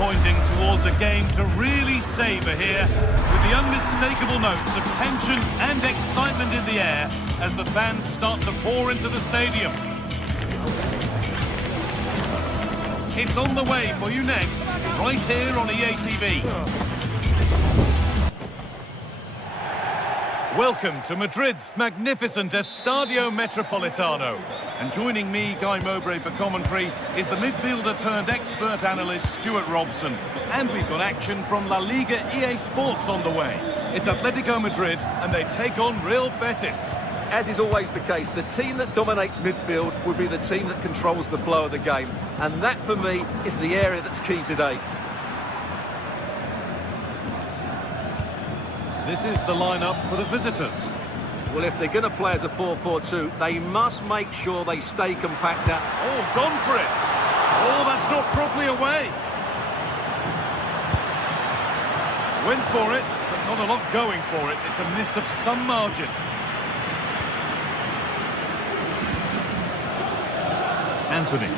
pointing towards a game to really savour here, with the unmistakable notes of tension and excitement in the air as the fans start to pour into the stadium. It's on the way for you next, right here on EA TV. Welcome to Madrid's magnificent Estadio Metropolitano. And joining me, Guy Mowbray, for commentary is the midfielder-turned-expert analyst Stuart Robson. And we've got action from La Liga EA Sports on the way. It's Atletico Madrid, and they take on Real Betis. As is always the case, the team that dominates midfield would be the team that controls the flow of the game. And that, for me, is the area that's key today. This is the lineup for the visitors. Well, if they're going to play as a 4-4-2, they must make sure they stay compact out. Oh, gone for it. Oh, that's not properly away. Went for it, but not a lot going for it. It's a miss of some margin. Anthony.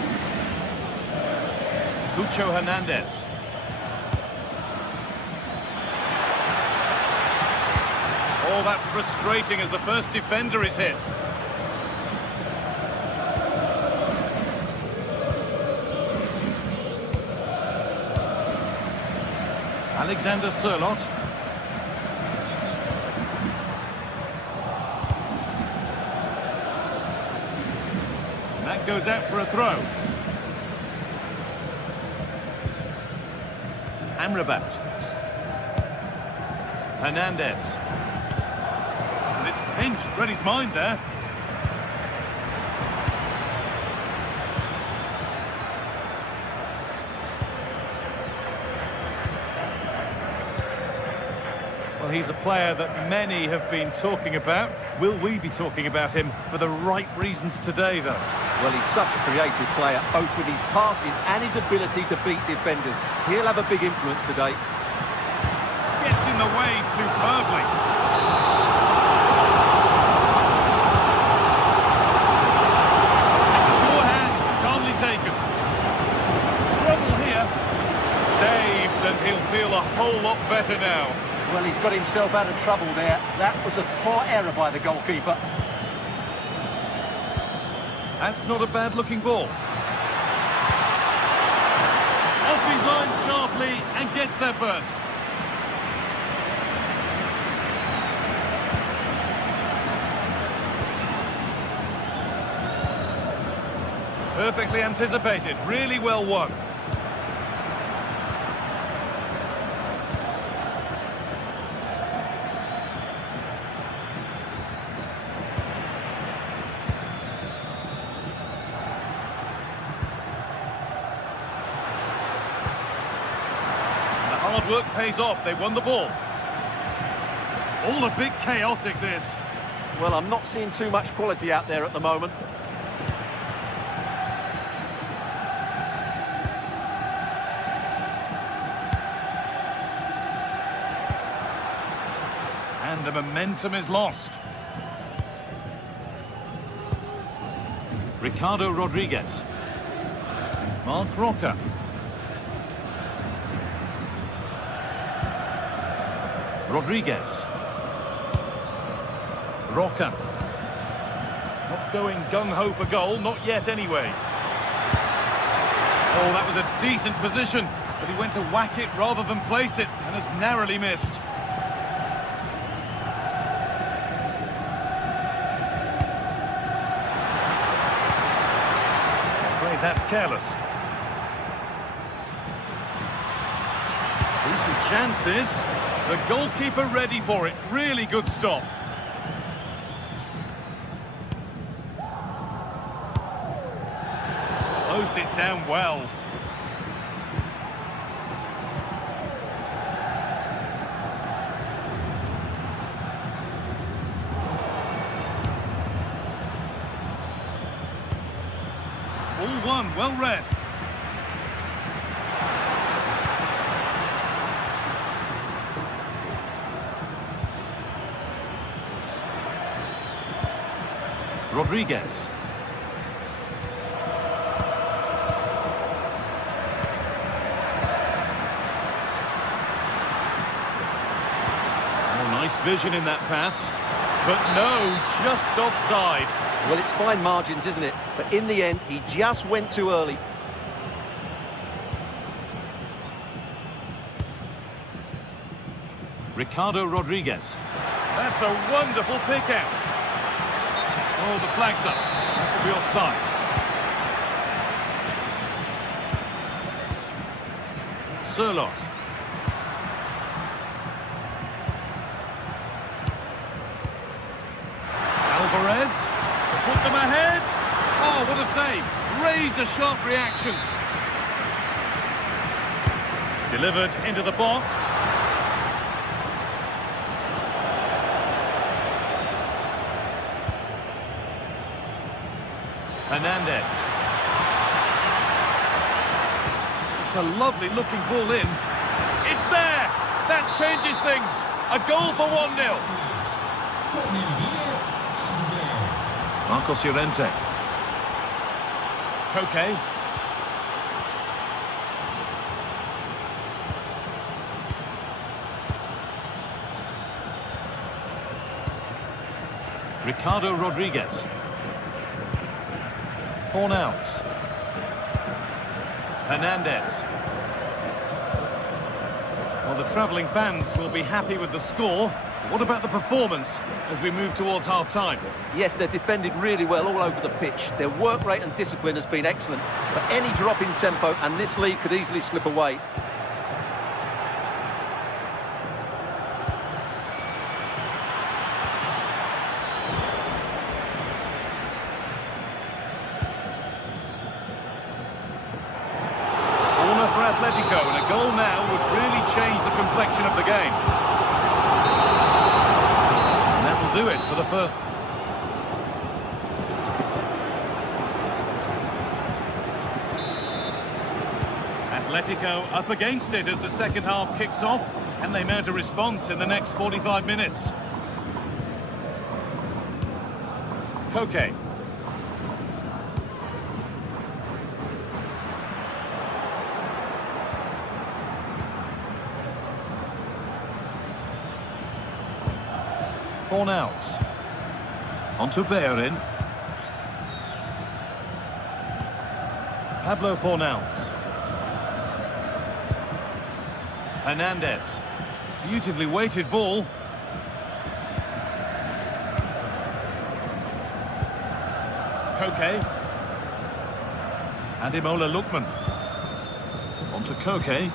Cucho Hernandez. Oh, that's frustrating as the first defender is hit. Alexander Sørloth. And that goes out for a throw. Amrabat. Hernandez. It's pinched, read his mind there. Well, he's a player that many have been talking about. Will we be talking about him for the right reasons today, though? Well, he's such a creative player, both with his passing and his ability to beat defenders. He'll have a big influence today. Gets in the way superbly. And he'll feel a whole lot better now. Well, he's got himself out of trouble there. That was a poor error by the goalkeeper. That's not a bad-looking ball. Off his line sharply and gets there first. Perfectly anticipated, really well won. Hard work pays off. They won the ball. All a bit chaotic, this. Well, I'm not seeing too much quality out there at the moment. And the momentum is lost. Ricardo Rodriguez. Marc Roca. Rodriguez. Roca. Not going gung-ho for goal, not yet anyway. Oh, that was a decent position, but he went to whack it rather than place it, and has narrowly missed. I'm afraid that's careless. Decent chance, this. The goalkeeper ready for it. Really good stop. Closed it down well. All one, well read. Rodriguez. Nice vision in that pass. But no, just offside. Well, it's fine margins, isn't it? But in the end, he just went too early. Ricardo Rodriguez. That's a wonderful pick out. Oh, the flag's up. That will be offside. Sirlot. Alvarez to put them ahead. Oh, what a save. Razor-sharp reactions. Delivered into the box. Hernandez. It's a lovely looking ball in. It's there! That changes things. A goal for 1-0. Marcos Llorente. Koke. Ricardo Rodriguez. Fornals. Hernandez. Well, the travelling fans will be happy with the score. What about the performance as we move towards half-time? Yes, they've defended really well all over the pitch. Their work rate and discipline has been excellent. But any drop in tempo and this lead could easily slip away. Atletico, and a goal now would really change the complexion of the game. And that'll do it for the first. Atletico up against it as the second half kicks off, and they mount a response in the next 45 minutes. Koke. Fornals. Onto Bellerin. Pablo Fornals. Hernandez. Beautifully weighted ball. Koke. Ademola Lookman. Onto Koke.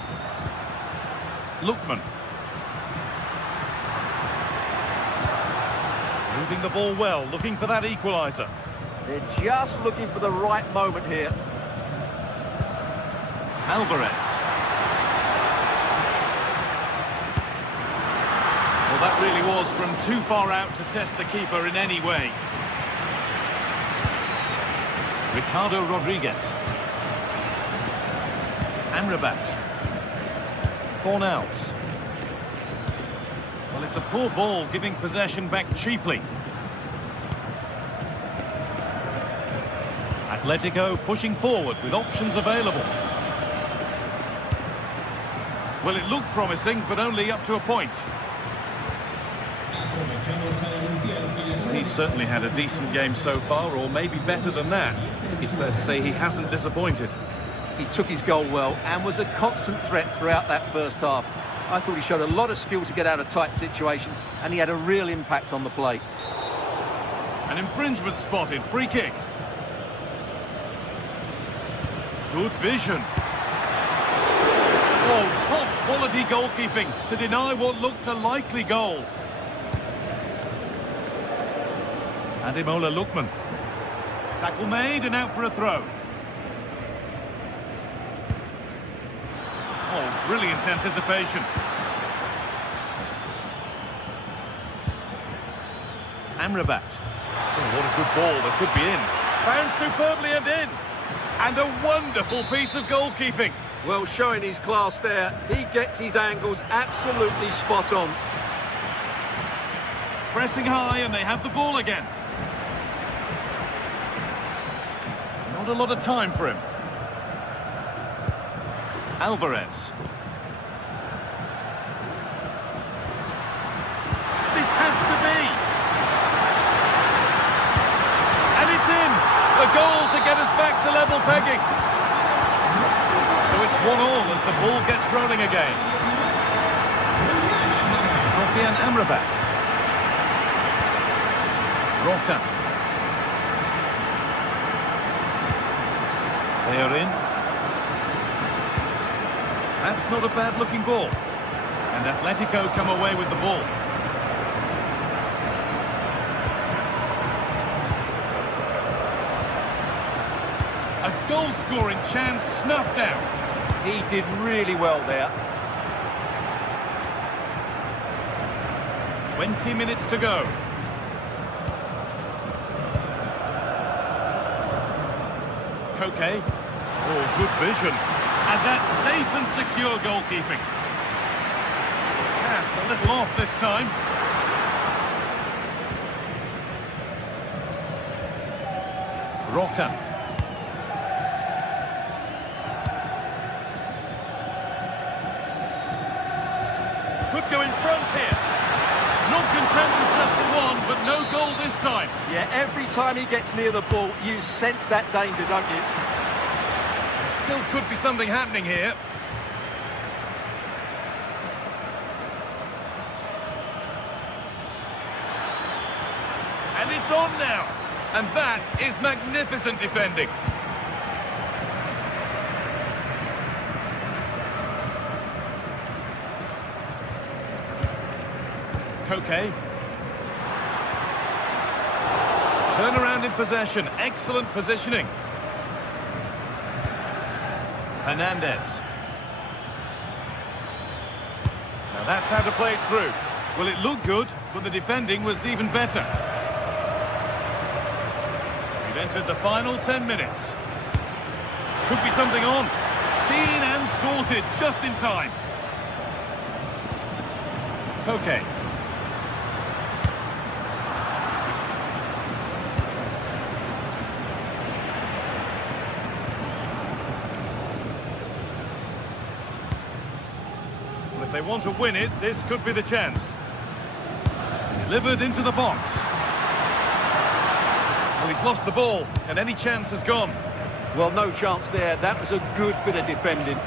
Lookman. Moving the ball well, looking for that equaliser. They're just looking for the right moment here. Alvarez. Well, that really was from too far out to test the keeper in any way. Ricardo Rodriguez. Amrabat. Fornals. Well, it's a poor ball, giving possession back cheaply. Atletico pushing forward with options available. Well, it looked promising, but only up to a point. He's certainly had a decent game so far, or maybe better than that. It's fair to say he hasn't disappointed. He took his goal well and was a constant threat throughout that first half. I thought he showed a lot of skill to get out of tight situations, and he had a real impact on the play. An infringement spotted, free kick. Good vision. Oh, top quality goalkeeping to deny what looked a likely goal. Ademola Lookman. Tackle made and out for a throw. Oh, brilliant anticipation. Amrabat. Oh, what a good ball, that could be in. Found superbly and in. And a wonderful piece of goalkeeping. Well, showing his class there, he gets his angles absolutely spot on. Pressing high and they have the ball again. Not a lot of time for him. Alvarez. goal to get us back to level pegging. So it's 1-1 as the ball gets rolling again. Sofian Amrabat. Roca. They are in. That's not a bad-looking ball. And Atletico come away with the ball. A goal-scoring chance snuffed out. He did really well there. 20 minutes to go. Koke. Oh, good vision. And that's safe and secure goalkeeping. Pass a little off this time. Roca. Could go in front here. Not content with just the one, but no goal this time. Yeah, every time he gets near the ball, you sense that danger, don't you? Still could be something happening here. And it's on now. And that is magnificent defending. Koke. Turn around in possession. Excellent positioning. Hernandez. Now that's how to play it through. Well, it looked good, but the defending was even better. We've entered the final 10 minutes. Could be something on. Seen and sorted just in time. Koke. If they want to win it, this could be the chance. Delivered into the box. Well, he's lost the ball, and any chance has gone. Well, no chance there. That was a good bit of defending.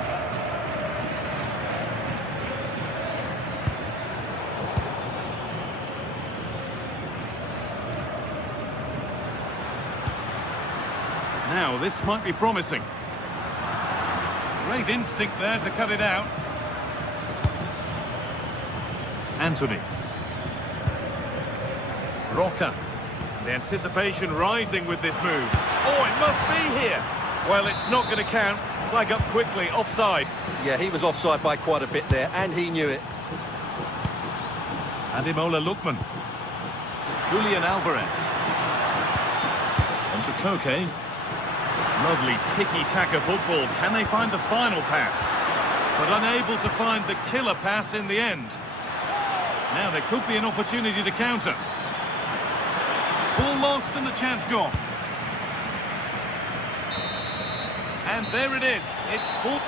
Now, this might be promising. Great instinct there to cut it out. Anthony. Roca. The anticipation rising with this move. Oh, it must be here. Well, it's not going to count. Flag up quickly, offside. Yeah, he was offside by quite a bit there, and he knew it. Ademola Lookman. Julian Alvarez. On to Koke. Lovely tiki-taka football. Can they find the final pass? But unable to find the killer pass in the end. Now there could be an opportunity to counter. Ball lost and the chance gone. And there it is. It's full.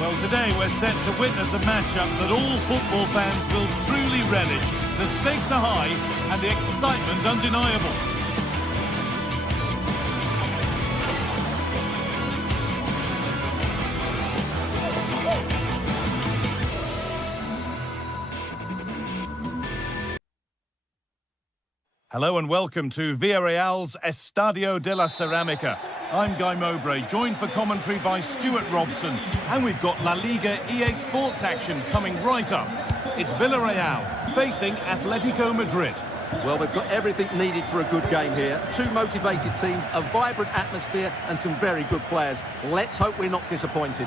Well, today we're set to witness a matchup that all football fans will truly relish. The stakes are high and the excitement undeniable. Hello and welcome to Villarreal's Estadio de la Ceramica. I'm Guy Mowbray, joined for commentary by Stuart Robson, and we've got La Liga EA Sports action coming right up. It's Villarreal facing Atletico Madrid. Well, they've got everything needed for a good game here. Two motivated teams, a vibrant atmosphere and some very good players. Let's hope we're not disappointed.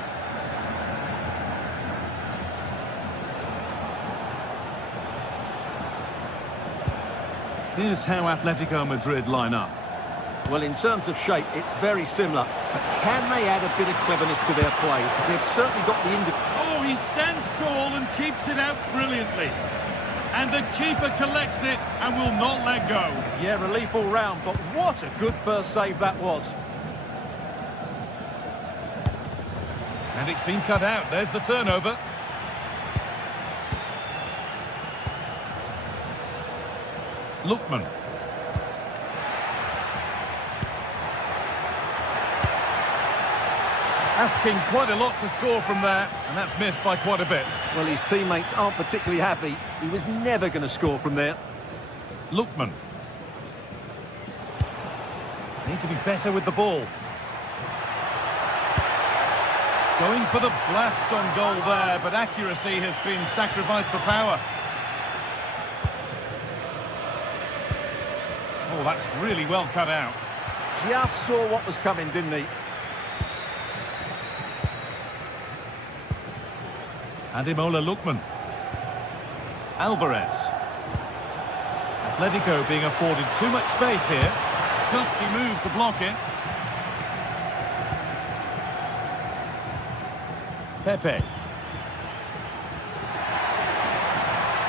Here's how Atletico Madrid line up. Well, in terms of shape, it's very similar. But can they add a bit of cleverness to their play? They've certainly got the Oh, he stands tall and keeps it out brilliantly. And the keeper collects it and will not let go. Yeah, relief all round, but what a good first save that was. And it's been cut out. There's the turnover. Lookman. Asking quite a lot to score from there, and that's missed by quite a bit. Well, his teammates aren't particularly happy. He was never going to score from there. Lookman. Need to be better with the ball. Going for the blast on goal there, but accuracy has been sacrificed for power. Oh, that's really well cut out. Just saw what was coming, didn't he? Ademola Lookman. Alvarez. Atletico being afforded too much space here. Gutsy move to block it. Pepe.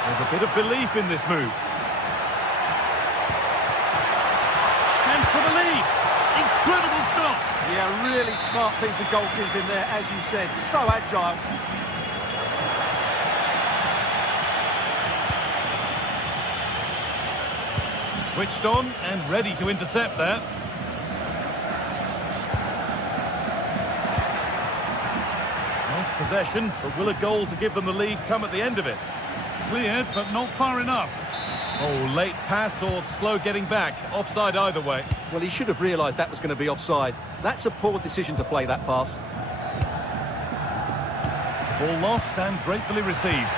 There's a bit of belief in this move. Chance for the lead. Incredible stop. Yeah, really smart piece of goalkeeping there, as you said. So agile. Switched on and ready to intercept there. Nice possession, but will a goal to give them the lead come at the end of it? Cleared, but not far enough. Oh, late pass or slow getting back. Offside either way. Well, he should have realised that was going to be offside. That's a poor decision to play that pass. Ball lost and gratefully received.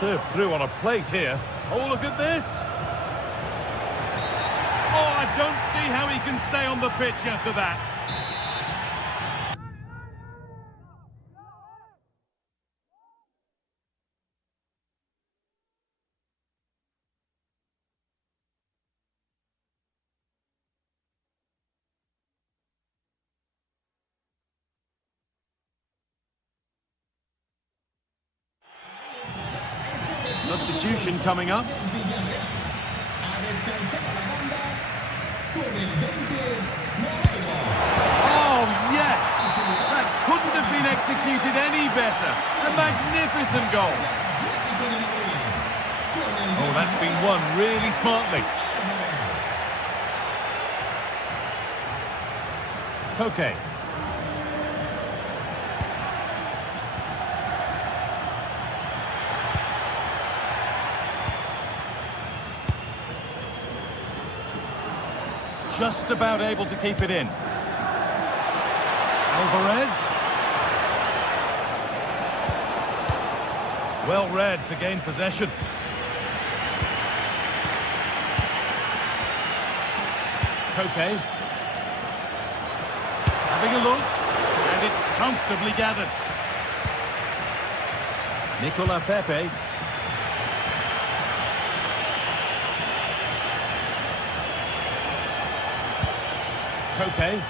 Served through on a plate here. Oh, look at this. Oh, I don't see how he can stay on the pitch after that. Substitution coming up. Oh, yes! That couldn't have been executed any better. A magnificent goal. Oh, that's been won really smartly. Koke. Just about able to keep it in. Alvarez. Well read to gain possession. Koke. Having a look, and it's comfortably gathered. Nicola Pepe. Koke.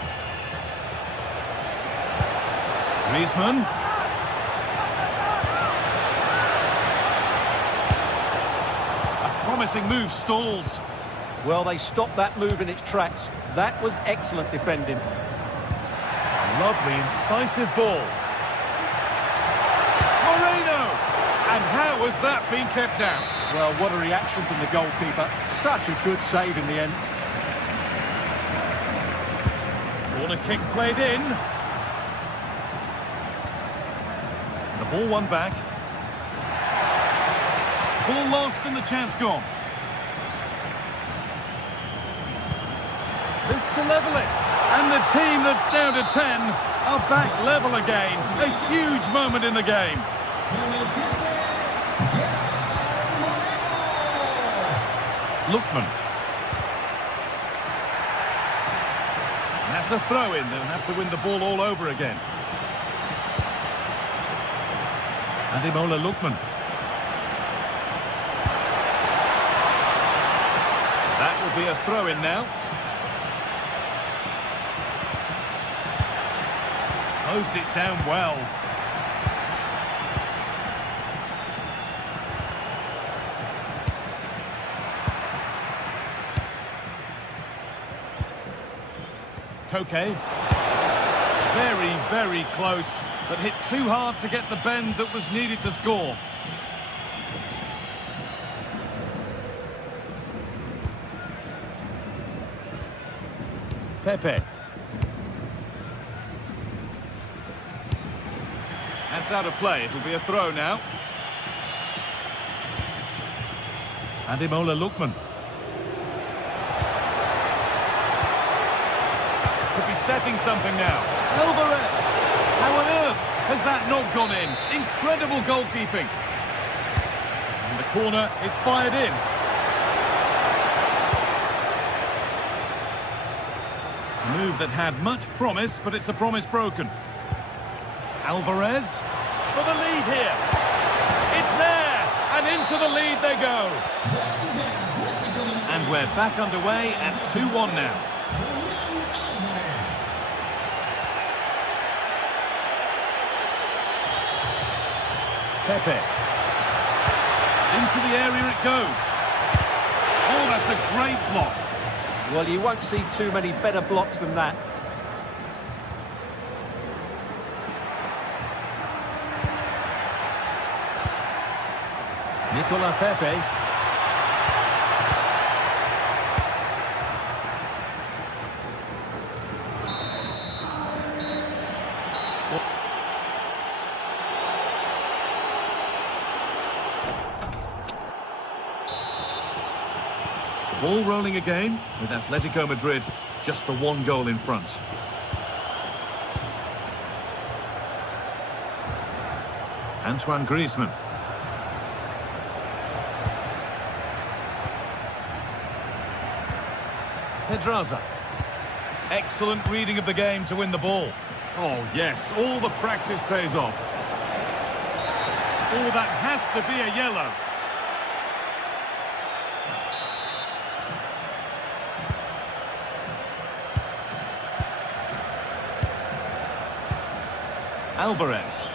Griezmann. A promising move stalls. Well, they stopped that move in its tracks. That was excellent defending. Lovely, incisive ball. Moreno! And how has that been kept out? Well, what a reaction from the goalkeeper. Such a good save in the end. Corner kick played in. The ball won back. Ball lost and the chance gone. This to level it. And the team that's down to 10 are back level again. A huge moment in the game. Lookman. That's a throw-in. They'll have to win the ball all over again. Ademola Lookman. That will be a throw-in now. Closed it down well. Koke. Very, very close, but hit too hard to get the bend that was needed to score. Pepe. That's out of play. It'll be a throw now. Ademola Lookman. Could be setting something now. Alvarez. How on earth has that not gone in? Incredible goalkeeping. And the corner is fired in. A move that had much promise, but it's a promise broken. Alvarez for the lead here. It's there, and into the lead they go. And we're back underway at 2-1 now. Pepe. Into the area it goes. Oh, that's a great block. Well, you won't see too many better blocks than that. Nicola Pepe. Ball rolling again, with Atletico Madrid just the one goal in front. Antoine Griezmann. Pedraza. Excellent reading of the game to win the ball. Oh yes, all the practice pays off. Oh, that has to be a yellow. Alvarez.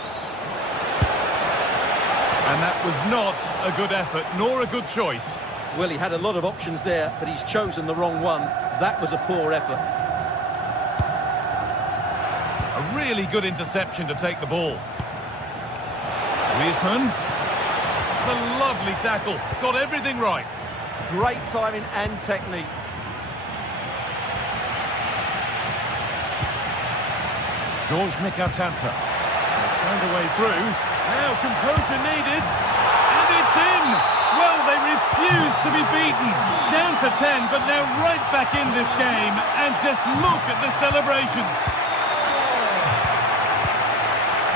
And that was not a good effort, nor a good choice. Well, he had a lot of options there, but he's chosen the wrong one. That was a poor effort. A really good interception to take the ball. Griezmann. It's a lovely tackle. Got everything right. Great timing and technique. George Mikautanta. Found a way through. Now composure needed. And it's in! Well, they refuse to be beaten. Down to 10, but now right back in this game. And just look at the celebrations.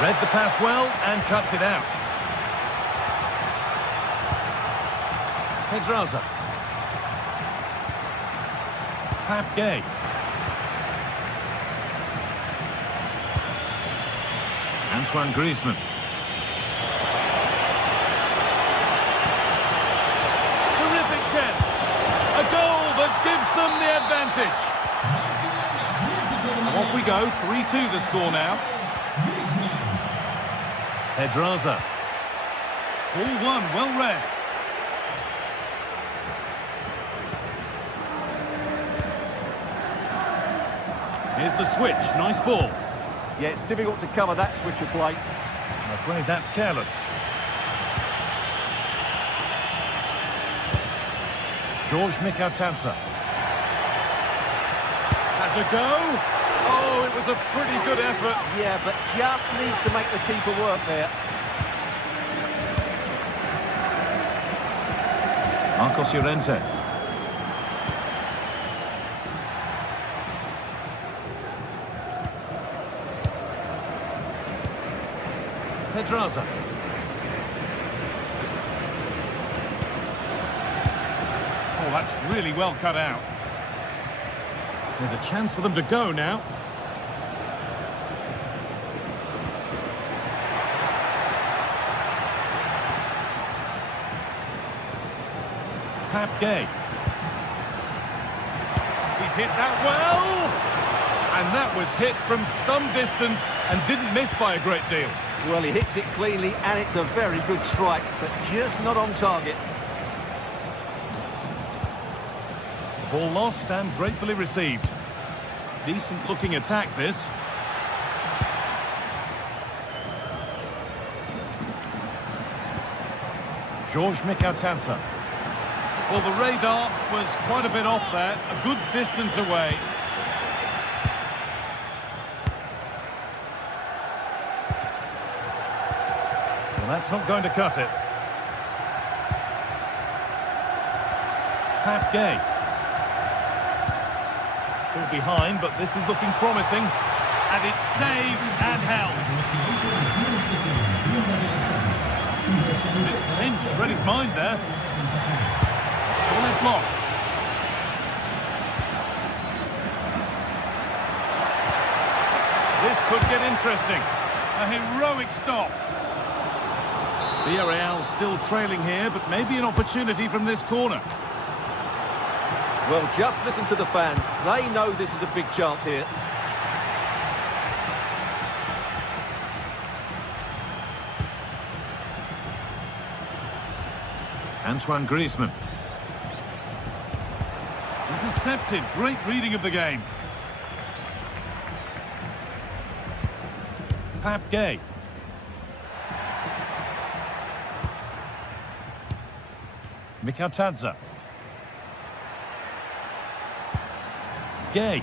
Read the pass well and cuts it out. Pedraza. Pap Gay. Antoine Griezmann. Terrific chance. A goal that gives them the advantage. So off we go. 3-2 the score now. Pedraza. Ball one, well read. Here's the switch. Nice ball. Yeah, it's difficult to cover that switch of play. I'm afraid that's careless. George Mikautanta. That's a go. Oh, it was a pretty good effort. Yeah, but just needs to make the keeper work there. Marcos Llorente. Pedraza. Oh, that's really well cut out. There's a chance for them to go now. Gay. He's hit that well, and that was hit from some distance and didn't miss by a great deal. Well, he hits it cleanly and it's a very good strike, but just not on target. Ball lost and gratefully received. Decent looking attack this. George Mikautanza. Well, the radar was quite a bit off there, a good distance away. Well, that's not going to cut it. Gay. Still behind, but this is looking promising. And it's saved and held. This pinch read his mind there. Solid block. This could get interesting. A heroic stop. Villarreal still trailing here, but maybe an opportunity from this corner. Well, just listen to the fans. They know this is a big chance here. Antoine Griezmann. Intercepted. Great reading of the game. Gay. Mikautanza. Gay.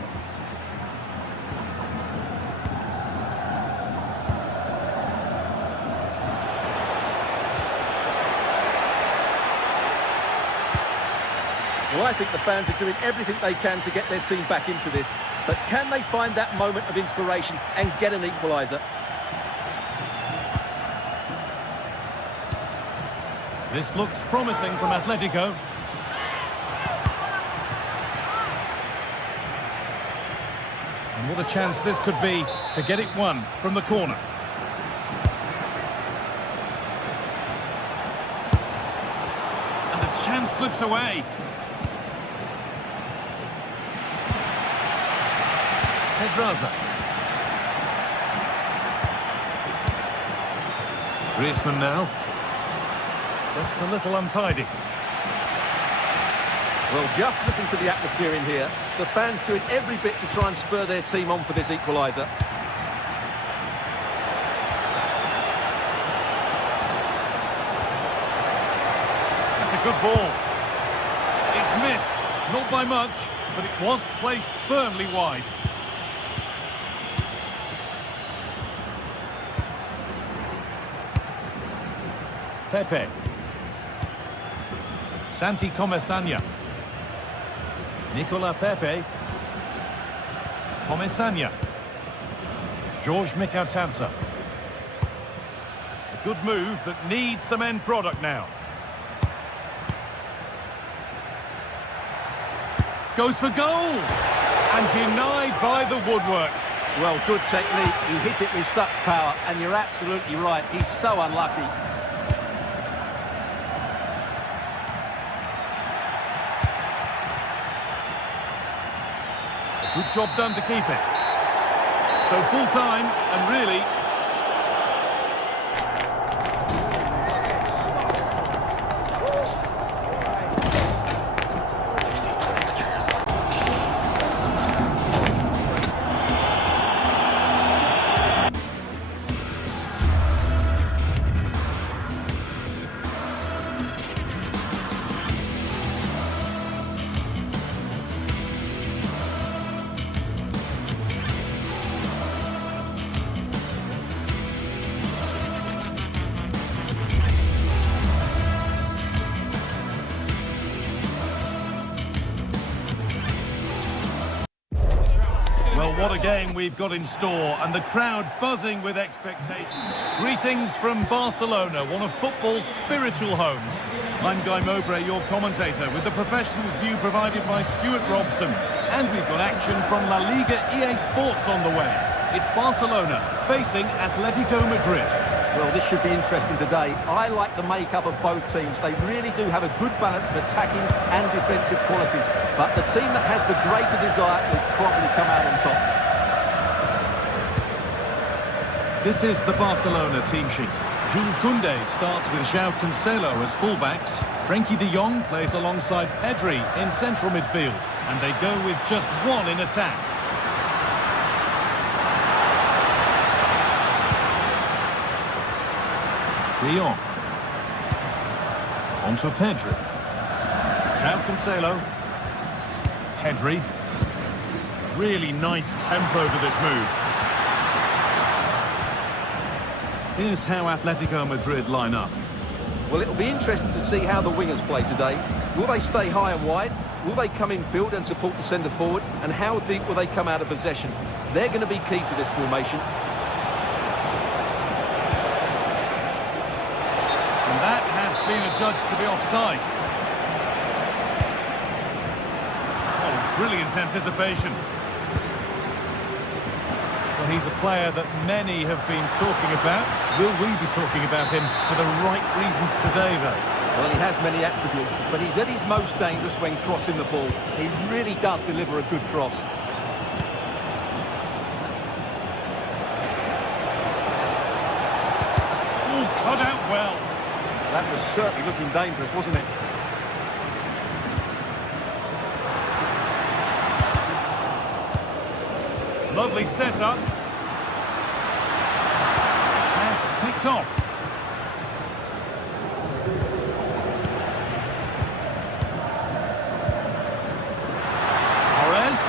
Well, I think the fans are doing everything they can to get their team back into this. But can they find that moment of inspiration and get an equaliser? This looks promising from Atletico. And what a chance this could be to get it won from the corner. And the chance slips away. Pedraza. Griezmann now. Just a little untidy. Well, just listen to the atmosphere in here. The fans doing every bit to try and spur their team on for this equaliser. That's a good ball. It's missed, not by much, but it was placed firmly wide. Pepe. Santi Comesanya. Nicola Pepe. Comesanya. George Mikautanza. A good move that needs some end product now. Goes for goal! And denied by the woodwork. Well, good technique. He hit it with such power, and you're absolutely right. He's so unlucky. Good job done to keep it. So full time, and really... game we've got in store, and the crowd buzzing with expectation. Greetings from Barcelona, one of football's spiritual homes. I'm Guy Mowbray, your commentator, with the professionals' view provided by Stuart Robson. And we've got action from La Liga GTSports on the way. It's Barcelona facing Atletico Madrid. Well, this should be interesting today. I like the makeup of both teams. They really do have a good balance of attacking and defensive qualities. But the team that has the greater desire will probably come out on top. This is the Barcelona team sheet. Jules Koundé starts with João Cancelo as fullbacks. Frenkie de Jong plays alongside Pedri in central midfield. And they go with just one in attack. De Jong. On to Pedri. João Cancelo. Pedri. Really nice tempo to this move. Here's how Atletico Madrid line up. Well, it'll be interesting to see how the wingers play today. Will they stay high and wide? Will they come in field and support the centre forward? And how deep will they come out of possession? They're going to be key to this formation. And that has been adjudged to be offside. Oh, brilliant anticipation. Well, he's a player that many have been talking about. Will we be talking about him for the right reasons today, though? Well, he has many attributes, but he's at his most dangerous when crossing the ball. He really does deliver a good cross. Oh, cut out well. That was certainly looking dangerous, wasn't it? Lovely setup. Pass picked off. Torres.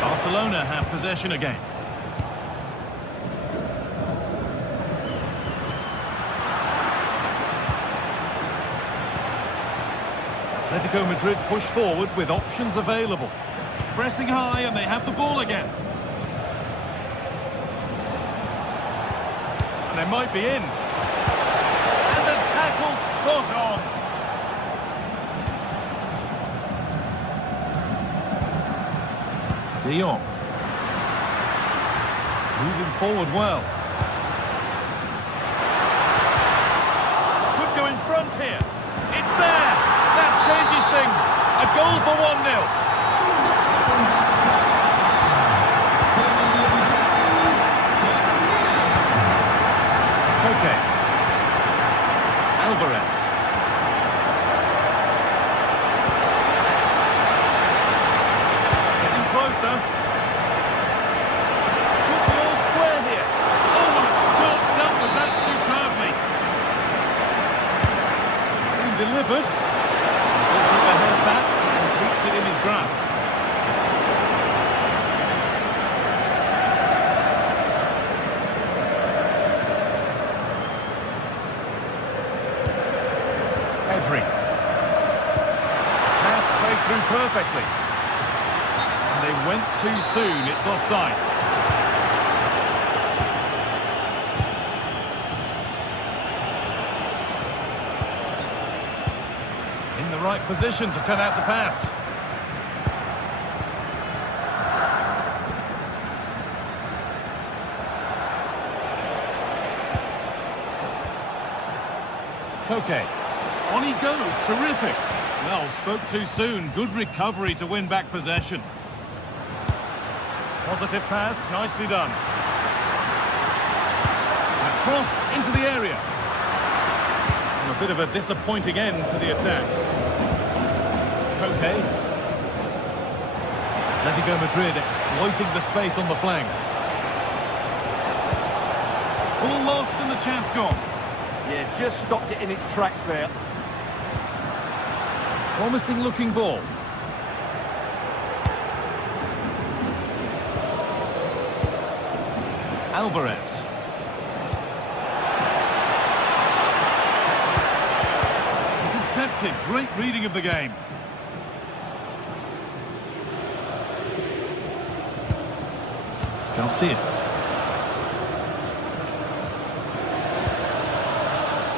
Barcelona have possession again. Atletico Madrid push forward with options available. Pressing high and they have the ball again. And they might be in. And the tackle spot on. De Jong. Moving forward well. Could go in front here. It's there. That changes things. A goal for 1-0. Okay. Alvarez. Getting closer. Put the all square here. Oh, and Scott dealt with that superbly. Being delivered. Has that and keeps it in his grasp. Pedri. Pass played through perfectly. And they went too soon. It's offside. In the right position to cut out the pass. Koke. On he goes. Terrific. Well, spoke too soon. Good recovery to win back possession. Positive pass. Nicely done. And a cross into the area. And a bit of a disappointing end to the attack. Koke. Atletico Madrid exploiting the space on the flank. Ball lost and the chance gone. Yeah, just stopped it in its tracks there. Promising looking ball. Alvarez. spotted. Great reading of the game. Garcia.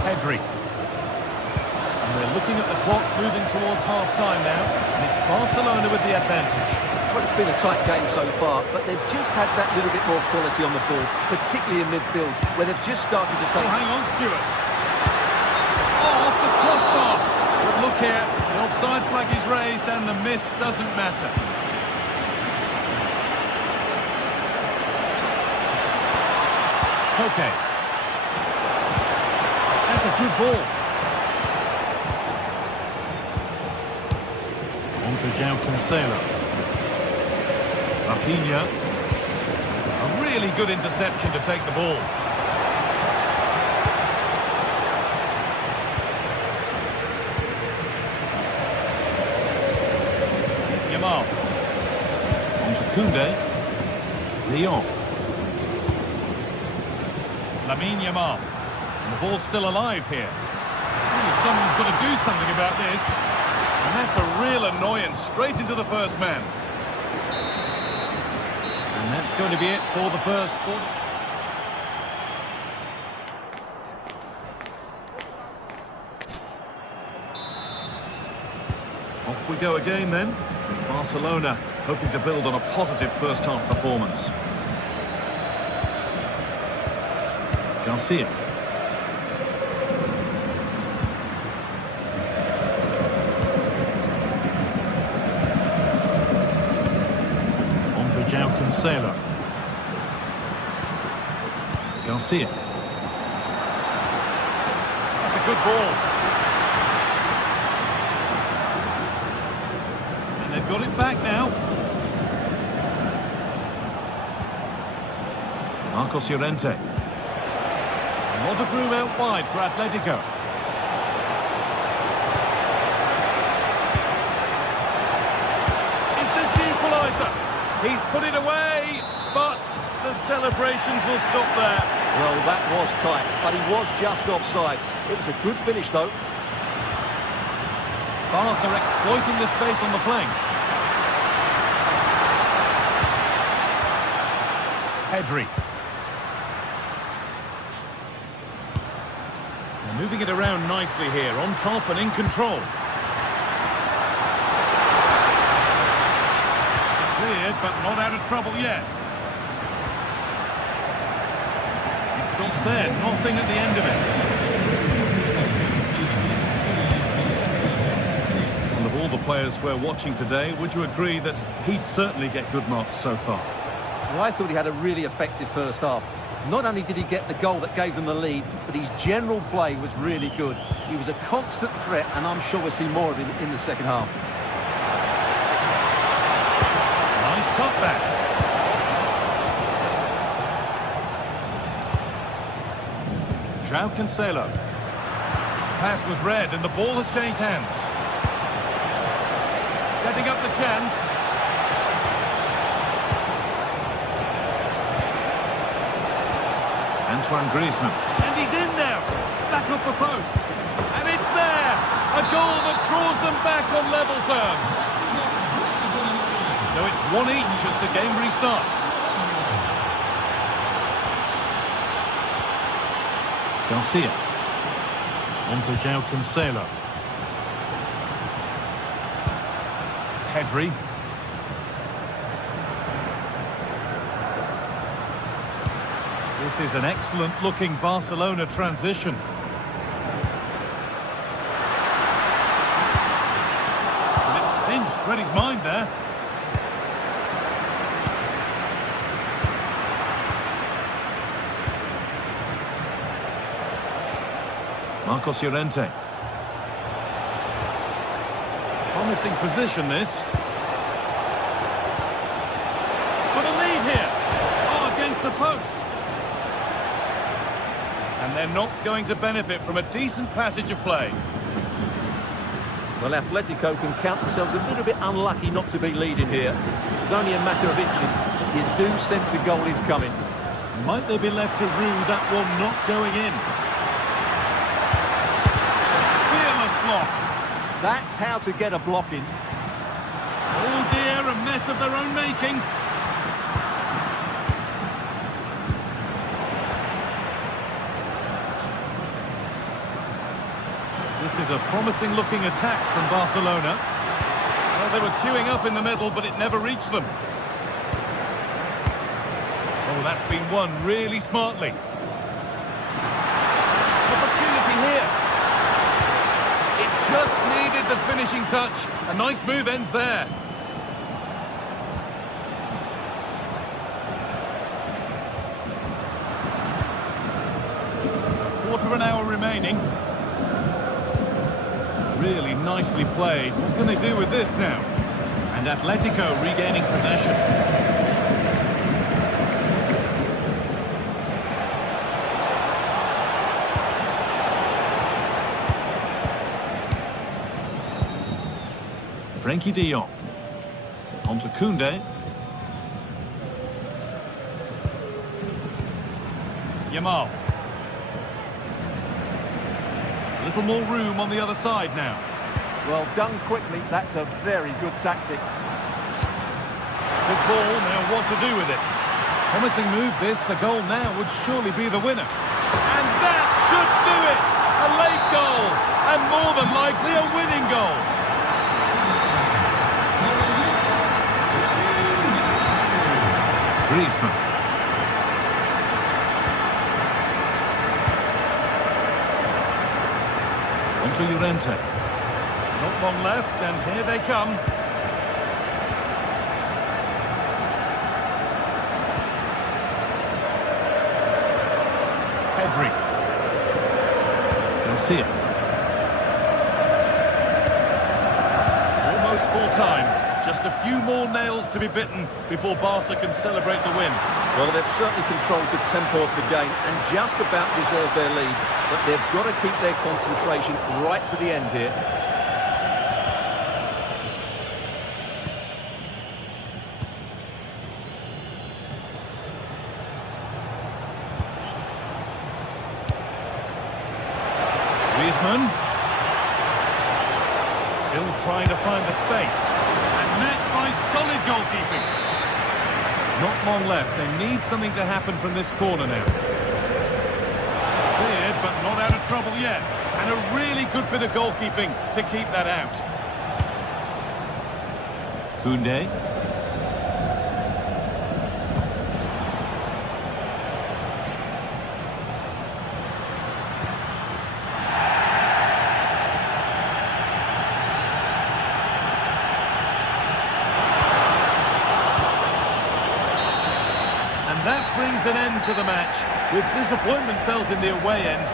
Pedri. And we're looking at the clock moving towards half-time now. And it's Barcelona with the advantage. Well, it's been a tight game so far, but they've just had that little bit more quality on the ball, particularly in midfield, where they've just started to take... Oh, hang on, Stuart. Oh, off the crossbar. But look here, the offside flag is raised and the miss doesn't matter. Okay. That's a good ball. On to João Cancelo. Rafinha. A really good interception to take the ball. Yamal. On to Koundé. De Jong. Lamine Yamal. And the ball's still alive here. Surely someone's got to do something about this. And that's a real annoyance, straight into the first man. And that's going to be it for the first 40. Off we go again then. Barcelona hoping to build on a positive first half performance. Garcia. On to João Cancelo. Garcia. That's a good ball. And they've got it back now. Marcos Llorente. Not a room out wide for Atletico. Is this the equaliser? He's put it away, but the celebrations will stop there. Well, that was tight, but he was just offside. It was a good finish, though. Barca are exploiting the space on the flank. Pedri. Moving it around nicely here, on top and in control. Cleared, but not out of trouble yet. It stops there, nothing at the end of it. And of all the players we're watching today, would you agree that he'd certainly get good marks so far? Well, I thought he had a really effective first half. Not only did he get the goal that gave them the lead, but his general play was really good. He was a constant threat, and I'm sure we'll see more of him in the second half. Nice cutback. João Cancelo. Pass was read, and the ball has changed hands. Setting up the chance. Antoine Griezmann. And he's in now. Back off the post. And it's there. A goal that draws them back on level terms. So it's 1 each as the game restarts. Garcia. On to João Cancelo. Pedri. This is an excellent-looking Barcelona transition. And it's pinched, read his mind there. Marcos Llorente. Promising position, this. Got a lead here. Oh, against the post. And they're not going to benefit from a decent passage of play. Well, Atletico can count themselves a little bit unlucky not to be leading here. It's only a matter of inches. You do sense a goal is coming. Might they be left to rue that one not going in? Fearless block. That's how to get a block in. Oh dear, a mess of their own making. This is a promising looking attack from Barcelona. Well, they were queuing up in the middle, but it never reached them. Oh, that's been won really smartly. Opportunity here. It just needed the finishing touch. A nice move ends there. Quarter of an hour remaining. Really nicely played. What can they do with this now? And Atletico regaining possession. Frenkie de Jong. On to Koundé. Yamal. A little more room on the other side now. Well done quickly. That's a very good tactic. Good ball, now what to do with it? Promising move this, a goal now would surely be the winner. And that should do it! A late goal, and more than likely a winning goal. Griezmann. To Llorente. Not long left, and here they come. Pedri. Garcia. Almost full time. Just a few more nails to be bitten before Barca can celebrate the win. Well, they've certainly controlled the tempo of the game and just about deserved their lead. But they've got to keep their concentration right to the end here. Griezmann. Still trying to find the space. And met by solid goalkeeping. Not long left. They need something to happen from this corner now. Cleared, but not out of trouble yet. And a really good bit of goalkeeping to keep that out. Koundé. And that brings an end to the match, with disappointment felt in the away end.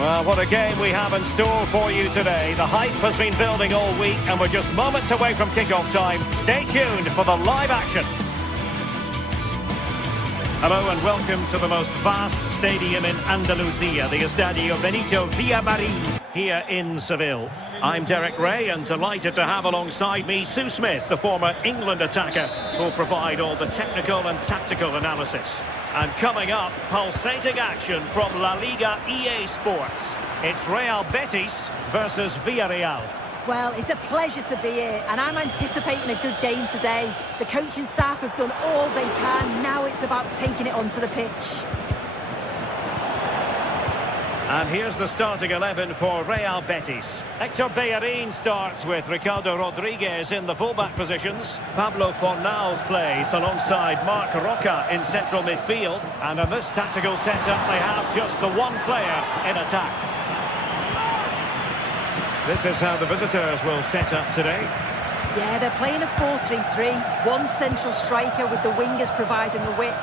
Well, what a game we have in store for you today. The hype has been building all week and we're just moments away from kickoff time. Stay tuned for the live action. Hello and welcome to the most vast stadium in Andalusia, the Estadio Benito Villamarín here in Seville. I'm Derek Ray and delighted to have alongside me Sue Smith, the former England attacker, who'll provide all the technical and tactical analysis. And coming up, pulsating action from La Liga EA Sports. It's Real Betis versus Villarreal. Well, it's a pleasure to be here, and I'm anticipating a good game today. The coaching staff have done all they can. Now it's about taking it onto the pitch. And here's the starting 11 for Real Betis. Hector Bellerin starts with Ricardo Rodriguez in the fullback positions. Pablo Fornals plays alongside Marc Roca in central midfield. And in this tactical setup, they have just the one player in attack. This is how the visitors will set up today. Yeah, they're playing a 4-3-3. One central striker with the wingers providing the width.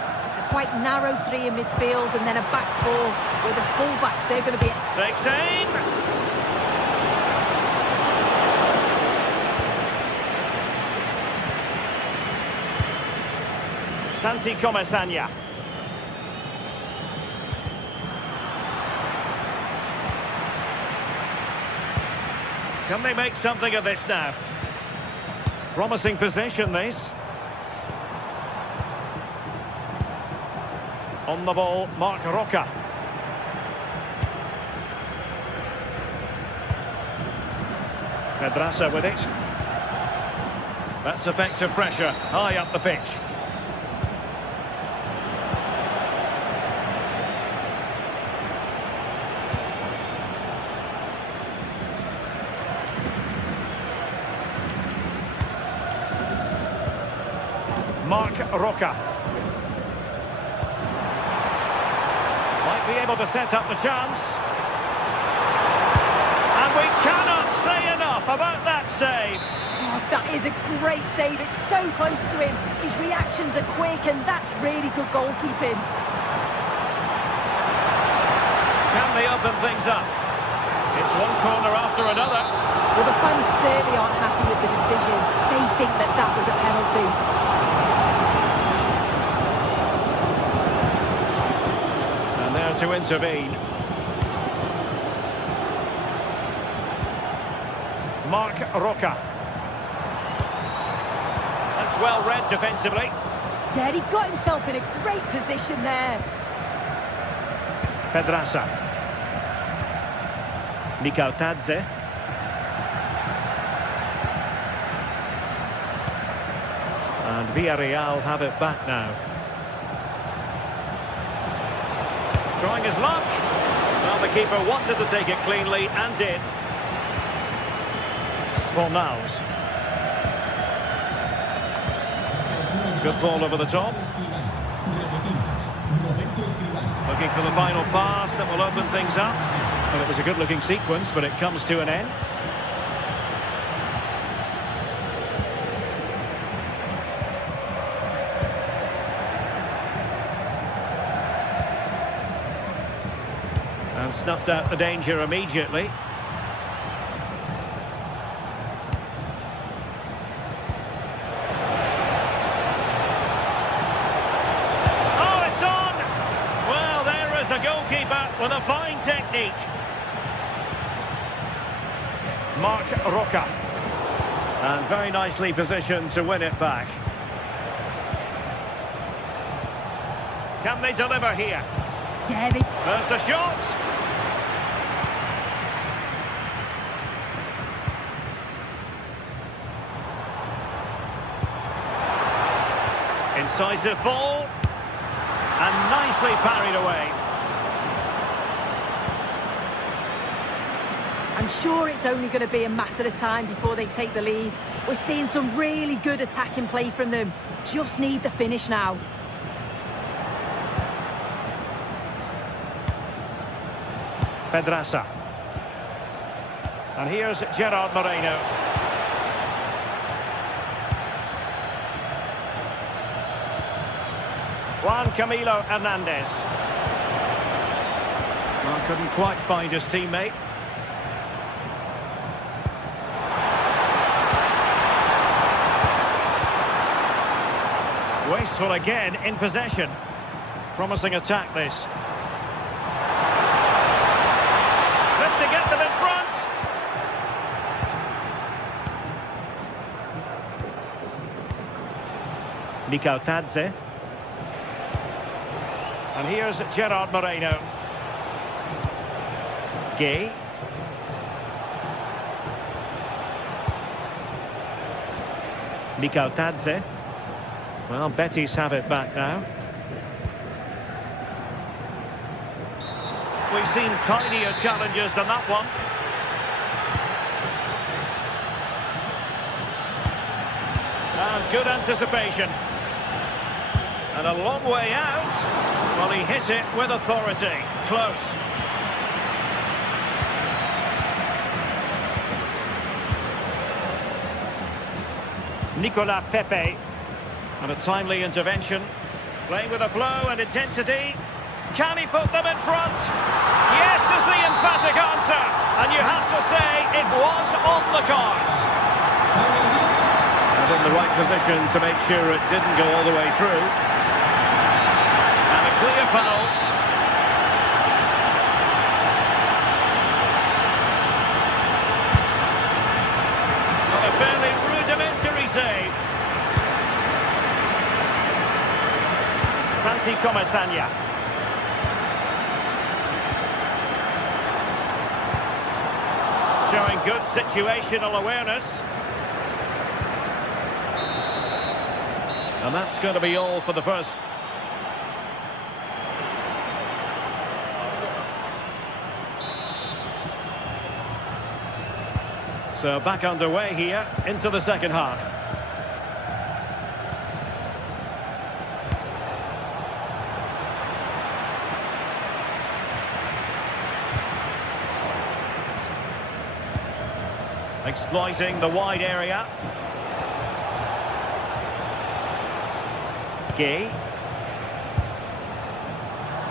Quite narrow three in midfield, and then a back four with the full-backs. They're going to be... Takes aim! Santi Comesaña. Can they make something of this now? Promising possession, this. On the ball, Marc Roca. Pedraza with it. That's effective pressure, high up the pitch. Marc Roca. Might be able to set up the chance. And we cannot say enough about that save. Oh, that is a great save. It's so close to him. His reactions are quick, and that's really good goalkeeping. Can they open things up? It's one corner after another. Well, the fans certainly aren't happy with the decision. They think that that was a penalty. To intervene. Marc Roca. That's well read defensively. Yeah, he got himself in a great position there. Pedraza. Mikal Tadze. And Villarreal have it back now. Trying his luck. Well, the keeper wanted to take it cleanly and did. Fornals. Good ball over the top. Looking for the final pass that will open things up. Well, it was a good-looking sequence, but it comes to an end. And snuffed out the danger immediately. Oh, it's on! Well, there is a goalkeeper with a fine technique. Marc Roca. And very nicely positioned to win it back. Can they deliver here? Yeah, There's the shot! Incisive ball, and nicely parried away. I'm sure it's only going to be a matter of time before they take the lead. We're seeing some really good attacking play from them. Just need the finish now. Pedraza. And here's Gerard Moreno. Juan Camilo Hernandez. Well, couldn't quite find his teammate. Wasteful again in possession. Promising attack this. Just to get them in front. Mikal Tadze. And here's Gerard Moreno. Gay. Tadze. Well, Betis have it back now. We've seen tinier challenges than that one. And good anticipation. And a long way out. Well, he hit it with authority. Close. Nicolas Pepe. And a timely intervention. Playing with a flow and intensity. Can he put them in front? Yes is the emphatic answer. And you have to say it was on the cards. And in the right position to make sure it didn't go all the way through. And a clear foul. Not a fairly rudimentary save. Santi Comesaña. Showing good situational awareness. And that's going to be all for the first. So back underway here into the second half. Exploiting the wide area. Gay.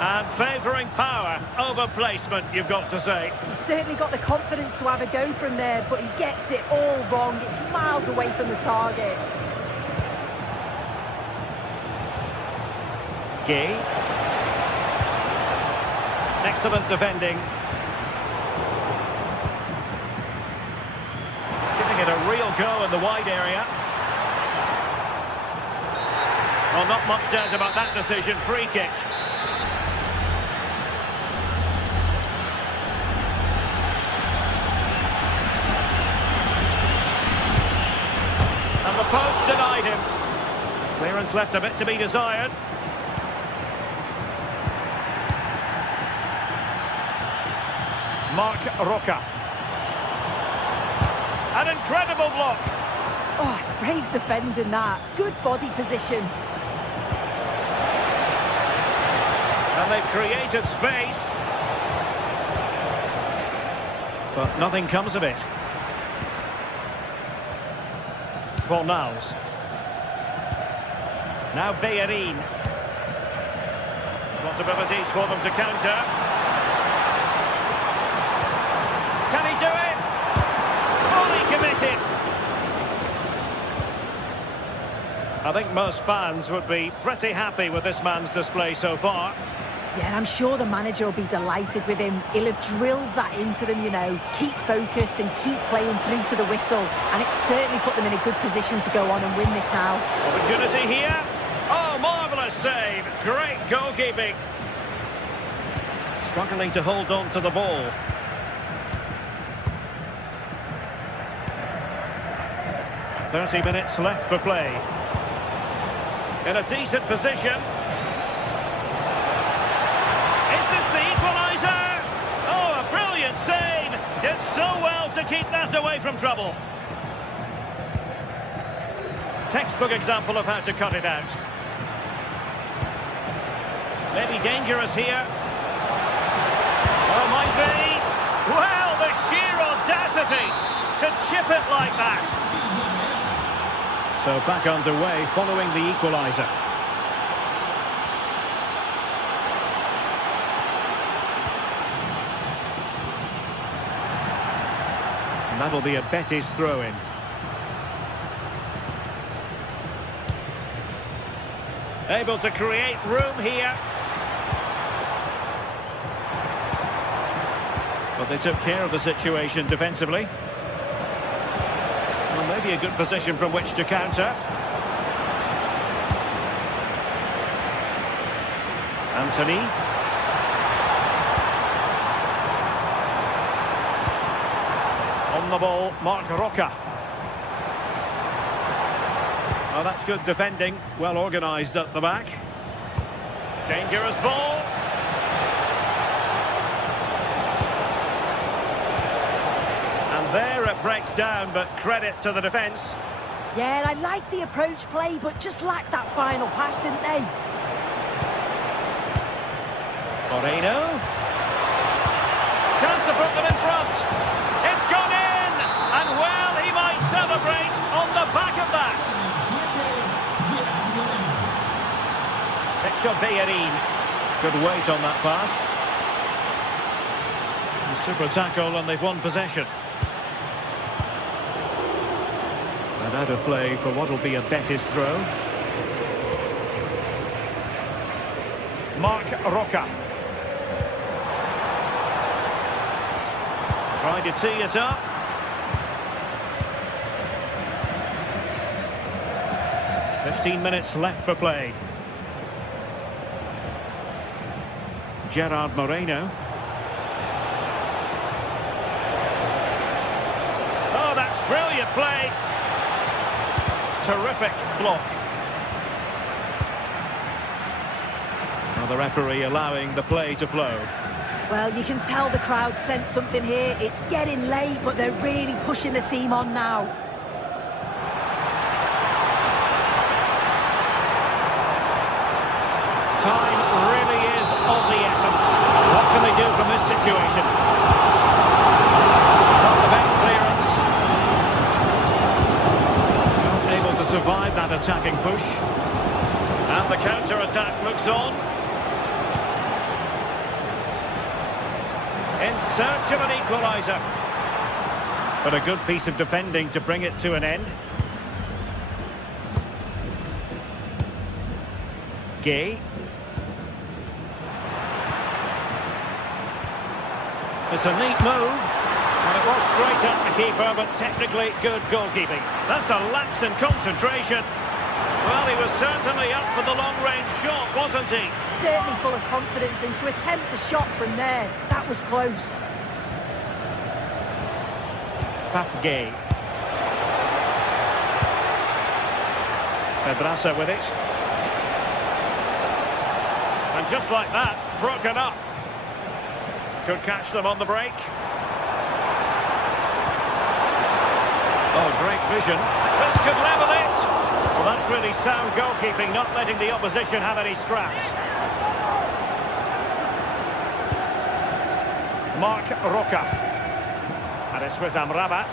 And favouring power over placement, you've got to say. He's certainly got the confidence to have a go from there, but he gets it all wrong. It's miles away from the target. Gay. Excellent defending. Giving it a real go in the wide area. Well, not much doubt about that decision. Free kick. And the post denied him. Clearance left a bit to be desired. Marc Roca. An incredible block. Oh, it's brave defending that. Good body position. And they've created space. But nothing comes of it. Fornals. Now Bellerin. Possibilities for them to counter. Can he do it? Fully committed. I think most fans would be pretty happy with this man's display so far. Yeah, I'm sure the manager will be delighted with him. He'll have drilled that into them, you know. Keep focused and keep playing through to the whistle. And it's certainly put them in a good position to go on and win this now. Opportunity here. Oh, marvellous save. Great goalkeeping. Struggling to hold on to the ball. "30 minutes left for play. In a decent position. Is this the equaliser? Oh, a brilliant save. Did so well to keep that away from trouble. Textbook example of how to cut it out. Maybe dangerous here. Oh, might be. Well, the sheer audacity to chip it like that. So back underway following the equaliser. And that'll be a Betis throw-in. Able to create room here. But they took care of the situation defensively. Well, maybe a good position from which to counter. Anthony. On the ball, Marc Roca. Oh, that's good defending. Well organised at the back. Dangerous ball. And there it breaks down, but credit to the defence. Yeah, I like the approach play, but just lacked that final pass, didn't they? Moreno. Chance to put them in front. It's gone in! And well, he might celebrate on the back of that. Victor Bellerin. Good weight on that pass. Super tackle, and they've won possession. And out of play for what will be a Betis throw. Marc Roca. Trying to tee it up. "15 minutes left for play. Gerard Moreno. Oh, that's brilliant play. Terrific block. Well, the referee allowing the play to flow. Well, you can tell the crowd sense something here. It's getting late, but they're really pushing the team on now. Time really is of the essence. What can they do from this situation? Not the best clearance. Not able to survive that attacking push. And the counter-attack looks on. In search of an equaliser. But a good piece of defending to bring it to an end. Gay. It's a neat move. And it was straight at the keeper, but technically good goalkeeping. That's a lapse in concentration. Well, he was certainly up for the long-range shot, wasn't he? Certainly full of confidence, and to attempt the shot from there, that was close. Gay. Pedraza with it. And just like that, broken up. Could catch them on the break. Oh, great vision. This could level it. Well, that's really sound goalkeeping, not letting the opposition have any scraps. Marc Roca. And it's with Amrabat.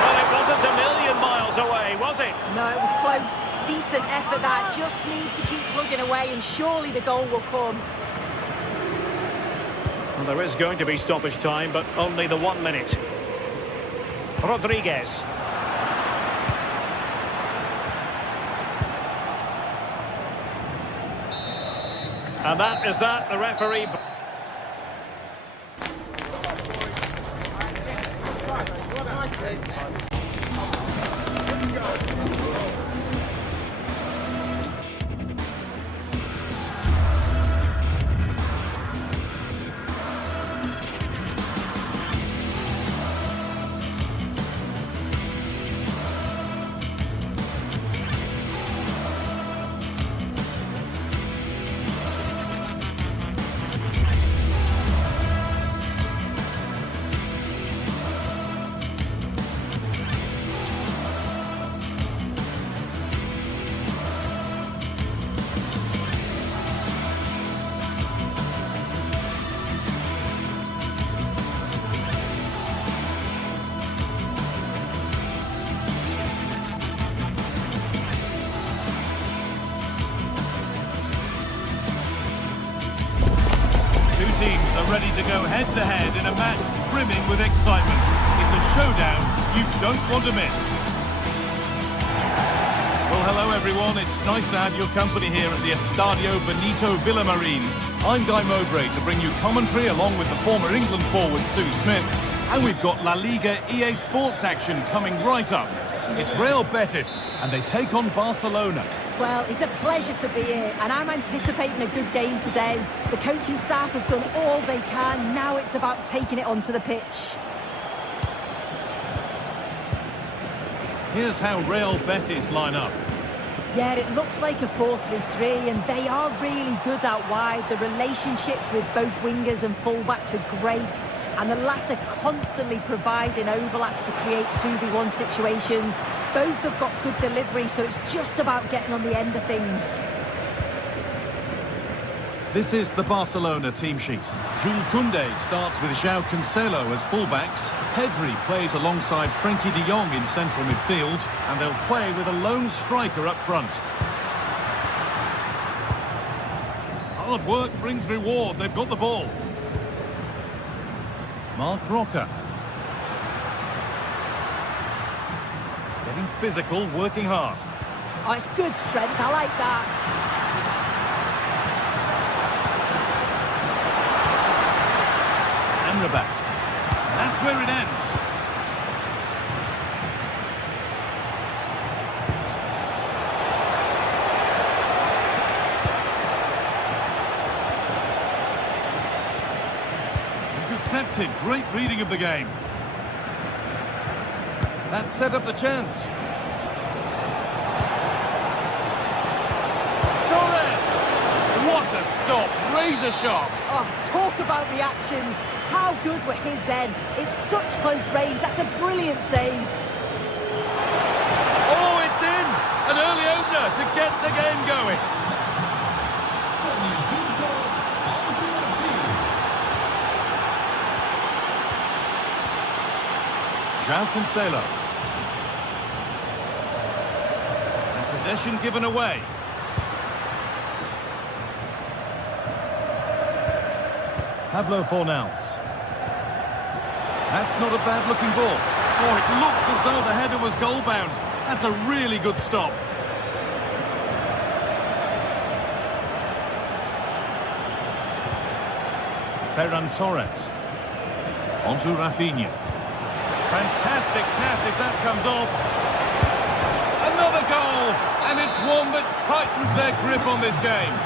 Well, it wasn't a million miles away, was it? No, it was close. Decent effort that. Just need to keep plugging away, and surely the goal will come. Well, there is going to be stoppage time, but only the 1 minute. Rodriguez. And that is that, the referee... Teams are ready to go head-to-head in a match brimming with excitement. It's a showdown you don't want to miss. Well, hello everyone. It's nice to have your company here at the Estadio Benito Villamarin. I'm Guy Mowbray to bring you commentary along with the former England forward Sue Smith. And we've got La Liga EA Sports action coming right up. It's Real Betis and they take on Barcelona. Well, it's a pleasure to be here, and I'm anticipating a good game today. The coaching staff have done all they can. Now it's about taking it onto the pitch. Here's how Real Betis line up. Yeah, it looks like a 4-3-3, and they are really good out wide. The relationships with both wingers and fullbacks are great, and the latter constantly providing overlaps to create 2v1 situations. Both have got good delivery, so it's just about getting on the end of things. This is the Barcelona team sheet. Jules Koundé starts with João Cancelo as fullbacks. Pedri plays alongside Frenkie de Jong in central midfield, and they'll play with a lone striker up front. Hard work brings reward. They've got the ball. Marc Roca. Getting physical, working hard. Oh, it's good strength. I like that. Rabat. That's where it ends. Intercepted. Great reading of the game. That set up the chance. Torres! What a stop. Razor sharp. Oh, talk about reactions. How good were his then? It's such close range. That's a brilliant save. Oh, it's in! An early opener to get the game going. João Cancelo. And possession given away. Pablo Fornals. That's not a bad-looking ball. Oh, it looked as though the header was goal-bound. That's a really good stop. Ferran Torres. Onto Rafinha. Fantastic pass if that comes off. Another goal! And it's one that tightens their grip on this game.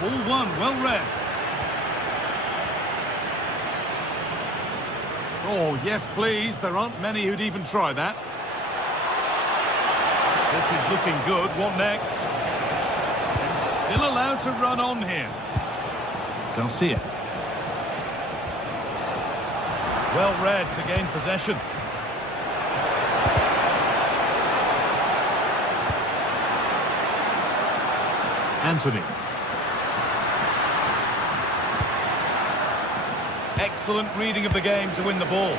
Ball one, well read. Oh, yes, please. There aren't many who'd even try that. This is looking good. What next? And still allowed to run on here. Garcia. Well read to gain possession. Anthony. Excellent reading of the game to win the ball.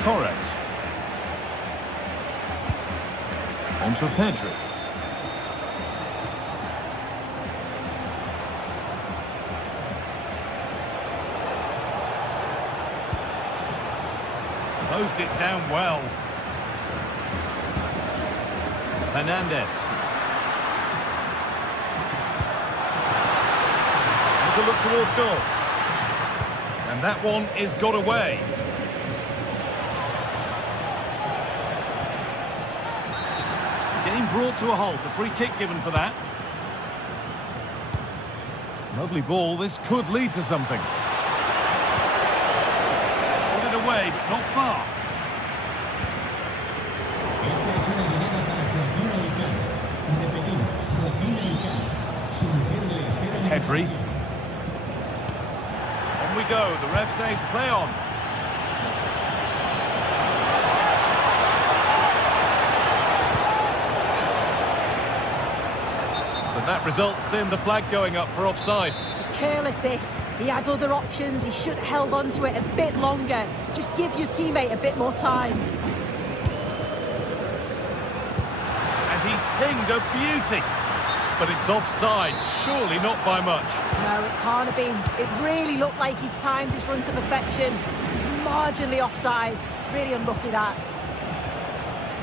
Torres. Onto Pedri. Closed it down well. Hernandez. To look towards goal. And that one is got away. Game brought to a halt. A free kick given for that. Lovely ball. This could lead to something. Put it away, but not far. Pedri. On we go. The ref says play on. But that results in the flag going up for offside. It's careless, this. He had other options. He should have held on to it a bit longer. Just give your teammate a bit more time. And he's pinged a beauty. But it's offside, surely not by much. No, it can't have been. It really looked like he timed his run to perfection. He's marginally offside. Really unlucky, that.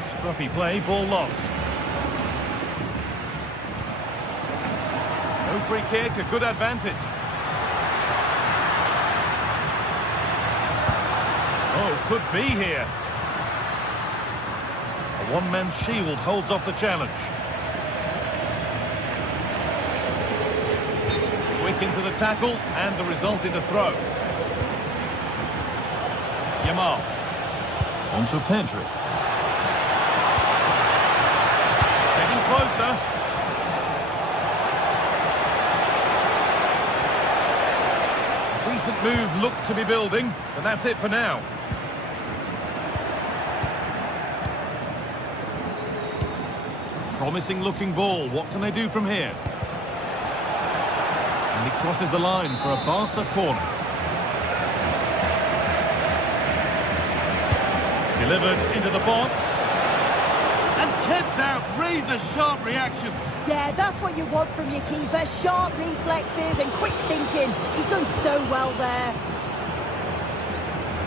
Scruffy play, ball lost. No free kick, a good advantage. Oh, could be here. A one-man shield holds off the challenge. Quick Back into the tackle, and the result is a throw. Yamal. On to Pedri. Getting closer. Decent move looked to be building, but that's it for now. Promising looking ball. What can they do from here? And he crosses the line for a Barca corner. Delivered into the box. And kept out. Razor-sharp reactions. Yeah, that's what you want from your keeper. Sharp reflexes and quick thinking. He's done so well there.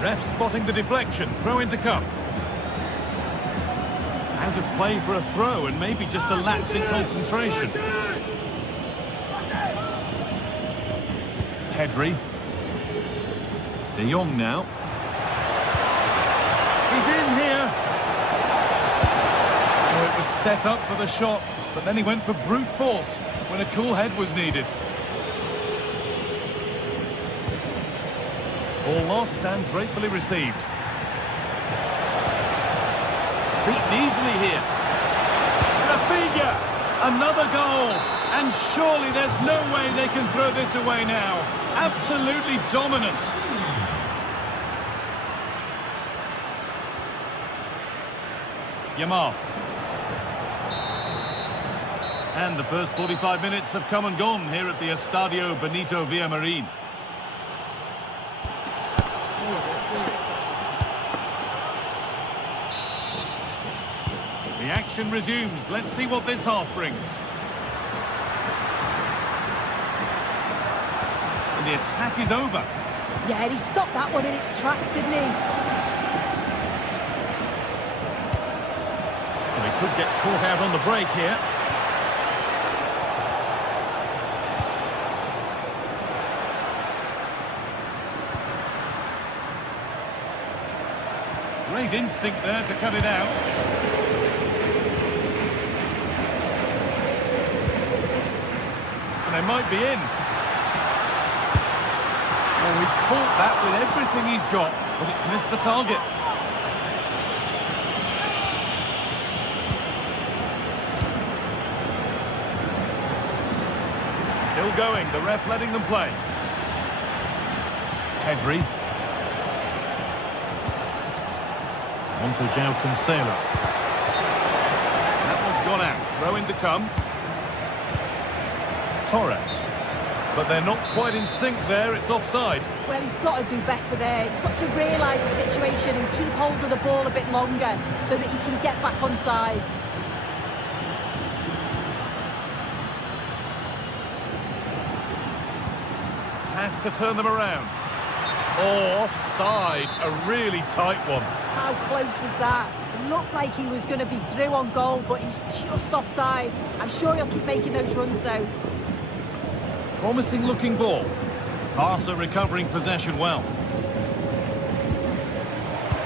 Ref spotting the deflection. Throw in to come. Out of play for a throw, and maybe just a lapse in concentration. Pedri. De Jong now. He's in here. Oh, it was set up for the shot, but then he went for brute force when a cool head was needed. All lost and gratefully received. Beaten easily here. Rafinha! Another goal! And surely there's no way they can throw this away now. Absolutely dominant. Yamal. And the first 45 minutes have come and gone here at the Estadio Benito Villamarín. The action resumes. Let's see what this half brings. And the attack is over. Yeah, he stopped that one in its tracks, didn't he? Well, he could get caught out on the break here. Great instinct there to cut it out. And they might be in. Well, we've caught that with everything he's got, but it's missed the target. Still going, the ref letting them play. Pedri. On to João Cancelo. That one's gone out. Throw in to come. Torres. But they're not quite in sync there. It's offside. Well, he's got to do better there. He's got to realise the situation and keep hold of the ball a bit longer so that he can get back onside. Has to turn them around. Oh, offside. A really tight one. How close was that? It looked like he was going to be through on goal, but he's just offside. I'm sure he'll keep making those runs, though. Promising looking ball. Barca recovering possession well.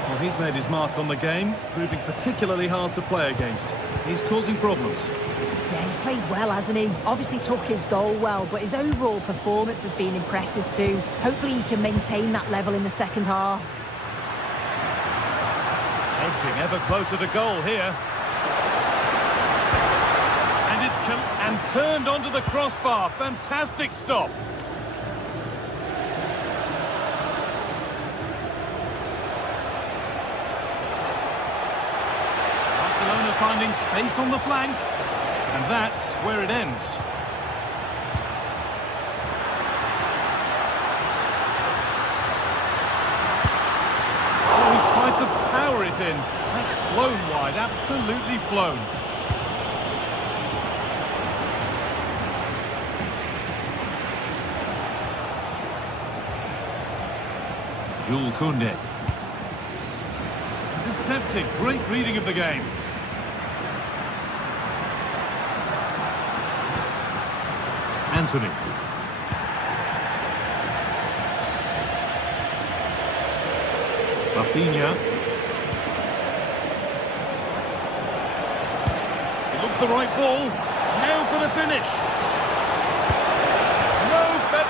Well, he's made his mark on the game, proving particularly hard to play against. He's causing problems. Yeah, he's played well, hasn't he? Obviously took his goal well, but his overall performance has been impressive too. Hopefully he can maintain that level in the second half. Edging ever closer to goal here. And turned onto the crossbar. Fantastic stop. Barcelona finding space on the flank. And that's where it ends. Oh, he tried to power it in. That's flown wide, absolutely flown. Jules Koundé. Intercepted. Great reading of the game. Anthony. Rafinha. It looks the right ball. Now for the finish. No better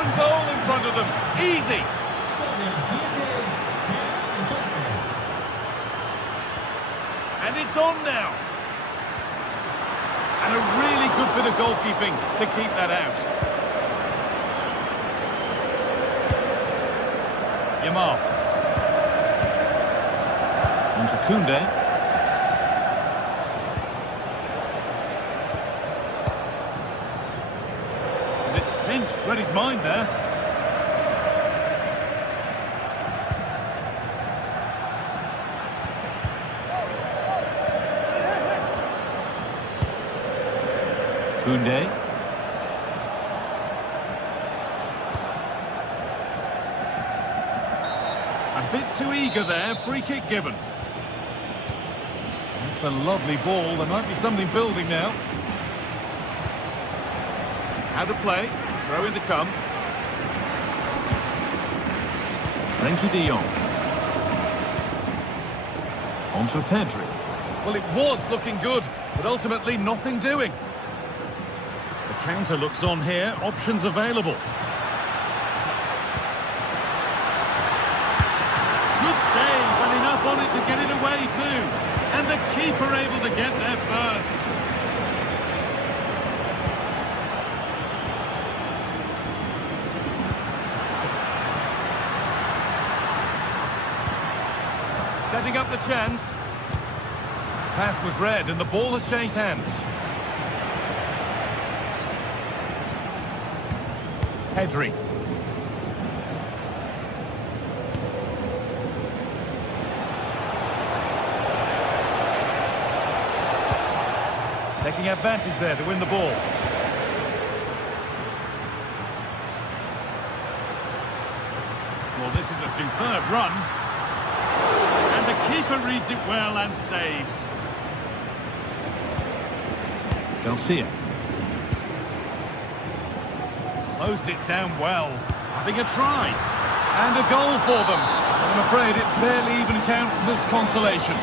open goal in front of them. Easy. And it's on now. And a really good bit of goalkeeping to keep that out. Yamal. On to Koundé. And it's pinched, read his mind there. Koundé. A bit too eager there, free kick given. That's a lovely ball, there might be something building now. How to play, throw in to come. Frenkie de Jong. On to Pedri. Well, it was looking good, but ultimately nothing doing. The counter looks on here, options available. Good save, and enough on it to get it away too. And the keeper able to get there first. Setting up the chance. Pass was read and the ball has changed hands. Pedri. Taking advantage there to win the ball. Well, this is a superb run. And the keeper reads it well and saves. Garcia. Closed it down well. Having a try. And a goal for them. I'm afraid it barely even counts as consolation.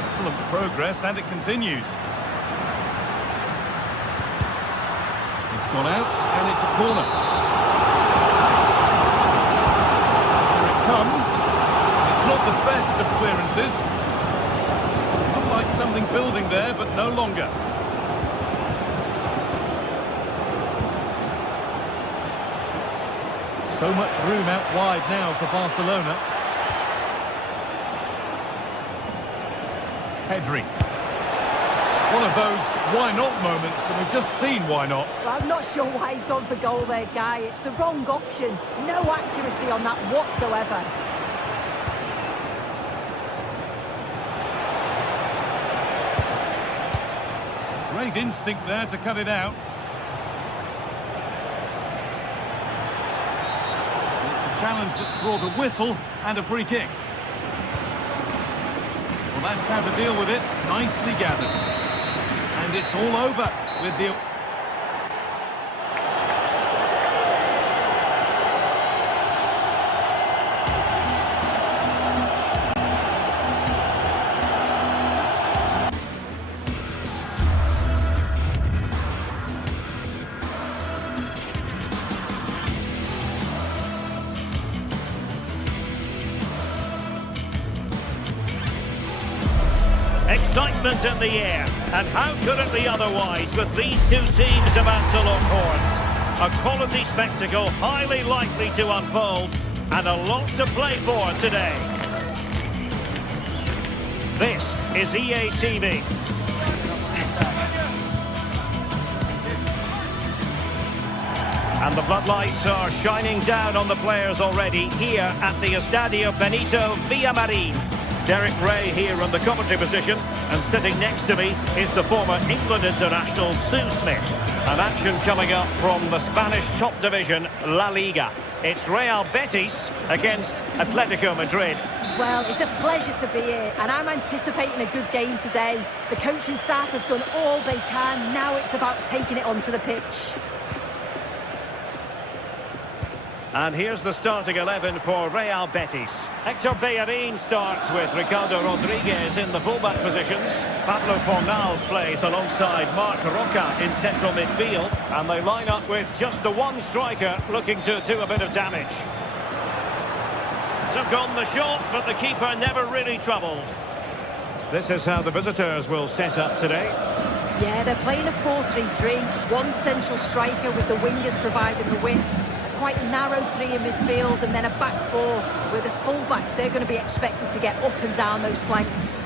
Excellent progress, and it continues. It's gone out, and it's a corner. Here it comes. It's not the best of clearances. Looked like something building there, but no longer. So much room out wide now for Barcelona. Pedri. One of those why-not moments, and we've just seen why not. Well, I'm not sure why he's gone for goal there, Guy. It's the wrong option. No accuracy on that whatsoever. Great instinct there to cut it out. It's a challenge that's brought a whistle and a free kick. Well, that's how to deal with it. Nicely gathered. And it's all over with the... Excitement in the air, and how could it be otherwise with these two teams about to lock horns? A quality spectacle highly likely to unfold, and a lot to play for today. This is EA TV. And the floodlights are shining down on the players already here at the Estadio Benito Villamarín. Derek Ray here in the commentary position, and sitting next to me is the former England international Sue Smith. And action coming up from the Spanish top division, La Liga. It's Real Betis against Atletico Madrid. Well, it's a pleasure to be here, and I'm anticipating a good game today. The coaching staff have done all they can. Now it's about taking it onto the pitch. And here's the starting 11 for Real Betis. Hector Bellerin starts with Ricardo Rodriguez in the fullback positions. Pablo Fornals plays alongside Marc Roca in central midfield. And they line up with just the one striker looking to do a bit of damage. Took on the shot, but the keeper never really troubled. This is how the visitors will set up today. Yeah, they're playing a 4-3-3. One central striker with the wingers providing the width. A quite narrow three in midfield, and then a back four with the full-backs. They're going to be expected to get up and down those flanks.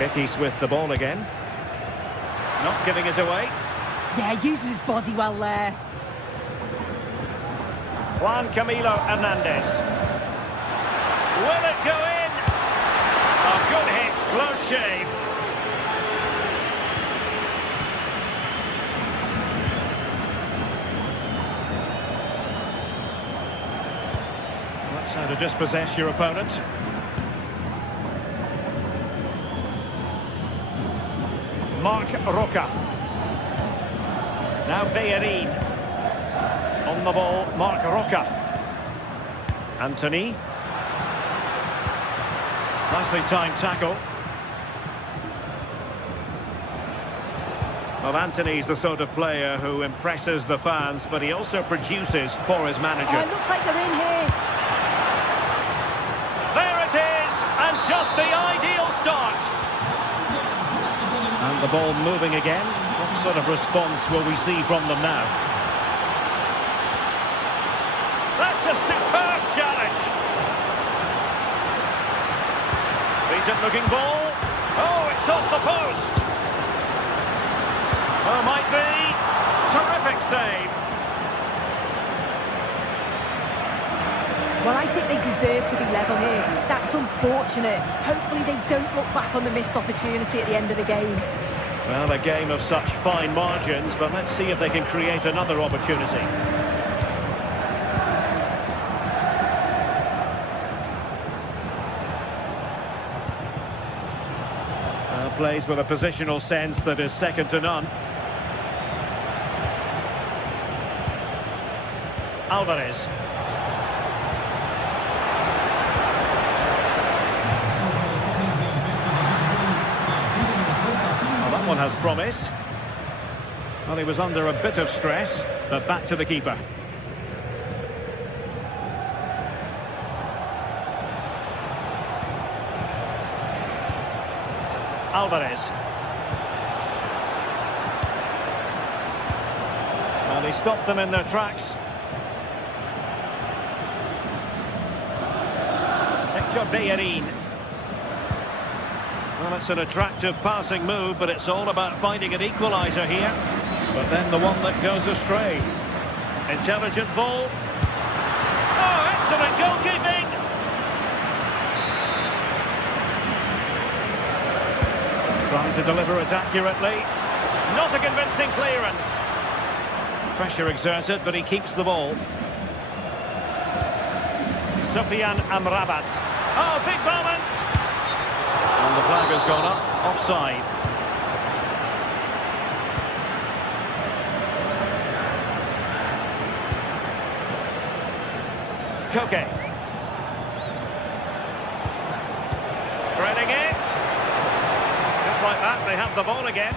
Betis with the ball again. Not giving it away. Yeah, uses his body well there. Juan Camilo Hernandez. Will it go in? A good hit, close shave. That's how to dispossess your opponent. Marc Roca. Now Bellerin. On the ball, Marc Roca. Anthony. Nicely timed tackle. Well, Anthony's the sort of player who impresses the fans, but he also produces for his manager. Oh, it looks like they're in here. There it is, and just the ideal start. And the ball moving again. What sort of response will we see from them now? That's a superb challenge. Decent-looking ball. Oh, it's off the post. Oh, might be. Terrific save. Well, I think they deserve to be level here. That's unfortunate. Hopefully they don't look back on the missed opportunity at the end of the game. Well, a game of such fine margins, but let's see if they can create another opportunity. Plays with a positional sense that is second to none. Alvarez. Well, that one has promise. Well, he was under a bit of stress, but back to the keeper. Alvarez. Well, he stopped them in their tracks. Hector Bellerin. Well, it's an attractive passing move, but it's all about finding an equaliser here. But then the one that goes astray. Intelligent ball. Oh, excellent goalkeeping! Trying to deliver it accurately. Not a convincing clearance. Pressure exerted, but he keeps the ball. Sofiane Amrabat. Oh, big moment! And the flag has gone up. Offside. Koke. Threading it. Just like that, they have the ball again.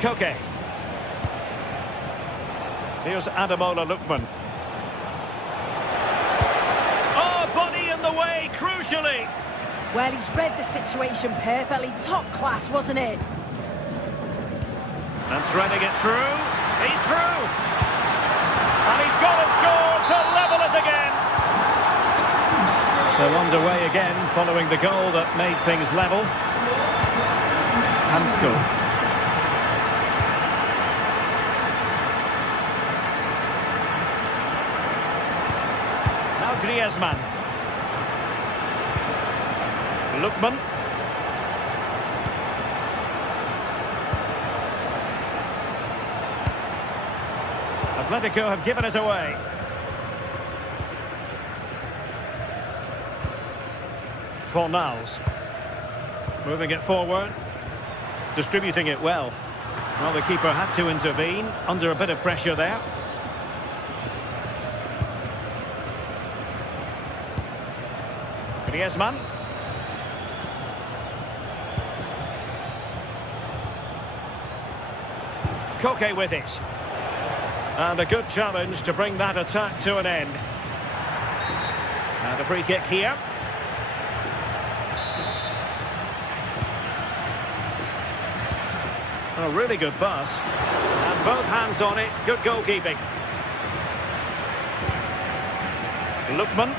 Koke. Here's Ademola Lookman. Oh, body in the way, crucially. Well, he's read the situation perfectly. Top class, wasn't it? And threading it through. He's through. And he's got it scored to level it again. So underway again, following the goal that made things level. Hanskell. Griezmann. Lookman. Atletico have given it away. Fornals. Moving it forward. Distributing it well. Well, the keeper had to intervene under a bit of pressure there. Griezmann. Koke with it. And a good challenge to bring that attack to an end. And a free kick here. A really good pass. And both hands on it. Good goalkeeping. Lookman.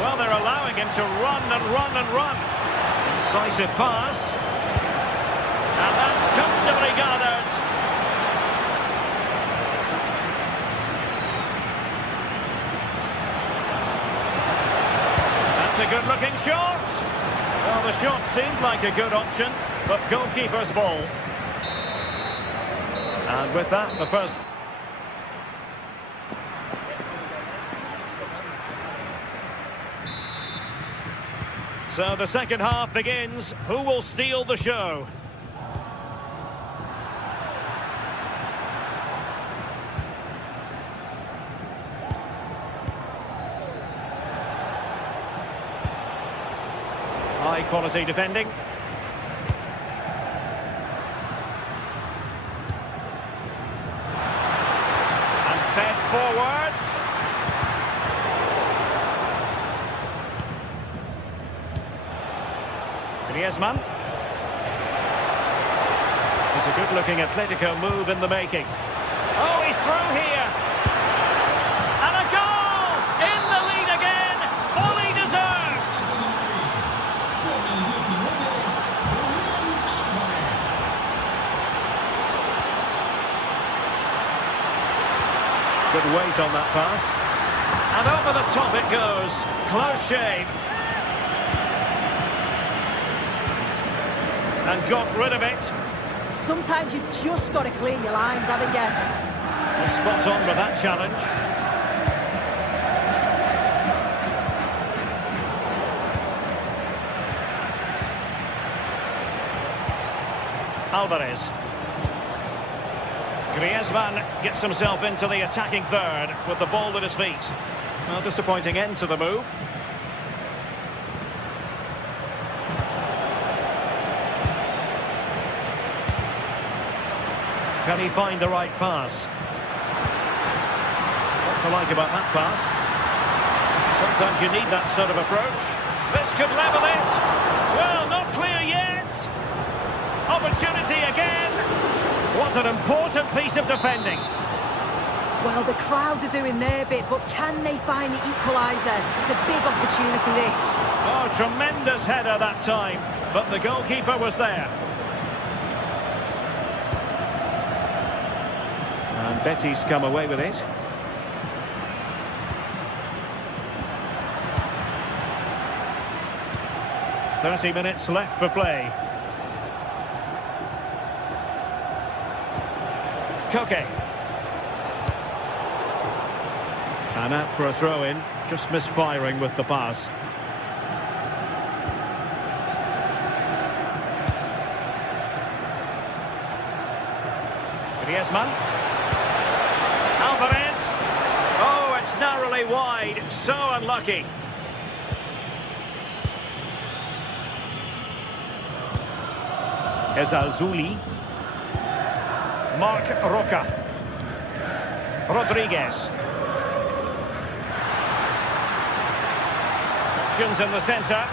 Well, they're allowing him to run and run and run. Incisive pass. And that's comfortably gathered. That's a good-looking shot. Well, the shot seemed like a good option, but goalkeeper's ball. And with that, the first... So the second half begins. Who will steal the show? High quality defending. And fed forwards. Griezmann. It's a good-looking Atletico move in the making. Oh, he's through here. And a goal! In the lead again! Fully deserved! Good weight on that pass. And over the top it goes. Close shave. And got rid of it. Sometimes you've just got to clear your lines, haven't you? Well, spot on with that challenge. Alvarez. Griezmann gets himself into the attacking third with the ball at his feet. Well, disappointing end to the move. Can he find the right pass? What to like about that pass? Sometimes you need that sort of approach. This could level it. Well, not clear yet. Opportunity again. What an important piece of defending. Well, the crowd are doing their bit, but can they find the equaliser? It's a big opportunity, this. Oh, tremendous header that time, but the goalkeeper was there. And Betis come away with it. "30 minutes left for play. Koke. And out for a throw-in, just misfiring with the pass. Griezmann. Alvarez. Oh, it's narrowly wide. So unlucky. Ezalzouli. Marc Roca. Rodriguez. Options in the centre.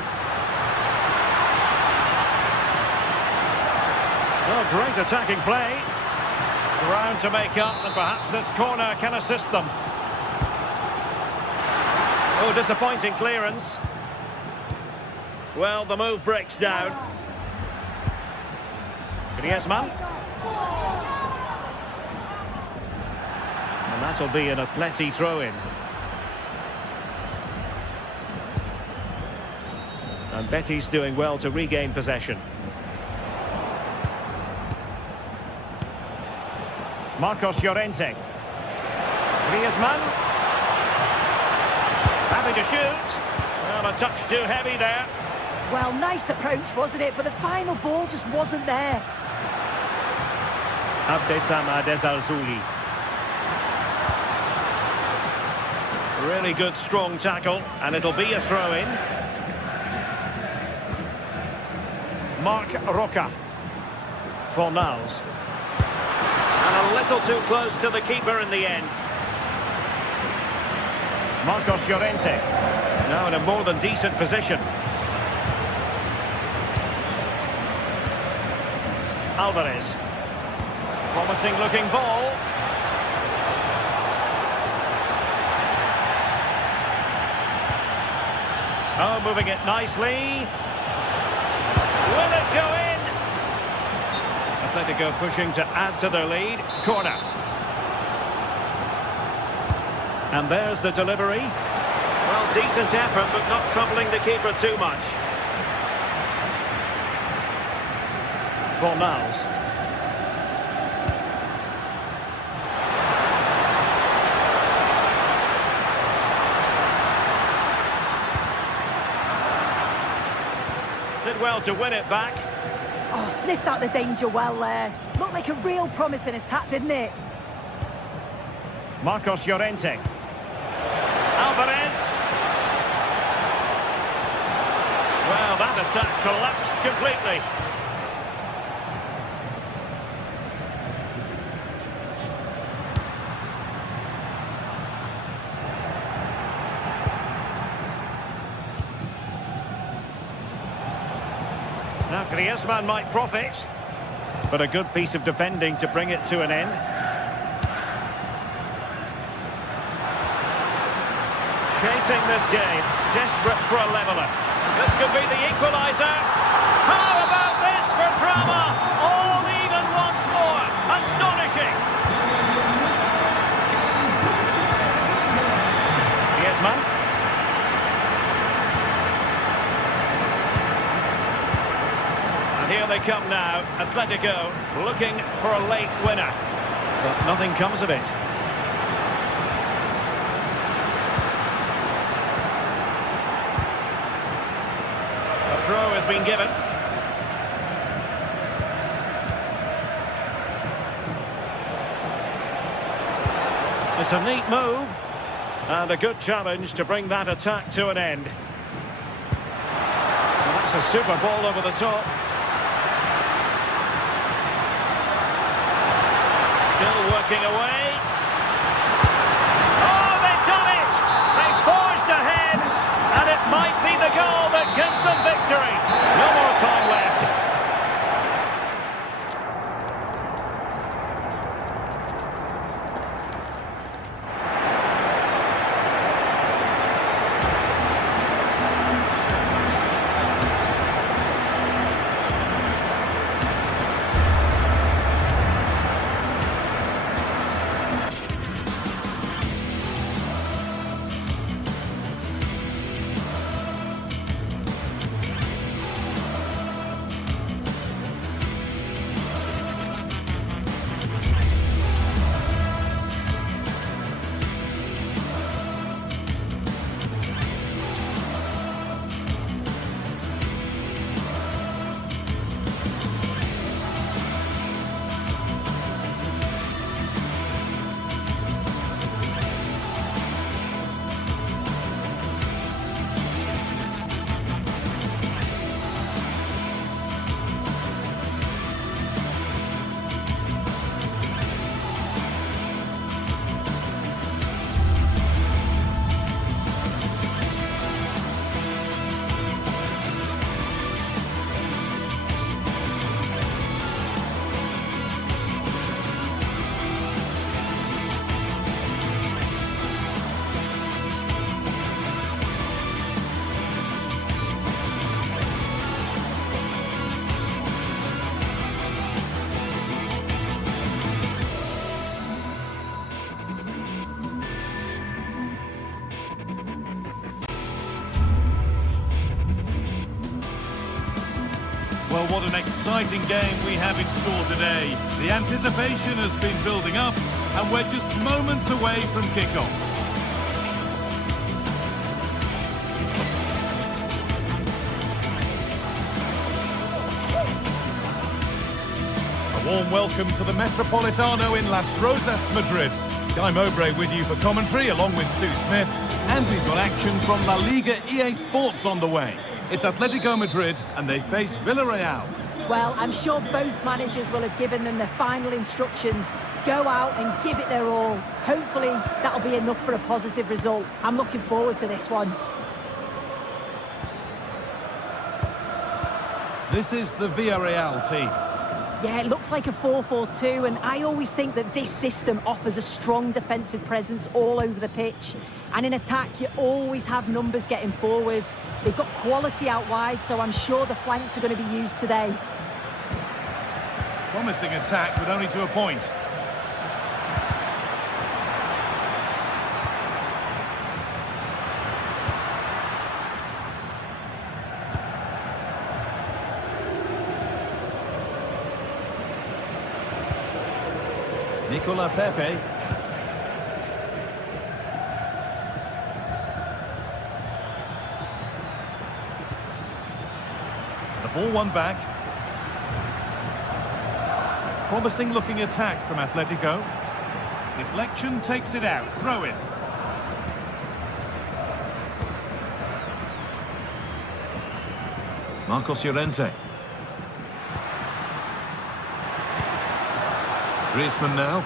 Oh, great attacking play. Ground to make up, and perhaps this corner can assist them. Oh, disappointing clearance. Well, the move breaks down. Griezmann. And that'll be an Atleti throw-in. And Betis doing well to regain possession. Marcos Llorente. Griezmann. Having to shoot. Well, a touch too heavy there. Well, nice approach, wasn't it? But the final ball just wasn't there. Abdesama Desalzuli. Really good, strong tackle, and it'll be a throw-in. Mark Roca. Fornals. And a little too close to the keeper in the end. Marcos Llorente. Now in a more than decent position. Alvarez. Promising looking ball. Oh, moving it nicely. Will it go in? Atletico pushing to add to their lead. Corner. And there's the delivery. Well, decent effort, but not troubling the keeper too much. Fornals. Did well to win it back. Oh, sniffed out the danger well there. Looked like a real promising attack, didn't it? Marcos Llorente. Alvarez. Well, that attack collapsed completely. Now Griezmann might profit, but a good piece of defending to bring it to an end. Chasing this game, desperate for a leveller. This could be the equaliser. How about this for drama? All even once more. Astonishing. Griezmann. Here they come now, Atletico looking for a late winner, but nothing comes of it. A throw has been given. It's a neat move, and a good challenge to bring that attack to an end. And that's a super ball over the top. Still working away. Oh, they've done it! They forged ahead, and it might be the goal that gives them victory. No more time left. Well, what an exciting game we have in store today. The anticipation has been building up, and we're just moments away from kickoff. warm welcome to the Metropolitano in Las Rozas, Madrid. Guy Mowbray with you for commentary, along with Sue Smith. And we've got action from La Liga GTSports on the way. It's Atletico Madrid, and they face Villarreal. Well, I'm sure both managers will have given them the final instructions. Go out and give it their all. Hopefully, that'll be enough for a positive result. I'm looking forward to this one. This is the Villarreal team. Yeah, it looks like a 4-4-2, and I always think that this system offers a strong defensive presence all over the pitch. And in attack, you always have numbers getting forward. They've got quality out wide, so I'm sure the flanks are going to be used today. Promising attack, but only to a point. Nicola Pepe. The ball won back. Promising looking attack from Atletico. Deflection takes it out. Throw in. Marcos Llorente. Griezmann now.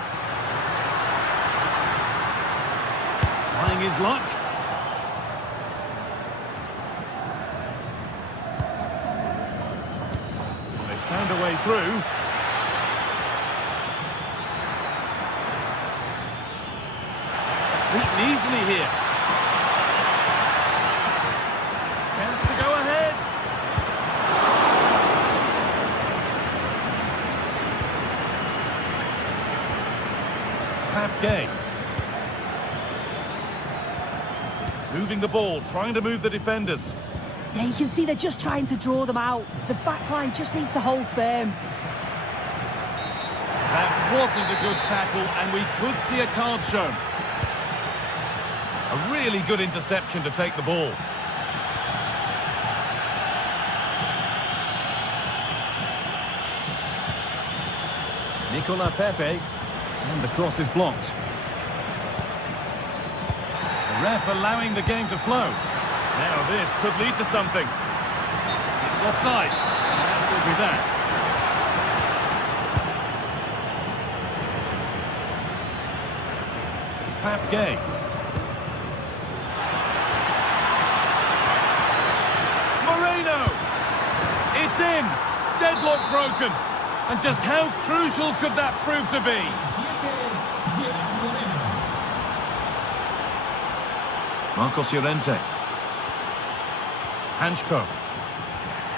Trying his luck. They found a way through. Beaten easily here. Chance to go ahead. Gay. Moving the ball, trying to move the defenders. Yeah, you can see they're just trying to draw them out. The back line just needs to hold firm. That wasn't a good tackle, and we could see a card shown. A really good interception to take the ball. Nicola Pepe. And the cross is blocked. The ref allowing the game to flow. Now this could lead to something. It's offside. That will be that. Pap Gay. Moreno! It's in! Deadlock broken! And just how crucial could that prove to be? Marcos Llorente. Hanchko.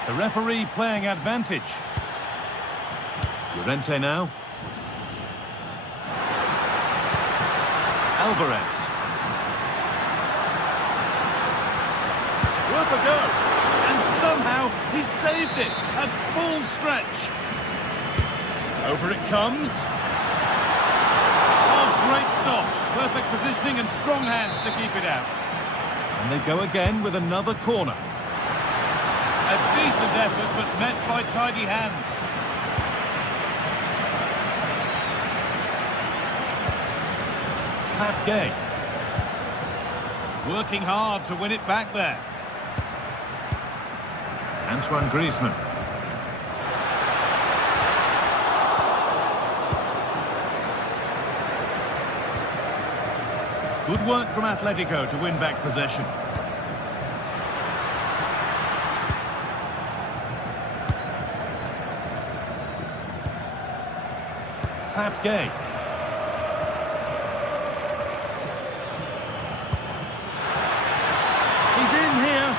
The referee playing advantage. Llorente now. Alvarez. Worth a go. And somehow he saved it at full stretch. Over it comes. Oh, great stop. Perfect positioning and strong hands to keep it out. And they go again with another corner. A decent effort, but met by tidy hands. Pat Gay. Working hard to win it back there. Antoine Griezmann. Good work from Atletico to win back possession. Pap Gay. He's in here.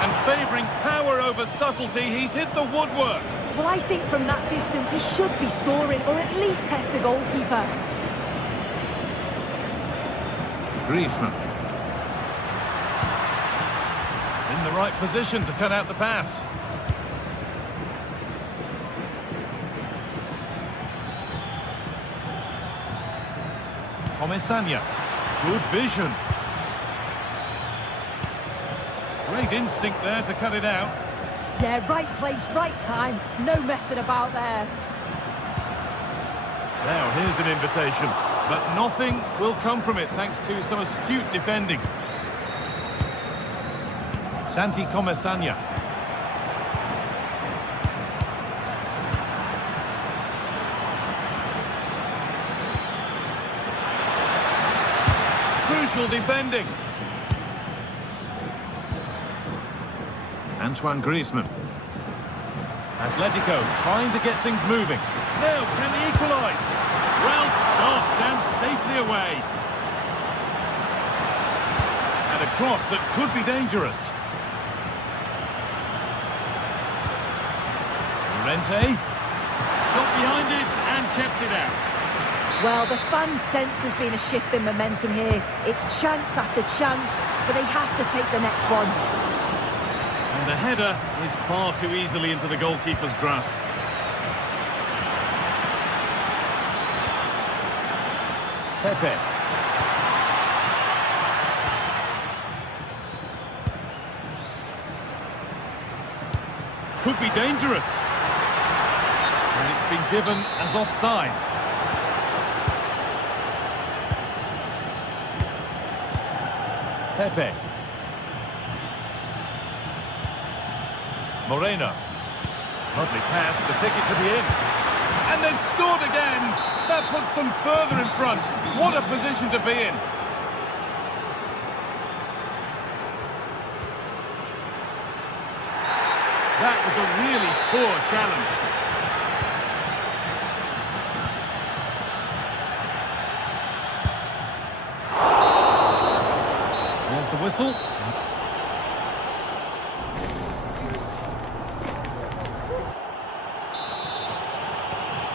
And favouring power over subtlety, he's hit the woodwork. Well, I think from that distance he should be scoring, or at least test the goalkeeper. Griezmann. In the right position to cut out the pass. Comesaña. Good vision. Great instinct there to cut it out. Yeah, right place, right time. No messing about there. Now, here's an invitation. But nothing will come from it thanks to some astute defending. Santi Comesanya. Crucial defending. Antoine Griezmann. Atletico trying to get things moving. Now, can they equalise? Well stopped and safely away. And a cross that could be dangerous. Llorente got behind it and kept it out. Well, the fans sense there's been a shift in momentum here. It's chance after chance, but they have to take the next one. And the header is far too easily into the goalkeeper's grasp. Pepe. Could be dangerous. And it's been given as offside. Pepe. Moreno. Lovely pass, the ticket to the in. And they've scored again. That puts them further in front. What a position to be in. That was a really poor challenge. There's the whistle.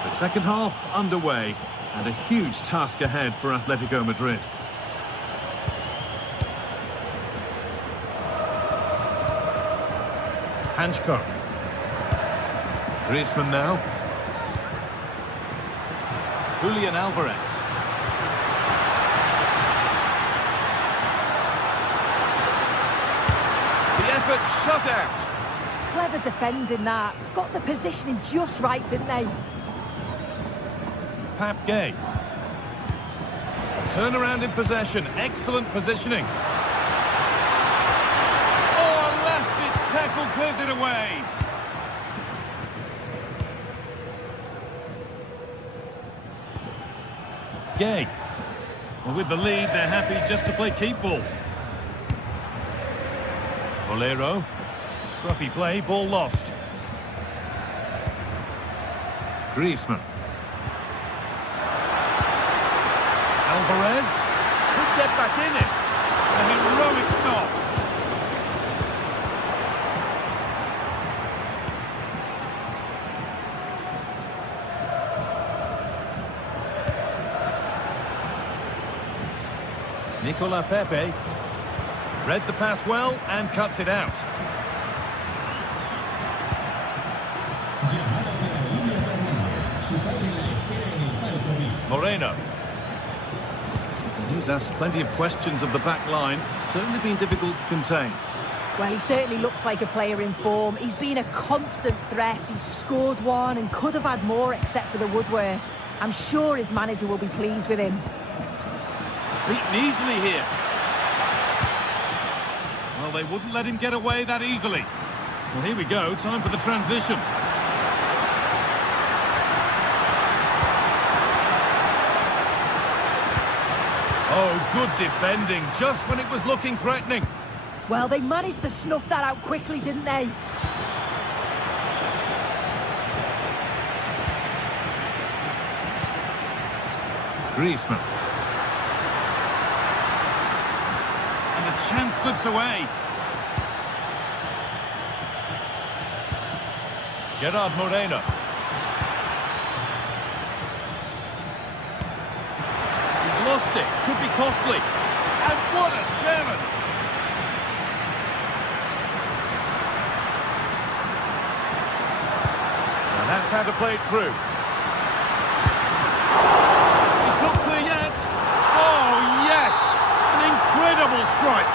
The second half underway, and a huge task ahead for Atletico Madrid. Hanchko. Griezmann now. Julian Alvarez. The effort shut out. Clever defending that. Got the positioning just right, didn't they? Pap Gay. Turnaround in possession. Excellent positioning. Oh, last-ditch tackle clears it away. Gay. Well, with the lead, they're happy just to play keep ball. Bolero. Scruffy play, ball lost. Griezmann. Alvarez could get back in it. A heroic stop. Nicola Pepe read the pass well and cuts it out. Moreno. He's asked plenty of questions of the back line. Certainly been difficult to contain. Well, he certainly looks like a player in form. He's been a constant threat. He's scored one and could have had more except for the woodwork. I'm sure his manager will be pleased with him. Beaten easily here. Well, they wouldn't let him get away that easily. Well, here we go. Time for the transition. Oh, good defending, just when it was looking threatening. Well, they managed to snuff that out quickly, didn't they? Griezmann. And the chance slips away. Gerard Moreno. Lost it, could be costly, and what a challenge! And that's how to play it through. It's not clear yet. Oh yes, an incredible strike.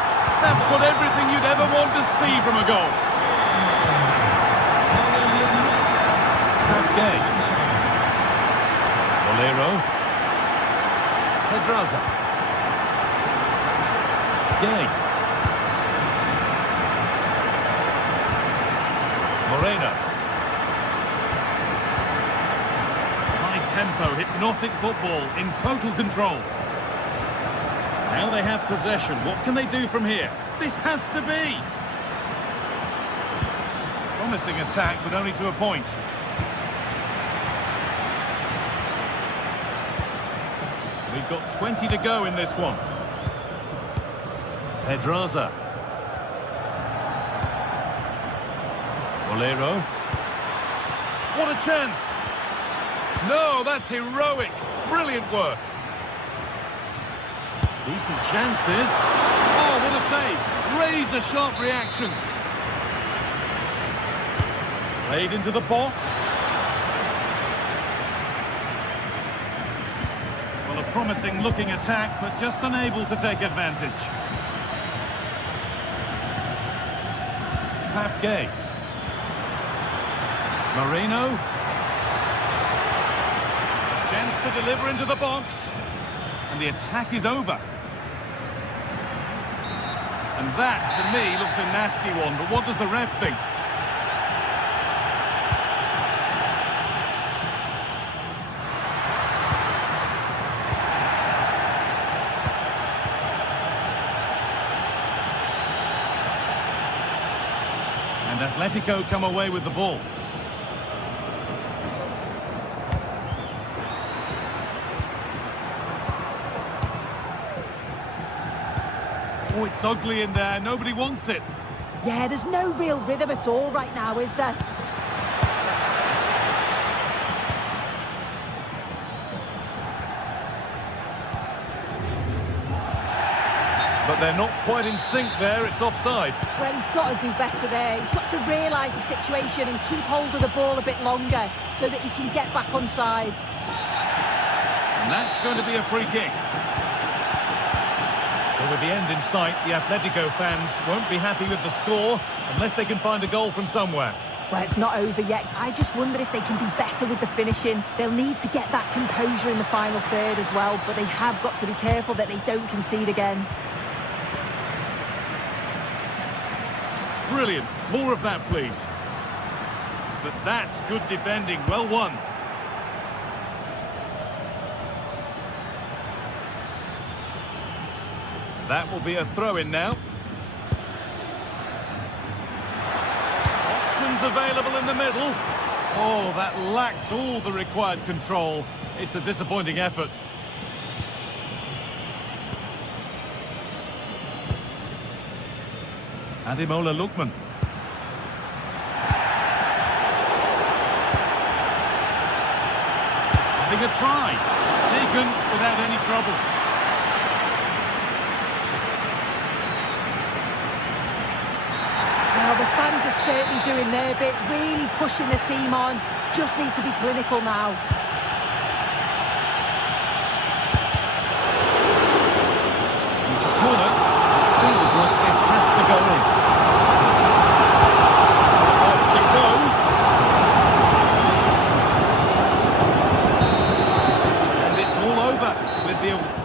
That's got everything you'd ever want to see from a goal. Pedraza. Gay. Moreno. High tempo, hypnotic football in total control. Now they have possession. What can they do from here? This has to be. Promising attack, but only to a point. We've got 20 to go in this one. Pedraza. Bolero. What a chance! No, that's heroic. Brilliant work. Decent chance, this. Oh, what a save. Razor-sharp reactions. Played into the box. Well, a promising-looking attack, but just unable to take advantage. Pap Gay. Moreno. Chance to deliver into the box. And the attack is over. And that, to me, looked a nasty one. But what does the ref think? And Atletico come away with the ball. Oh, it's ugly in there. Nobody wants it. Yeah, there's no real rhythm at all right now, is there? But they're not quite in sync there. It's offside. Well, he's got to do better there. He's got to realise the situation and keep hold of the ball a bit longer so that he can get back on side. And that's going to be a free kick. Well, with the end in sight, the Atletico fans won't be happy with the score unless they can find a goal from somewhere. Well, it's not over yet. I just wonder if they can be better with the finishing. They'll need to get that composure in the final third as well, but they have got to be careful that they don't concede again. Brilliant. More of that, please. But that's good defending. Well won. That will be a throw-in now. Options available in the middle. Oh, that lacked all the required control. It's a disappointing effort. Ademola Lookman. Having a try. Taken without any trouble. Well, the fans are certainly doing their bit, really pushing the team on. Just need to be clinical now. It's a corner. Feels like this has to go in. Off it goes. And it's all over with the...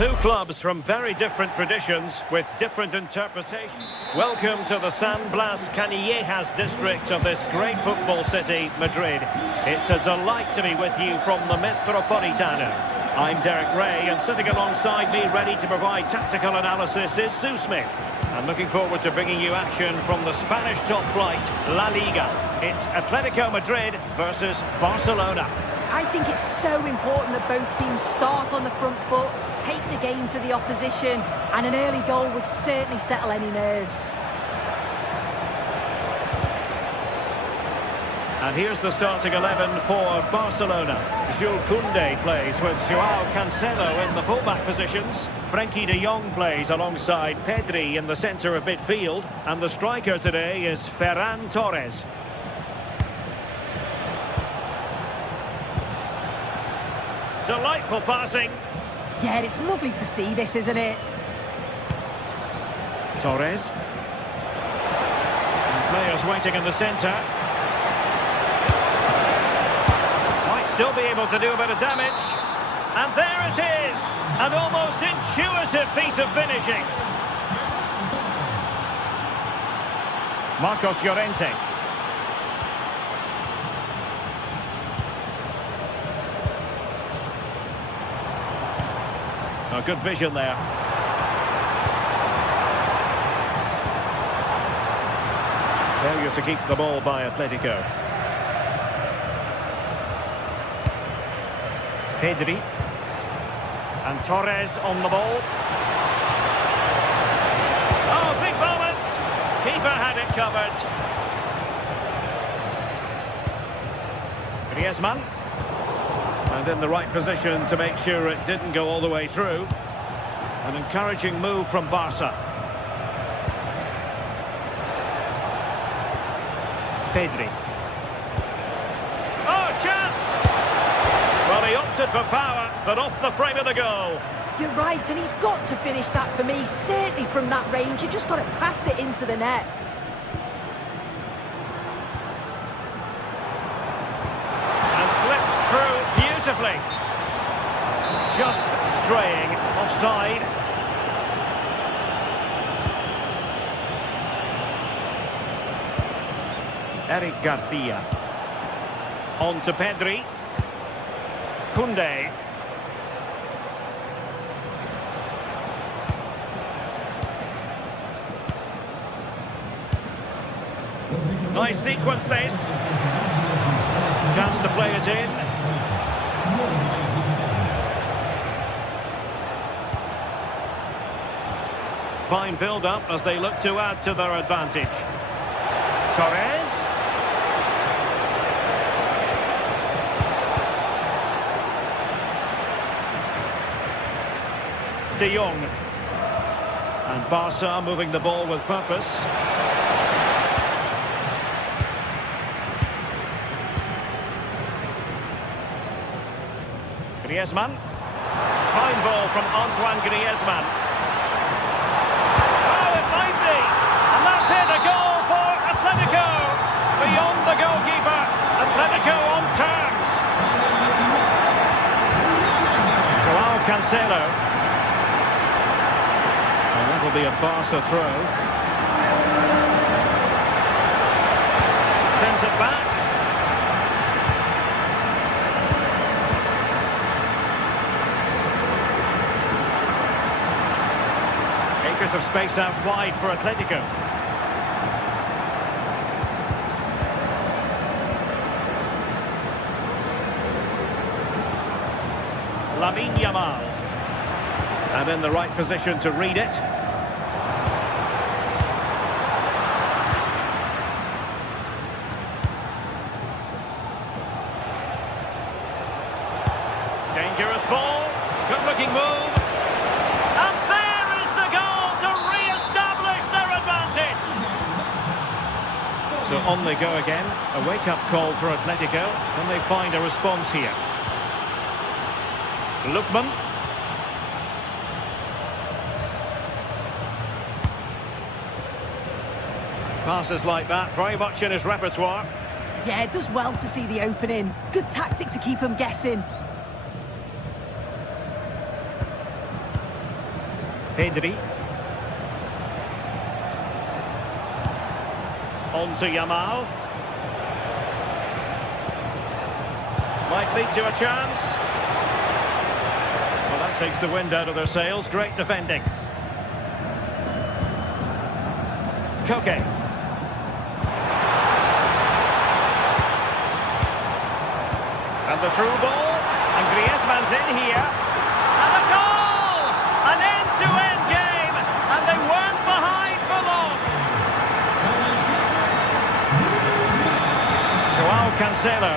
Two clubs from very different traditions with different interpretations. Welcome to the San Blas Canillejas district of this great football city, Madrid. It's a delight to be with you from the Metropolitano. I'm Derek Ray, and sitting alongside me, ready to provide tactical analysis, is Sue Smith. I'm looking forward to bringing you action from the Spanish top flight, La Liga. It's Atletico Madrid versus Barcelona. I think it's so important that both teams start on the front foot, take the game to the opposition, and an early goal would certainly settle any nerves. And here's the starting 11 for Barcelona. Jules Koundé plays with Joao Cancelo in the fullback positions. Frenkie de Jong plays alongside Pedri in the centre of midfield. And the striker today is Ferran Torres. Delightful passing. Yeah, it's lovely to see this, isn't it? Torres. And players waiting in the centre. Might still be able to do a bit of damage. And there it is! An almost intuitive piece of finishing. Marcos Llorente. Oh, good vision there. Failure to keep the ball by Atletico. Pedri. And Torres on the ball. Oh, big moment! Keeper had it covered. Griezmann. And in the right position to make sure it didn't go all the way through. An encouraging move from Barca. Pedri. Oh, chance! Well, he opted for power, but off the frame of the goal. You're right, and he's got to finish that for me. Certainly from that range, you just got to pass it into the net. Beautifully. Just straying offside. Eric Garcia. On to Pedri. Koundé. Nice sequence this. Chance to play it in. Fine build-up as they look to add to their advantage. Torres. De Jong. And Barca moving the ball with purpose. Griezmann. Fine ball from Antoine Griezmann. A goal for Atletico. Beyond the goalkeeper. Atletico on terms. Joao Cancelo. And that will be a Barca throw. Sends it back. Acres of space out wide for Atletico. Lamine Yamal. And in the right position to read it. Dangerous ball. Good looking move. And there is the goal to re-establish their advantage. So on they go again. A wake-up call for Atletico. Can they find a response here? Lookman. Passes like that, very much in his repertoire. Yeah, it does well to see the opening. Good tactic to keep him guessing. Pedri. On to Yamal. Might lead to a chance. Well, that takes the wind out of their sails. Great defending. Koke. And the through ball. And Griezmann's in here. And a goal! An end-to-end game. And they weren't behind for long. Joao Cancelo.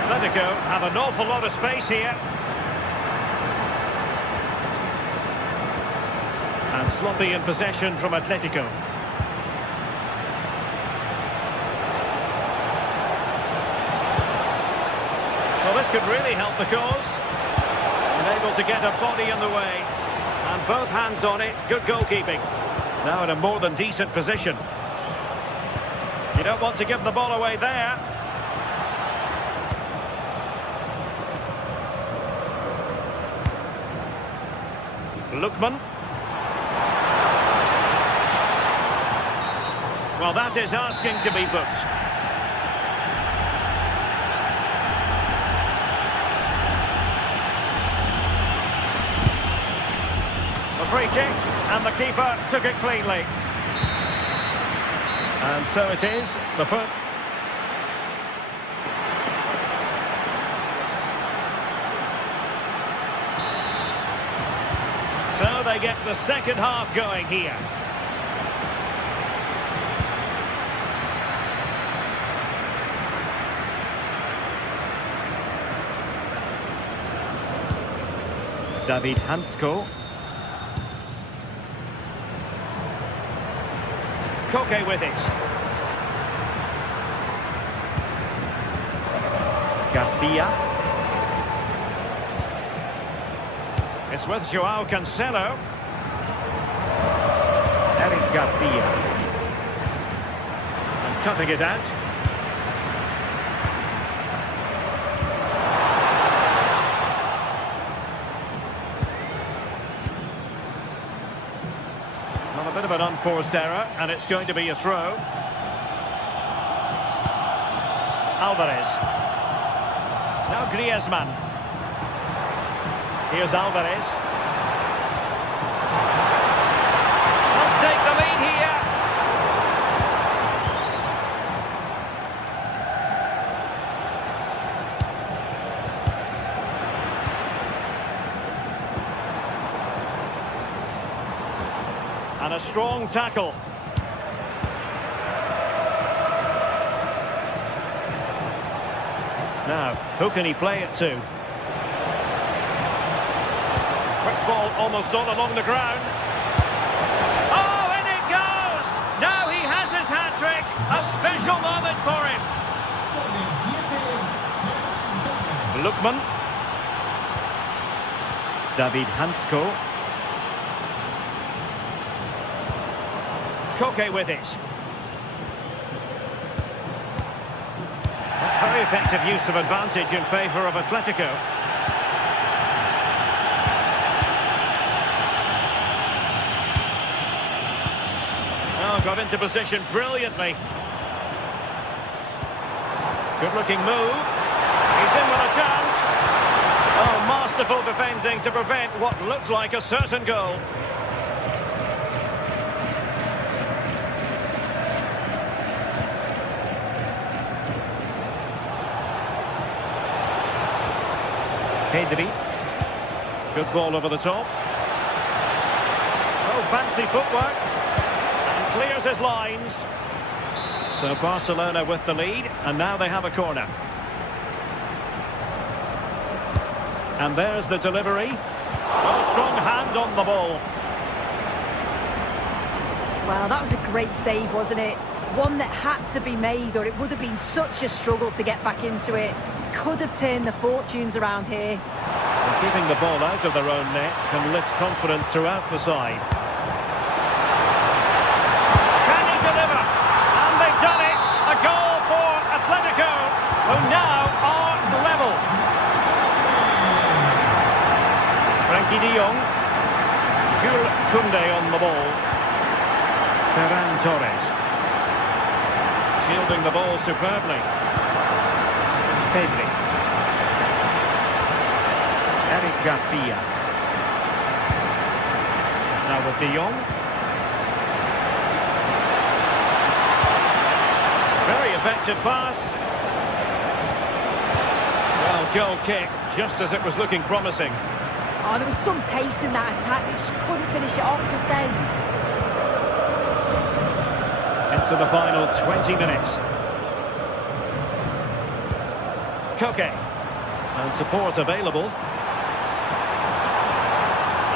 Atletico have an awful lot of space here. And sloppy in possession from Atletico. Well, this could really help the cause. Unable to get a body in the way. And both hands on it. Good goalkeeping. Now in a more than decent position. You don't want to give the ball away there. Lookman. Well, that is asking to be booked. A free kick, and the keeper took it cleanly. And so it is, the foot. So they get the second half going here. David Hansko. Koke with it. Garcia. It's with Joao Cancelo. Eric Garcia. And cutting it out. Well, a bit of an unforced error, and it's going to be a throw. Alvarez. Now Griezmann. Here's Alvarez. Let's take the lead here. And a strong tackle. Now, who can he play it to? Quick ball almost on along the ground. Oh, and it goes! Now he has his hat-trick. A special moment for him. Lookman. David Hansko. Koke with it. That's very effective use of advantage in favour of Atletico. Got into position brilliantly. Good looking move. He's in with a chance. Oh, masterful defending to prevent what looked like a certain goal. Pedri. Good ball over the top. Oh, fancy footwork. Clears his lines. So Barcelona with the lead, and now they have a corner. And there's the delivery. Oh, strong hand on the ball. Well, that was a great save, wasn't it? One that had to be made, or it would have been such a struggle to get back into it. Could have turned the fortunes around here. And keeping the ball out of their own net can lift confidence throughout the side. Done it! A goal for Atletico, who now Koundé on the ball. Ferran Torres. Shielding the ball superbly. Pedri. Eric Garcia. Now with De Jong. Very effective pass. Well, goal kick, just as it was looking promising. Oh, there was some pace in that attack. They just couldn't finish it off, could they? Into the final 20 minutes. Koke. And support available.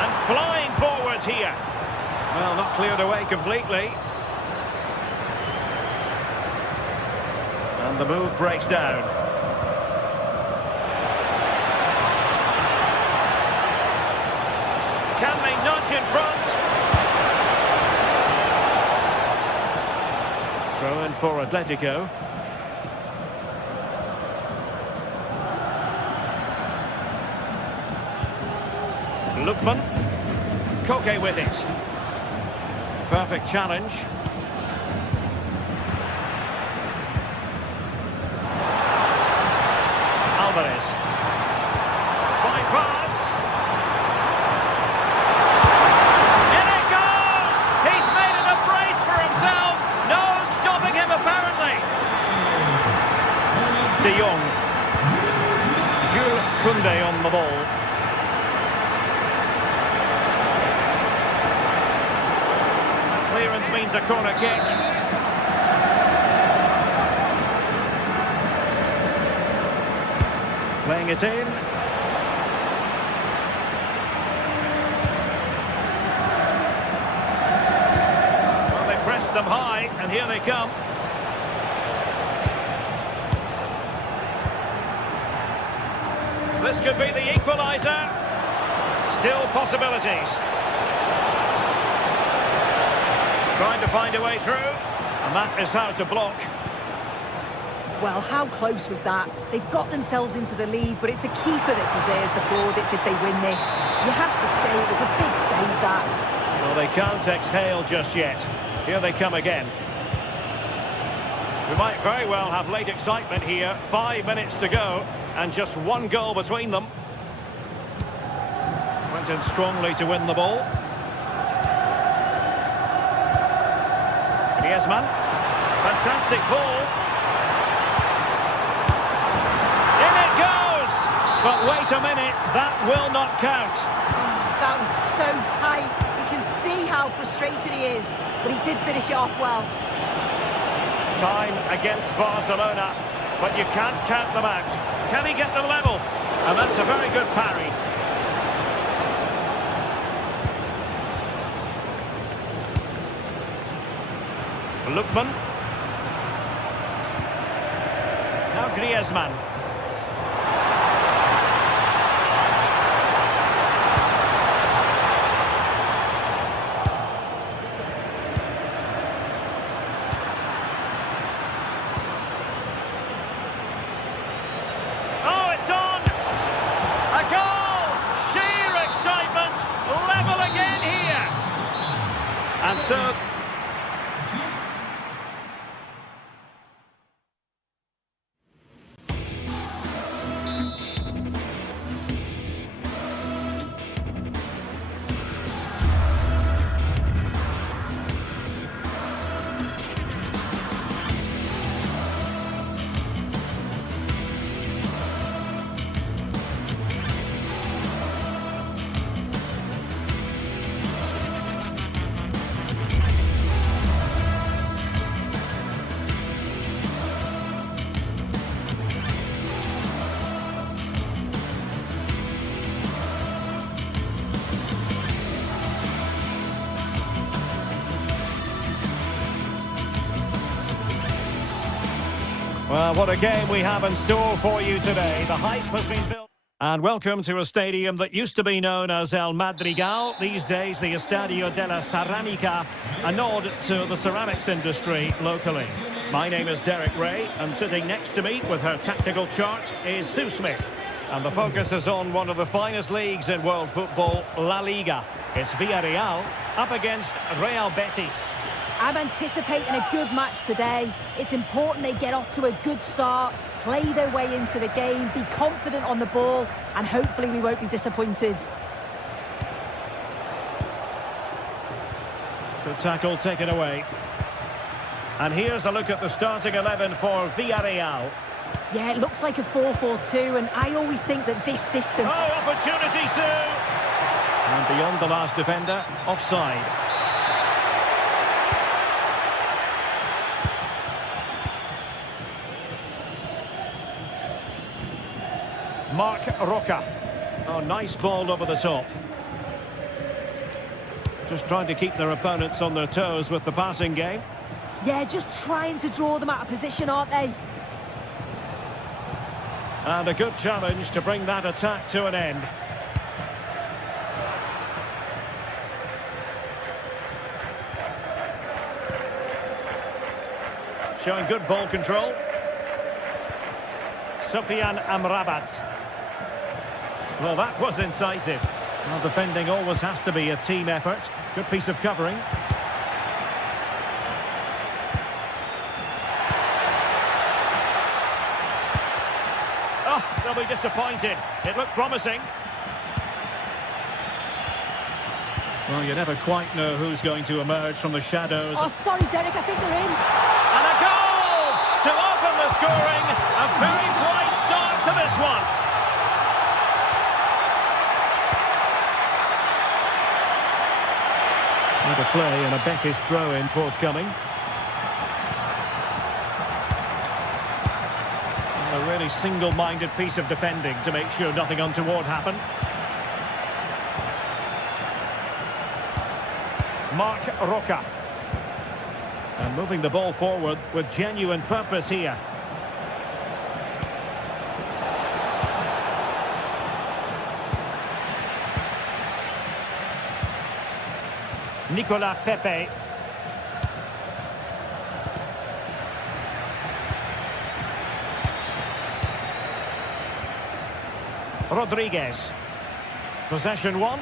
And flying forwards here. Well, not cleared away completely. And the move breaks down. Can they nudge in front? Throw in for Atletico. Lookman. Koke with it. Perfect challenge. Alvarez. Fine pass. In it goes! He's made it a brace for himself. No stopping him apparently. De Jong. Jules Koundé on the ball. Clearance means a corner kick. Playing it in. Well, they pressed them high, and here they come. This could be the equaliser. Still possibilities. Trying to find a way through, and that is how to block. Well, how close was that? They've got themselves into the lead, but it's the keeper that deserves the plaudits if they win this. You have to say it was a big save, that. Well, they can't exhale just yet. Here they come again. We might very well have late excitement here. 5 minutes to go, and just one goal between them. Went in strongly to win the ball. Griezmann. Fantastic ball. In it goes! But wait a minute, that will not count. That was so tight. You can see how frustrated he is, but he did finish it off well. Time against Barcelona, but you can't count them out. Can he get them level? And that's a very good parry. Lookman. Now Griezmann. Oh, it's on! A goal! Sheer excitement! Level again here! And so... Well, what a game we have in store for you today. The hype has been built. And welcome to a stadium that used to be known as El Madrigal, these days the Estadio de la Ceramica, a nod to the ceramics industry locally. My name is Derek Ray, and sitting next to me with her tactical chart is Sue Smith. And the focus is on one of the finest leagues in world football, La Liga. It's Villarreal up against Real Betis. I'm anticipating a good match today. It's important they get off to a good start, play their way into the game, be confident on the ball, and hopefully we won't be disappointed. Good tackle taken away. And here's a look at the starting 11 for Villarreal. Yeah, it looks like a 4-4-2, and I always think that this system... Oh, opportunity, Sue! And beyond the last defender, offside. Marc Roca. Oh, nice ball over the top. Just trying to keep their opponents on their toes with the passing game. Yeah, just trying to draw them out of position, aren't they? And a good challenge to bring that attack to an end. Showing good ball control. Sofian Amrabat. Well, that was incisive. Well, defending always has to be a team effort. Good piece of covering. Oh, they'll be disappointed. It looked promising. Well, you never quite know who's going to emerge from the shadows. Oh, sorry, Derek, I think they're in. And a goal to open the scoring. A very bright start to this one. With a play and a Betis throw-in forthcoming. A really single-minded piece of defending to make sure nothing untoward happened. Marc Roca. And moving the ball forward with genuine purpose here. Nicolas Pepe. Rodriguez. Possession one.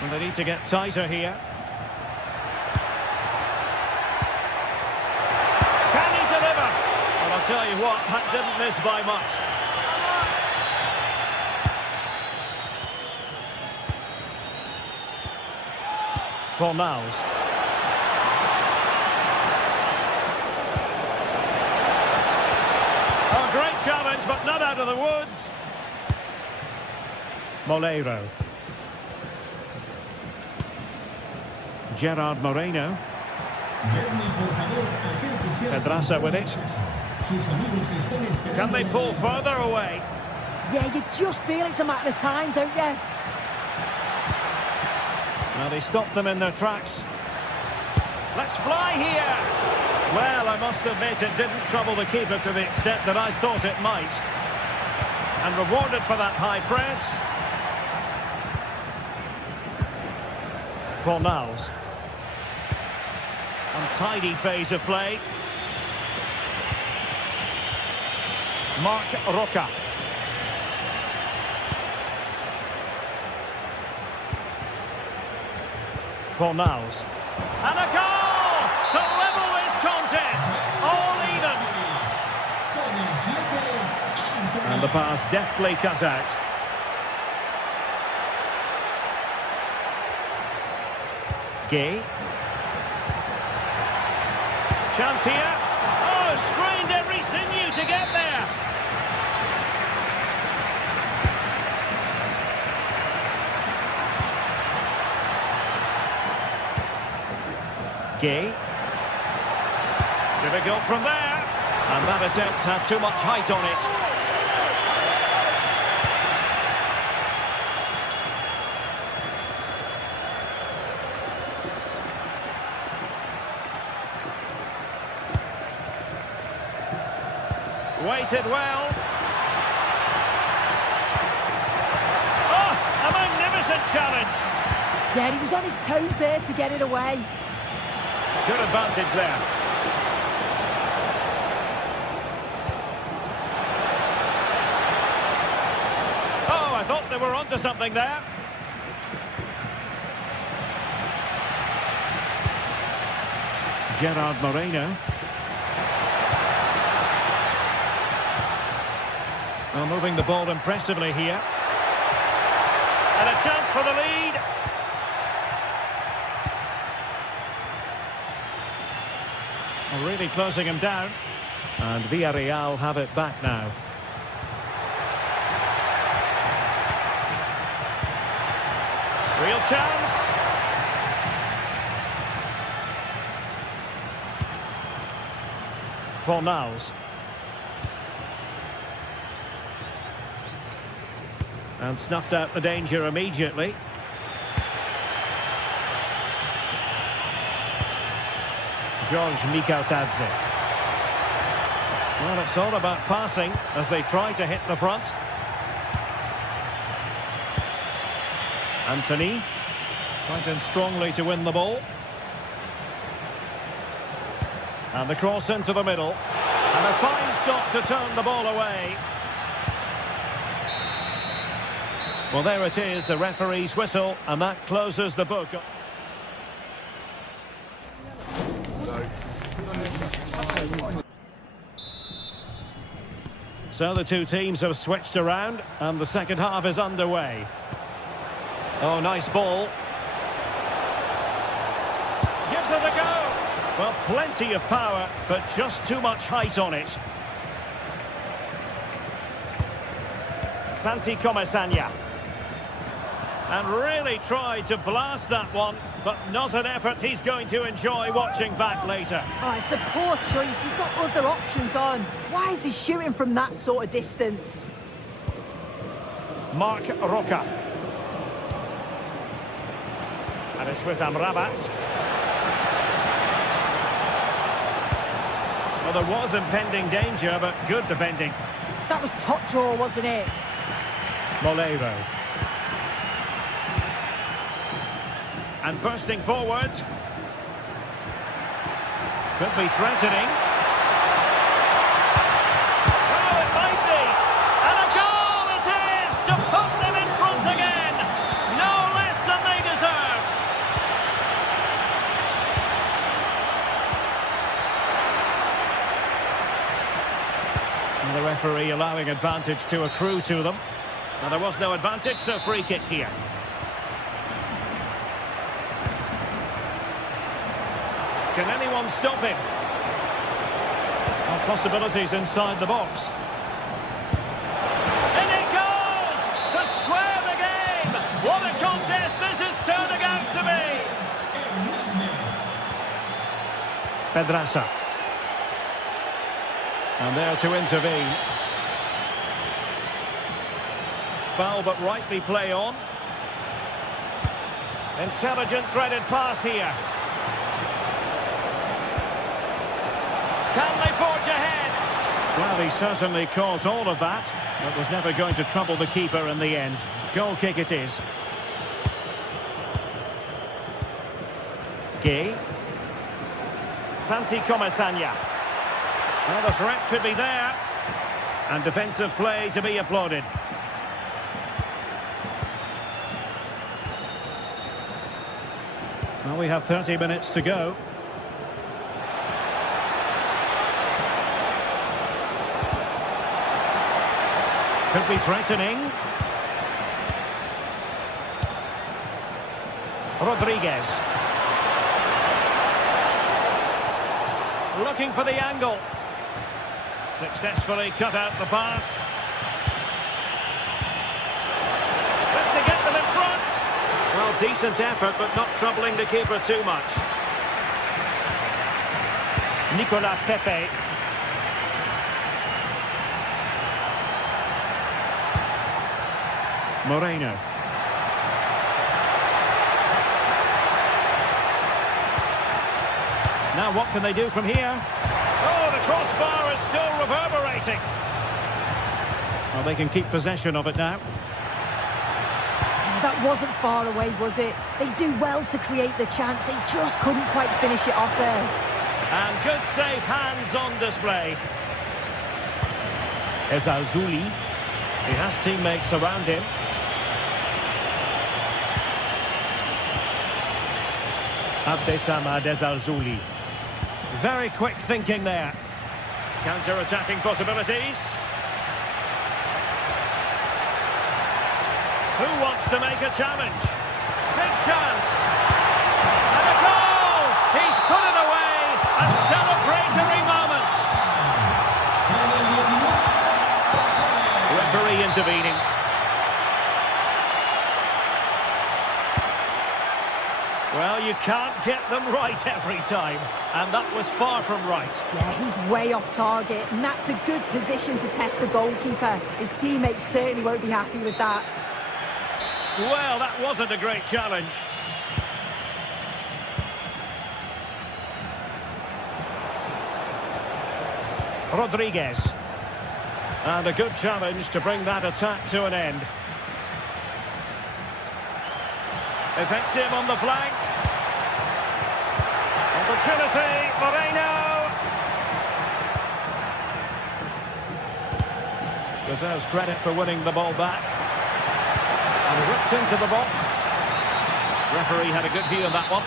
And they need to get tighter here. Can he deliver? Well, I'll tell you what, that didn't miss by much. Fornals. Oh, great challenge, but not out of the woods. Moleiro. Gerard Moreno. Pedraza with it. Can they pull further away? Yeah, you just feel it's a matter of time, don't you? Well, they stopped them in their tracks. Let's fly here! Well, I must admit it didn't trouble the keeper to the extent that I thought it might. And rewarded for that high press. Fornals. Untidy phase of play. Marc Roca. Fornals. And a goal to level this contest. All even. And the pass deftly cut out. Gay. Chance here. Oh, strained every sinew to get there. Gay. Difficult from there. And that attempt had too much height on it. Waited well. Oh, a magnificent challenge. Yeah, he was on his toes there to get it away. Good advantage there. Oh, I thought they were onto something there. Gerard Moreno. Well, moving the ball impressively here. And a chance for the lead. Well, really closing him down. And Villarreal have it back now. Real chance. Fornals. And snuffed out the danger immediately. George Mikautadze. Well, it's all about passing as they try to hit the front. Anthony fighting strongly to win the ball. And the cross into the middle. And a fine stop to turn the ball away. Well, there it is, the referee's whistle, and that closes the book. So the two teams have switched around, and the second half is underway. Oh, nice ball. Gives it a go. Well, plenty of power, but just too much height on it. Santi Comesaña. And really tried to blast that one, but not an effort he's going to enjoy watching back later. Oh, it's a poor choice. He's got other options on. Why is he shooting from that sort of distance? Marc Roca. And it's with Amrabat. Well, there was impending danger, but good defending. That was top draw, wasn't it? Molero. And bursting forward. Could be threatening. Oh, it might be. And a goal it is to put them in front again. No less than they deserve. And the referee allowing advantage to accrue to them. Now, there was no advantage, so free kick here. Can anyone stop him? Well, possibilities inside the box. And it goes to square the game. What a contest this is turning out to be. Pedraza. And there to intervene. Foul, but rightly play on. Intelligent threaded pass here. Can they forge ahead? Well, he certainly caused all of that, but was never going to trouble the keeper in the end. Goal kick it is. Gay. Santi Comesaña. Well, the threat could be there. And defensive play to be applauded. Well, we have 30 minutes to go. Could be threatening. Rodriguez. Looking for the angle. Successfully cut out the pass. Just to get them in front. Well, decent effort, but not troubling the keeper too much. Nicolas Pepe. Moreno. Now what can they do from here? Oh, the crossbar is still reverberating. Well, they can keep possession of it now. That wasn't far away, was it? They do well to create the chance. They just couldn't quite finish it off there. And good safe hands on display. Ezalzouli. He has teammates around him. Abdesamad Ezalzouli. Very quick thinking there. Counter-attacking possibilities. Who wants to make a challenge? Big chance. And a goal! He's put it away. A celebratory moment. Referee intervening. Well, you can't get them right every time, and that was far from right. Yeah, he's way off target, and that's a good position to test the goalkeeper. His teammates certainly won't be happy with that. Well, that wasn't a great challenge. Rodriguez. And a good challenge to bring that attack to an end. Effective on the flank. Opportunity, Moreno. Deserves credit for winning the ball back. And whipped into the box. Referee had a good view of that one.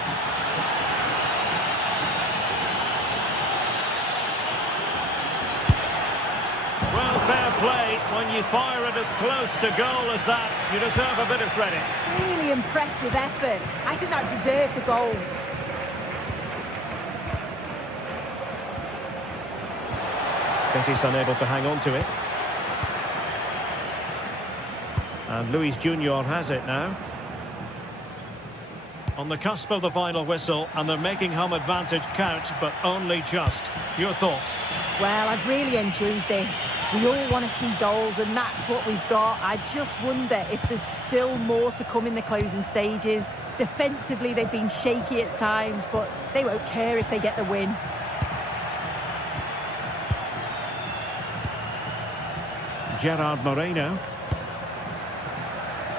Well, fair play. When you fire it as close to goal as that, you deserve a bit of credit. Really impressive effort. I think that deserved the goal. Betis unable to hang on to it. And Luis Junior has it now. On the cusp of the final whistle, and they're making home advantage count, but only just. Your thoughts? Well, I've really enjoyed this. We all want to see goals, and that's what we've got. I just wonder if there's still more to come in the closing stages. Defensively, they've been shaky at times, but they won't care if they get the win. Gerard Moreno.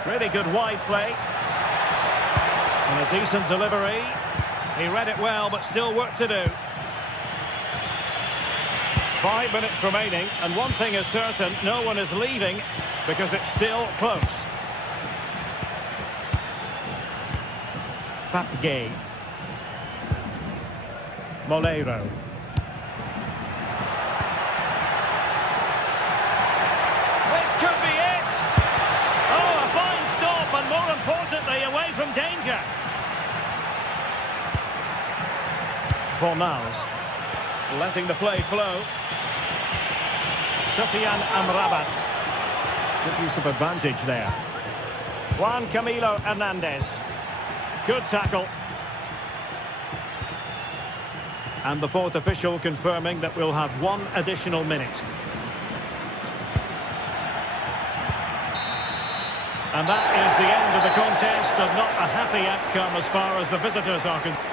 Really good wide play. And a decent delivery. He read it well, but still work to do. 5 minutes remaining, and one thing is certain, no one is leaving because it's still close. Papgay. Molero. This could be it! Oh, a fine stop, and more importantly, away from danger. Fornals. Letting the play flow. Sofian Amrabat. Good use of advantage there. Juan Camilo Hernandez. Good tackle. And the fourth official confirming that we'll have one additional minute. And that is the end of the contest, and not a happy outcome as far as the visitors are concerned.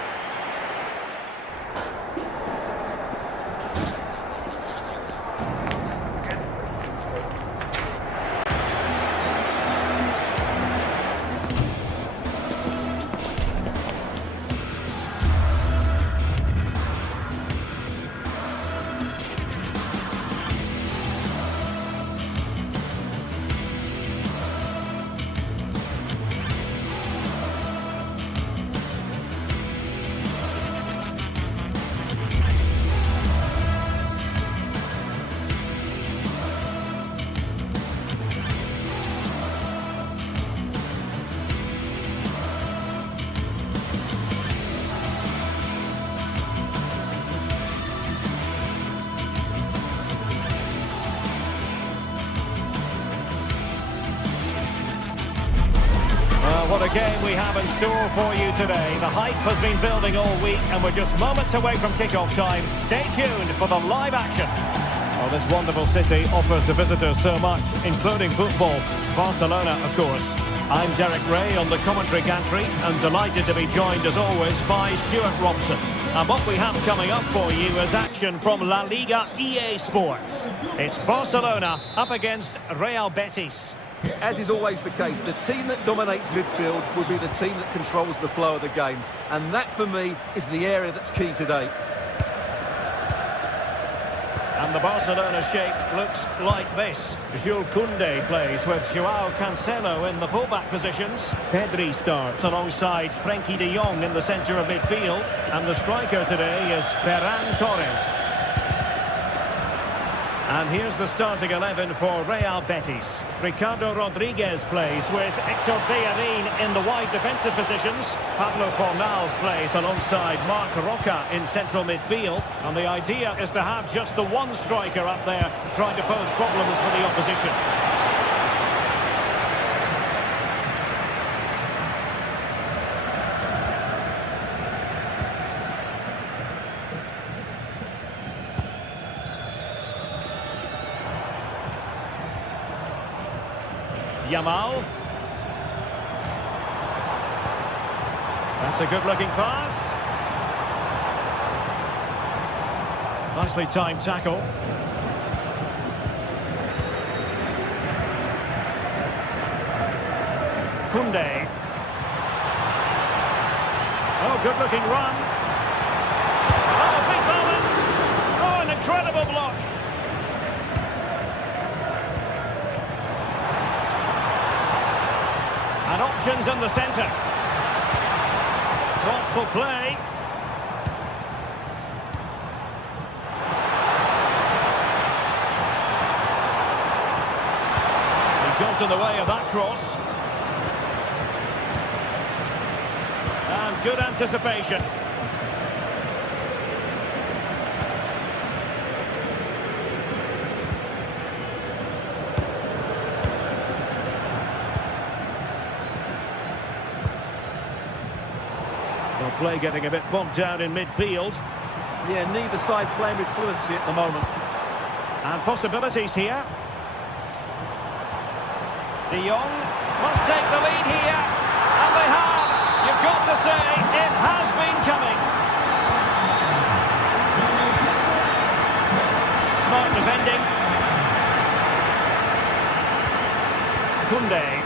What a game we have in store for you today. The hype has been building all week, and we're just moments away from kick-off time. Stay tuned for the live action. Well, this wonderful city offers the visitors so much, including football. Barcelona, of course. I'm Derek Ray on the commentary gantry, and delighted to be joined, as always, by Stuart Robson. And what we have coming up for you is action from La Liga EA Sports. It's Barcelona up against Real Betis. As is always the case, the team that dominates midfield will be the team that controls the flow of the game. And that, for me, is the area that's key today. And the Barcelona shape looks like this. Jules Koundé plays with Joao Cancelo in the fullback positions. Pedri starts alongside Frenkie de Jong in the centre of midfield. And the striker today is Ferran Torres. And here's the starting 11 for Real Betis. Ricardo Rodriguez plays with Hector Bellerin in the wide defensive positions. Pablo Fornals plays alongside Marc Roca in central midfield. And the idea is to have just the one striker up there trying to pose problems for the opposition. Yamal. That's a good-looking pass. Nicely timed tackle. Koundé. Oh, good-looking run. Oh, big moment. Oh, an incredible block. And options in the centre. Thoughtful play. He goes in the way of that cross. And good anticipation. Play getting a bit bogged down in midfield. Yeah, neither side playing with fluency at the moment. And possibilities here. De Jong must take the lead here. And they have. You've got to say, it has been coming. Smart defending. Koundé.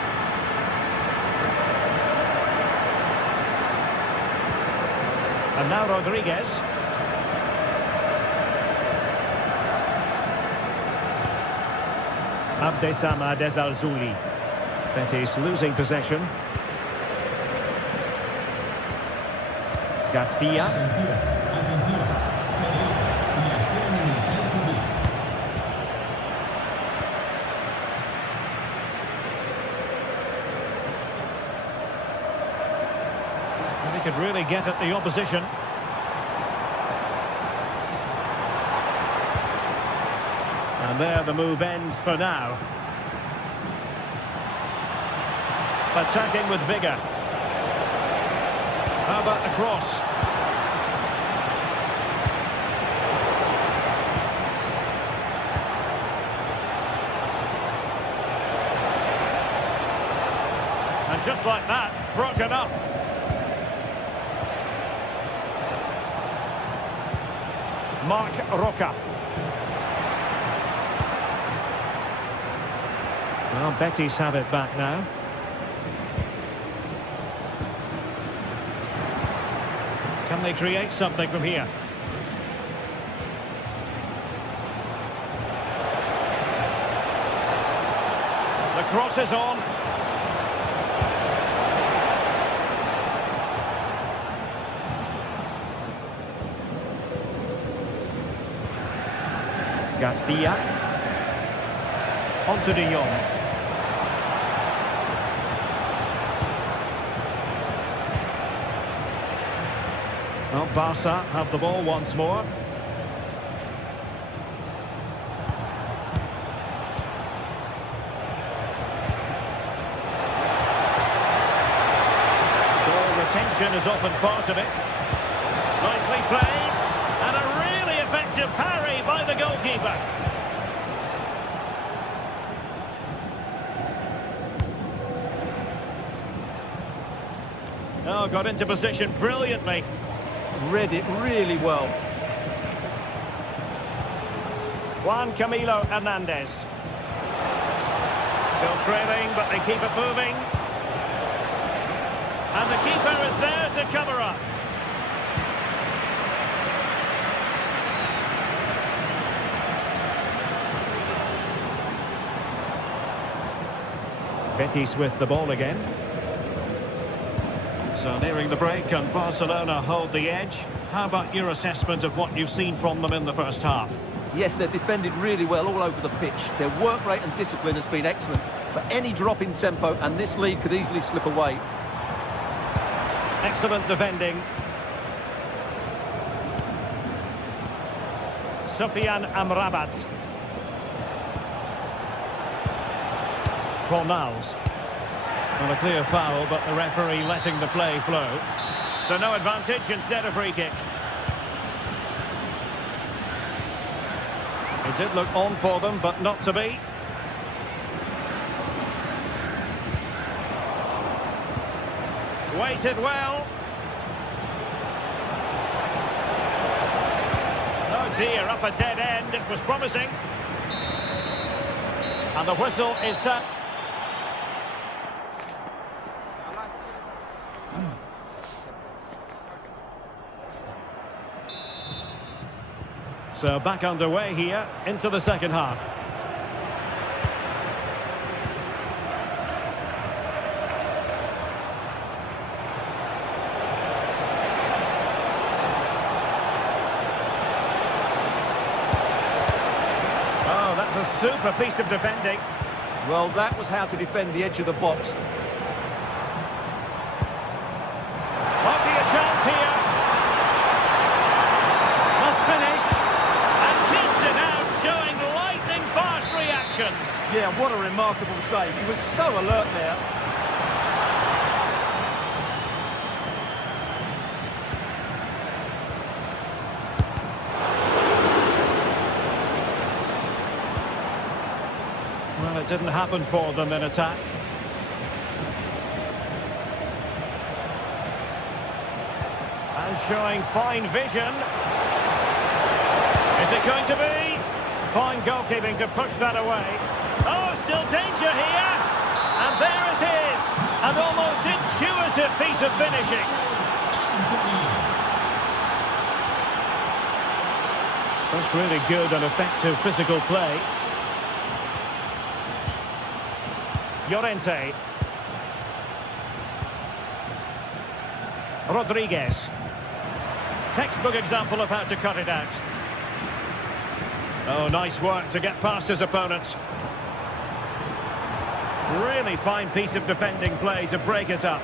And now Rodriguez. Abdessamad Al-Zouli. Betis losing possession. Garcia. And he could really get at the opposition. And there the move ends for now. Attacking with vigour. How about the cross? And just like that, broken up. Marc Roca. Well, Betis have it back now. Can they create something from here? The cross is on. Garcia. On to De Jong. Well, Barca have the ball once more. Ball retention is often part of it. Nicely played. And a really effective parry by the goalkeeper. Oh, got into position brilliantly. Read it really well. Juan Camilo Hernandez. Still trailing, but they keep it moving. And the keeper is there to cover up. Betis with the ball again. So nearing the break and Barcelona hold the edge. How about your assessment of what you've seen from them in the first half? Yes, they've defended really well all over the pitch. Their work rate and discipline has been excellent. But any drop in tempo and this lead could easily slip away. Excellent defending. Sofyan Amrabat. Fornals. Well, a clear foul, but the referee letting the play flow. So no advantage, instead a free kick. It did look on for them, but not to be. Waited well. Oh dear, up a dead end. It was promising. And the whistle is set. So back underway here into the second half. Oh, that's a super piece of defending. Well, that was how to defend the edge of the box. Might be a chance here. Must finish. And keeps it out, showing lightning-fast reactions. Yeah, what a remarkable save. He was so alert there. Well, it didn't happen for them in attack. And showing fine vision. Is it going to be? Fine goalkeeping to push that away. Oh, still danger here. And there it is. An almost intuitive piece of finishing. That's really good and effective physical play. Llorente. Rodriguez. Textbook example of how to cut it out. Oh, nice work to get past his opponents. Really fine piece of defending play to break it up.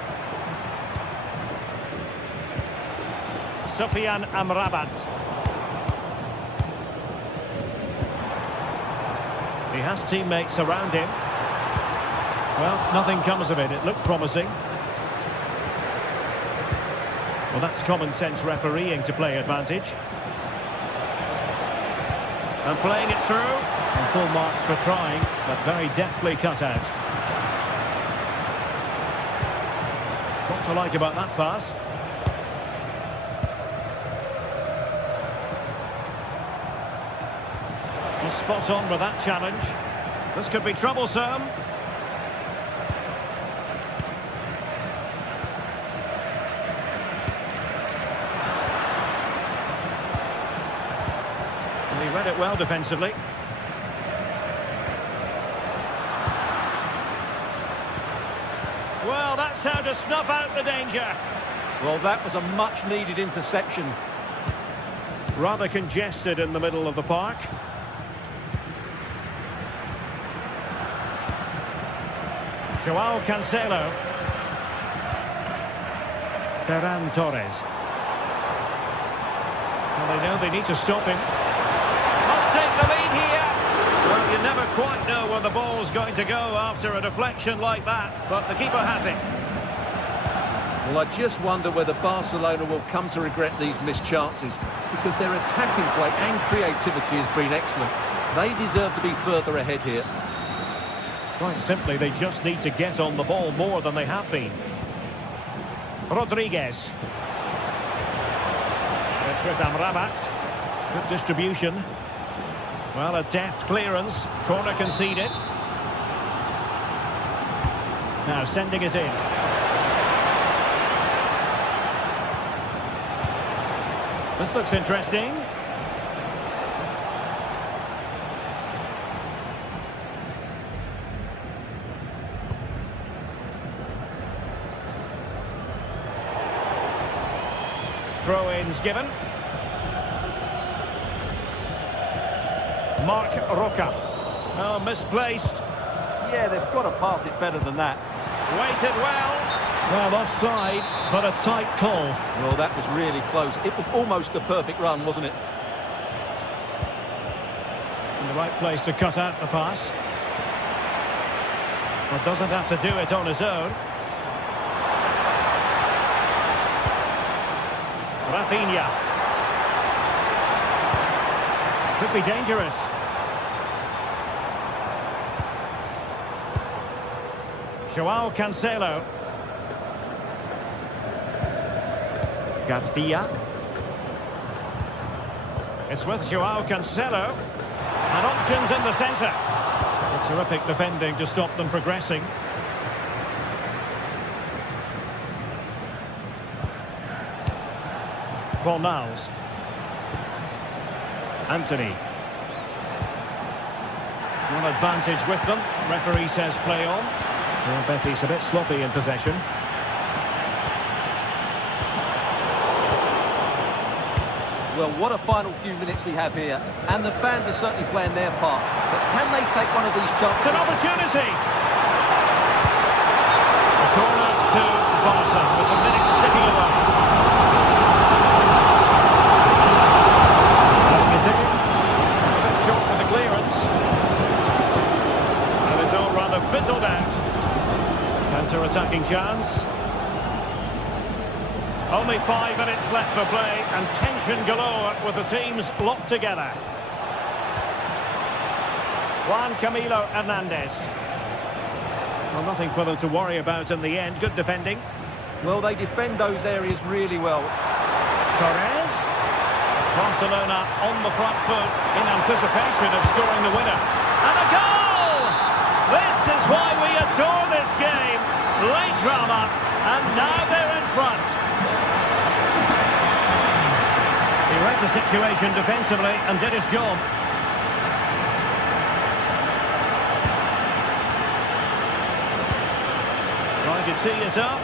Sofyan Amrabat. He has teammates around him. Well, nothing comes of it. It looked promising. Well, that's common sense refereeing to play advantage. And playing it through. And full marks for trying, but very deftly cut out. What to like about that pass? He's spot on with that challenge. This could be troublesome. He read it well defensively. Well, that's how to snuff out the danger. Well, that was a much-needed interception. Rather congested in the middle of the park. Joao Cancelo. Ferran Torres. Well, they know they need to stop him. Must take the lead here. Well, you never quite know where the ball's going to go after a deflection like that, but the keeper has it. Well, I just wonder whether Barcelona will come to regret these missed chances, because their attacking play and creativity has been excellent. They deserve to be further ahead here. Quite simply, they just need to get on the ball more than they have been. Rodriguez. It's with Amrabat. Good distribution. Well, a deft clearance. Corner conceded. Now sending it in. This looks interesting. throw-ins given. Mark Roca. Oh, misplaced. Yeah, they've got to pass it better than that. Waited well. Well, offside, but a tight call. Well, that was really close. It was almost the perfect run, wasn't it? In the right place to cut out the pass. Well, doesn't have to do it on his own. Rafinha. Could be dangerous. Joao Cancelo. Garcia. It's with Joao Cancelo. And options in the centre. Terrific defending to stop them progressing. Fornals. Anthony. One advantage with them. Referee says play on. Well, Betty's a bit sloppy in possession. Well, what a final few minutes we have here. And the fans are certainly playing their part. But can they take one of these chances? It's an opportunity! A corner to Barca with the minutes ticking away. Taking it in. A bit short for the clearance. And it's all rather fizzled out. Counter-attacking chance. Only 5 minutes left for play and tension galore with the teams locked together. Juan Camilo Hernandez. Well, nothing for them to worry about in the end. Good defending. Well, they defend those areas really well. Torres. Barcelona on the front foot in anticipation of scoring the winner. And a goal! This is why we adore this game. Late drama, and now they're in front. He read the situation defensively and did his job. Trying to tee it up.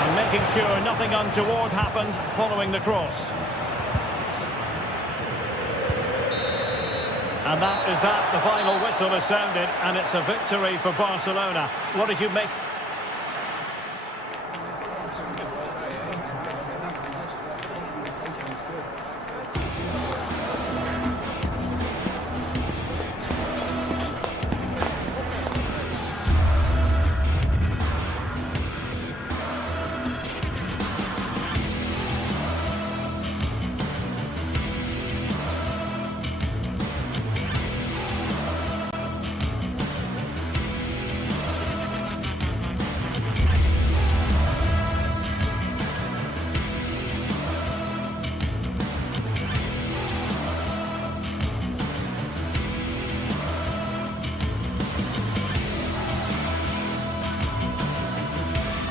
And making sure nothing untoward happened following the cross. And that is that. The final whistle has sounded, and it's a victory for Barcelona. What did you make?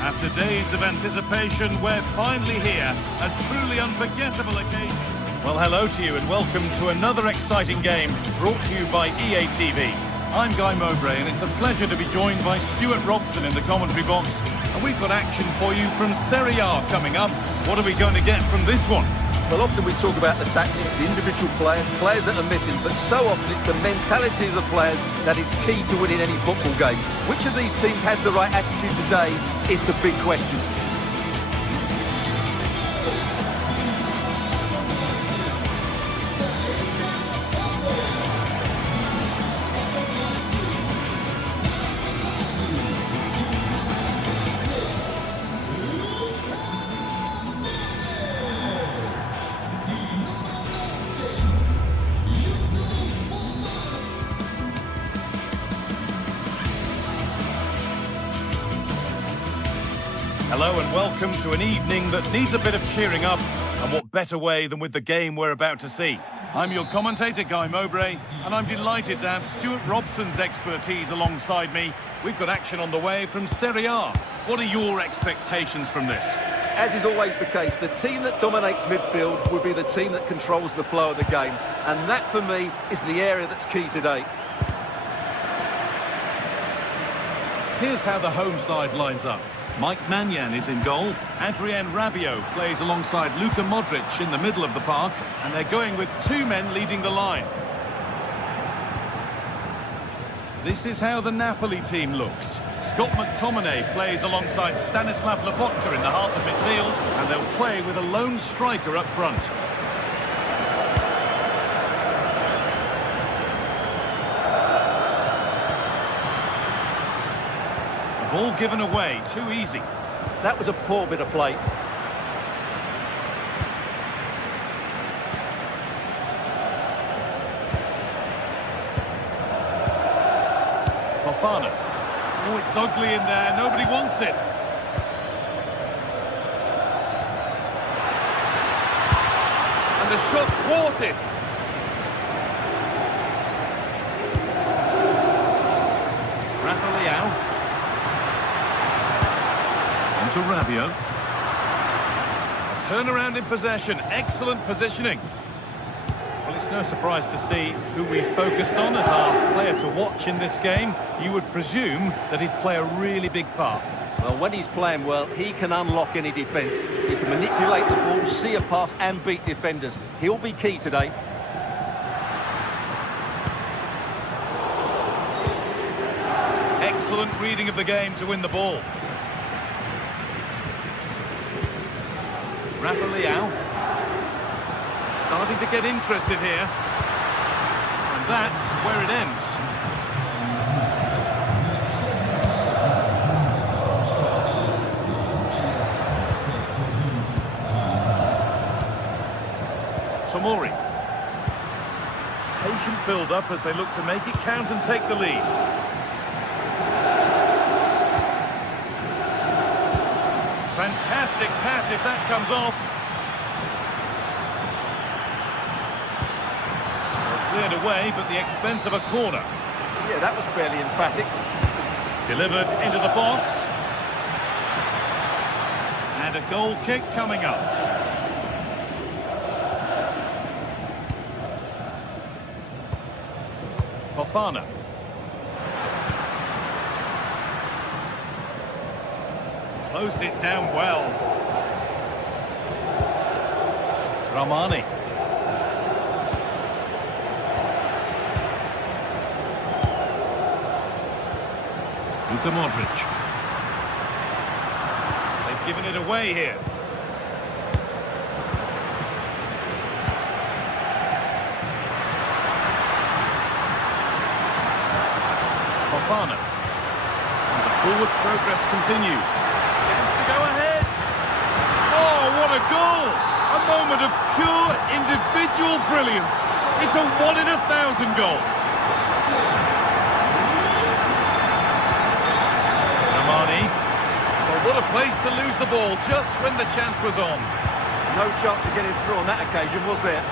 After days of anticipation, we're finally here. A truly unforgettable occasion. Well, hello to you and welcome to another exciting game brought to you by EA TV. I'm Guy Mowbray and it's a pleasure to be joined by Stuart Robson in the commentary box. And we've got action for you from Serie A coming up. What are we going to get from this one? Well, often we talk about the tactics, the individual players that are missing, but so often it's the mentality of the players that is key to winning any football game. Which of these teams has the right attitude today is the big question. Hello and welcome to an evening that needs a bit of cheering up, and what better way than with the game we're about to see. I'm your commentator, Guy Mowbray, and I'm delighted to have Stuart Robson's expertise alongside me. We've got action on the way from Serie A. What are your expectations from this? As is always the case, the team that dominates midfield will be the team that controls the flow of the game, and that for me is the area that's key today. Here's how the home side lines up. Mike Maignan is in goal. Adrien Rabiot plays alongside Luka Modric in the middle of the park. And they're going with two men leading the line. This is how the Napoli team looks. Scott McTominay plays alongside Stanislav Lobotka in the heart of midfield. And they'll play with a lone striker up front. Ball given away, too easy. That was a poor bit of play. Fofana. Oh, it's ugly in there. Nobody wants it. And the shot thwarted. Rafa to Rabiot. A turnaround in possession, excellent positioning. Well, it's no surprise to see who we've focused on as our player to watch in this game. You would presume that he'd play a really big part. Well, when he's playing well, he can unlock any defence. He can manipulate the ball, see a pass and beat defenders. He'll be key today. Excellent reading of the game to win the ball. Rafa starting to get interested here. And that's where it ends. Tomori. Patient build-up as they look to make it count and take the lead. Fantastic pass if that comes off. Cleared away, but the expense of a corner. Yeah, that was fairly emphatic. Delivered into the box. And a goal kick coming up. Fofana. Closed it down well. Ramani. Luka Modric. They've given it away here. Fofana. And the forward progress continues. To go ahead. Oh, what a goal! A moment of pure individual brilliance. It's a 1 in 1,000 goal. Ramani. Well, what a place to lose the ball just when the chance was on. No chance of getting through on that occasion, was there?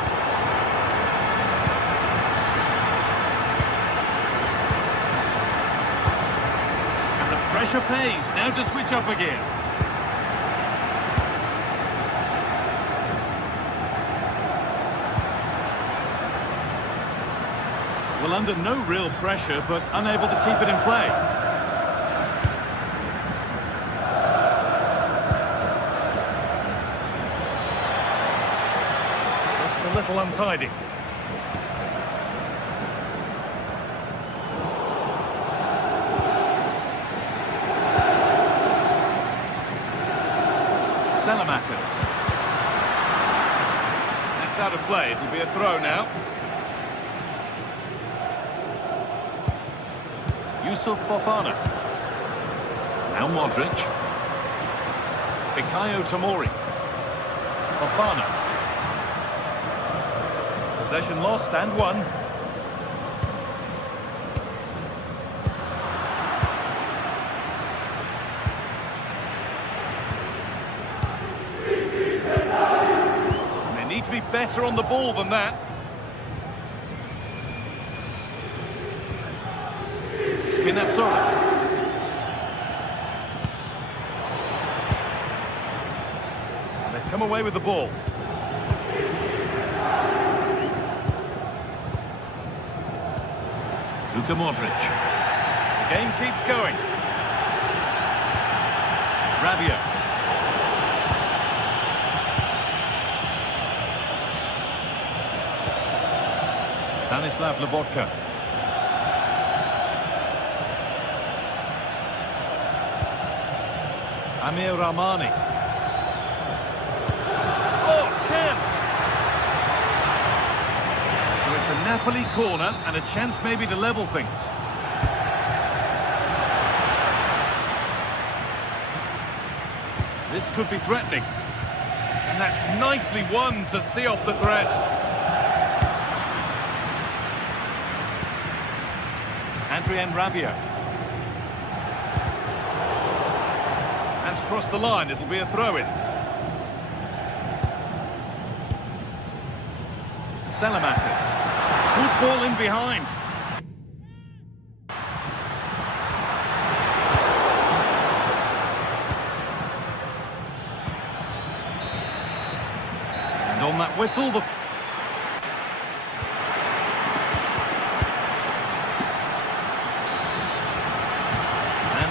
And the pressure pays. Now to switch up again. Well, under no real pressure, but unable to keep it in play. Just a little untidy. Salamakers. That's out of play. It'll be a throw now. Fofana. Now Modric. Fikayo Tomori. Fofana. Possession lost and won. And they need to be better on the ball than that. They've come away with the ball. Luka Modric. The game keeps going. Rabiot. Stanislav Lobotka. Amir Rahmani. Oh, chance! So it's a Napoli corner and a chance maybe to level things. This could be threatening. And that's nicely won to see off the threat. Adrien Rabiot. And cross the line, it'll be a throw-in. Salamakers. Good ball in behind. And on that whistle, the...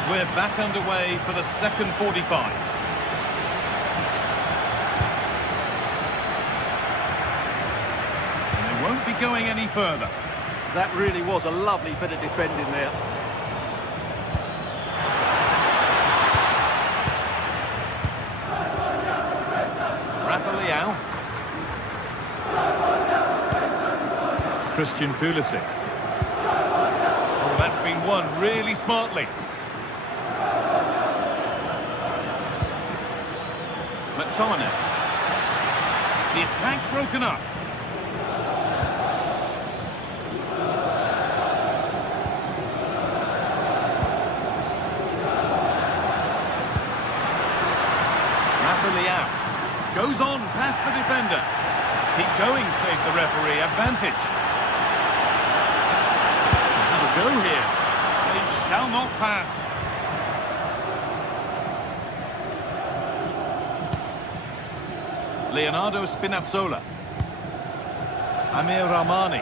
We're back underway for the second 45. And they won't be going any further. That really was a lovely bit of defending there. Rafa Leao. Christian Pulisic. Oh, that's been won really smartly. McTominay. The attack broken up. Rafa Leao goes on past the defender. Keep going, says the referee. Advantage. Have a go here. They shall not pass. Leonardo Spinazzola. Amir Rahmani.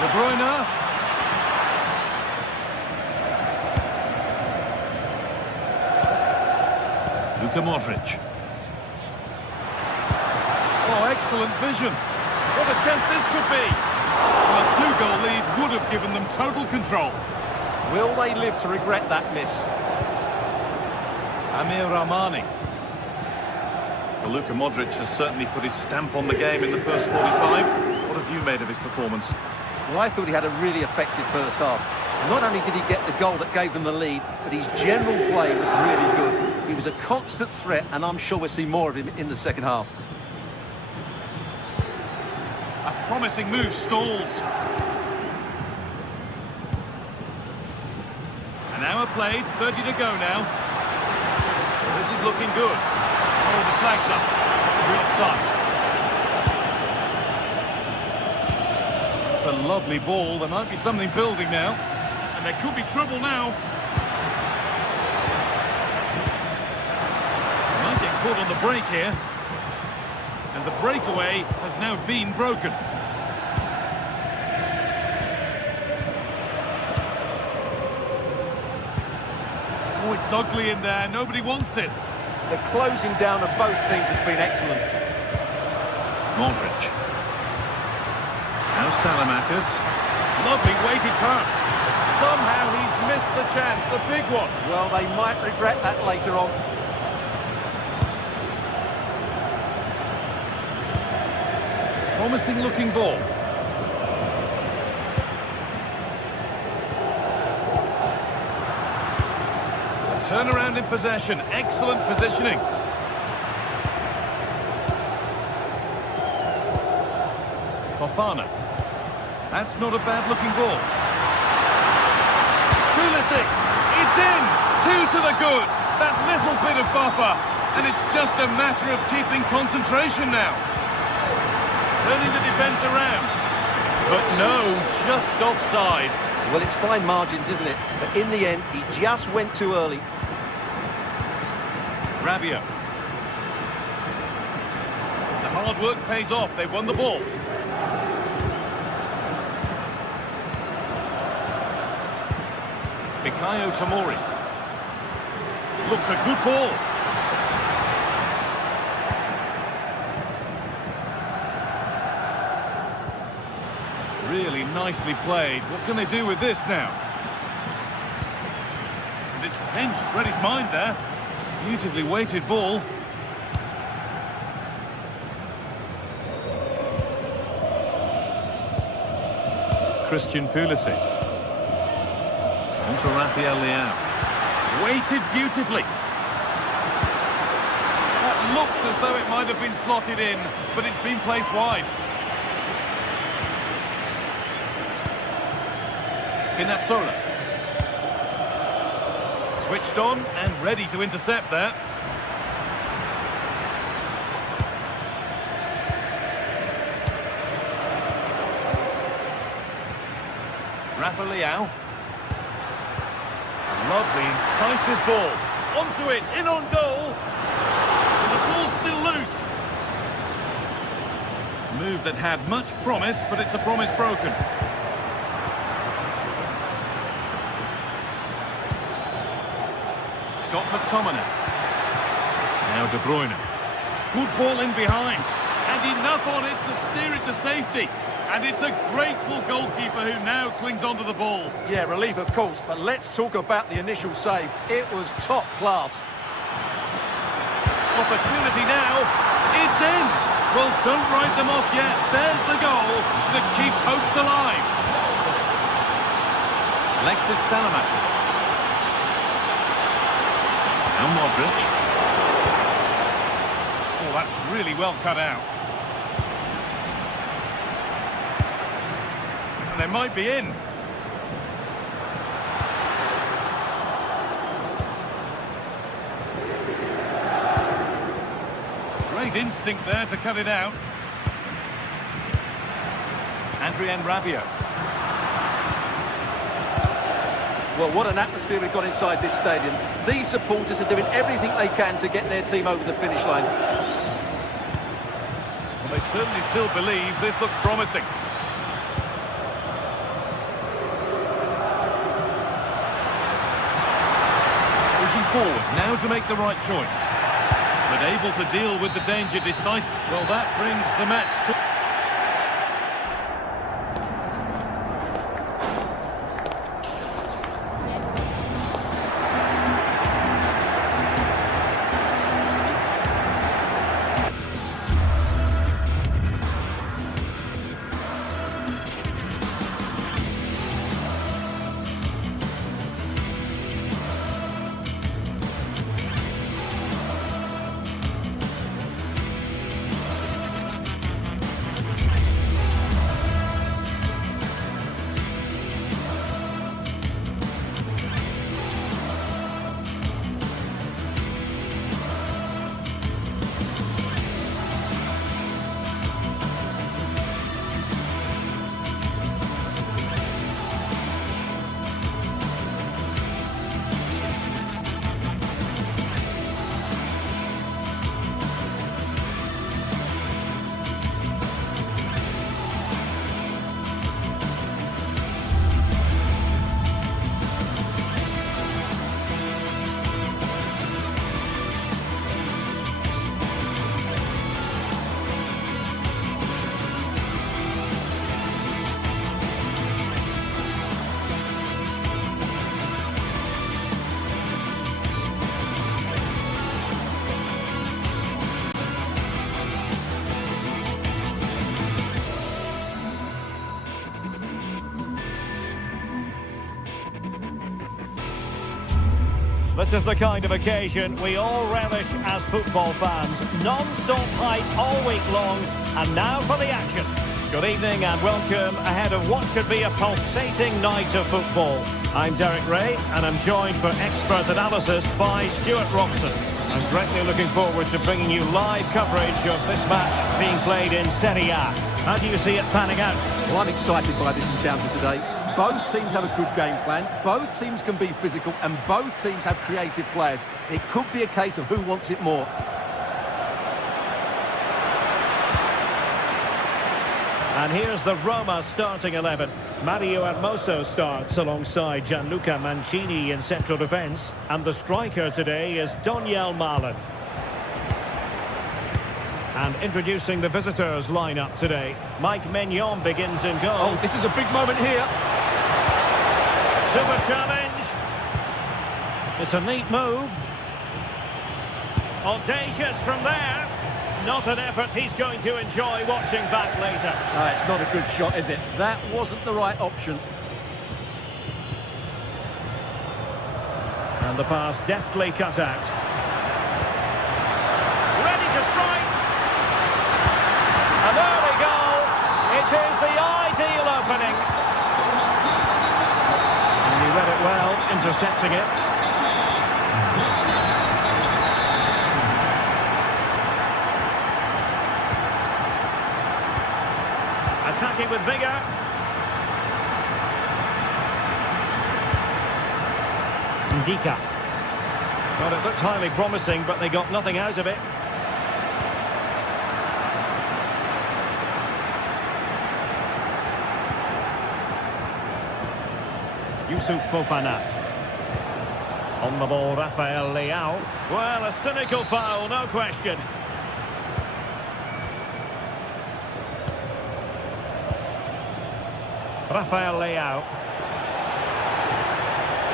De Bruyne. Luka Modric. Oh, excellent vision. What a chance this could be. Well, a two-goal lead would have given them total control. Will they live to regret that miss? Amir Rahmani. Well, Luka Modric has certainly put his stamp on the game in the first 45. What have you made of his performance? Well, I thought he had a really effective first half. Not only did he get the goal that gave them the lead, but his general play was really good. He was a constant threat, and I'm sure we'll see more of him in the second half. A promising move stalls. An hour played, 30 to go now. This is looking good. Oh, the flag's up. We're offside. It's a lovely ball. There might be something building now. And there could be trouble now. Might get caught on the break here. And the breakaway has now been broken. Oh, it's ugly in there. Nobody wants it. The closing down of both teams has been excellent. Modric. Now Salamakers. Lovely weighted pass. Somehow he's missed the chance. A big one. Well, they might regret that later on. Promising looking ball. Turnaround in possession. Excellent positioning. Fofana. That's not a bad looking ball. Pulisic. It's in. 2 to the good. That little bit of buffer. And it's just a matter of keeping concentration now. Turning the defence around. But no, just offside. Well, it's fine margins, isn't it? But in the end, he just went too early. Rabiot. The hard work pays off. They won the ball. Fikayo Tomori. Looks a good ball. Really nicely played. What can they do with this now? And it's pinched. Read his mind there. Beautifully weighted ball. Christian Pulisic. Onto Rafael Leao. Weighted beautifully. That looked as though it might have been slotted in, but it's been placed wide. Spinazzola. Switched on and ready to intercept there. Rafa Leao. A lovely, incisive ball. Onto it, in on goal. And the ball's still loose. Move that had much promise, but it's a promise broken. Scott McTominay. Now De Bruyne. Good ball in behind. And enough on it to steer it to safety. And it's a grateful goalkeeper who now clings onto the ball. Yeah, relief of course, but let's talk about the initial save. It was top class. Opportunity now. It's in. Well, don't write them off yet. There's the goal that keeps hopes alive. Alexis Salamakis. Now Modric. Oh, that's really well cut out. And they might be in. Great instinct there to cut it out. Adrien Rabiot. Well, what an atmosphere we've got inside this stadium. These supporters are doing everything they can to get their team over the finish line. Well, they certainly still believe this looks promising. Pushing forward now to make the right choice. But able to deal with the danger decisively. Well, that brings the match to... This is the kind of occasion we all relish as football fans. Non-stop hype all week long, and now for the action. Good evening and welcome ahead of what should be a pulsating night of football. I'm Derek Ray, and I'm joined for expert analysis by Stuart Robson. I'm greatly looking forward to bringing you live coverage of this match being played in Serie A. How do you see it panning out? Well, I'm excited by this encounter today. Both teams have a good game plan, both teams can be physical, and both teams have creative players. It could be a case of who wants it more. And here's the Roma starting 11. Mario Hermoso starts alongside Gianluca Mancini in central defence. And the striker today is Donyell Malen. And introducing the visitors lineup today, Mike Maignan begins in goal. Oh, this is a big moment here. Super challenge. It's a neat move. Audacious from there. Not an effort he's going to enjoy watching back later. It's not a good shot, is it? That wasn't the right option. And the pass deftly cut out. Ready to strike. An early goal. It is the ideal opening. And he read it well, intercepting it. Attacking with vigour. Ndika. Well, it looked highly promising, but they got nothing out of it. Youssouf Fofana. On the ball, Rafael Leao. Well, a cynical foul, no question. Rafael Leao.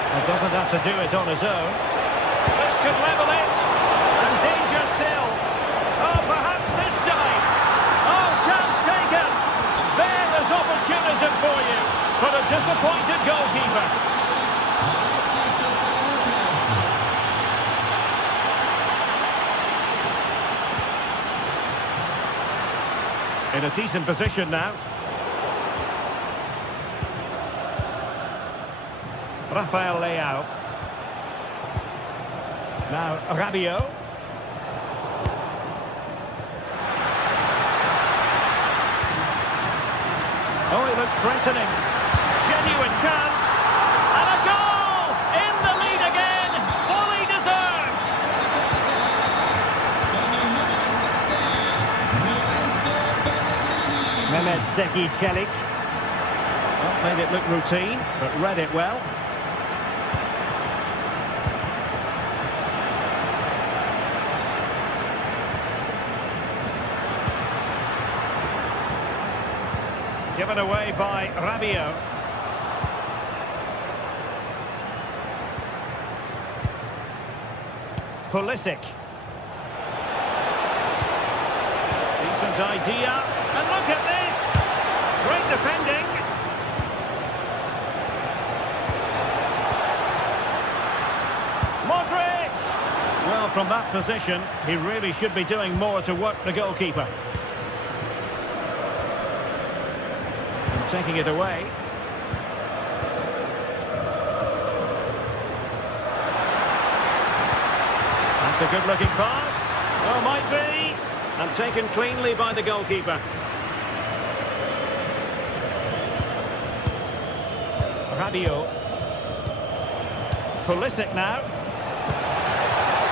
Well, doesn't have to do it on his own. This could level it. And danger still. Oh, perhaps this time. Oh, chance taken. There is opportunism for you. But a disappointed goalkeeper. In a decent position now. Rafael Leao. Now Rabiot. Oh, it looks threatening. Genuine chance. And a goal! In the lead again. Fully deserved. Mehmet Zeki Çelik. Well, made it look routine, but read it well. Given away by Rabiot. Pulisic. Decent idea. And look at this! Great defending. Modric! Well, from that position, he really should be doing more to work the goalkeeper. Taking it away. That's a good-looking pass. Oh, might be. And taken cleanly by the goalkeeper. Rabiot. Pulisic now.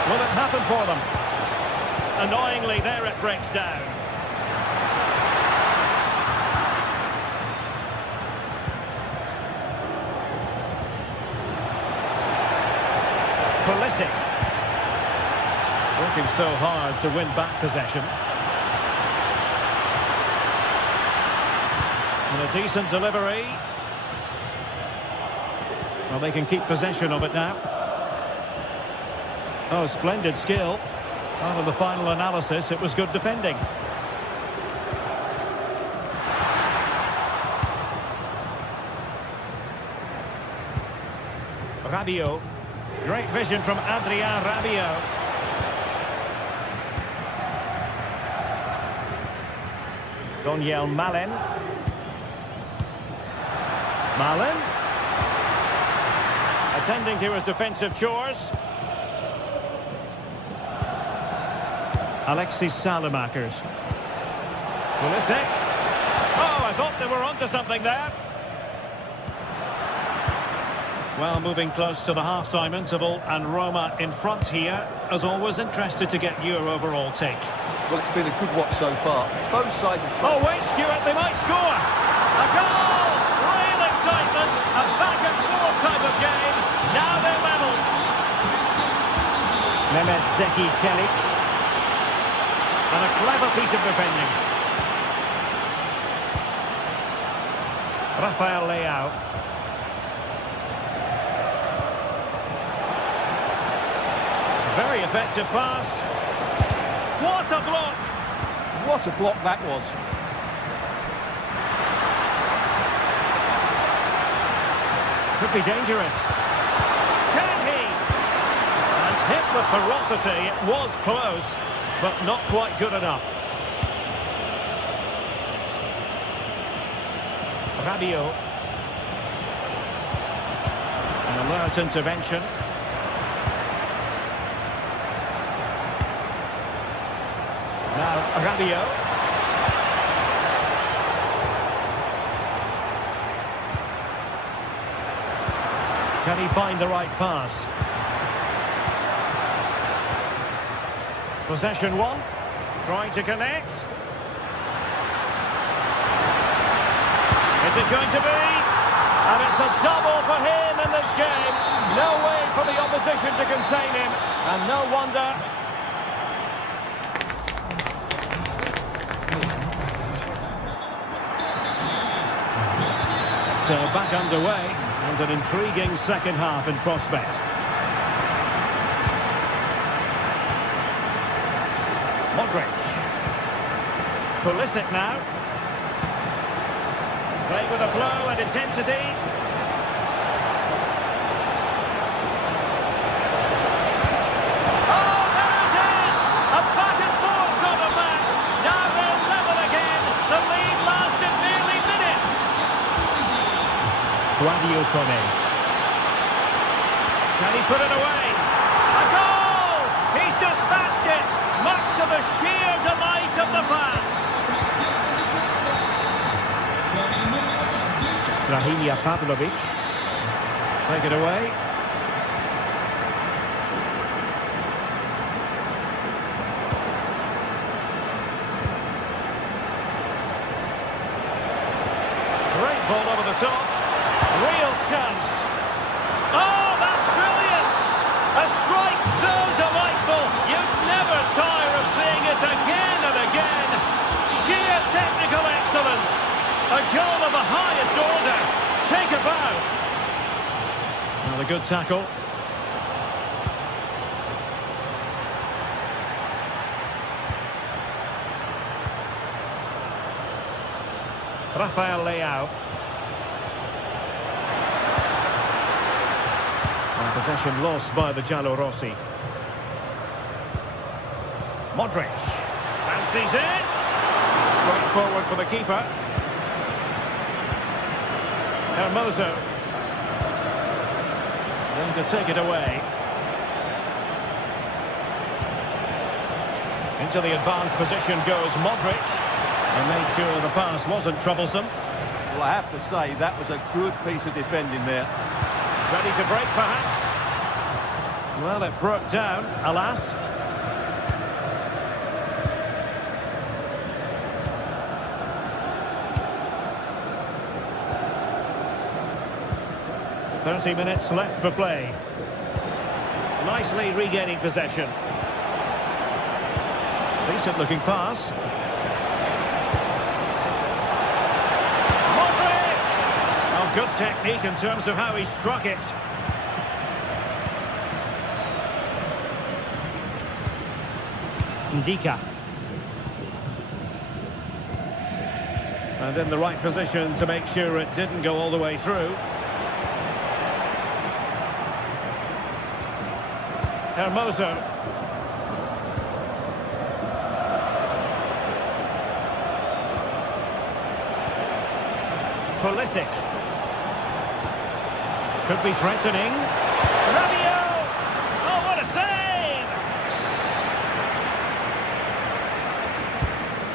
Will it happen for them? Annoyingly, there it breaks down. Pulisic. Working so hard to win back possession. And a decent delivery. Well, they can keep possession of it now. Oh, splendid skill. Well, in the final analysis, it was good defending. Rabiot. Great vision from Adrien Rabiot. Donyell Malen. Malen. Attending to his defensive chores. Alexis Salemakers. Pulisic. Oh, I thought they were onto something there. Well, moving close to the half-time interval, and Roma in front here. As always, interested to get your overall take. Well, it's been a good watch so far. Both sides have tried. Oh, wait, Stuart, they might score. A goal! Really type of game. Now they're level. Mehmet Zeki Çelik. And a clever piece of defending. Rafael Leao. Very effective pass. What a block! What a block that was. Could be dangerous. Can he? And hit with ferocity. It was close, but not quite good enough. Rabiot. An alert intervention. Now Rabiot. Can he find the right pass? Possession one. Trying to connect. Is it going to be? And it's a double for him in this game. No way for the opposition to contain him. And no wonder. So back underway, and an intriguing second half in prospect. Modric. Pulisic now. Play with a flow and intensity. Oh, there it is! A back and forth sort of match. Now they're level again. The lead lasted nearly minutes. Guardiola Kone. Can he put it away? A goal! He's dispatched it, much to the sheer delight of the fans. Rahinia Pavlovic. Take it away. Great ball over the top. Real chance. Oh, that's brilliant! A strike so delightful. You'd never tire of seeing it again and again. Sheer technical excellence. A goal of the highest order. Take a bow. Another good tackle. Rafael Leao. And possession lost by the Giallorossi. Modric. Fancies it. Straight forward for the keeper. Hermoso. Then to take it away. Into the advanced position goes Modric. And made sure the pass wasn't troublesome. Well, I have to say, that was a good piece of defending there. Ready to break, perhaps? Well, it broke down, alas. "30 minutes left for play." Nicely regaining possession. Decent-looking pass. Modric! Oh, good technique in terms of how he struck it. Ndika. And in the right position to make sure it didn't go all the way through. Hermoso. Pulisic. Could be threatening. Rabiot! Oh, what a save!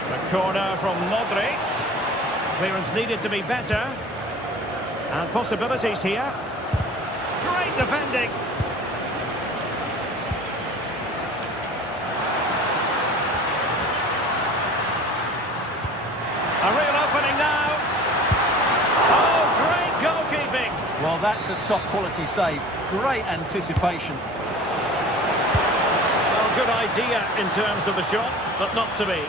The corner from Modric. Clearance needed to be better. And possibilities here. Great defending. A real opening now. Oh, great goalkeeping. Well, that's a top-quality save. Great anticipation. Well, good idea in terms of the shot, but not to be.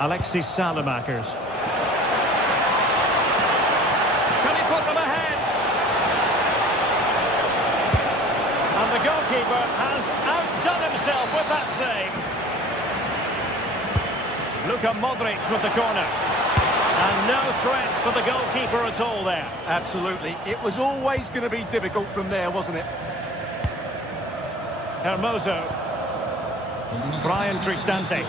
Alexis Salamakers. Can he put them ahead? And the goalkeeper has outdone himself with that save. Luka Modric with the corner. And no threat for the goalkeeper at all there. Absolutely. It was always going to be difficult from there, wasn't it? Hermoso. Brian Cristante.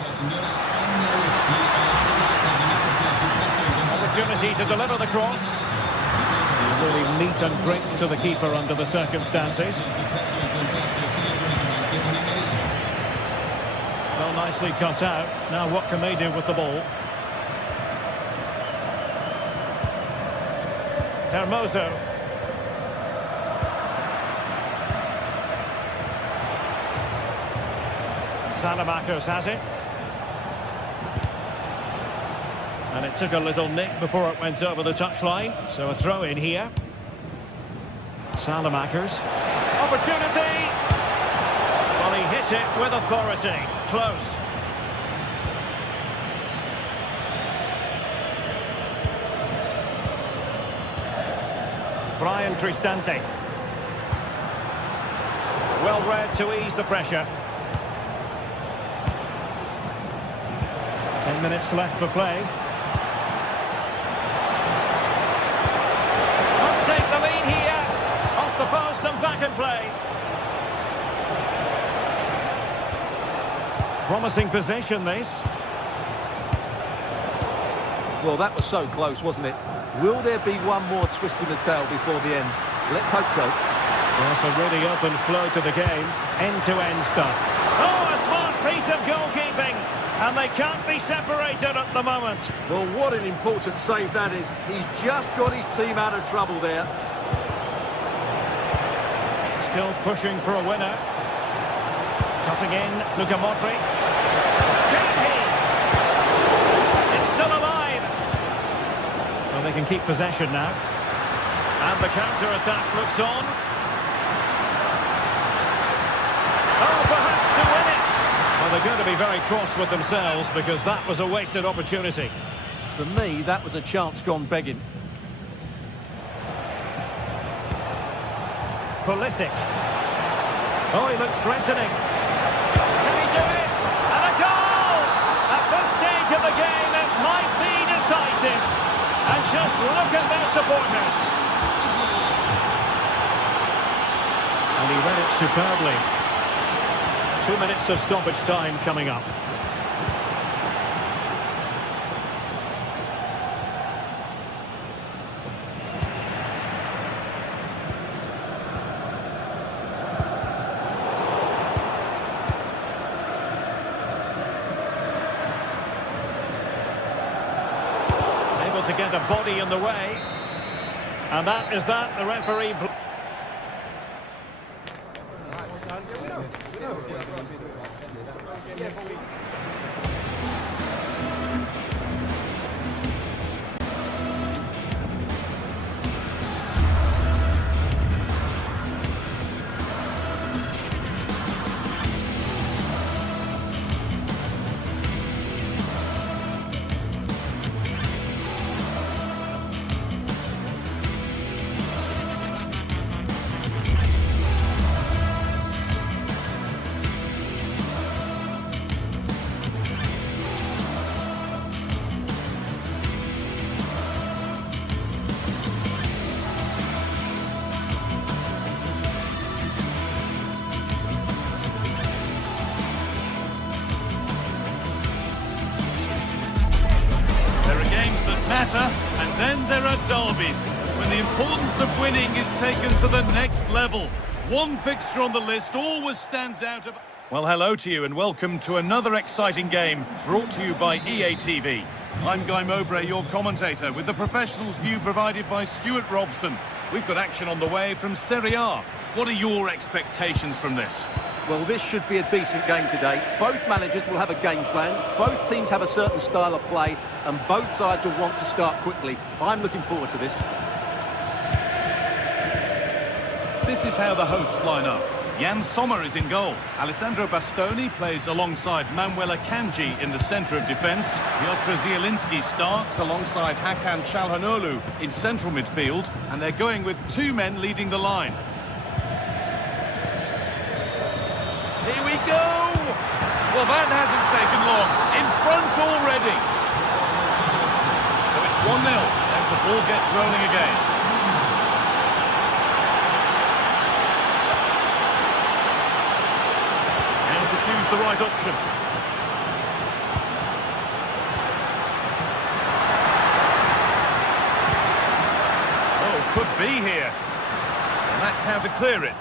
Opportunity to deliver the cross. Really meat and drink to the keeper under the circumstances. Well, nicely cut out. Now what can they do with the ball? Hermoso. Salamakers has it. And it took a little nick before it went over the touchline. So a throw in here. Salamakers. Opportunity! Well, he hit it with authority. Close. Brian Cristante. Well read to ease the pressure. 10 minutes left for play. Let's take the lead here. Off the post and back in play. Promising position, this. Well, that was so close, wasn't it? Will there be one more twist in the tail before the end? Let's hope so. Yes, a really open flow to the game. End-to-end stuff. Oh, a smart piece of goalkeeping. And they can't be separated at the moment. Well, what an important save that is. He's just got his team out of trouble there. Still pushing for a winner. Cutting in, Luka Modric. Can he? It's still alive. Well, they can keep possession now. And the counter-attack looks on. Oh, perhaps to win it. Well, they're going to be very cross with themselves because that was a wasted opportunity. For me, that was a chance gone begging. Pulisic. Oh, he looks threatening. Can he do it? And a goal! At this stage of the game, it might be decisive. And just look at their supporters. And he read it superbly. 2 minutes of stoppage time coming up. Able to get a body in the way. And that is that. The referee... matter, and then there are derbies, when the importance of winning is taken to the next level. One fixture on the list always stands out. Well, hello to you and welcome to another exciting game brought to you by EA TV. I'm Guy Mowbray, your commentator, with the professionals' view provided by Stuart Robson. We've got action on the way from Serie A. What are your expectations from this? Well, this should be a decent game today. Both managers will have a game plan. Both teams have a certain style of play, and both sides will want to start quickly. I'm looking forward to this. This is how the hosts line up. Jan Sommer is in goal. Alessandro Bastoni plays alongside Manuel Akanji in the centre of defence. Piotr Zielinski starts alongside Hakan Çalhanoğlu in central midfield, and they're going with two men leading the line. Here we go! Well, that hasn't taken long. In front already. So it's 1-0 as the ball gets rolling again. Choose the right option. Oh, could be here. And that's how to clear it.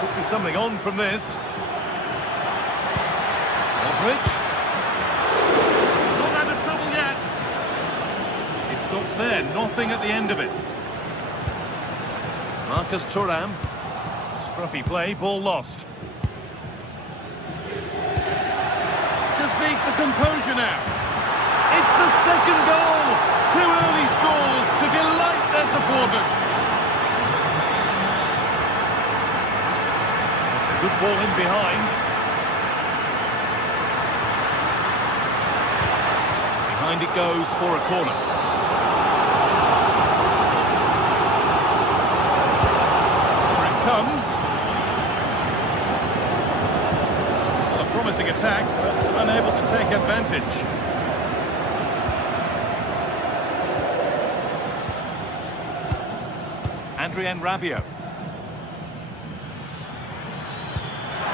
Could be something on from this. Modric. Not out of trouble yet. It stops there, nothing at the end of it. Marcus Thuram. Scruffy play, ball lost. Just needs the composure now. It's the second goal. Two early scores to delight their supporters. It's a good ball in behind. Behind it goes for a corner. Comes. A promising attack, but unable to take advantage. Adrien Rabiot.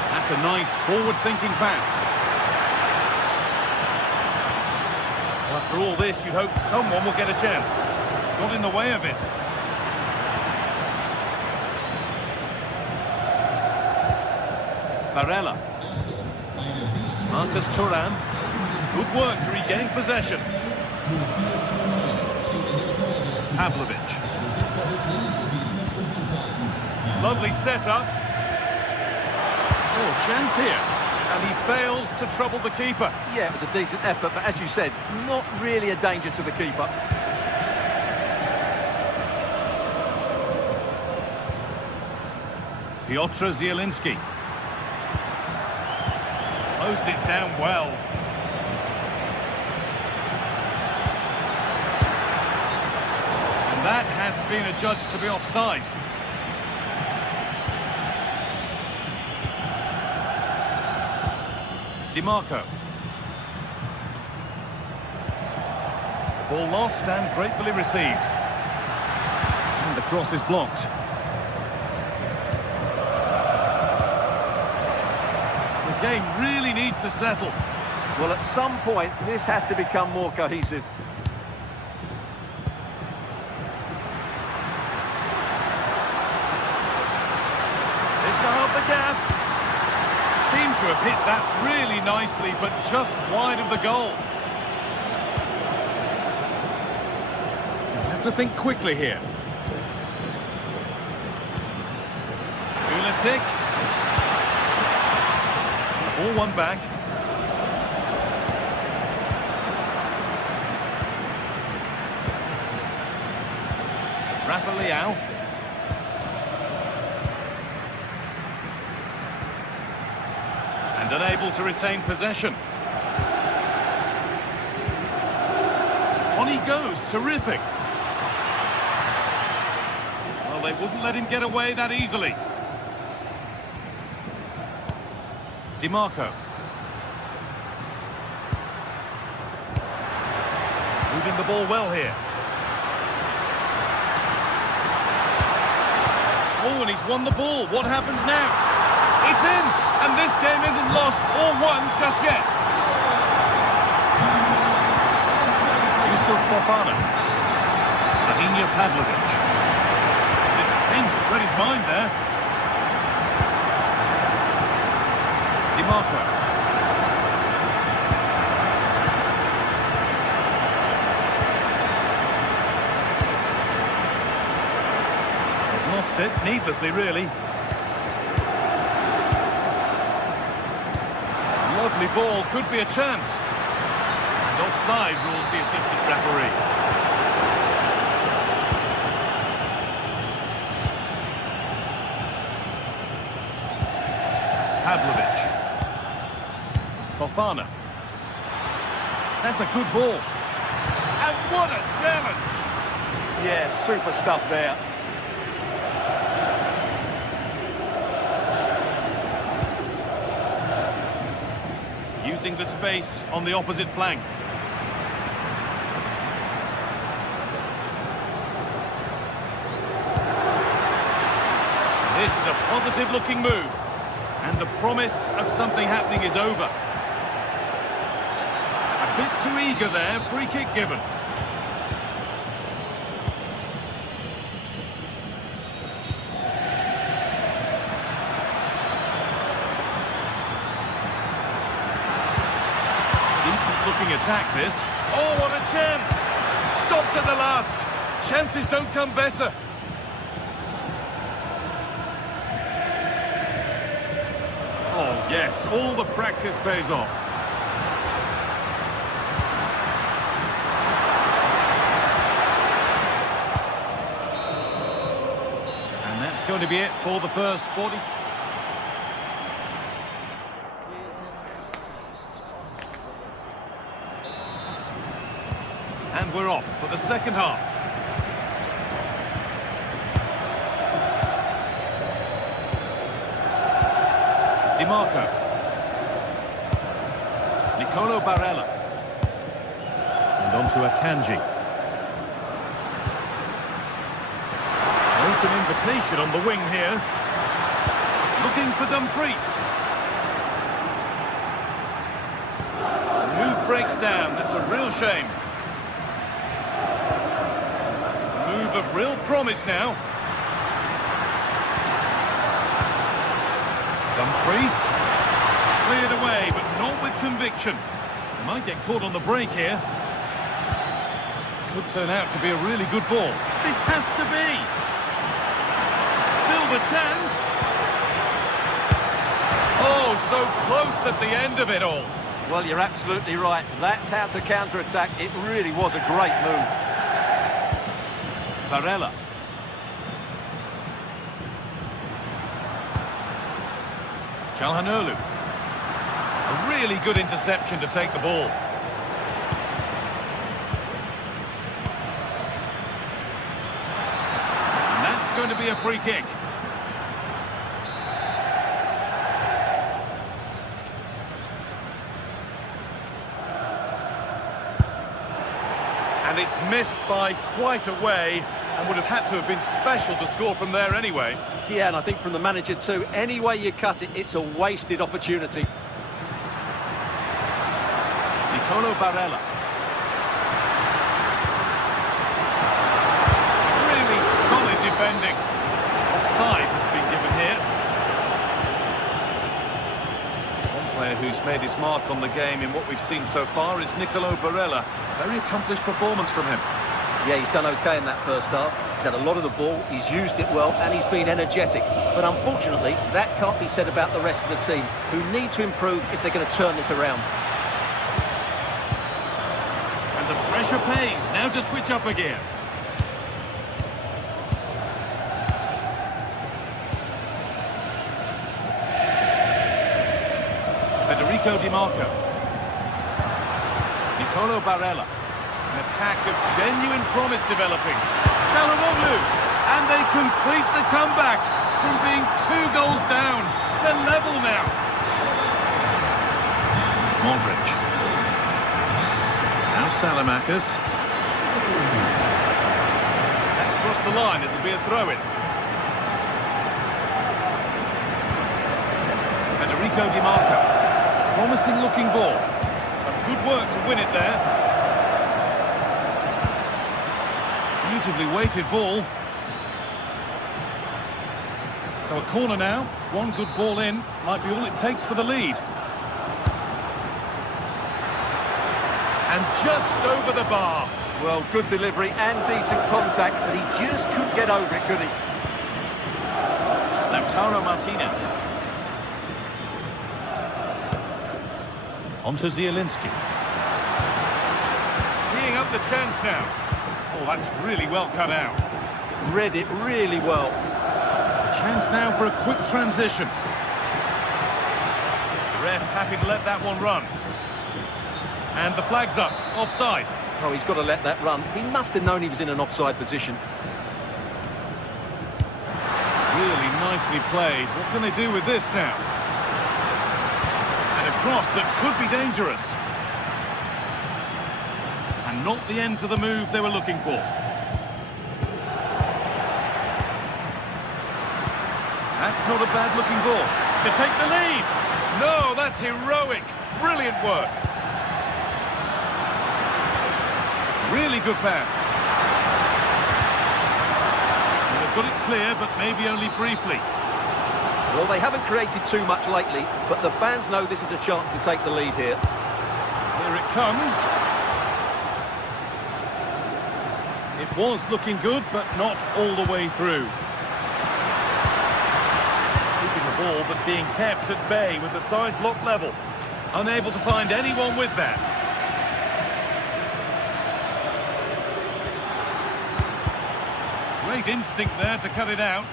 That's a nice forward-thinking pass. Well, after all this, you'd hope someone will get a chance. Got in the way of it. Barella. Marcus Thuram. Good work to regain possession. Pavlovic. Lovely setup. Oh, chance here. And he fails to trouble the keeper. Yeah, it was a decent effort, but as you said, not really a danger to the keeper. Piotr Zielinski. Closed it down well. And that has been adjudged to be offside. DiMarco. Ball lost and gratefully received. And the cross is blocked. The game really needs to settle. Well, at some point, this has to become more cohesive. This to half the gap. Seemed to have hit that really nicely, but just wide of the goal. You have to think quickly here. Pulisic. Ball one back. Rafa Leao. And unable to retain possession. On he goes, terrific. Well, they wouldn't let him get away that easily. DiMarco. Moving the ball well here. Oh, and he's won the ball. What happens now? It's in, and this game isn't lost or won just yet. Yusuf Fofana. Rafinha Pavlovic. It's Pence read his mind there. DiMarco. it, needlessly, really. Lovely ball, could be a chance. And offside rules the assistant referee. Pavlovic. Fofana. That's a good ball. And what a challenge! Yeah, super stuff there. Using the space on the opposite flank. This is a positive-looking move. And the promise of something happening is over. A bit too eager there, free kick given. Decent-looking attack, this. Oh, what a chance! Stopped at the last. Chances don't come better. Oh, yes, all the practice pays off. And that's going to be it for the first 40. And we're off for the second half. Di Marco. Nicolo Barella. And on to Akanji. Open invitation on the wing here. Looking for Dumfries. The move breaks down. That's a real shame. A move of real promise now. Dumfries, cleared away, but not with conviction. He might get caught on the break here. Could turn out to be a really good ball. This has to be. Still the chance. Oh, so close at the end of it all. Well, you're absolutely right. That's how to counter-attack. It really was a great move. Barella. Çalhanoğlu. A really good interception to take the ball. And that's going to be a free kick. And it's missed by quite a way, and would have had to have been special to score from there anyway. Yeah, and I think from the manager too, any way you cut it, it's a wasted opportunity. Nicolo Barella. Really solid defending. Offside has been given here. One player who's made his mark on the game in what we've seen so far is Nicolo Barella. Very accomplished performance from him. Yeah, he's done okay in that first half. He's had a lot of the ball, he's used it well, and he's been energetic. But unfortunately, that can't be said about the rest of the team, who need to improve if they're going to turn this around. And the pressure pays. Now to switch up again. Federico Di Marco. Nicolo Barella. An attack of genuine promise developing. Çalhanoğlu, and they complete the comeback from being 2 goals down. They're level now. Modric. Now Salamakers. That's crossed the line. It'll be a throw-in. Federico Di Marco. Promising looking ball. Some good work to win it there. Beautifully weighted ball. So a corner now. One good ball in. Might be all it takes for the lead. And just over the bar. Well, good delivery and decent contact, but he just couldn't get over it, could he? Lautaro Martinez. On to Zielinski. Teeing up the chance now. Oh, that's really well cut out. Read it really well. Chance now for a quick transition. Ref happy to let that one run. And the flag's up, offside. Oh, he's got to let that run. He must have known he was in an offside position. Really nicely played. What can they do with this now? And a cross that could be dangerous. And not the end to the move they were looking for. That's not a bad-looking ball. To take the lead. No, that's heroic. Brilliant work. Really good pass. Well, they've got it clear, but maybe only briefly. Well, they haven't created too much lately, but the fans know this is a chance to take the lead here. Here it comes. It was looking good, but not all the way through. Keeping the ball, but being kept at bay with the sides locked level. Unable to find anyone with that. Great instinct there to cut it out.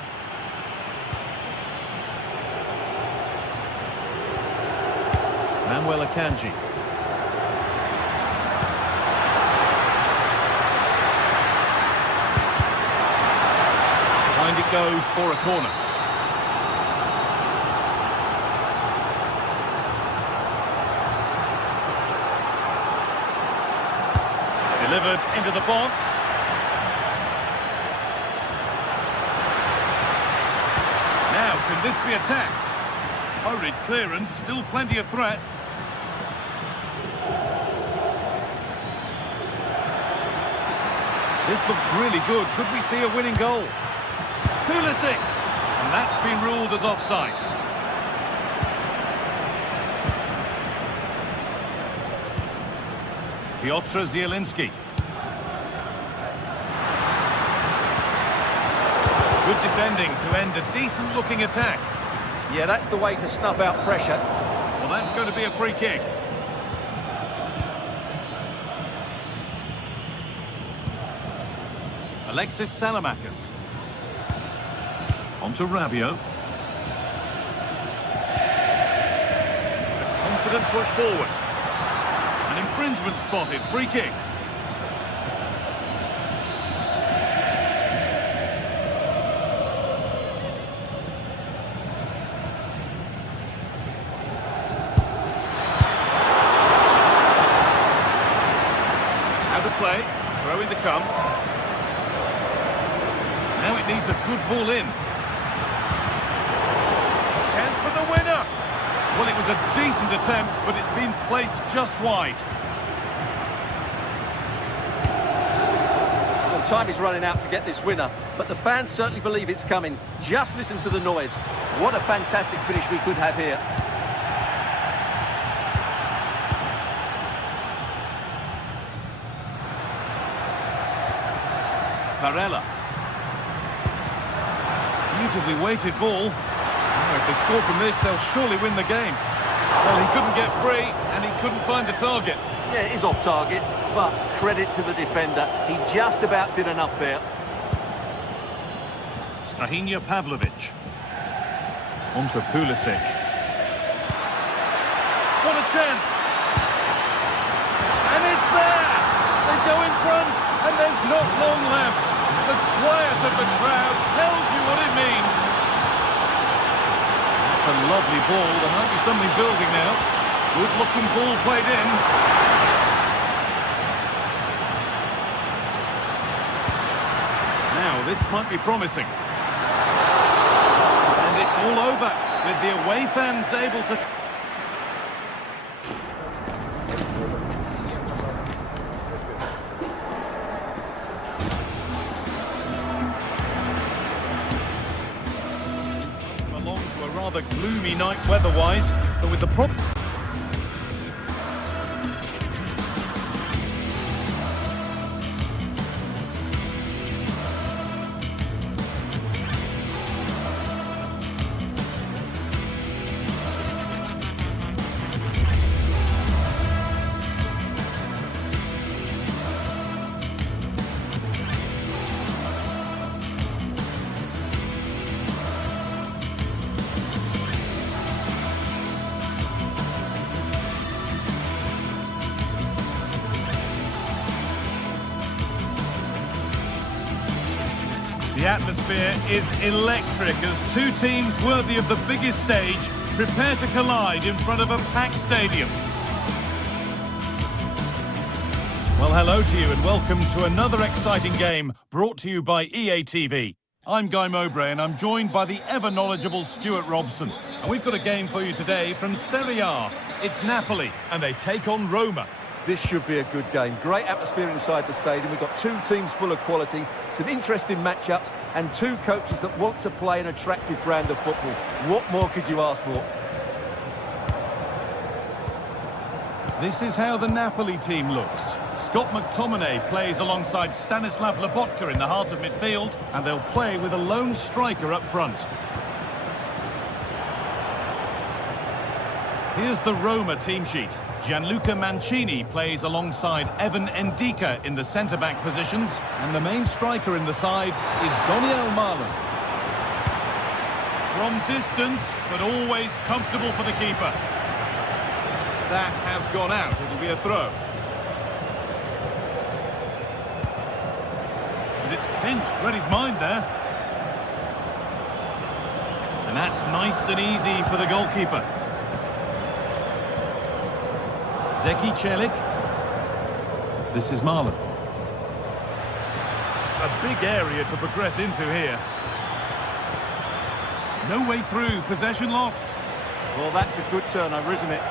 Manuel Akanji. Behind it goes for a corner. Delivered into the box. Now, can this be attacked? Hurried clearance, still plenty of threat. This looks really good. Could we see a winning goal? Pulisic! And that's been ruled as offside. Piotr Zielinski. Good defending to end a decent-looking attack. Yeah, that's the way to snuff out pressure. Well, that's going to be a free kick. Alexis Salamakis. On to Rabiot. It's a confident push forward. An infringement spotted. Free kick. Out of play. Throwing to come. Now it needs a good ball in. Chance for the winner. Well, it was a decent attempt, but it's been placed just wide. Well, time is running out to get this winner, but the fans certainly believe it's coming. Just listen to the noise. What a fantastic finish we could have here. Barella. Beautifully weighted ball. Oh, if they score from this, they'll surely win the game. Well, he couldn't get free, and he couldn't find the target. Yeah, it is off target, but credit to the defender. He just about did enough there. Strahinja Pavlovic. On to Pulisic. What a chance! And it's there! They go in front, and there's not long left. The quiet of the crowd tells you what it means. That's a lovely ball. There might be something building now. Good-looking ball played in. Now, this might be promising. And it's all over, with the away fans able to... along to a rather gloomy night weather-wise, but with the problem... The atmosphere is electric as two teams worthy of the biggest stage prepare to collide in front of a packed stadium. Well, hello to you and welcome to another exciting game brought to you by EA TV. I'm Guy Mowbray and I'm joined by the ever-knowledgeable Stuart Robson. And we've got a game for you today from Serie A. It's Napoli and they take on Roma. This should be a good game. Great atmosphere inside the stadium. We've got two teams full of quality, some interesting matchups, and two coaches that want to play an attractive brand of football. What more could you ask for? This is how the Napoli team looks. Scott McTominay plays alongside Stanislav Lobotka in the heart of midfield, and they'll play with a lone striker up front. Here's the Roma team sheet. Gianluca Mancini plays alongside Evan Ndika in the centre-back positions, and the main striker in the side is Daniel Marlon. From distance, but always comfortable for the keeper. That has gone out. It'll be a throw. And it's pinched. Read his mind there. And that's nice and easy for the goalkeeper. Zeki Celik. This is Marlon. A big area to progress into here. No way through. Possession lost. Well, that's a good turnover, isn't it?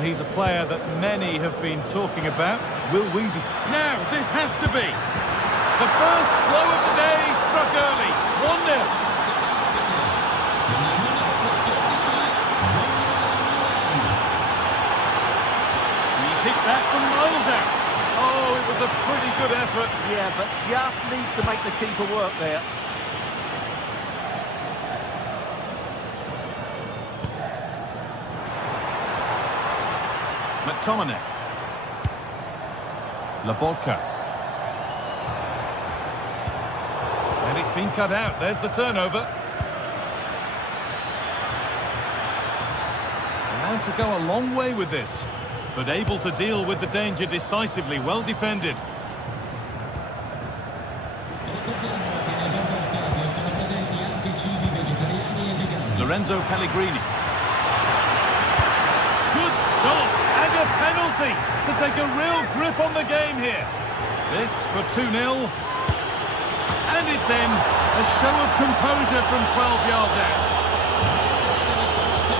He's a player that many have been talking about. Will we be... Now, this has to be. The first blow of the day struck early. 1-0. He's hit that from miles out. Oh, it was a pretty good effort. Yeah, but just needs to make the keeper work there. McTominay. Lobotka. And it's been cut out. There's the turnover. Allowed to go a long way with this, but able to deal with the danger decisively. Well defended. Lorenzo Pellegrini. Good stop. And a penalty to take a real grip on the game here. This for 2-0. And it's in. A show of composure from 12 yards out.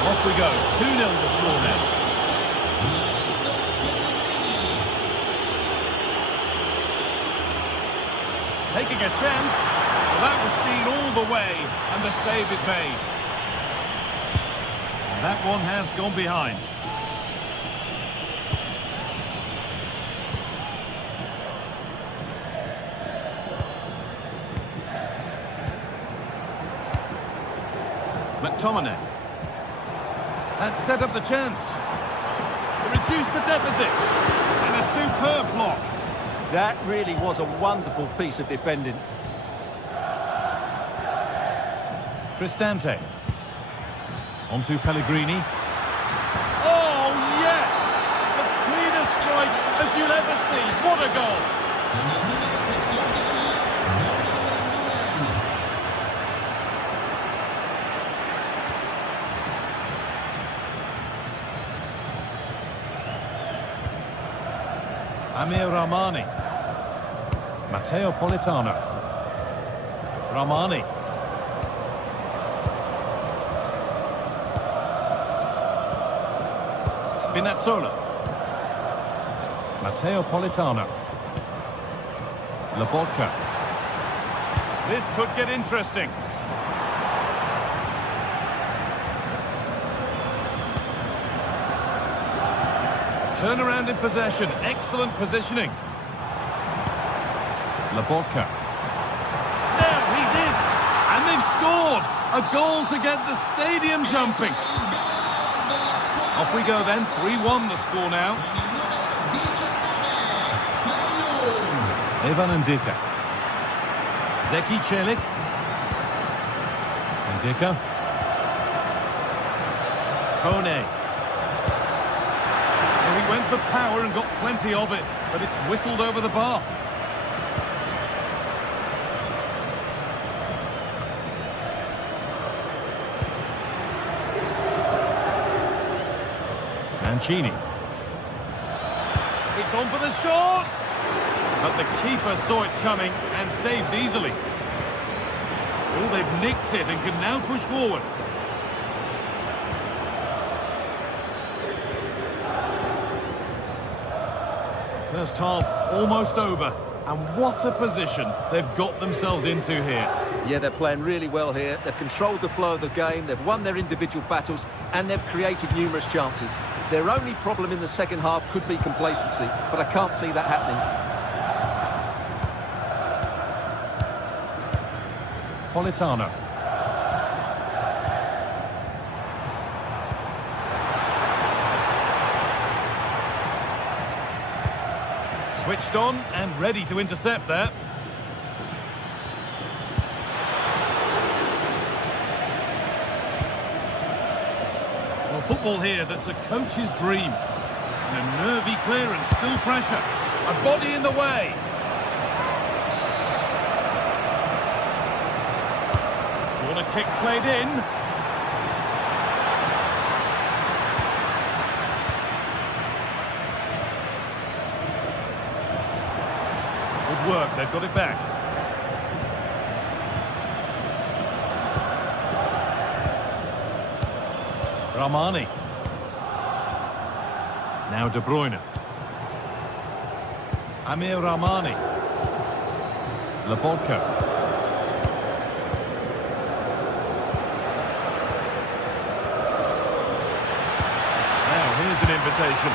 Off we go. 2-0 the score now. Taking a chance. Well, that was seen all the way. And the save is made. And that one has gone behind. McTominay. That set up the chance to reduce the deficit. And a superb block. That really was a wonderful piece of defending. Cristante. Onto Pellegrini. Oh, yes! As clean a strike as you'll ever see. What a goal! Amir Rahmani. Matteo Politano. Rahmani. Spinazzola. Matteo Politano. Lobotka. This could get interesting. Turnaround in possession. Excellent positioning. Lobotka. Now he's in. And they've scored. A goal to get the stadium jumping. Off we go then. 3-1 the score now. Evan Ndika. Zeki Çelik. Ndika. Kone. Well, he went for power and got plenty of it, but it's whistled over the bar. Mancini. It's on for the shot! But the keeper saw it coming and saves easily. Oh, they've nicked it and can now push forward. First half almost over. And what a position they've got themselves into here. Yeah, they're playing really well here. They've controlled the flow of the game, they've won their individual battles, and they've created numerous chances. Their only problem in the second half could be complacency, but I can't see that happening. Politano. Switched on and ready to intercept there. Well, football here that's a coach's dream. And a nervy clearance, still pressure. A body in the way. What a kick played in. Good work, they've got it back. Rahmani. Now De Bruyne. Amir Rahmani. Laporte. Here's an invitation.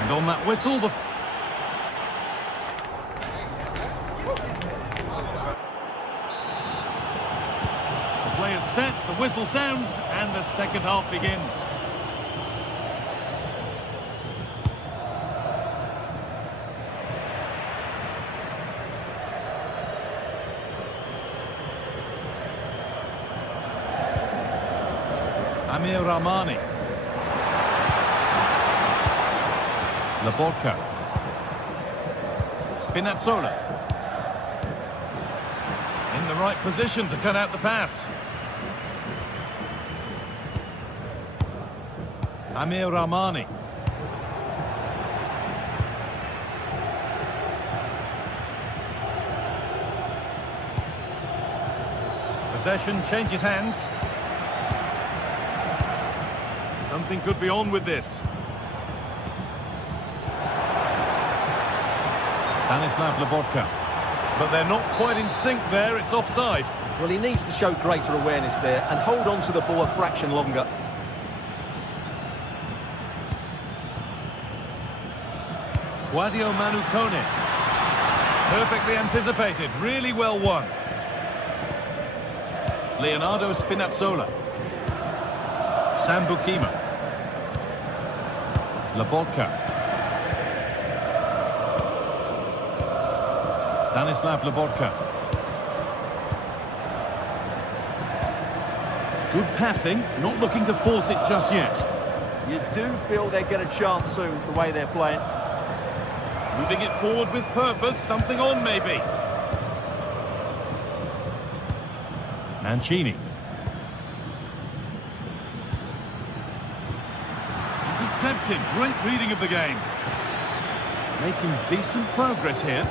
And on that whistle, the play is set, the whistle sounds, and the second half begins. Amir Rahmani. Laporte. Spinazzola. In the right position to cut out the pass. Amir Rahmani. Possession changes hands. Something could be on with this. Stanislav Lobotka. But they're not quite in sync there, it's offside. Well, he needs to show greater awareness there and hold on to the ball a fraction longer. Guadio Manu Kone. Perfectly anticipated, really well won. Leonardo Spinazzola. Sambukima. Laporte. Stanislav Laporte. Good passing, not looking to force it just yet. You do feel they get a chance soon, the way they're playing. Moving it forward with purpose, something on maybe. Mancini. Intercepted, great reading of the game. Making decent progress here.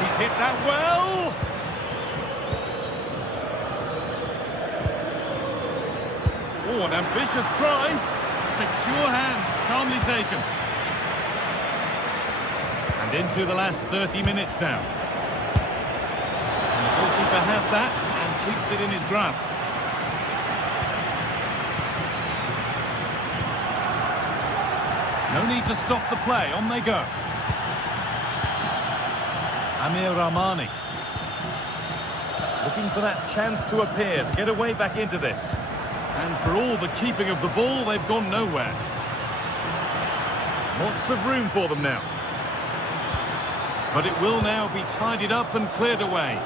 He's hit that well. Oh, an ambitious try. Secure hands, calmly taken. And into the last 30 minutes now. And the goalkeeper has that and keeps it in his grasp. No need to stop the play, on they go. Amir Rahmani. Looking for that chance to appear, to get away back into this. And for all the keeping of the ball, they've gone nowhere. Lots of room for them now. But it will now be tidied up and cleared away.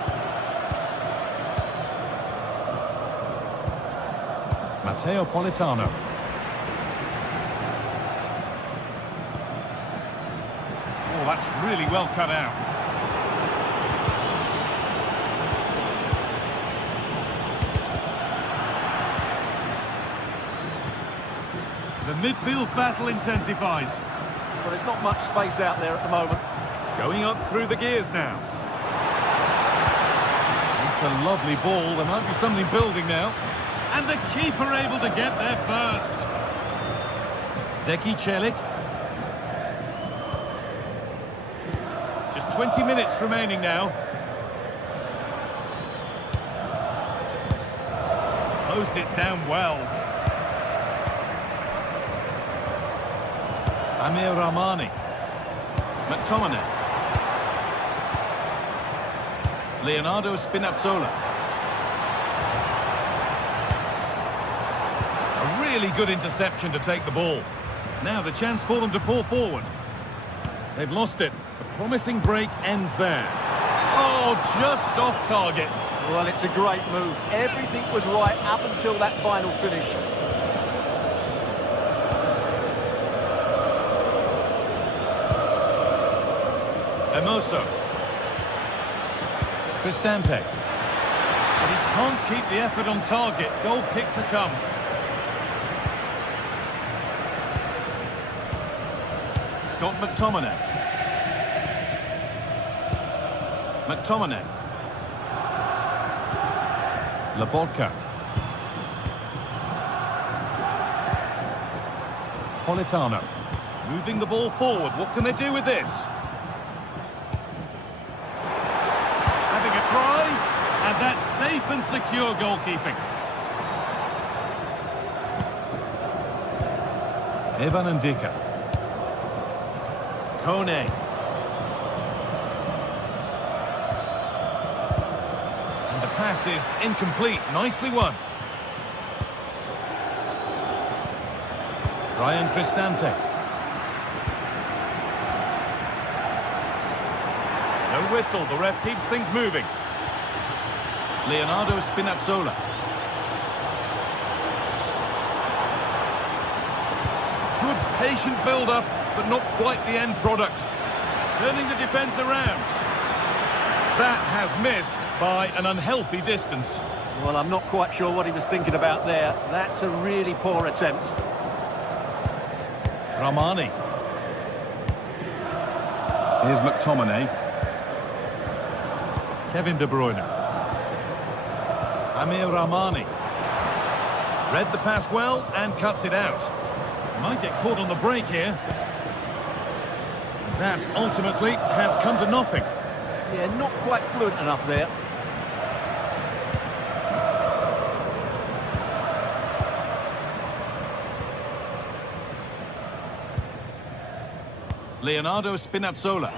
Matteo Politano. Oh, that's really well cut out. The midfield battle intensifies. Well, there's not much space out there at the moment. Going up through the gears now. It's a lovely ball. There might be something building now. And the keeper able to get there first. Zeki Celik. Just 20 minutes remaining now. Closed it down well. Amir Rahmani. McTominay. Leonardo Spinazzola. A really good interception to take the ball. Now the chance for them to pull forward. They've lost it. A promising break ends there. Oh, just off target. Well, it's a great move. Everything was right up until that final finish. Hermoso. Cristante. But he can't keep the effort on target. Goal kick to come. Scott McTominay. McTominay. Lobotka. Politano. Moving the ball forward. What can they do with this? Try, and that's safe and secure goalkeeping. Evan Ndika. Kone. And the pass is incomplete. Nicely won. Ryan Cristante. No whistle, the ref keeps things moving. Leonardo Spinazzola. Good patient build-up, but not quite the end product. Turning the defence around. That has missed by an unhealthy distance. Well, I'm not quite sure what he was thinking about there. That's a really poor attempt. Rahmani. Here's McTominay. Kevin De Bruyne. Amir Rahmani. Read the pass well and cuts it out. Might get caught on the break here. That ultimately has come to nothing. Yeah, not quite fluent enough there. Leonardo Spinazzola.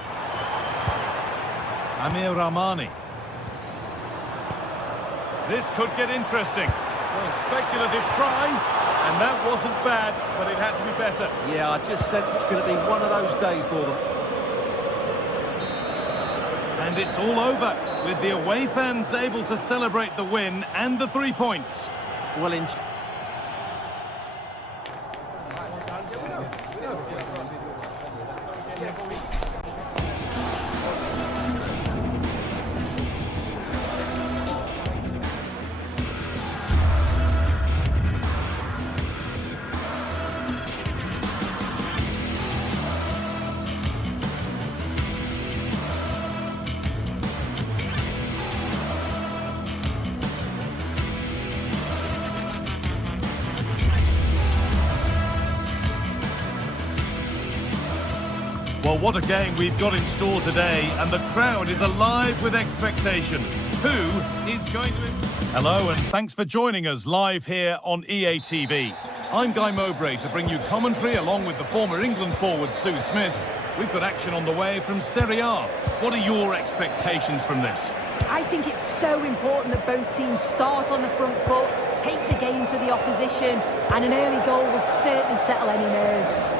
Amir Rahmani. This could get interesting. Well, speculative try, and that wasn't bad, but it had to be better. Yeah, I just sense it's going to be one of those days for them. And it's all over, with the away fans able to celebrate the win and the 3 points. Well, Well, what a game we've got in store today, and the crowd is alive with expectation. Who is going to... Hello, and thanks for joining us live here on EA TV. I'm Guy Mowbray to bring you commentary along with the former England forward Sue Smith. We've got action on the way from Serie A. What are your expectations from this? I think it's so important that both teams start on the front foot, take the game to the opposition, and an early goal would certainly settle any nerves.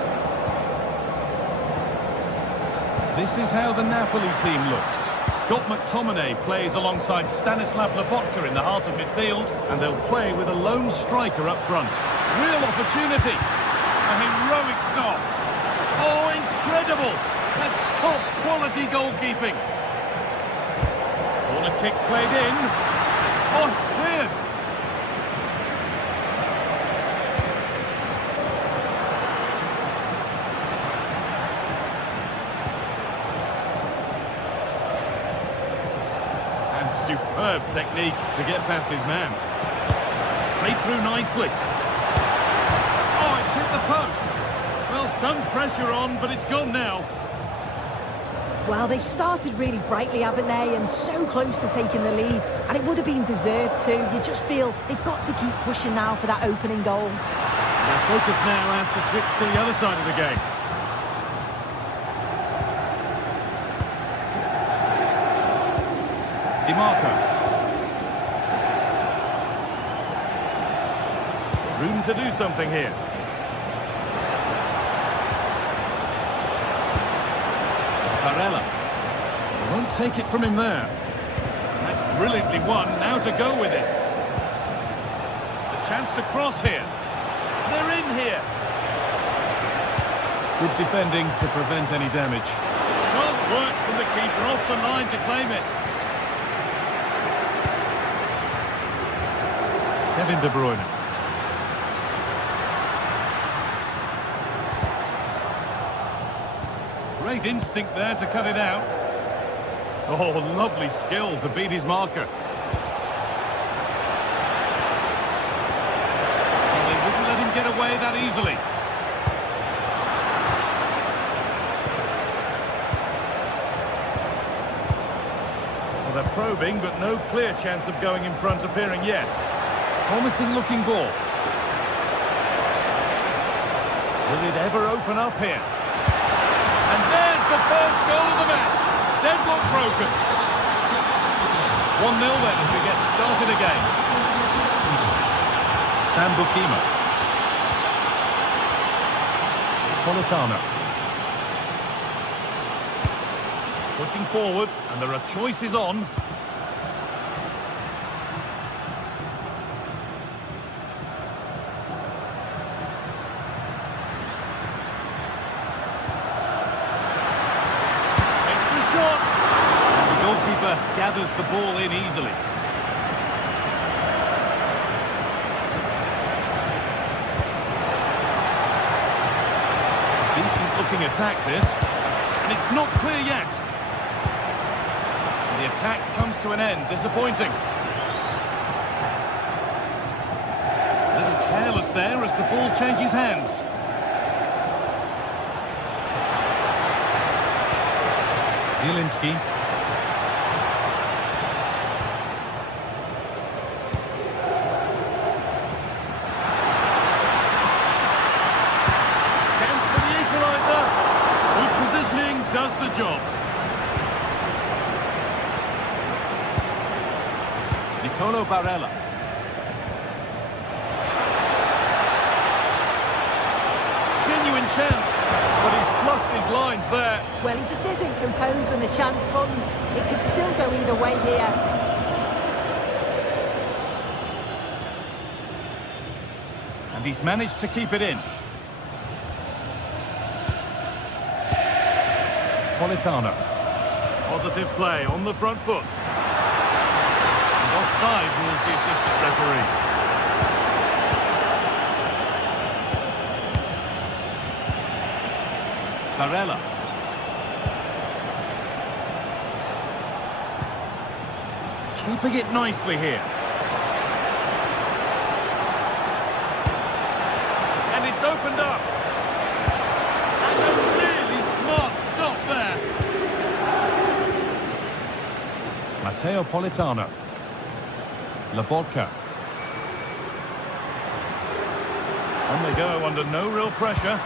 This is how the Napoli team looks. Scott McTominay plays alongside Stanislav Lobotka in the heart of midfield, and they'll play with a lone striker up front. Real opportunity. A heroic stop. Oh, incredible. That's top quality goalkeeping. Corner kick played in. Oh, it's cleared. Superb technique to get past his man. Played through nicely. Oh, it's hit the post. Well, some pressure on, but it's gone now. Well, they've started really brightly, haven't they? And so close to taking the lead. And it would have been deserved too. You just feel they've got to keep pushing now for that opening goal. Their focus now has to switch to the other side of the game. DiMarco. Room to do something here. Barella. Won't take it from him there. That's brilliantly won. Now to go with it. A chance to cross here. They're in here. Good defending to prevent any damage. Sharp work from the keeper off the line to claim it. Kevin De Bruyne. Great instinct there to cut it out. Oh, lovely skill to beat his marker. Well, they wouldn't let him get away that easily. Well, they're probing, but no clear chance of going in front appearing yet. Promising looking ball. Will it ever open up here? And there's the first goal of the match. Deadlock broken. 1-0 then as we get started again. Sam Bukima. Politano. Pushing forward, and there are choices on. Gathers the ball in easily. Decent looking attack this, and it's not clear yet. And the attack comes to an end, disappointing. A little careless there as the ball changes hands. Zielinski. Does the job. Nicolo Barella. Genuine chance, but he's fluffed his lines there. Well, he just isn't composed when the chance comes. It could still go either way here. And he's managed to keep it in. Politano. Positive play on the front foot. And offside rules the assistant referee. Barella. Keeping it nicely here. And it's opened up. And a really smart stop there. Matteo Politano. Lobotka. On they go under no real pressure.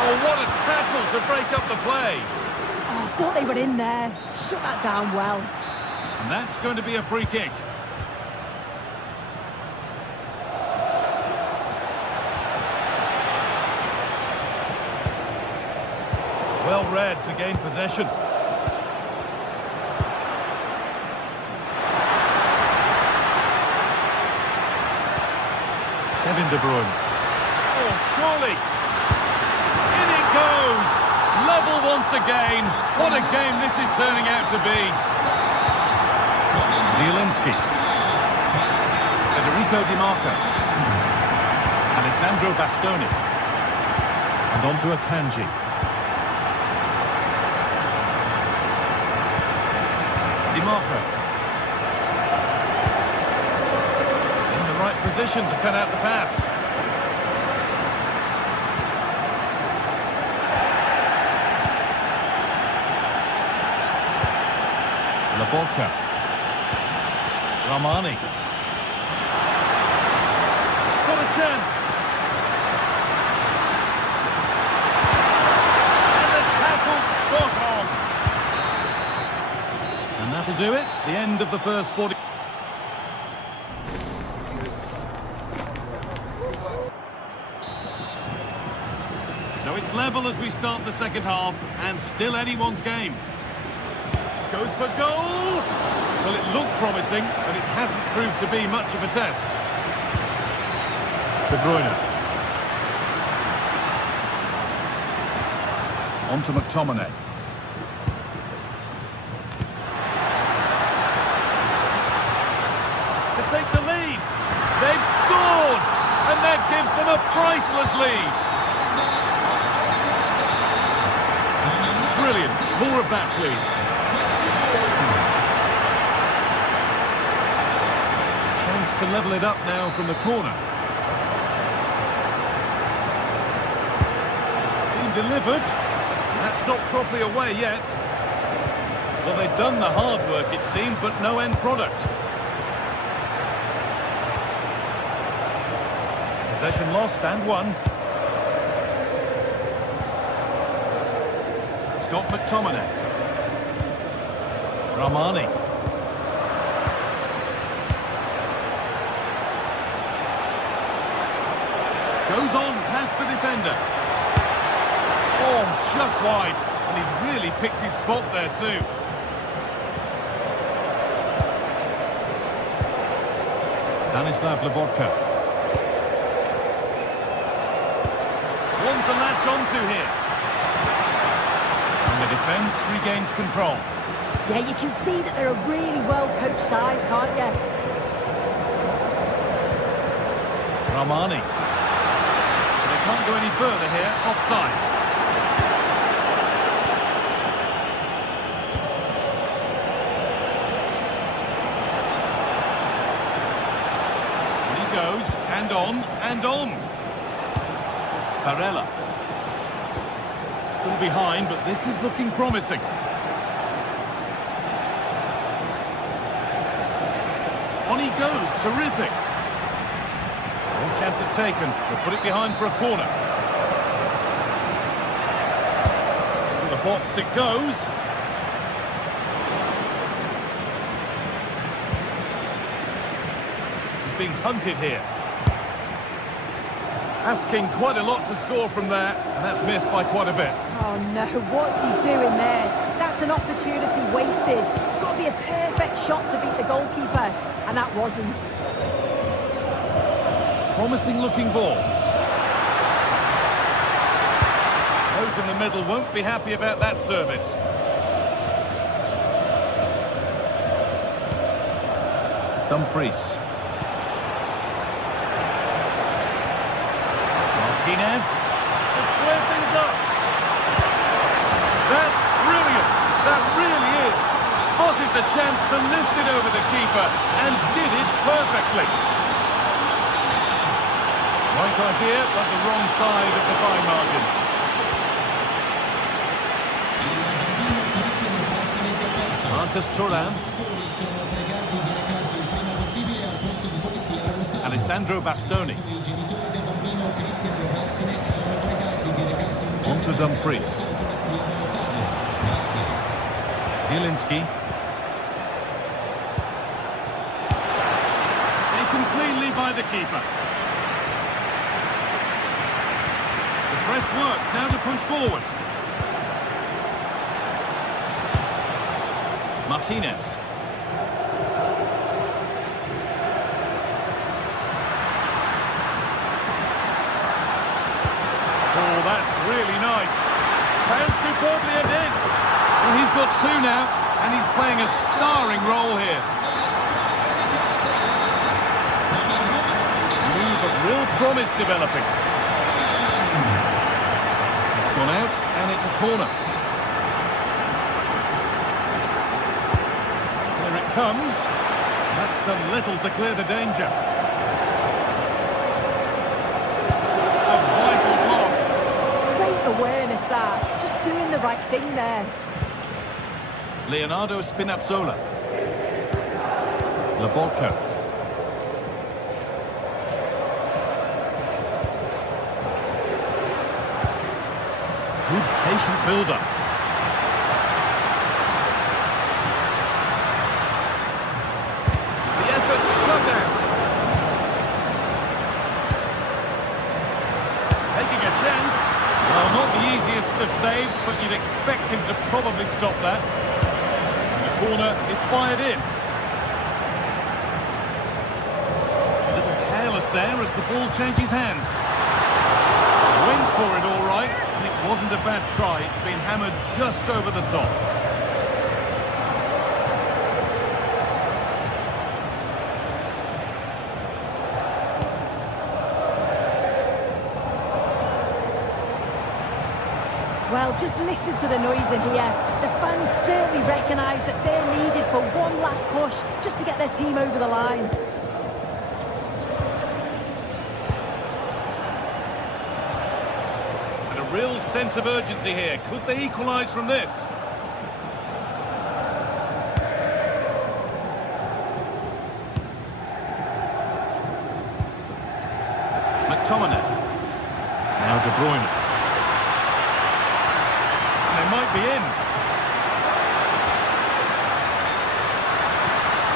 Oh, what a tackle to break up the play. Oh, I thought they were in there. Shut that down well. And that's going to be a free kick. Well read to gain possession. Kevin De Bruyne. Oh, surely. In it goes. Level once again. What a game this is turning out to be. Zielinski. Federico Di Marco. Alessandro Bastoni. And on to Akanji. Di Marco. In the right position to cut out the pass. Laborca. Ramani. What a chance. And the tackle spot on. And that'll do it. The end of the first 40. So it's level as we start the second half, and still anyone's game. Goes for goal! Well, it looked promising, but it hasn't proved to be much of a test. De Bruyne. On to McTominay. To take the lead. They've scored! And that gives them a priceless lead. Brilliant. More of that, please. Chance to level it up now from the corner. It's been delivered. That's not properly away yet. Well, they've done the hard work, it seemed, but no end product. Possession lost and won. Scott McTominay. Ramani. Goes on past the defender. Oh, just wide. And he's really picked his spot there too. Stanislav Laborca. One to latch onto here. And the defence regains control. Yeah, you can see that they're a really well-coached side, can't you? Ramani. They can't go any further here, offside. And he goes, and on, and on. Barella. Still behind, but this is looking promising. On he goes, terrific. All chances taken, they'll put it behind for a corner. To the box it goes. He's being hunted here. Asking quite a lot to score from there, and that's missed by quite a bit. Oh no, what's he doing there? That's an opportunity wasted. It's got to be a perfect shot to beat the goalkeeper, and that wasn't. Promising looking ball. Those in the middle won't be happy about that service. Dumfries. Martinez to square things up. That's brilliant. That really is. Spotted the chance to lift it over the keeper and did it perfectly. Right idea, but the wrong side of the fine margins. Marcus Thuram. Alessandro Bastoni. On to Dumfries. Zielinski. Taken cleanly by the keeper. The press works, now to push forward. Martinez. Oh, that's really nice. Found superbly and in. Well, he's got two now, and he's playing a starring role here. Move of real promise developing. It's gone out, and it's a corner. Here it comes. That's done little to clear the danger. A vital block. Great awareness that. Just doing the right thing there. Leonardo Spinazzola. Laborca. Good patient build-up. The effort shut out. Taking a chance. Well, not the easiest of saves, but you'd expect him to probably stop that. Corner is fired in. A little careless there as the ball changes hands. Went for it all right, and it wasn't a bad try. It's been hammered just over the top. Well, just listen to the noise in here. The fans certainly recognise that they're needed for one last push just to get their team over the line. And a real sense of urgency here. Could they equalise from this? McTominay. Now De Bruyne. They might be in.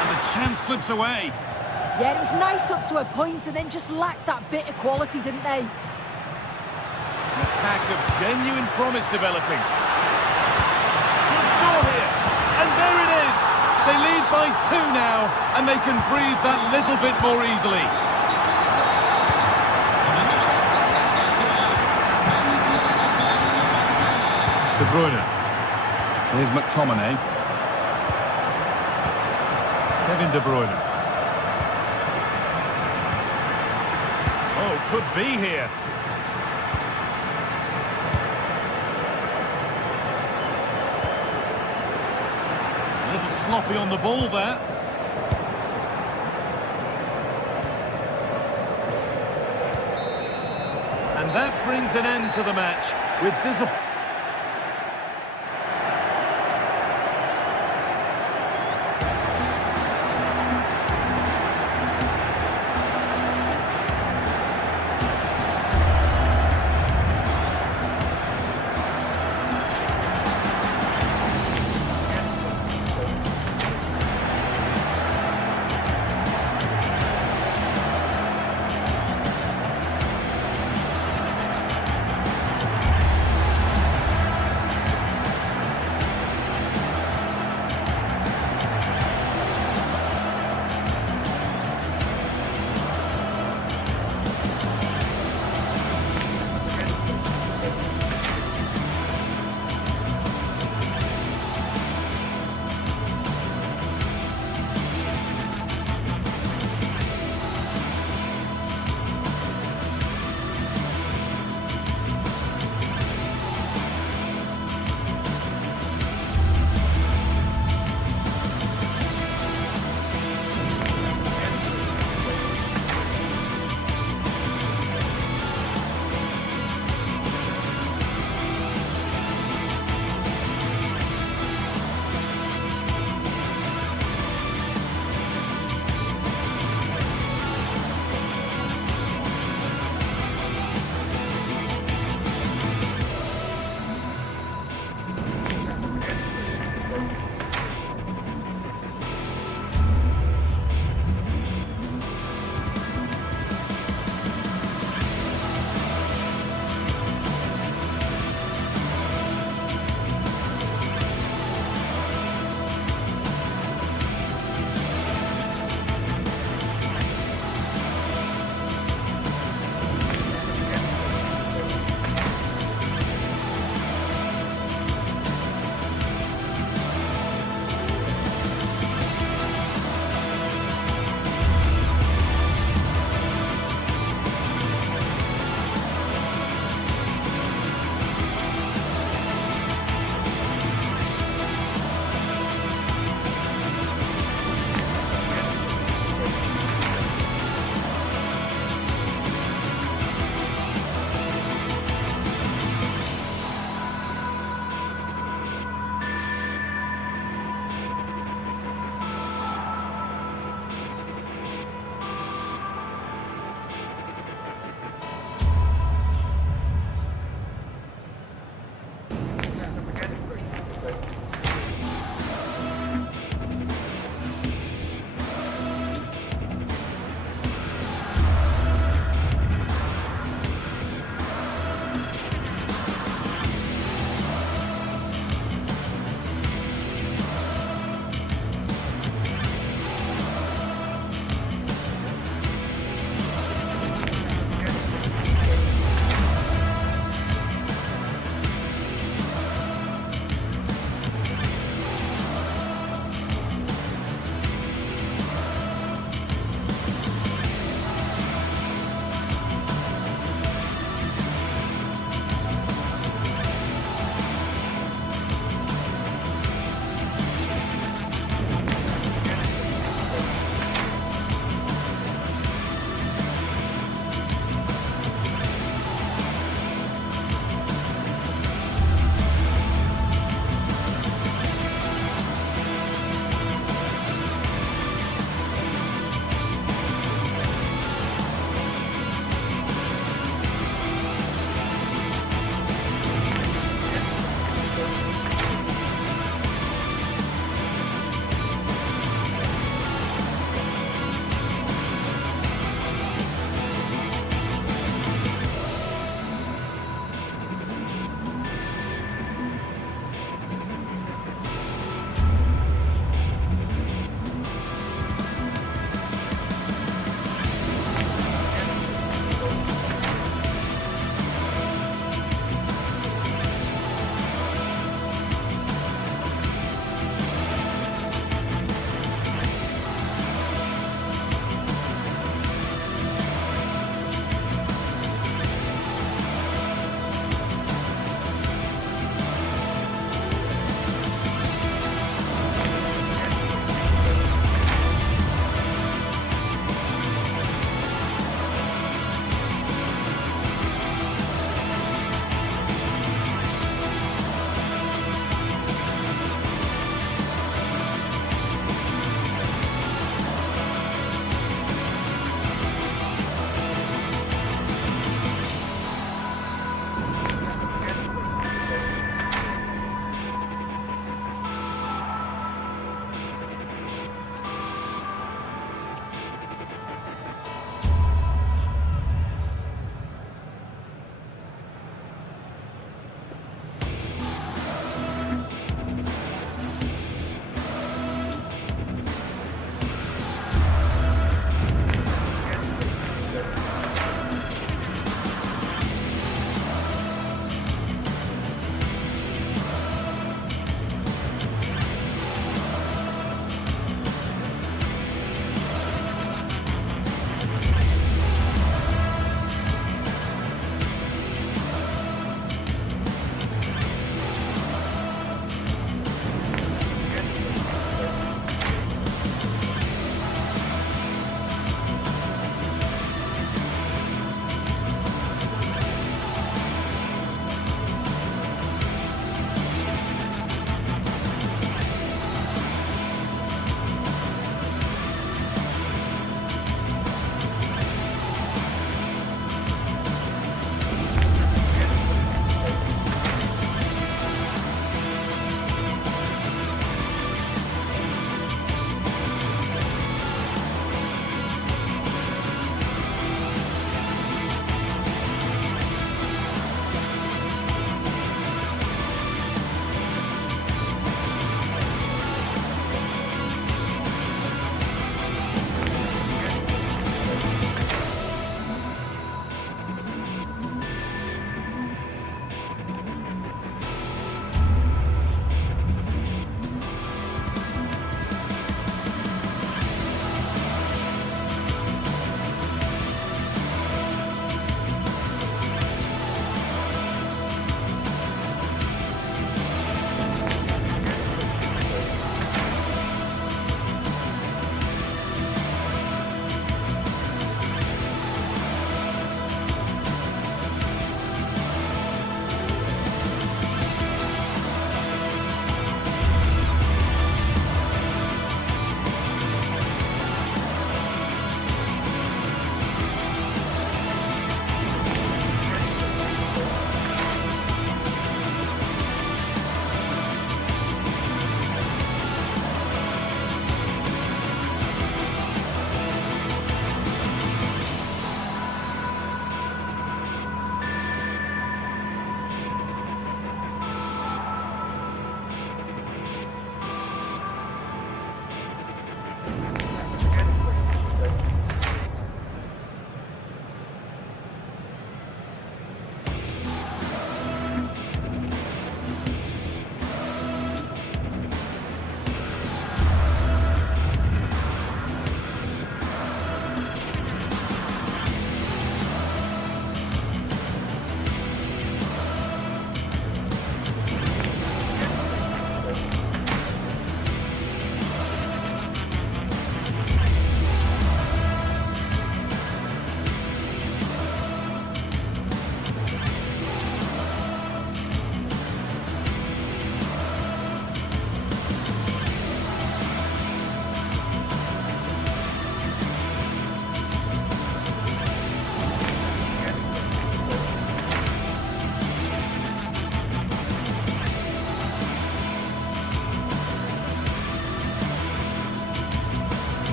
And the chance slips away. Yeah, it was nice up to a point and then just lacked that bit of quality, didn't they? An attack of genuine promise developing. Should score here. And there it is. They lead by 2 now, and they can breathe that little bit more easily. De Bruyne. Here's McTominay. Kevin De Bruyne. Oh, could be here. A little sloppy on the ball there. And that brings an end to the match with disappointment.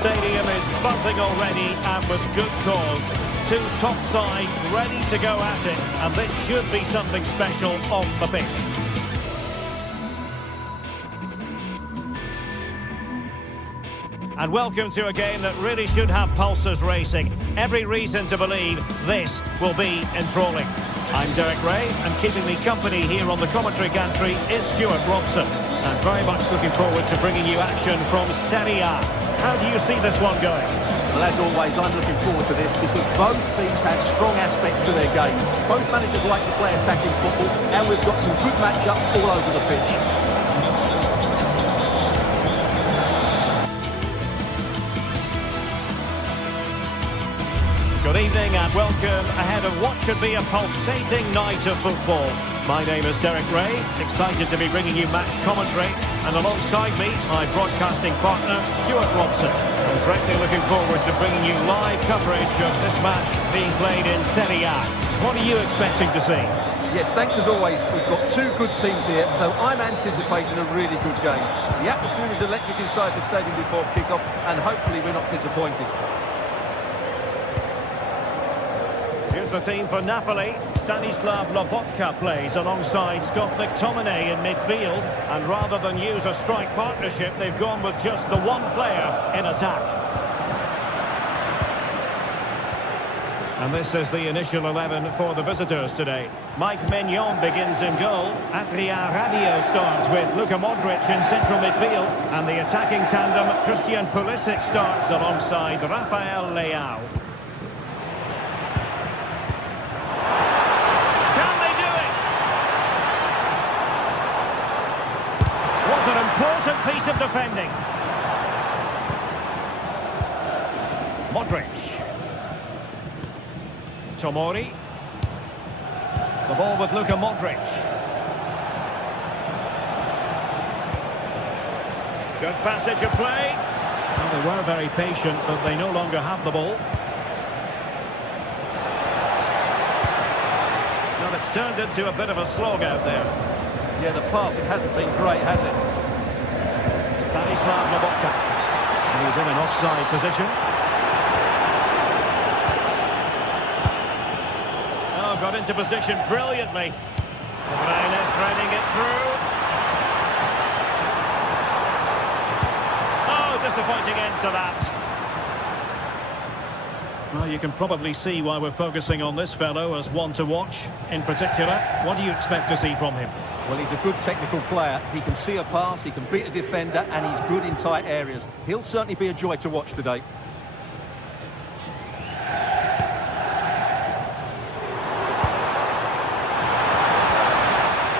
stadium is buzzing already, and with good cause. Two top sides ready to go at it, and this should be something special on the pitch. And welcome to a game that really should have pulses racing. Every reason to believe this will be enthralling. I'm Derek Ray, and keeping me company here on the commentary gantry is Stuart Robson. And very much looking forward to bringing you action from Serie A. How do you see this one going? Well, as always, I'm looking forward to this because both teams have strong aspects to their game. Both managers like to play attacking football, and we've got some good matchups all over the pitch. Good evening and welcome ahead of what should be a pulsating night of football. My name is Derek Ray, excited to be bringing you match commentary, and alongside me, my broadcasting partner, Stuart Robson. I'm greatly looking forward to bringing you live coverage of this match being played in Serie A. What are you expecting to see? Yes, thanks as always. We've got two good teams here, so I'm anticipating a really good game. The atmosphere is electric inside the stadium before kick-off, and hopefully we're not disappointed. Here's the team for Napoli. Stanislav Lobotka plays alongside Scott McTominay in midfield. And rather than use a strike partnership, they've gone with just the one player in attack. And this is the initial 11 for the visitors today. Mike Maignan begins in goal. Adrien Rabiot starts with Luka Modric in central midfield. And the attacking tandem, Christian Pulisic, starts alongside Rafael Leao. Important piece of defending. Modric. Tomori. The ball with Luka Modric. Good passage of play. Well, they were very patient, but they no longer have the ball. Well, it's turned into a bit of a slog out there. Yeah, the passing hasn't been great, has it? Stanislav Lobotka. And he's in an offside position. Oh, got into position brilliantly. Reina threading it through. Oh, disappointing end to that. Well, you can probably see why we're focusing on this fellow as one to watch. In particular, what do you expect to see from him? Well, he's a good technical player. He can see a pass, he can beat a defender, and he's good in tight areas. He'll certainly be a joy to watch today.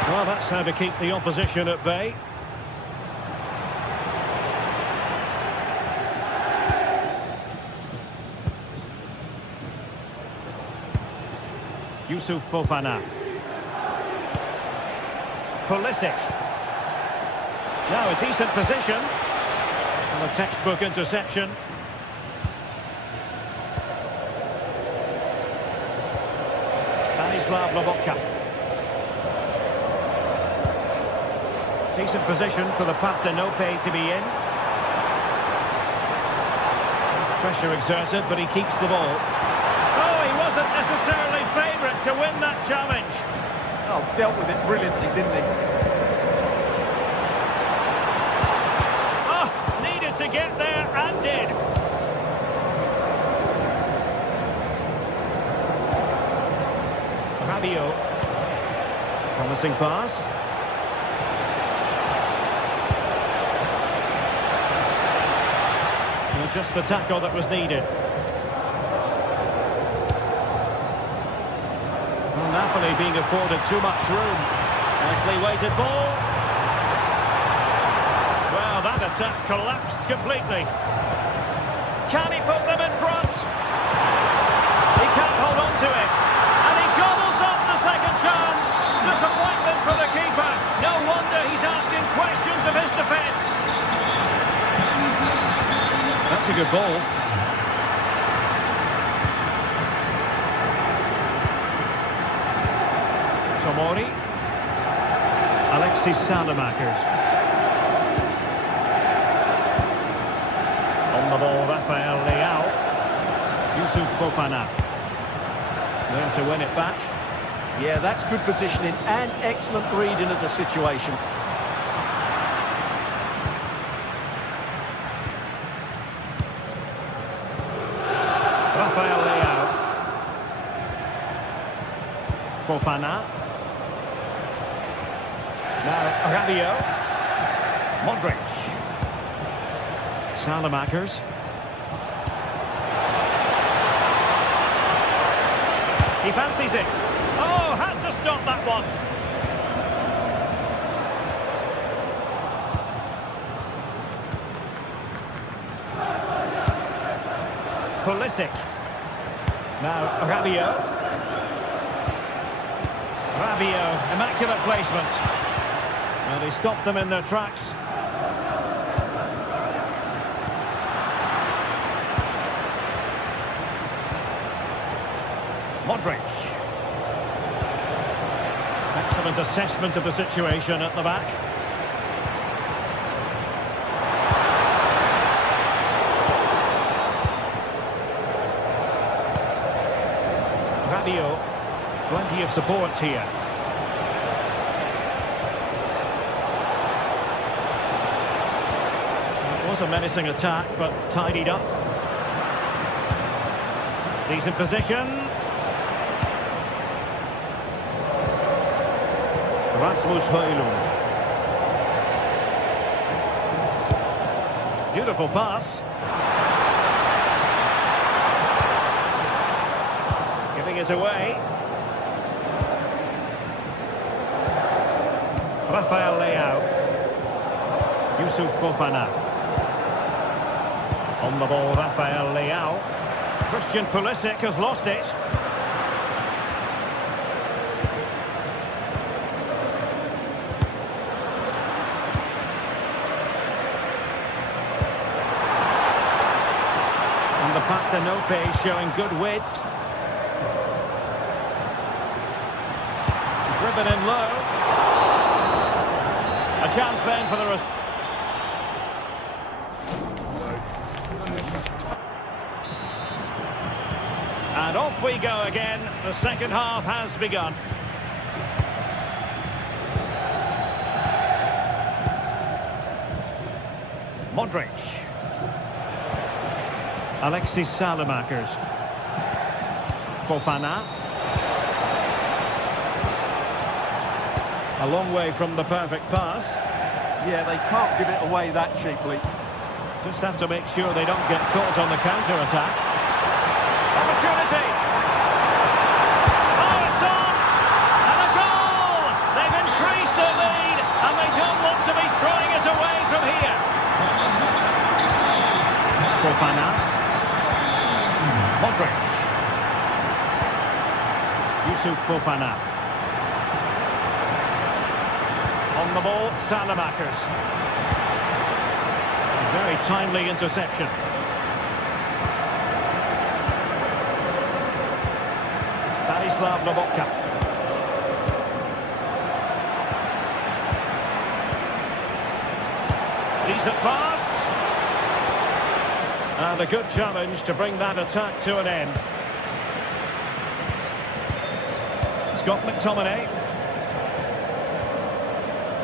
Well, that's how to keep the opposition at bay. Youssouf Fofana. Pulisic. Now a decent position. And a textbook interception. Stanislav Lobotka. Decent position for the Partenope to be in. Pressure exerted, but he keeps the ball. Oh, he wasn't necessarily favourite to win that challenge. Oh, dealt with it brilliantly, didn't he? Oh, needed to get there and did. Rabiot. Promising pass. Well, just the tackle that was needed. Napoli being afforded too much room. Nicely weighted ball. Well, that attack collapsed completely. Can he put them in front? He can't hold on to it. And he gobbles up the second chance. Disappointment for the keeper. No wonder he's asking questions of his defence. That's a good ball. Tomori. Alexis Salamakers. On the ball, Fofana. There to win it back. Yeah, that's good positioning and excellent reading of the situation. Rafael Leao. Fofana. Now Rabiot. Modric. Salamakers. He fancies it. Oh, had to stop that one. Pulisic. Now Rabiot. Rabiot, immaculate placement. And he stopped them in their tracks. Modric. Excellent assessment of the situation at the back. Rabiot, plenty of support here. It was a menacing attack, but tidied up. Decent position. Rasmus Højlund. Beautiful pass. Giving it away. Rafael Leao. Yusuf Fofana. On the ball, Rafael Leao. Christian Pulisic has lost it. And the Partenope showing good width. He's driven in low. A chance then for the... And off we go again. The second half has begun. Modric. Alexis Salamakers. Fofana. A long way from the perfect pass. Yeah, they can't give it away that cheaply. Just have to make sure they don't get caught on the counter-attack. Opportunity! Oh, it's on! And a goal! They've increased their lead, and they don't want to be throwing it away from here. Fofana. Modric. Yusuf Fofana. On the ball, Salamakers. A very timely interception. Stanislav Lobotka. Decent pass. And a good challenge to bring that attack to an end. Scott McTominay.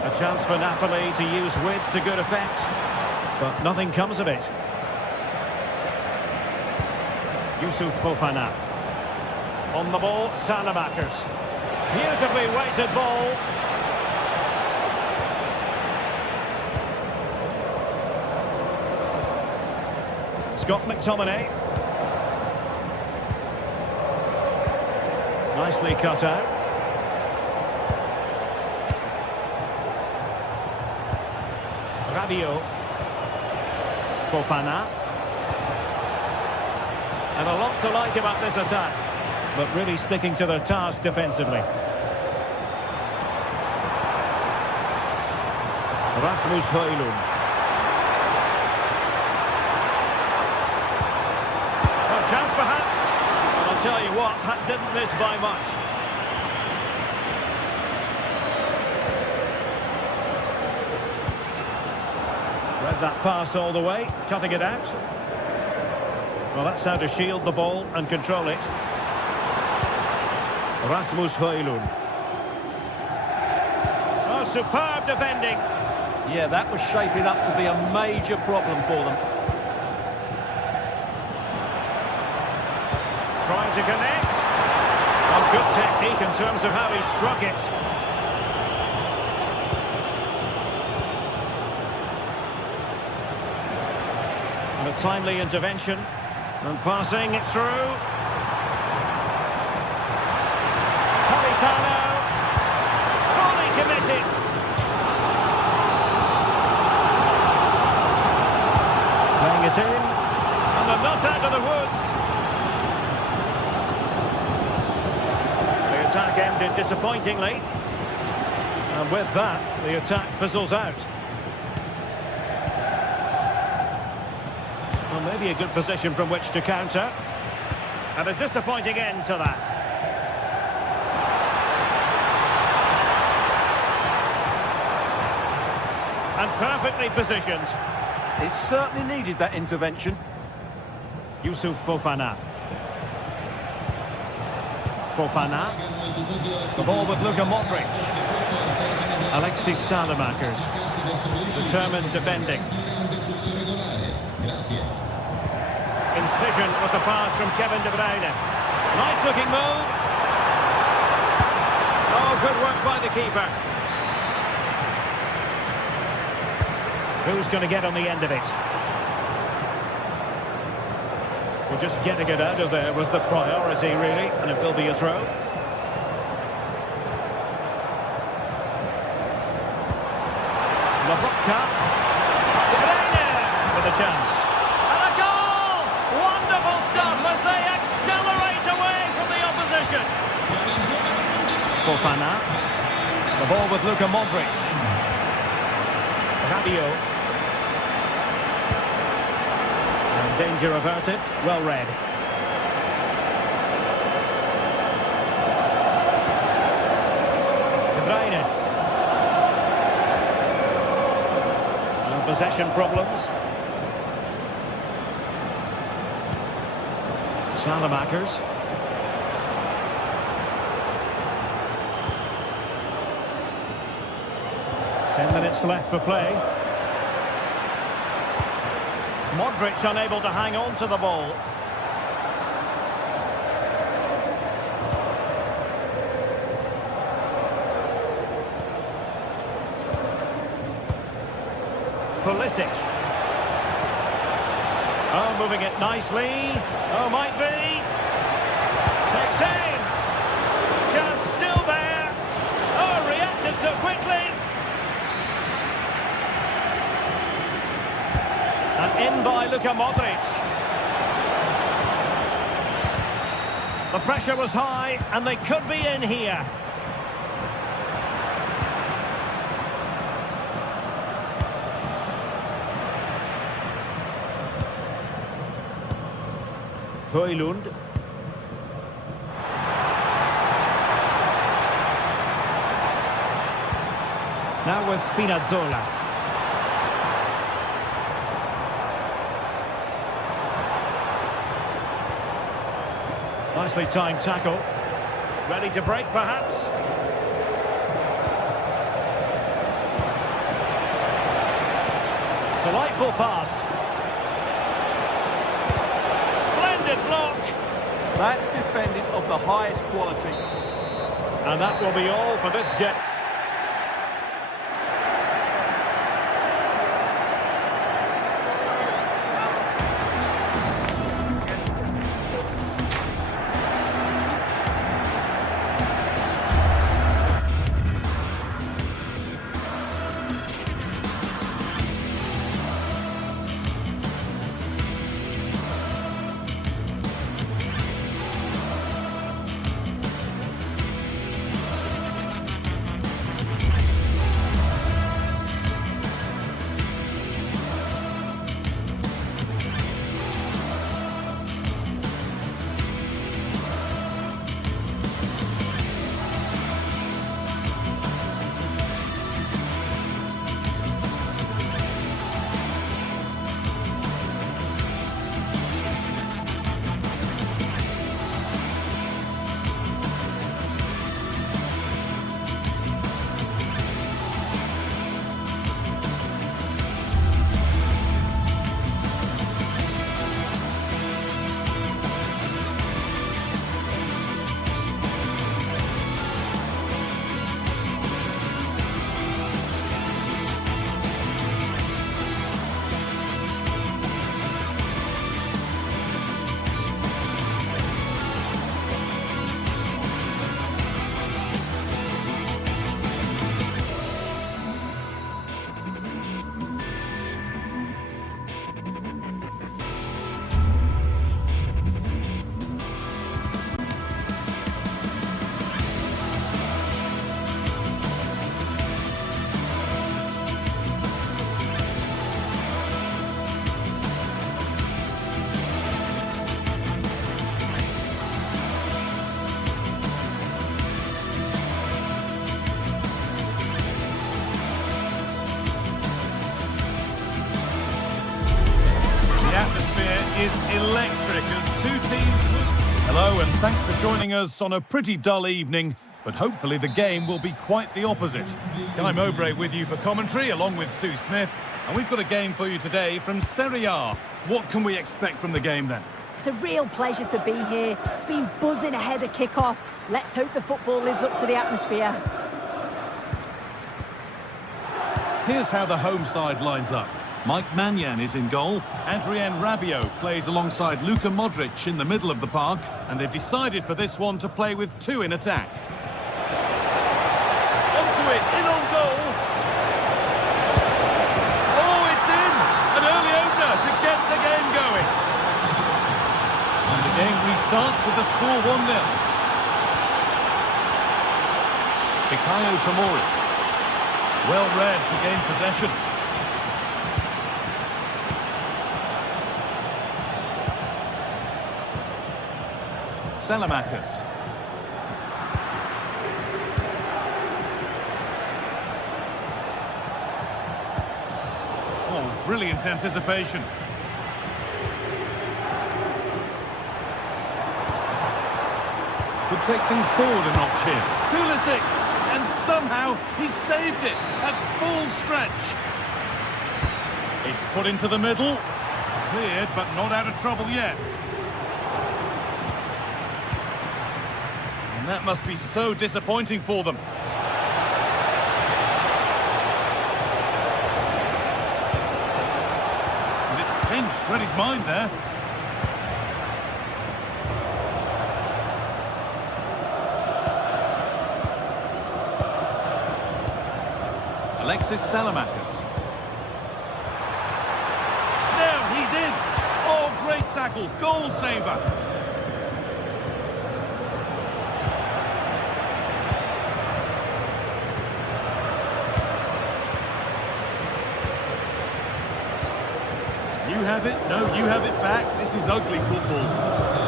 A chance for Napoli to use width to good effect, but nothing comes of it. Yusuf Fofana. On the ball, Salamakers. Beautifully weighted ball. Scott McTominay. Nicely cut out. Rabiot. Fofana. And a lot to like about this attack, but really sticking to their task defensively. Rasmus Højlund. A chance perhaps, but I'll tell you what, that didn't miss by much. Read that pass all the way, cutting it out. Well, that's how to shield the ball and control it. Rasmus Højlund. Oh, superb defending. Yeah, that was shaping up to be a major problem for them. Trying to connect. Oh, good technique in terms of how he struck it. And a timely intervention. And passing it through. Politano. Fully committed. Playing it in. And they're not out of the woods. The attack ended disappointingly. And with that, the attack fizzles out. Well, maybe a good position from which to counter. And a disappointing end to that. And perfectly positioned. It certainly needed that intervention. Yusuf Fofana. Fofana. The ball with Luka Modric. Alexis Salamakers. Determined defending. Incision with the pass from Kevin De Bruyne. Nice looking move. Oh, good work by the keeper. Who's going to get on the end of it? Well, just getting it out of there was the priority, really, and it will be a throw. Lobotka. De Bruyne with a chance. And a goal! Wonderful stuff as they accelerate away from the opposition. Fofana. The ball with Luka Modric. Rabiot. And danger averted. Well read. De Bruyne. And possession problems. Salamakers. Ten minutes left for play. Modric unable to hang on to the ball. Pulisic. Oh, moving it nicely. Oh, might be. Takes aim. Chance still there. Oh, reacted so quickly. And in by Luka Modric. The pressure was high, and they could be in here. Højlund. Now with Spinazzola. Nicely timed tackle. Ready to break, perhaps. Delightful pass. Splendid block. That's defending of the highest quality. And that will be all for this game. electric as two teams... Hello, and thanks for joining us on a pretty dull evening, but hopefully the game will be quite the opposite. Guy Mowbray with you for commentary, along with Sue Smith, and we've got a game for you today from Serie A. What can we expect from the game then? It's a real pleasure to be here. It's been buzzing ahead of kick-off. Let's hope the football lives up to the atmosphere. Here's how the home side lines up. Mike Maignan is in goal. Adrien Rabiot plays alongside Luka Modric in the middle of the park. And they've decided for this one to play with two in attack. Onto it, in on goal. Oh, it's in! An early opener to get the game going. And the game restarts with the score 1-0. Fikayo Tomori. Well read to gain possession. Salamakers. Oh, brilliant anticipation. Could take things forward a notch here. Pulisic, and somehow he saved it at full stretch. It's put into the middle. Cleared, but not out of trouble yet. And that must be so disappointing for them. And it's pinched, read his mind there. Alexis Salamakers. Now he's in. Oh, great tackle, goal saver. You have it, no, you have it back. This is ugly football.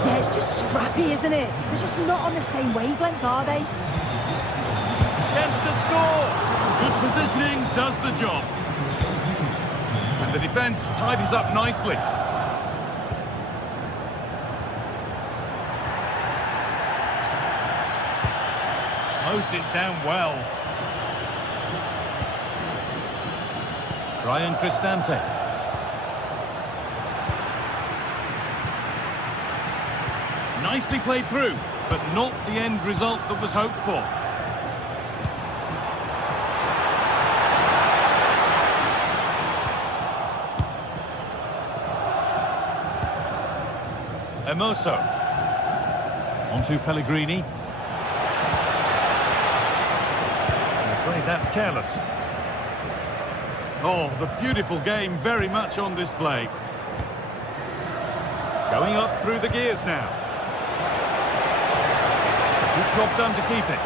Yeah, it's just scrappy, isn't it? They're just not on the same wavelength, are they? Chance to score. Good positioning does the job. And the defence tidies up nicely. Closed it down well. Brian Cristante. Nicely played through, but not the end result that was hoped for. Hermoso. Onto Pellegrini. I'm afraid that's careless. Oh, the beautiful game very much on display. Going up through the gears now. Good job done to keep it.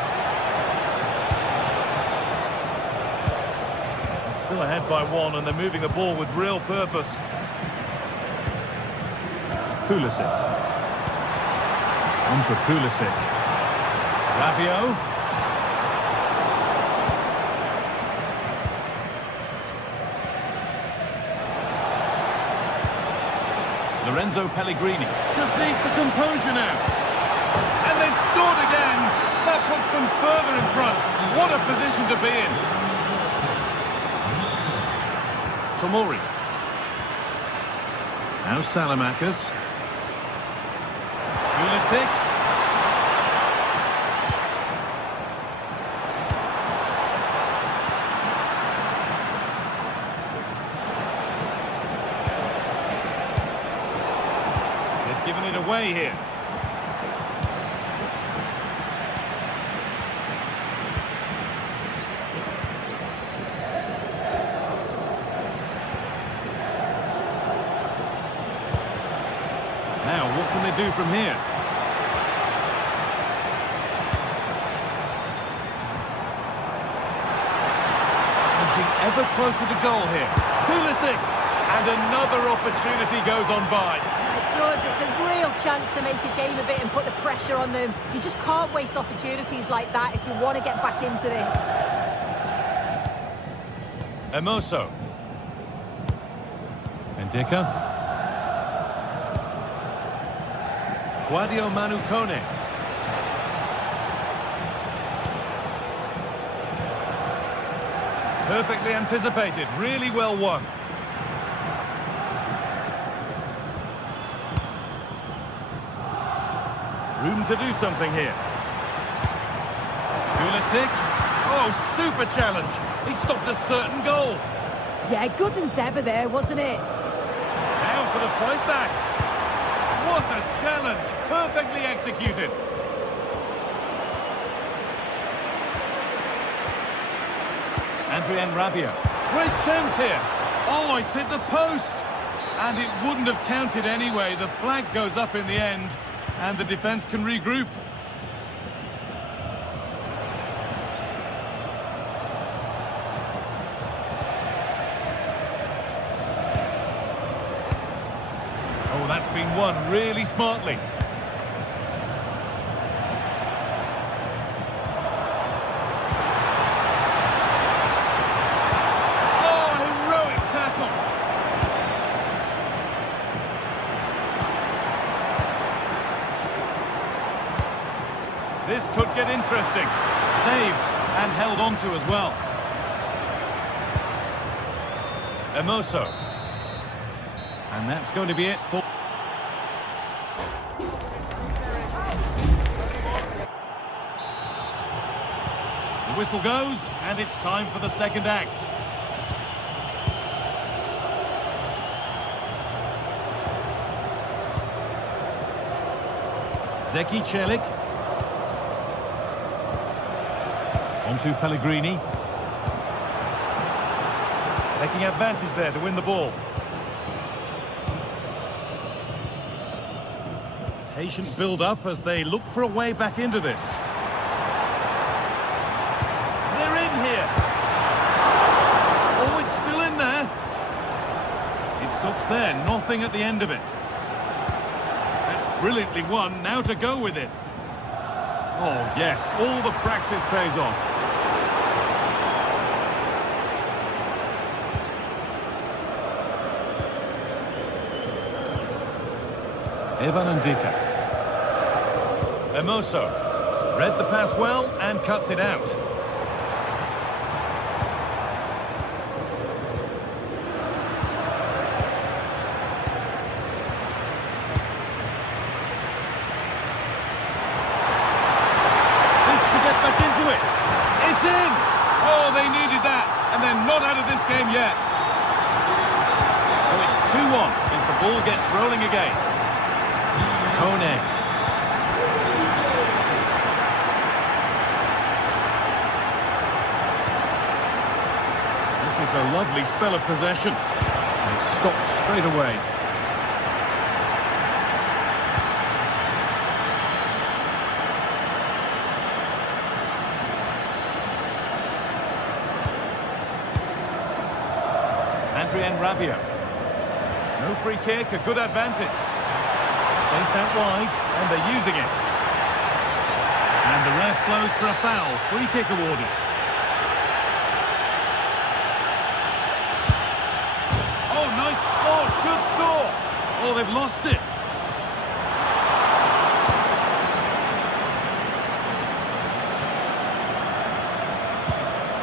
They're still ahead by one and they're moving the ball with real purpose. Pulisic. Onto Pulisic. Rabiot. Lorenzo Pellegrini. Just needs the composure now. And they've scored again. That puts them further in front. What a position to be in. Tomori. Now Salamakers. Pulisic. They've given it away here. Now, what can they do from here? Inching ever closer to goal here. Pulisic! And another opportunity goes on by. It does. It's a real chance to make a game of it and put the pressure on them. You just can't waste opportunities like that if you want to get back into this. Hermoso. Mendica. Guadio Manu Kone. Perfectly anticipated, really well won. Room to do something here. Pulisic. Oh, super challenge. He stopped a certain goal. Yeah, good endeavour there, wasn't it? Now for the fight back. What a challenge. Perfectly executed. Adrien Rabiot. Great chance here. Oh, it's hit the post. And it wouldn't have counted anyway. The flag goes up in the end. And the defence can regroup. Oh, that's been won really smartly. Oh, heroic tackle. This could get interesting. Saved and held onto as well. Emoso. And that's going to be it for... The whistle goes, and it's time for the second act. Zeki Celik. Onto Pellegrini. Taking advantage there to win the ball. Patient build-up as they look for a way back into this. They're in here. Oh, it's still in there. It stops there, nothing at the end of it. That's brilliantly won, now to go with it. Oh, yes, all the practice pays off. Evan Ndika. Emoso read the pass well and cuts it out. This to get back into it. It's in! Oh, they needed that, and they're not out of this game yet. So it's 2-1 as the ball gets rolling again. Kone. This is a lovely spell of possession. And it stopped straight away. Adrien Rabiot. No free kick, a good advantage. Space out wide, and they're using it. And the ref blows for a foul. Free kick awarded. Oh, nice. Oh, should score. Oh, they've lost it.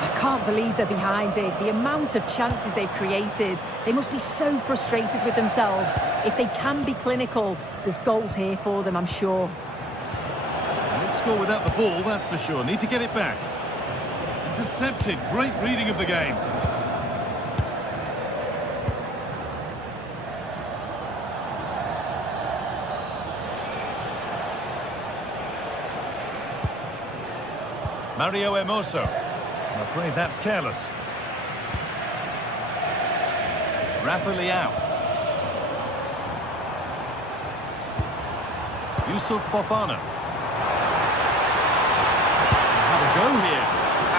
I can't believe they're behind it. The amount of chances they've created. They must be so frustrated with themselves. If they can be clinical, there's goals here for them, I'm sure. Won't score without the ball, that's for sure. Need to get it back. Intercepted. Great reading of the game. Mario Emoso. I'm afraid that's careless. Rafa Leao. Yusuf Fofana. Have a go here.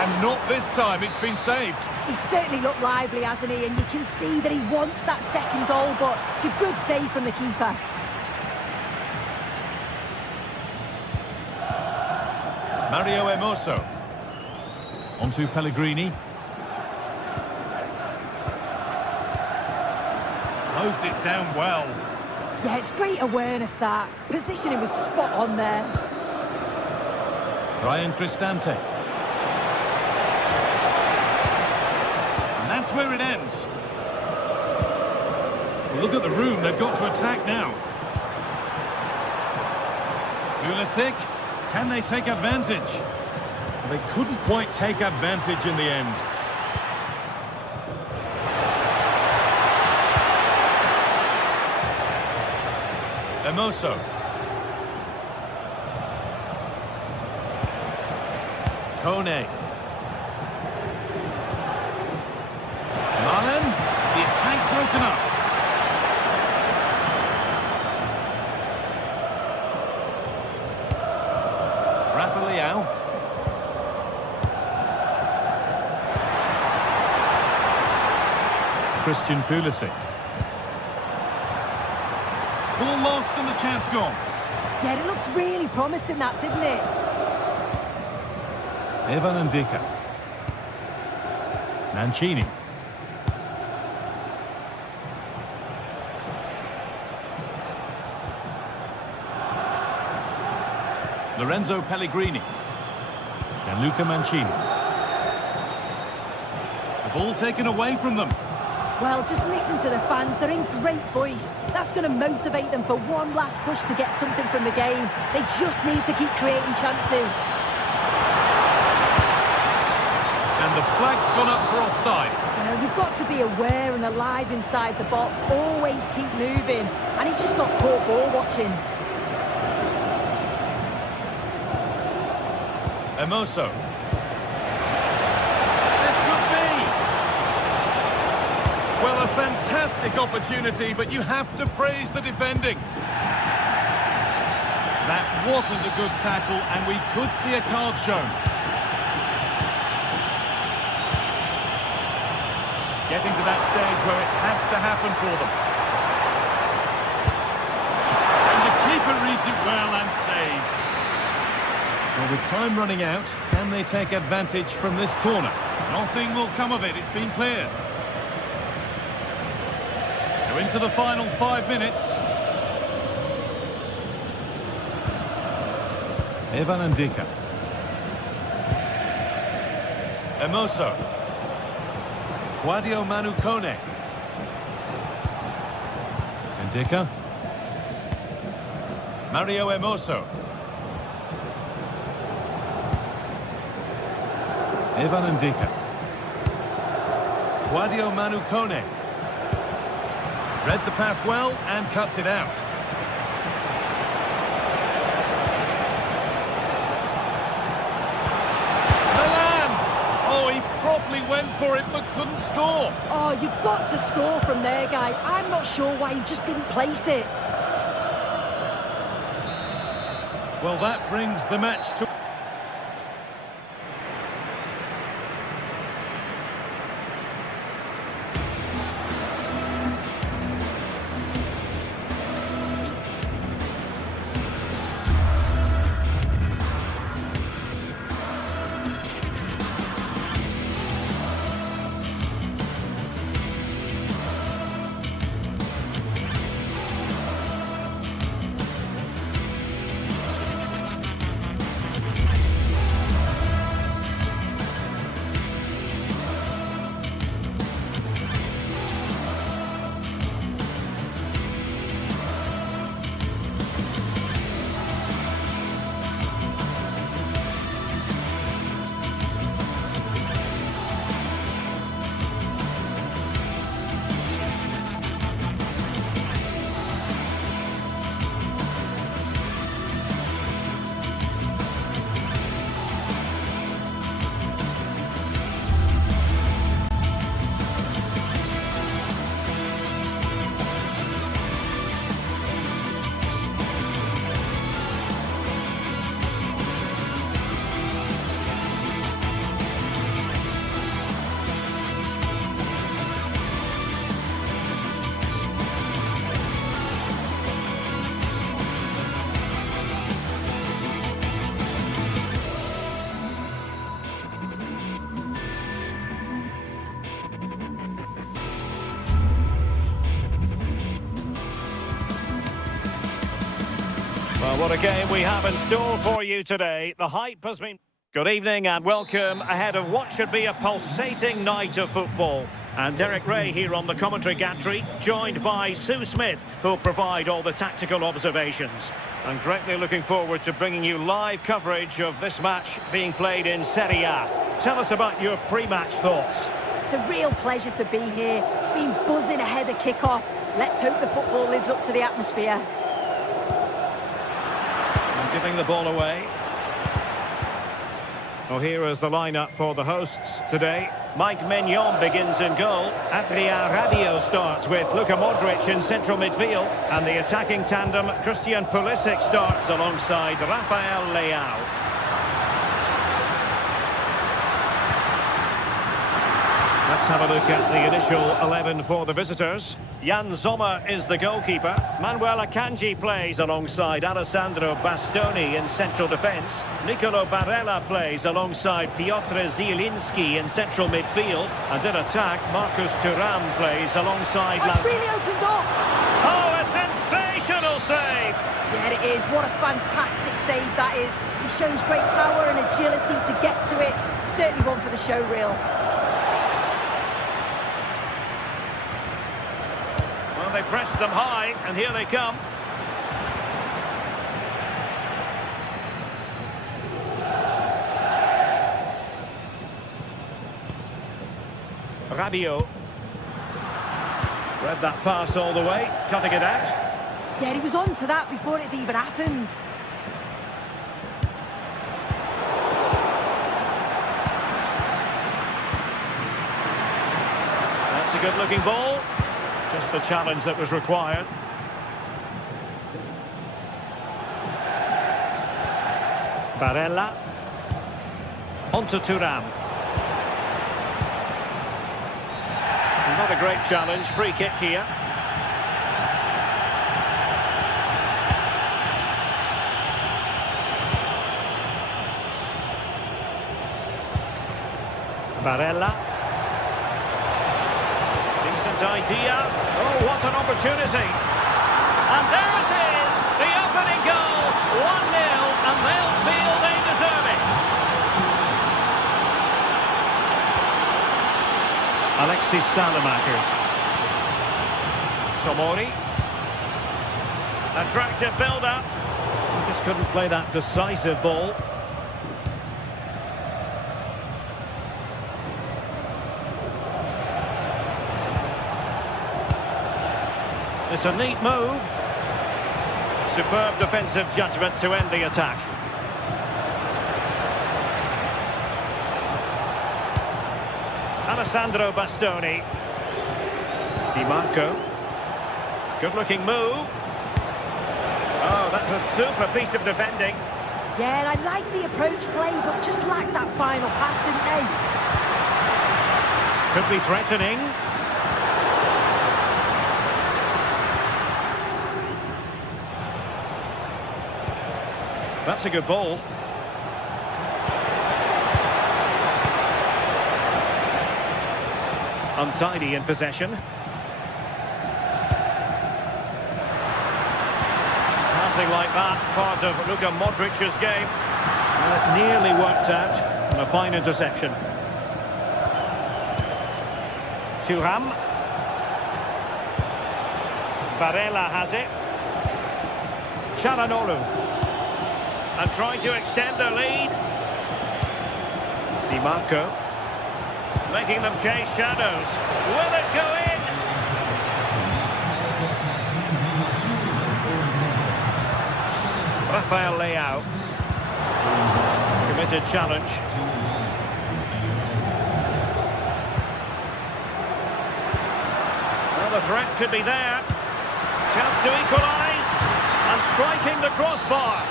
And not this time, it's been saved. He's certainly looked lively, hasn't he? And you can see that he wants that second goal, but it's a good save from the keeper. Mario Emoso. Onto Pellegrini. Closed it down well. Yeah, it's great awareness, that. Positioning was spot on there. Brian Cristante. And that's where it ends. Well, look at the room they've got to attack now. Pulisic, can they take advantage? They couldn't quite take advantage in the end. Hermoso. Kone. Marlon, the attack broken up. Rafael. Christian Pulisic. Ball lost and the chance gone. Yeah, it looked really promising, that, didn't it? Evan Ndika. Mancini. Lorenzo Pellegrini. Gianluca Mancini. The ball taken away from them. Well, just listen to the fans. They're in great voice. That's going to motivate them for one last push to get something from the game. They just need to keep creating chances. And the flag's gone up for offside. Well, you've got to be aware and alive inside the box. Always keep moving. And he's just got poor ball watching. Hermoso. This could be. Well, a fantastic opportunity, but you have to praise the defending. That wasn't a good tackle, and we could see a card shown. Getting to that stage where it has to happen for them. And the keeper reads it well and saves. Well, with time running out, can they take advantage from this corner? Nothing will come of it, it's been cleared. So into the final 5 minutes. Evan Ndika. Hermoso. Guadio Manu Kone. Ndika. Mario Hermoso. Evan Ndika. Guadio Manu Kone. Read the pass well and cuts it out. Milan! Oh, he probably went for it but couldn't score. Oh, you've got to score from there, guy. I'm not sure why he just didn't place it. Well, that brings the match to... What a game we have in store for you today. The hype has been... Good evening and welcome ahead of what should be a pulsating night of football. And Derek Ray here on the commentary gantry, joined by Sue Smith, who'll provide all the tactical observations. And greatly looking forward to bringing you live coverage of this match being played in Serie A. Tell us about your pre-match thoughts. It's a real pleasure to be here. It's been buzzing ahead of kick-off. Let's hope the football lives up to the atmosphere. And giving the ball away. Well, here is the lineup for the hosts today. Mike Maignan begins in goal. Adrien Rabiot starts with Luka Modric in central midfield. And the attacking tandem, Christian Pulisic, starts alongside Rafael Leao. Let's have a look at the initial 11 for the visitors. Jan Sommer is the goalkeeper. Manuel Akanji plays alongside Alessandro Bastoni in central defence. Nicolo Barella plays alongside Piotr Zielinski in central midfield. And in attack, Marcus Thuram plays alongside... That's really opened up! Oh, a sensational save! Yeah, it is. What a fantastic save that is. He shows great power and agility to get to it. Certainly one for the show reel. They press them high, and here they come. Rabiot. Read that pass all the way, cutting it out. Yeah, he was on to that before it even happened. That's a good-looking ball. Just the challenge that was required. Barella. On to Thuram. Not a great challenge. Free kick here. Barella. Idea. Oh, what an opportunity. And there it is, the opening goal. 1-0, and they'll feel they deserve it. Alexis Salamakers. Tomori. Attractive build-up. Just couldn't play that decisive ball. It's a neat move. Superb defensive judgment to end the attack. Alessandro Bastoni. Di Marco. Good-looking move. Oh, that's a super piece of defending. Yeah, and I like the approach play, but just lacked that final pass, didn't they? Could be threatening. That's a good ball. Untidy in possession. Passing like that, part of Luka Modric's game. Well, it nearly worked out, and a fine interception. Thuram. Barella has it. Çalhanoğlu. And trying to extend their lead. Di Marco. Making them chase shadows. Will it go in? Rafael Leao. Committed challenge. Well, the threat could be there. Chance to equalise. And striking the crossbar.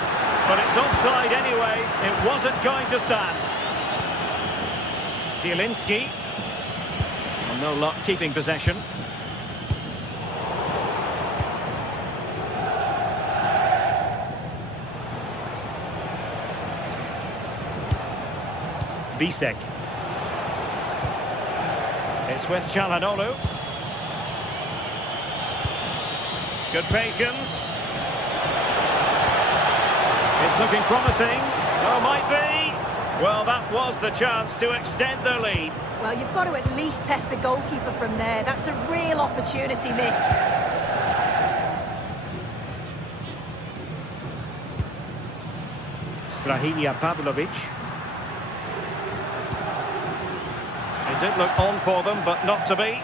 But it's offside anyway. It wasn't going to stand. Zielinski. Well, no luck keeping possession. Bisek. It's with Çalhanoğlu. Good patience. looking promising. Oh, might be. Well, that was the chance to extend their lead. Well, you've got to at least test the goalkeeper from there. That's a real opportunity missed. Strahinja Pavlovic. It did look on for them, but not to be.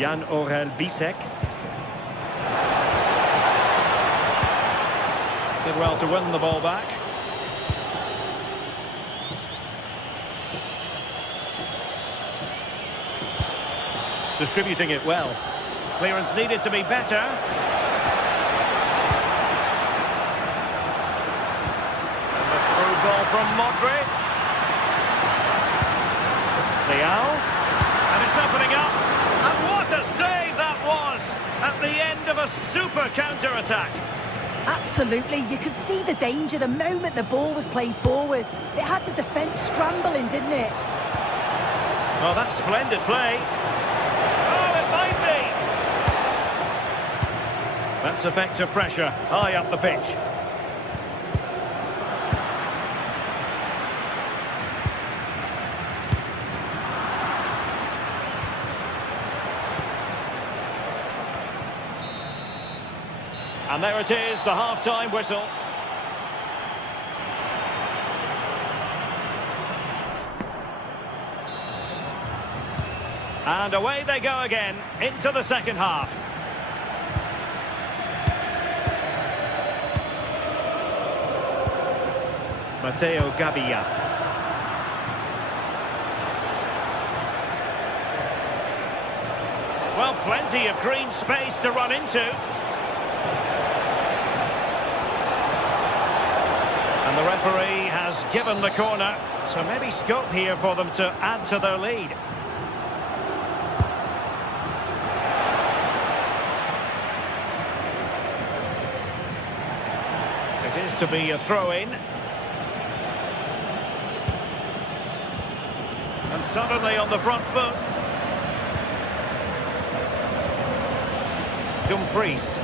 Jan Orel Bisek. Did well to win the ball back. Distributing it well. Clearance needed to be better. And the through ball from Modric. Leao. And it's opening up. And what a save that was at the end of a super counter-attack. Absolutely, you could see the danger the moment the ball was played forward. It had the defence scrambling, didn't it? Oh, that's splendid play. Oh, it might be. That's effective pressure, high up the pitch. And there it is, the half-time whistle. And away they go again, into the second half. Matteo Gabbia. Well, plenty of green space to run into. And the referee has given the corner, so maybe scope here for them to add to their lead. It is to be a throw-in. And suddenly on the front foot. Dumfries.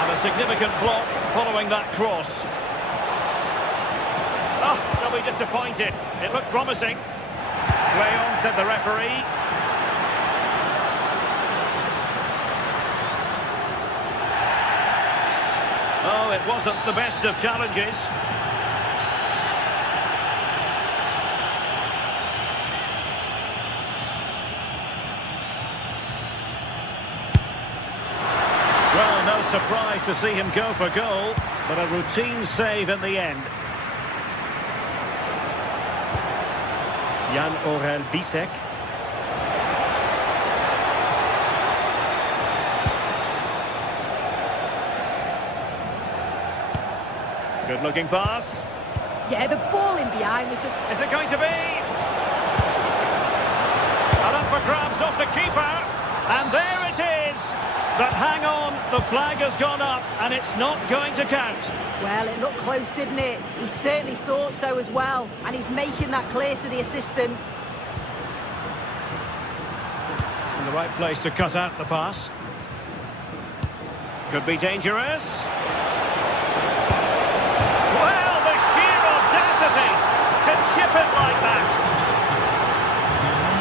And a significant block following that cross. Oh, they'll be disappointed. It looked promising. Play on, said the referee. Oh, it wasn't the best of challenges. Well, no surprise to see him go for goal, but a routine save in the end. Jan Orel Bisek. Good-looking pass. Yeah, the ball in behind was the... Is it going to be? And up for grabs off the keeper. And there it is. But hang on, the flag has gone up and it's not going to count. Well, it looked close, didn't it? He certainly thought so as well. And he's making that clear to the assistant. In the right place to cut out the pass. Could be dangerous. Well, the sheer audacity to chip it like that.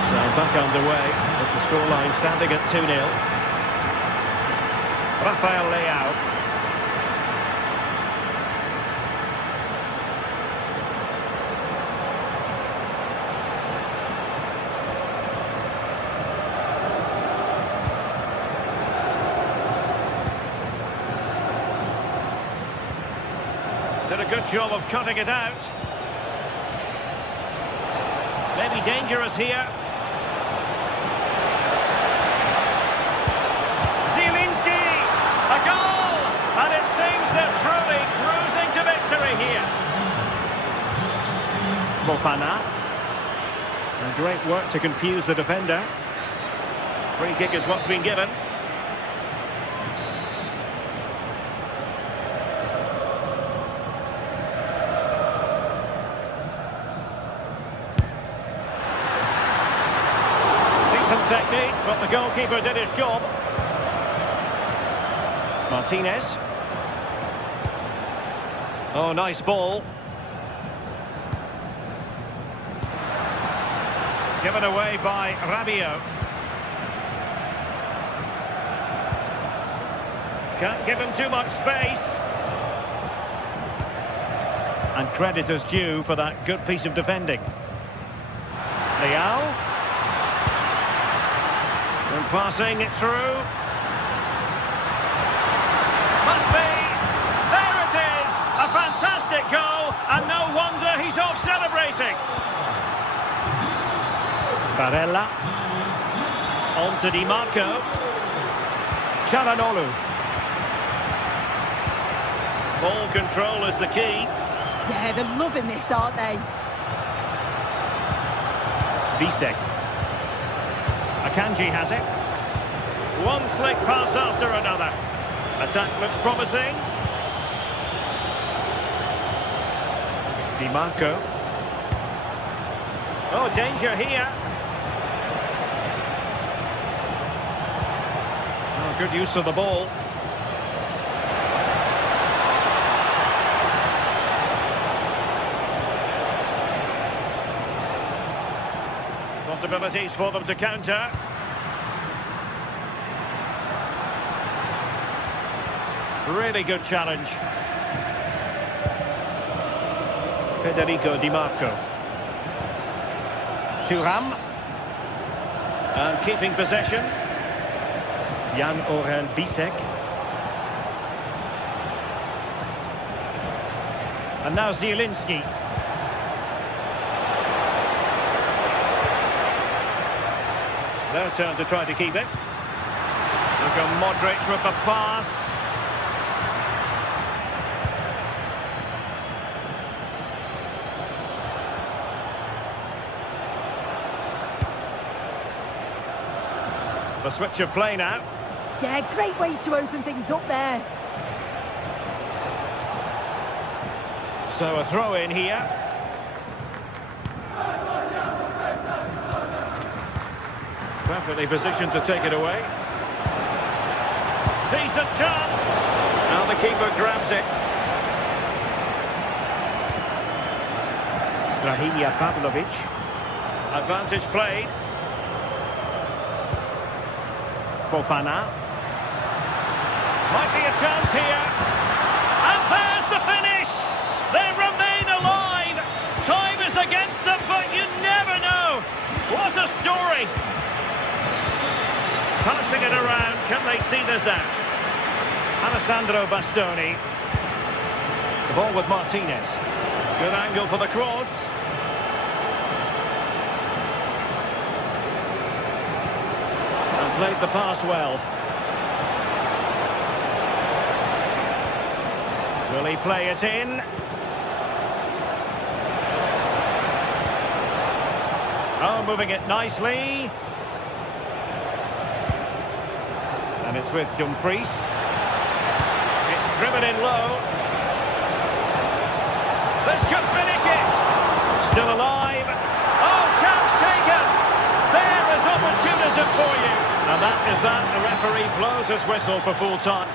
So back underway with the scoreline standing at 2-0. Rafael Leao. Did a good job of cutting it out. Maybe dangerous here. A goal! And it seems they're truly cruising to victory here. Fofana. And great work to confuse the defender. Free kick is what's been given. Decent technique, but the goalkeeper did his job. Martinez. Oh, nice ball. Given away by Rabiot. Can't give him too much space. And credit is due for that good piece of defending. Leao. And passing it through. Must be. There it is. A fantastic goal. And no wonder he's off celebrating. Barella. On to Di Marco. Çalhanoğlu. Ball control is the key. Yeah, they're loving this, aren't they? Bisek. Akanji has it. One slick pass after another. Attack looks promising. Di Marco. Oh, danger here. Oh, good use of the ball. Possibilities for them to counter. Really good challenge. Federico Di Marco. Thuram. And keeping possession. Jan-Orel Bisek. And now Zielinski. Their turn to try to keep it. Luka Modric with the pass. The switch of play now. Yeah, great way to open things up there. So a throw in here. Perfectly positioned to take it away. Decent chance. Now the keeper grabs it. Strahinja Pavlovic. Advantage played. Fofana. Might be a chance here. And there's the finish. They remain alive. Time is against them, but you never know. What a story. Passing it around, can they see this out? Alessandro Bastoni. The ball with Martinez. Good angle for the cross. And played the pass well. Will he play it in? Oh, moving it nicely. And it's with Dumfries. It's driven in low. This could finish it. Still alive. Oh, chance taken. There is opportunism for you. And that is that. The referee blows his whistle for full time.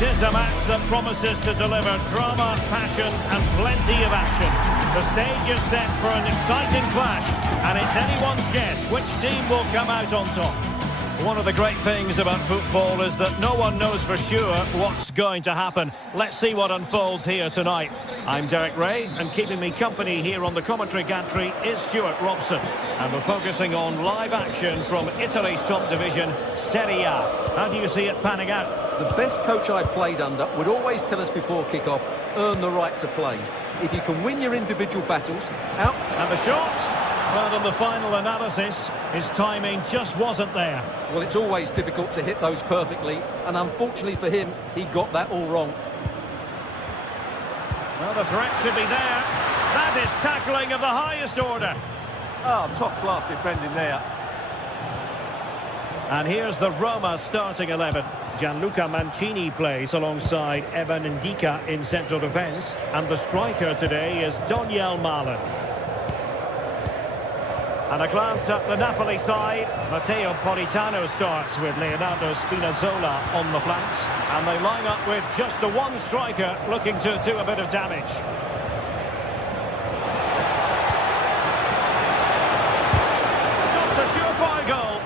It is a match that promises to deliver drama, passion and plenty of action. The stage is set for an exciting clash, and it's anyone's guess which team will come out on top. One of the great things about football is that no one knows for sure what's going to happen. Let's see what unfolds here tonight. I'm Derek Ray, and keeping me company here on the commentary gantry is Stuart Robson. And we're focusing on live action from Italy's top division, Serie A. How do you see it panning out? The best coach I played under would always tell us before kick-off, earn the right to play. If you can win your individual battles, out. And the shot? Well, in the final analysis, his timing just wasn't there. Well, it's always difficult to hit those perfectly, and unfortunately for him, he got that all wrong. Well, the threat could be there. That is tackling of the highest order. Oh, top-class defending there. And here's the Roma starting 11. Gianluca Mancini plays alongside Evan Ndika in central defence. And the striker today is Daniel Malen. And a glance at the Napoli side. Matteo Politano starts with Leonardo Spinazzola on the flanks. And they line up with just the one striker looking to do a bit of damage. Not a surefire goal.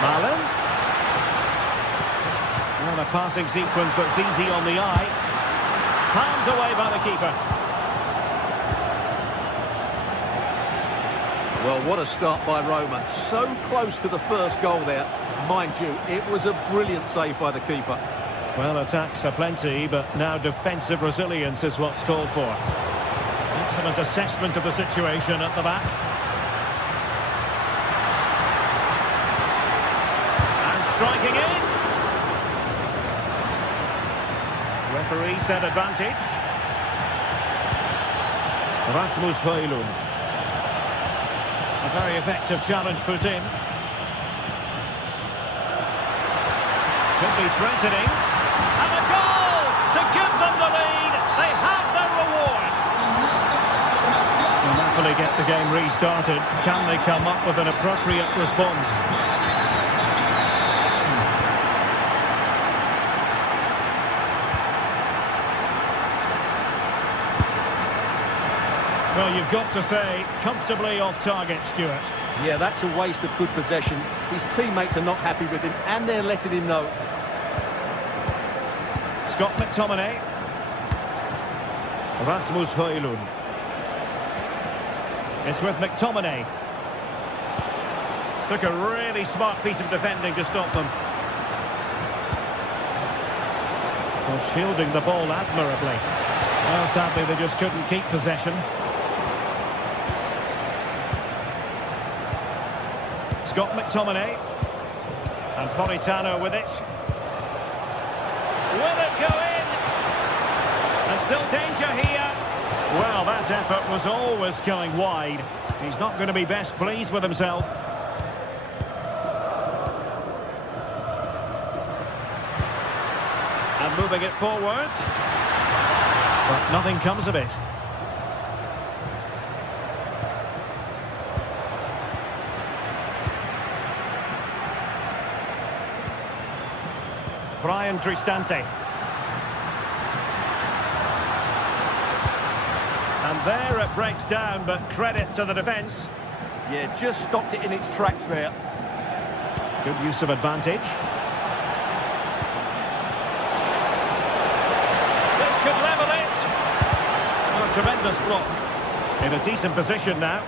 Malen. Well, a passing sequence that's easy on the eye. Palmed away by the keeper. Well, what a start by Roma. So close to the first goal there. Mind you, it was a brilliant save by the keeper. Well, attacks are plenty, but now defensive resilience is what's called for. Excellent assessment of the situation at the back. And striking it. Referee said advantage. Rasmus Højlund. A very effective challenge put in. Could be threatening. And a goal to give them the lead. They have their reward. Will Napoli get the game restarted? Can they come up with an appropriate response? Well, you've got to say, comfortably off target, Stuart. Yeah, that's a waste of good possession. His teammates are not happy with him, and they're letting him know. Scott McTominay. Rasmus Højlund. It's with McTominay. Took a really smart piece of defending to stop them. Well, shielding the ball admirably. Well, sadly, they just couldn't keep possession. Scott McTominay. And Politano with it. Will it go in? And still danger here. Well, that effort was always going wide. He's not going to be best pleased with himself. And moving it forward. But nothing comes of it. Brian Cristante. And there it breaks down, but credit to the defence. Yeah, just stopped it in its tracks there. Good use of advantage. This could level it. Oh, tremendous block. In a decent position now.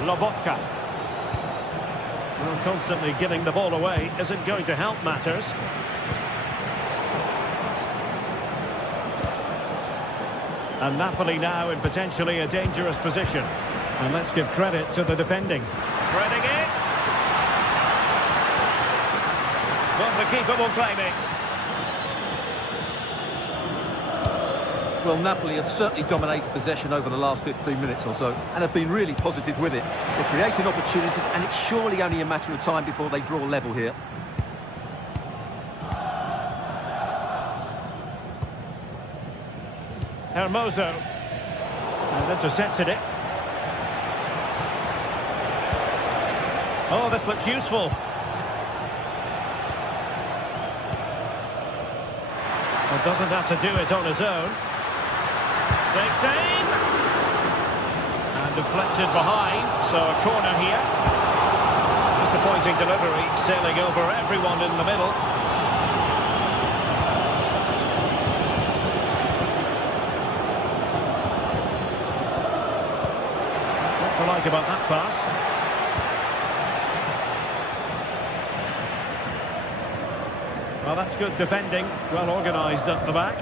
Lobotka. Well, constantly giving the ball away isn't going to help matters. And Napoli now in potentially a dangerous position. And let's give credit to the defending. Threading it. Well, the keeper will claim it. Well, Napoli have certainly dominated possession over the last 15 minutes or so and have been really positive with it. They're creating opportunities, and it's surely only a matter of time before they draw level here. Hermoso. And intercepted it. Oh, this looks useful. Well, doesn't have to do it on his own. Takes aim. And deflected behind, so a corner here. Disappointing delivery, sailing over everyone in the middle. What to like about that pass? Well, that's good defending, well organised at the back.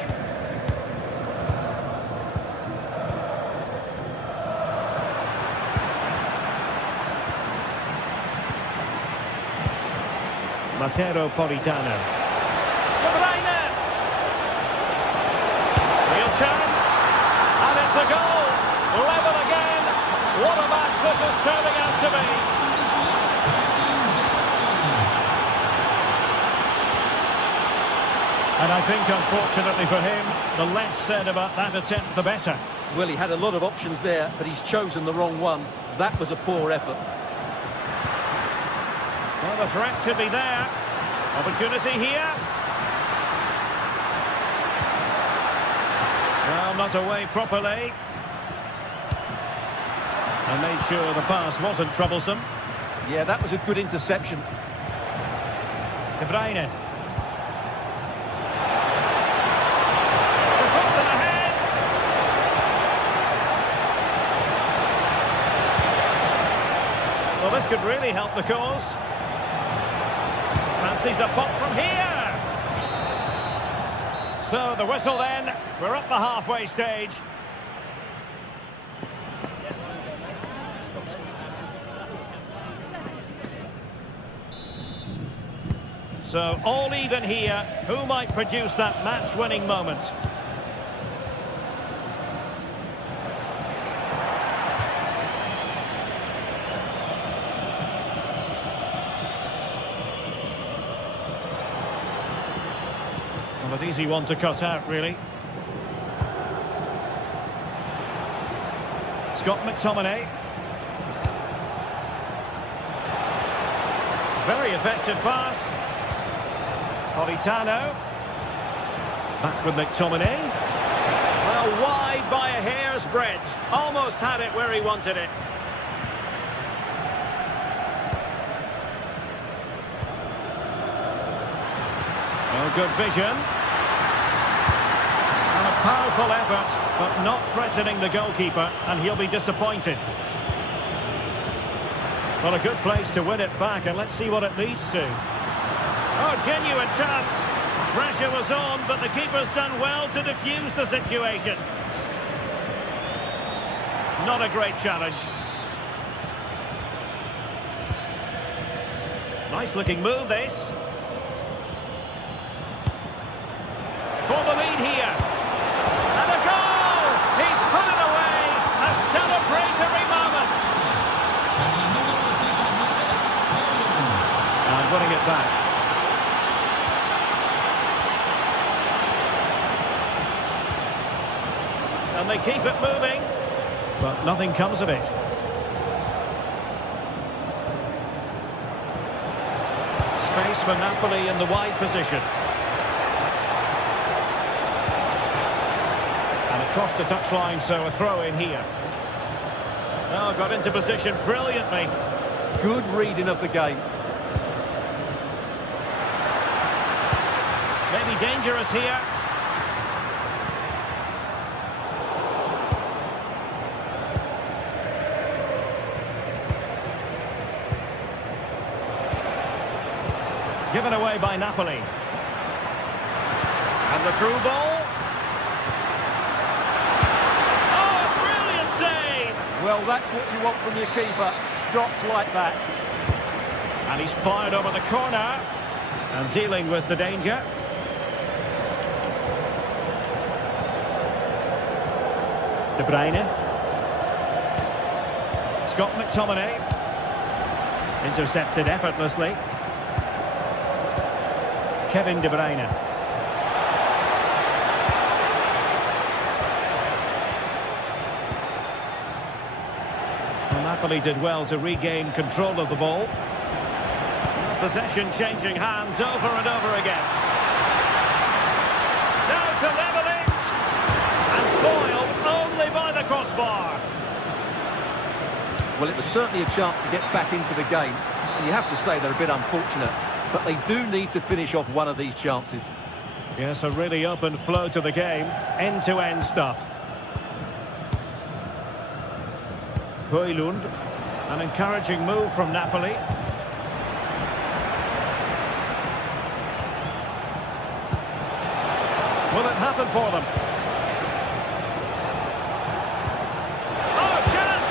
Matteo Politano. De Bruyne! Real chance, and it's a goal! Level again! What a match this is turning out to be! And I think, unfortunately for him, the less said about that attempt, the better. Well, he had a lot of options there, but he's chosen the wrong one. That was a poor effort. Well, the threat could be there. Opportunity here. Well, not away properly. And made sure the pass wasn't troublesome. Yeah, that was a good interception. De Bruyne. Well, this could really help the cause. Fancies a pop from here. So the whistle then. We're up the halfway stage. So all even here. Who might produce that match-winning moment? Well, an easy one to cut out, really. Scott McTominay. Very effective pass. Politano. Back with McTominay. Well, wide by a hair's breadth. Almost had it where he wanted it. Well, good vision. And a powerful effort, but not threatening the goalkeeper, and he'll be disappointed. Well, a good place to win it back, and let's see what it leads to. Oh, genuine chance. Pressure was on, but the keeper's done well to defuse the situation. Not a great challenge. Nice looking move, this. For the lead here. And a goal! He's put it away! A celebratory moment! And winning it back. And they keep it moving, but nothing comes of it. Space for Napoli in the wide position. And across the touchline, so a throw in here. Oh, got into position brilliantly. Good reading of the game. Maybe dangerous here. Given away by Napoli. And the through ball. Oh, brilliant save! Well, that's what you want from your keeper. Stops like that. And he's fired over the corner. And dealing with the danger. De Bruyne. Scott McTominay. Intercepted effortlessly. Kevin De Bruyne. Well, Napoli did well to regain control of the ball. Possession changing hands over and over again. Now to level it. And foiled only crossbar. Well, it was certainly a chance to get back into the game. And you have to say they're a bit unfortunate. But they do need to finish off one of these chances. Yes, a really open flow to the game. End-to-end stuff. Højlund. An encouraging move from Napoli. Will it happen for them? Oh, chance!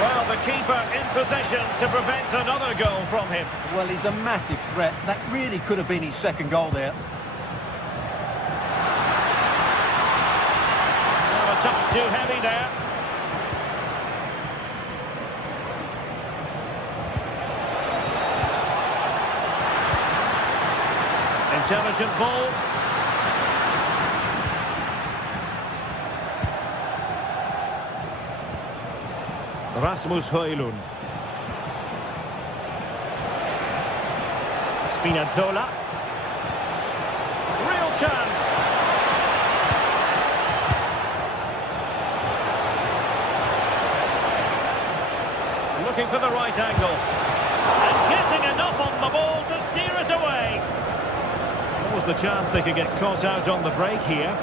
Well, the keeper in possession to prevent another goal from him. Well, he's a massive threat. That really could have been his second goal there. Well, a touch too heavy there. Intelligent ball. Rasmus Højlund. Spinazzola. Real chance. Looking for the right angle. And getting enough on the ball to steer it away. What was the chance they could get caught out on the break here?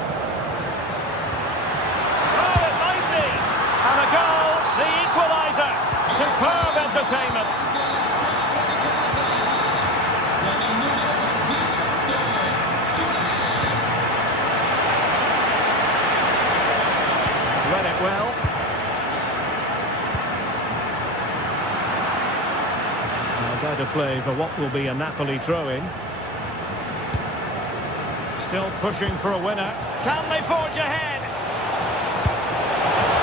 Oh, it might be. And a goal. The equaliser. Superb entertainment. Read it well. Now out of play for what will be a Napoli throw-in. Still pushing for a winner. Can they forge ahead?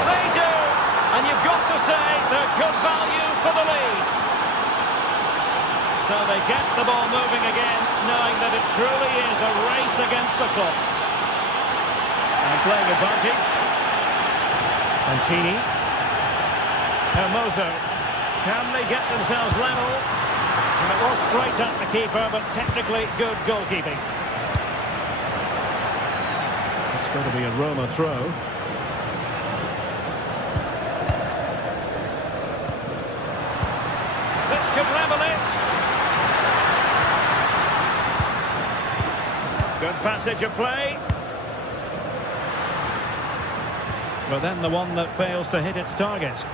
They do! And you've got to say they're good value for the lead. So they get the ball moving again, knowing that it truly is a race against the clock. And playing advantage. Santini. Hermoso. Can they get themselves level? And it was straight at the keeper, but technically good goalkeeping. It's going to be a Roma throw. This could level it. Good passage of play. But then the one that fails to hit its target.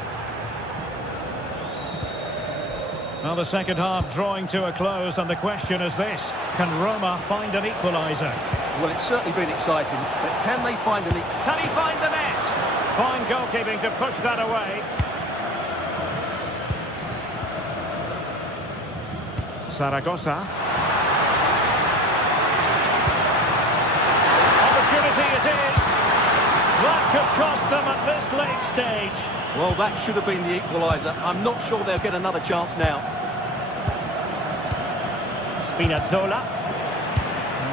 Now the second half drawing to a close, and the question is this: can Roma find an equaliser? Well, it's certainly been exciting, but can they find an Can he find the net? Fine goalkeeping to push that away. Zaragoza. Opportunity it is. That could cost them at this late stage. Well, that should have been the equaliser. I'm not sure they'll get another chance now. Spinazzola.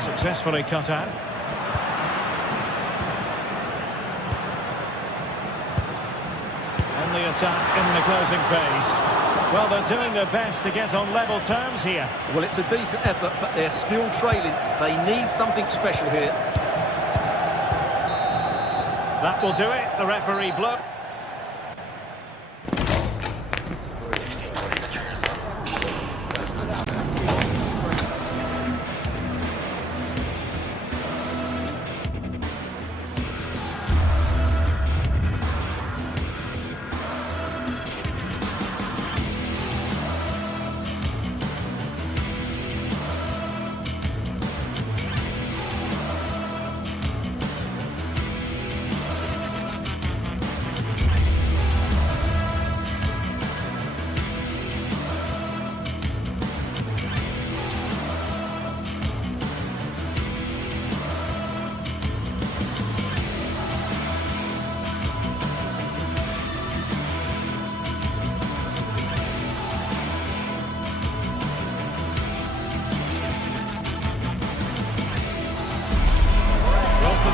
Successfully cut out. On the attack in the closing phase. Well, they're doing their best to get on level terms here. Well, it's a decent effort, but they're still trailing. They need something special here. That will do it. The referee blow.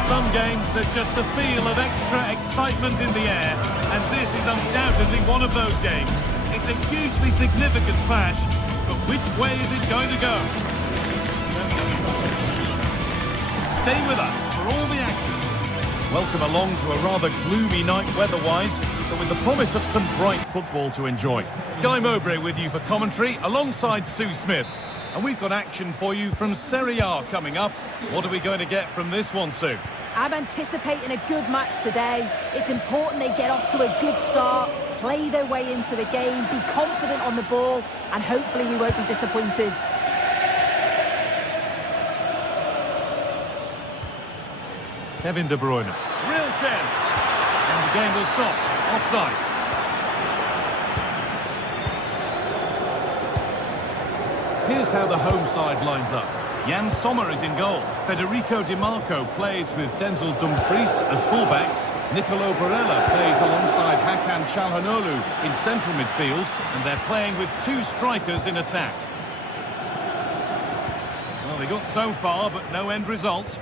Some games, there's just the feel of extra excitement in the air, and this is undoubtedly one of those games. It's a hugely significant clash, but which way is it going to go? Stay with us for all the action. Welcome along to a rather gloomy night weather-wise, but with the promise of some bright football to enjoy. Guy Mowbray with you for commentary, alongside Sue Smith. And we've got action for you from Serie A coming up. What are we going to get from this one, Sue? I'm anticipating a good match today. It's important they get off to a good start, play their way into the game, be confident on the ball, and hopefully we won't be disappointed. Kevin De Bruyne. Real chance. And the game will stop. Offside. Here's how the home side lines up. Jan Sommer is in goal. Federico Di Marco plays with Denzel Dumfries as fullbacks. Nicolo Barella plays alongside Hakan Çalhanoğlu in central midfield. And they're playing with two strikers in attack. Well, they got so far, but no end result.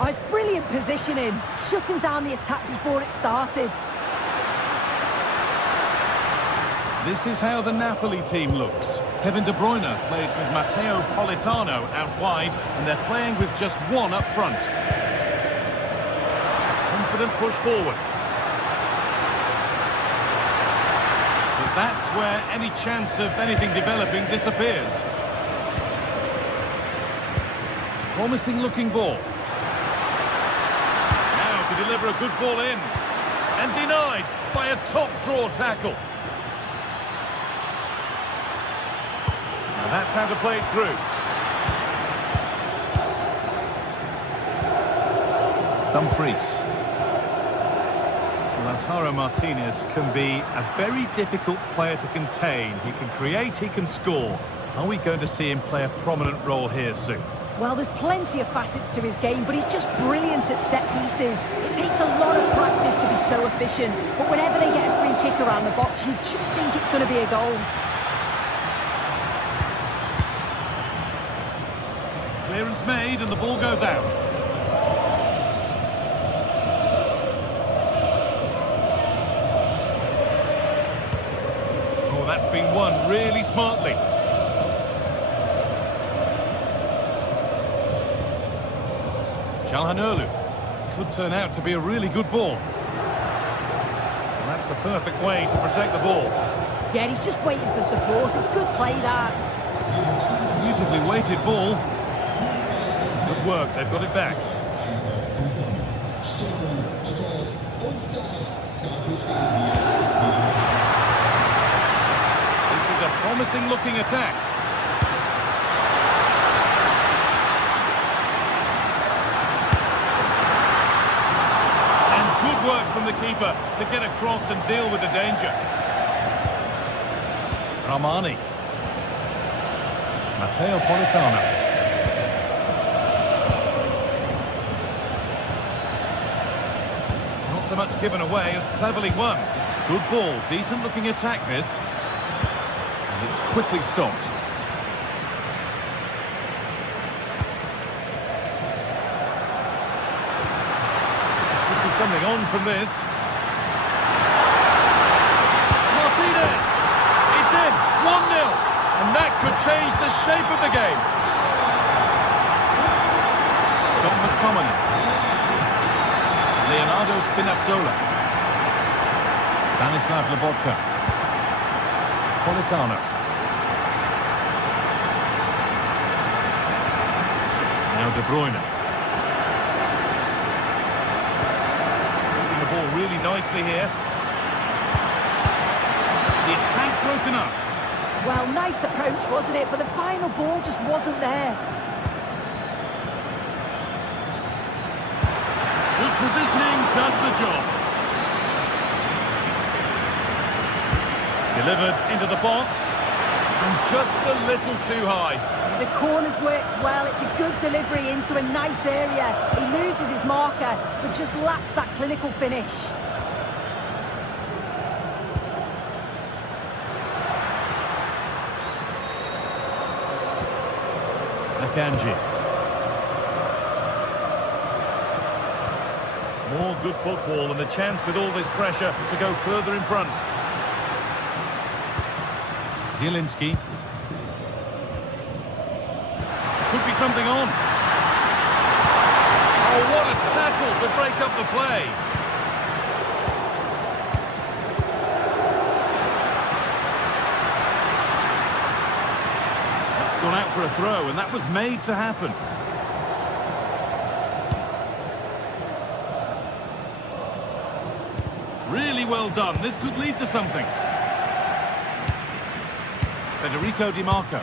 Oh, it's brilliant positioning, shutting down the attack before it started. This is how the Napoli team looks. Kevin De Bruyne plays with Matteo Politano out wide, and they're playing with just one up front. It's a confident push forward. But that's where any chance of anything developing disappears. Promising looking ball. To deliver a good ball in, and denied by a top draw tackle. Now that's how to play it through. Dumfries. Lautaro Martinez can be a very difficult player to contain. He can create, he can score. Are we going to see him play a prominent role here soon? Well, there's plenty of facets to his game, but he's just brilliant at set pieces. It takes a lot of practice to be so efficient, but whenever they get a free kick around the box, you just think it's going to be a goal. Clearance made and the ball goes out. Oh, that's been won really smartly. Çalhanoğlu could turn out to be a really good ball. And that's the perfect way to protect the ball. Yeah, he's just waiting for support. It's good play, that. Beautifully weighted ball. Good work, they've got it back. This is a promising looking attack. Good work from the keeper to get across and deal with the danger. Ramani. Matteo Politano. Not so much given away as cleverly won. Good ball, decent looking attack this. And it's quickly stopped. Something on from this. Martinez! It's in! 1-0! And that could change the shape of the game. Scott McTominay. Leonardo Spinazzola. Stanislav Lobotka. Politano. Now De Bruyne. Really nicely here. The attack broken up. Well, nice approach, wasn't it? But the final ball just wasn't there. Good positioning does the job. Delivered into the box. And just a little too high. The corner's worked well. It's a good delivery into a nice area. He loses his marker, but just lacks that clinical finish. Akanji. More good football and a chance with all this pressure to go further in front. Zielinski. Could be something on. Oh, what a tackle to break up the play. That's gone out for a throw, and that was made to happen. Really well done. This could lead to something. Federico Di Marco.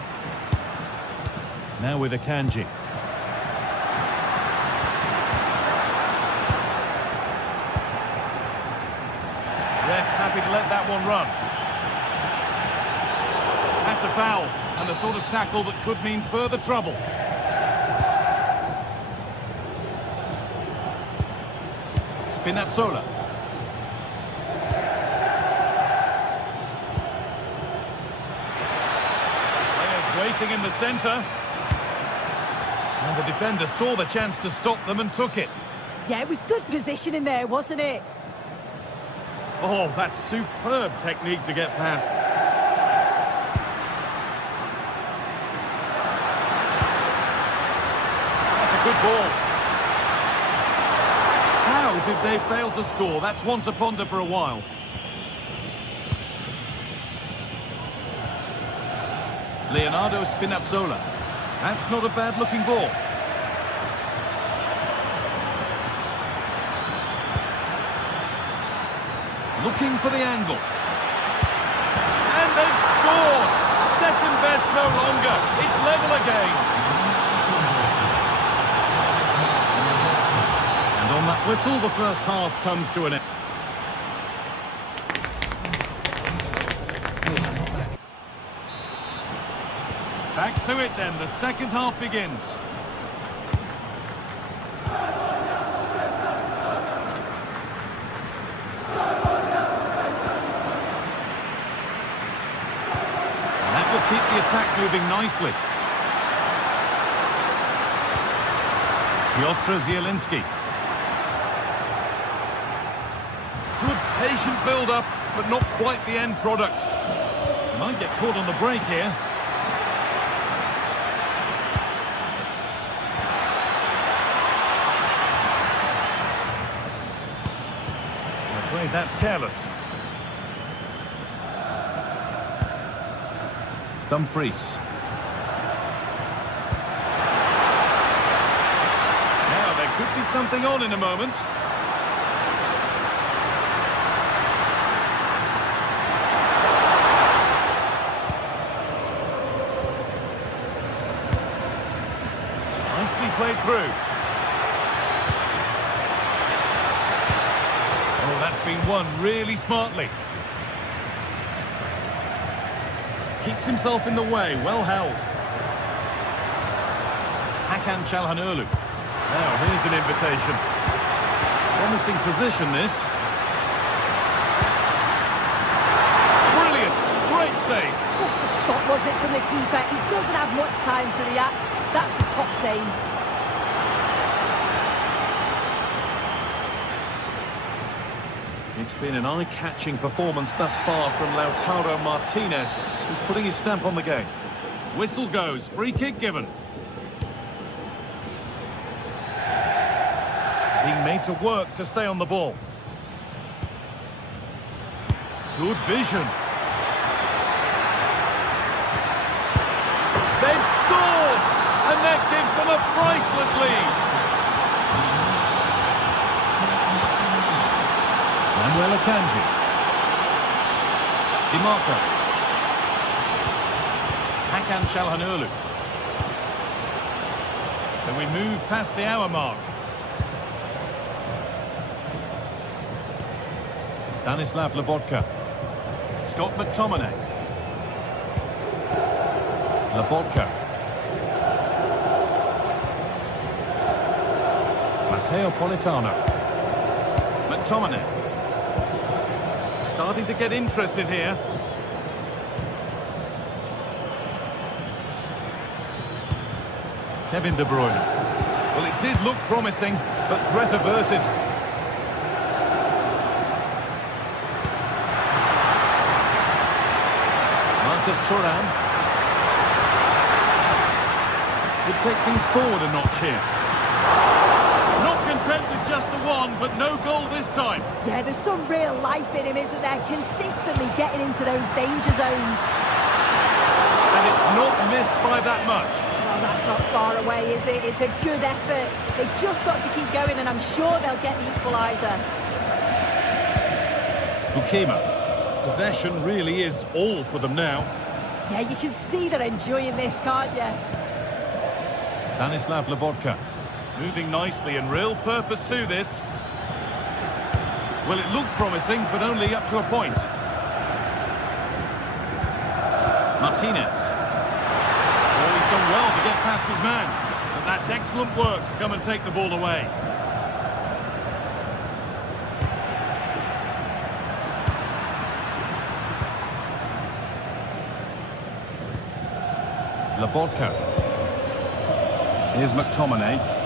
Now with Akanji. Ref happy to let that one run. That's a foul, and the sort of tackle that could mean further trouble. Spinazzola. Waiting in the centre. And the defender saw the chance to stop them and took it. Yeah, it was good positioning there, wasn't it? Oh, that's superb technique to get past. That's a good ball. How did they fail to score? That's one to ponder for a while. Leonardo Spinazzola. That's not a bad-looking ball. Looking for the angle. And they've scored! Second best no longer. It's level again. And on that whistle, the first half comes to an end. Back to it then, the second half begins. And that will keep the attack moving nicely. Piotr Zielinski. Good patient build-up, but not quite the end product. He might get caught on the break here. That's careless. Dumfries. Now there could be something on in a moment. Nicely played through. That's been won really smartly. Keeps himself in the way, well held. Hakan Çalhanoğlu. Now here's an invitation. Promising position this. Brilliant, great save. What a stop was it from the keeper? He doesn't have much time to react. That's a top save. It's been an eye-catching performance thus far from Lautaro Martinez. He's putting his stamp on the game. Whistle goes, free kick given. Being made to work to stay on the ball. Good vision. They've scored! And that gives them a priceless lead. Manuel Akanji. Di Marco. Hakan Çalhanoğlu. So we move past the hour mark. Stanislav Lobotka. Scott McTominay. Lobotka. Matteo Politano. McTominay. Starting to get interested here. Kevin De Bruyne. Well, it did look promising, but threat averted. Marcus Thuram. Could take things forward a notch here. Not content with just the one, but no goal this time. Yeah, there's some real life in him, isn't there? Consistently getting into those danger zones. And it's not missed by that much. Oh, that's not far away, is it? It's a good effort. They've just got to keep going, and I'm sure they'll get the equaliser. Bukema. Possession really is all for them now. Yeah, you can see they're enjoying this, can't you? Stanislav Lobotka. Moving nicely and real purpose to this. Well, it looked promising, but only up to a point. Martinez. Oh, he's done well to get past his man. But that's excellent work to come and take the ball away. Lobotka. Here's McTominay.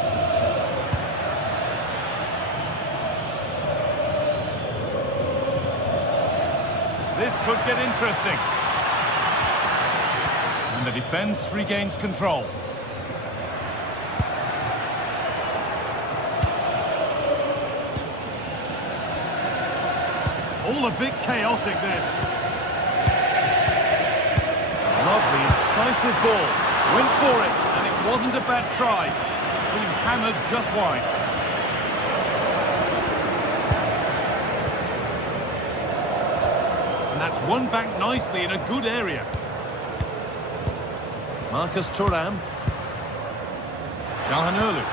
This could get interesting. And the defence regains control. All a bit chaotic, this. Lovely, incisive ball. Went for it, and it wasn't a bad try. It's been hammered just wide. And that's won back nicely in a good area. Marcus Thuram. Calhanoglu.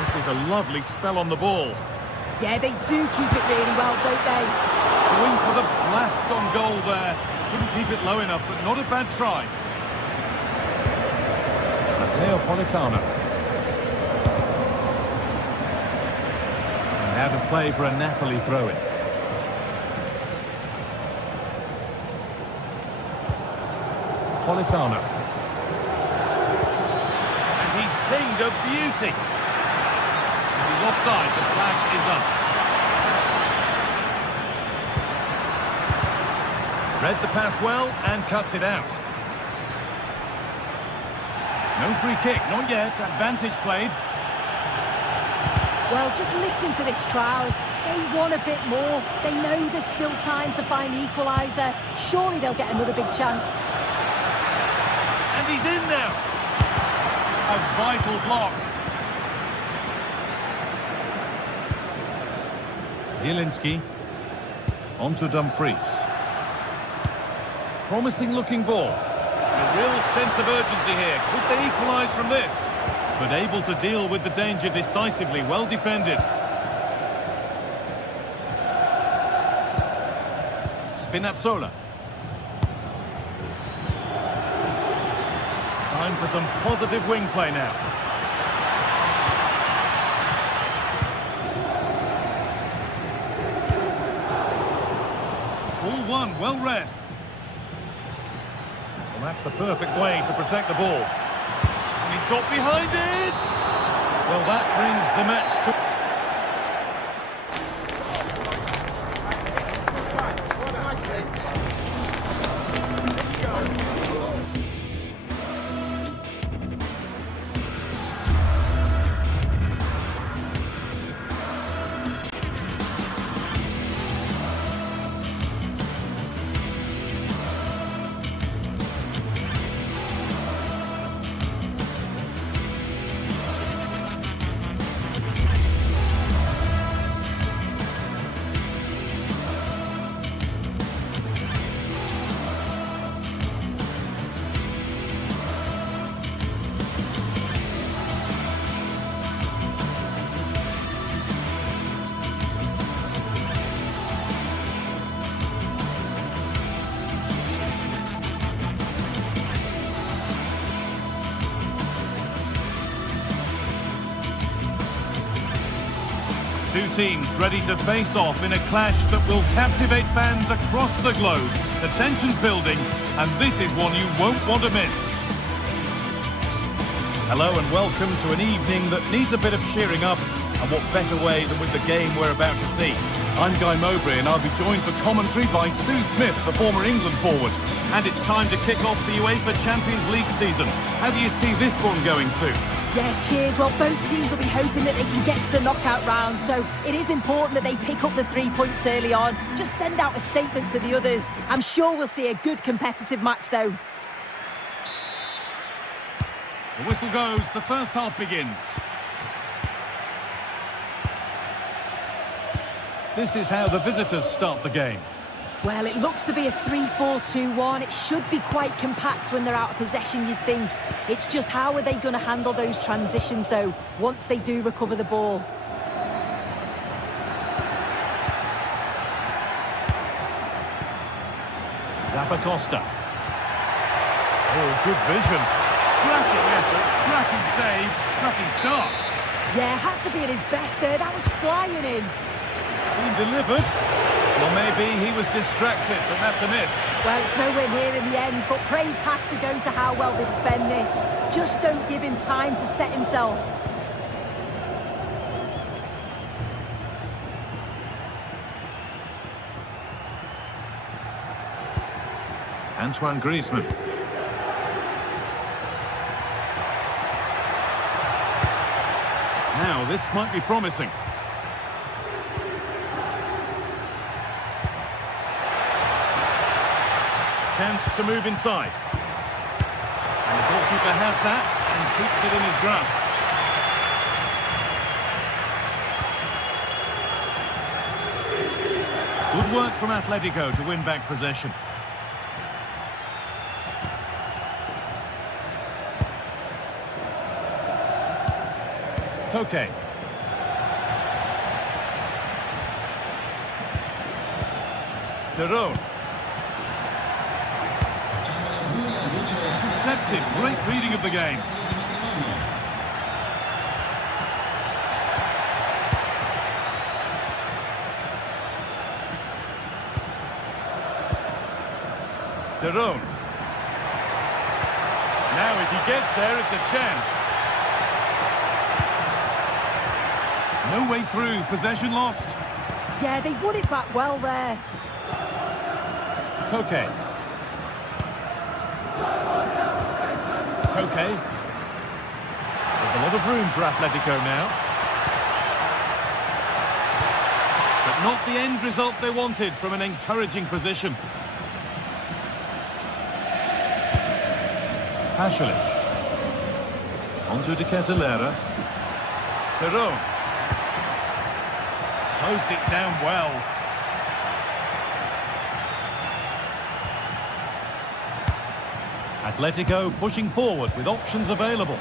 This is a lovely spell on the ball. Yeah, they do keep it really well, don't they? Going for the blast on goal there. Couldn't keep it low enough, but not a bad try. Matteo Politano. And out of play for a Napoli throw-in. Politano. And he's pinged a beauty. And he's offside, the flag is up. Read the pass well and cuts it out. No free kick, not yet. Advantage played. Well, just listen to this crowd. They want a bit more. They know there's still time to find the equaliser. Surely they'll get another big chance. And he's in now. A vital block. Zielinski. On to Dumfries. Promising looking ball. A real sense of urgency here. Could they equalise from this? But able to deal with the danger decisively. Well defended. Spinazzola. Time for some positive wing play now. All one, well read. Well, that's the perfect way to protect the ball. And he's got behind it! Well, that brings the match to... Two teams ready to face off in a clash that will captivate fans across the globe. The tension's building, and this is one you won't want to miss. Hello and welcome to an evening that needs a bit of cheering up, and what better way than with the game we're about to see. I'm Guy Mowbray, and I'll be joined for commentary by Sue Smith, the former England forward. And it's time to kick off the UEFA Champions League season. How do you see this one going, Sue? Yeah, cheers. Well, both teams will be hoping that they can get to the knockout round, so it is important that they pick up the 3 points early on. Just send out a statement to the others. I'm sure we'll see a good competitive match, though. The whistle goes, the first half begins. This is how the visitors start the game. Well, it looks to be a 3-4-2-1. It should be quite compact when they're out of possession, you'd think. It's just how are they going to handle those transitions, though, once they do recover the ball. Zappacosta. Oh, good vision. Cracking effort, cracking save, cracking start. Yeah, had to be at his best there. That was flying in. It's been delivered. Well, maybe he was distracted, but that's a miss. Well, it's nowhere near in the end, but praise has to go to how well they defend this. Just don't give him time to set himself. Antoine Griezmann. Now, this might be promising. Chance to move inside. And the goalkeeper has that and keeps it in his grasp. Good work from Atletico to win back possession. Koke. De Roon. Deceptive, great reading of the game. De Roon. Now if he gets there, it's a chance. No way through, possession lost. Yeah, they won it back well there. Koke. Koke. There's a lot of room for Atletico now. But not the end result they wanted from an encouraging position. Pasalic. Onto De Ketelaere. De Roon. Closed it down well. Atletico pushing forward with options available.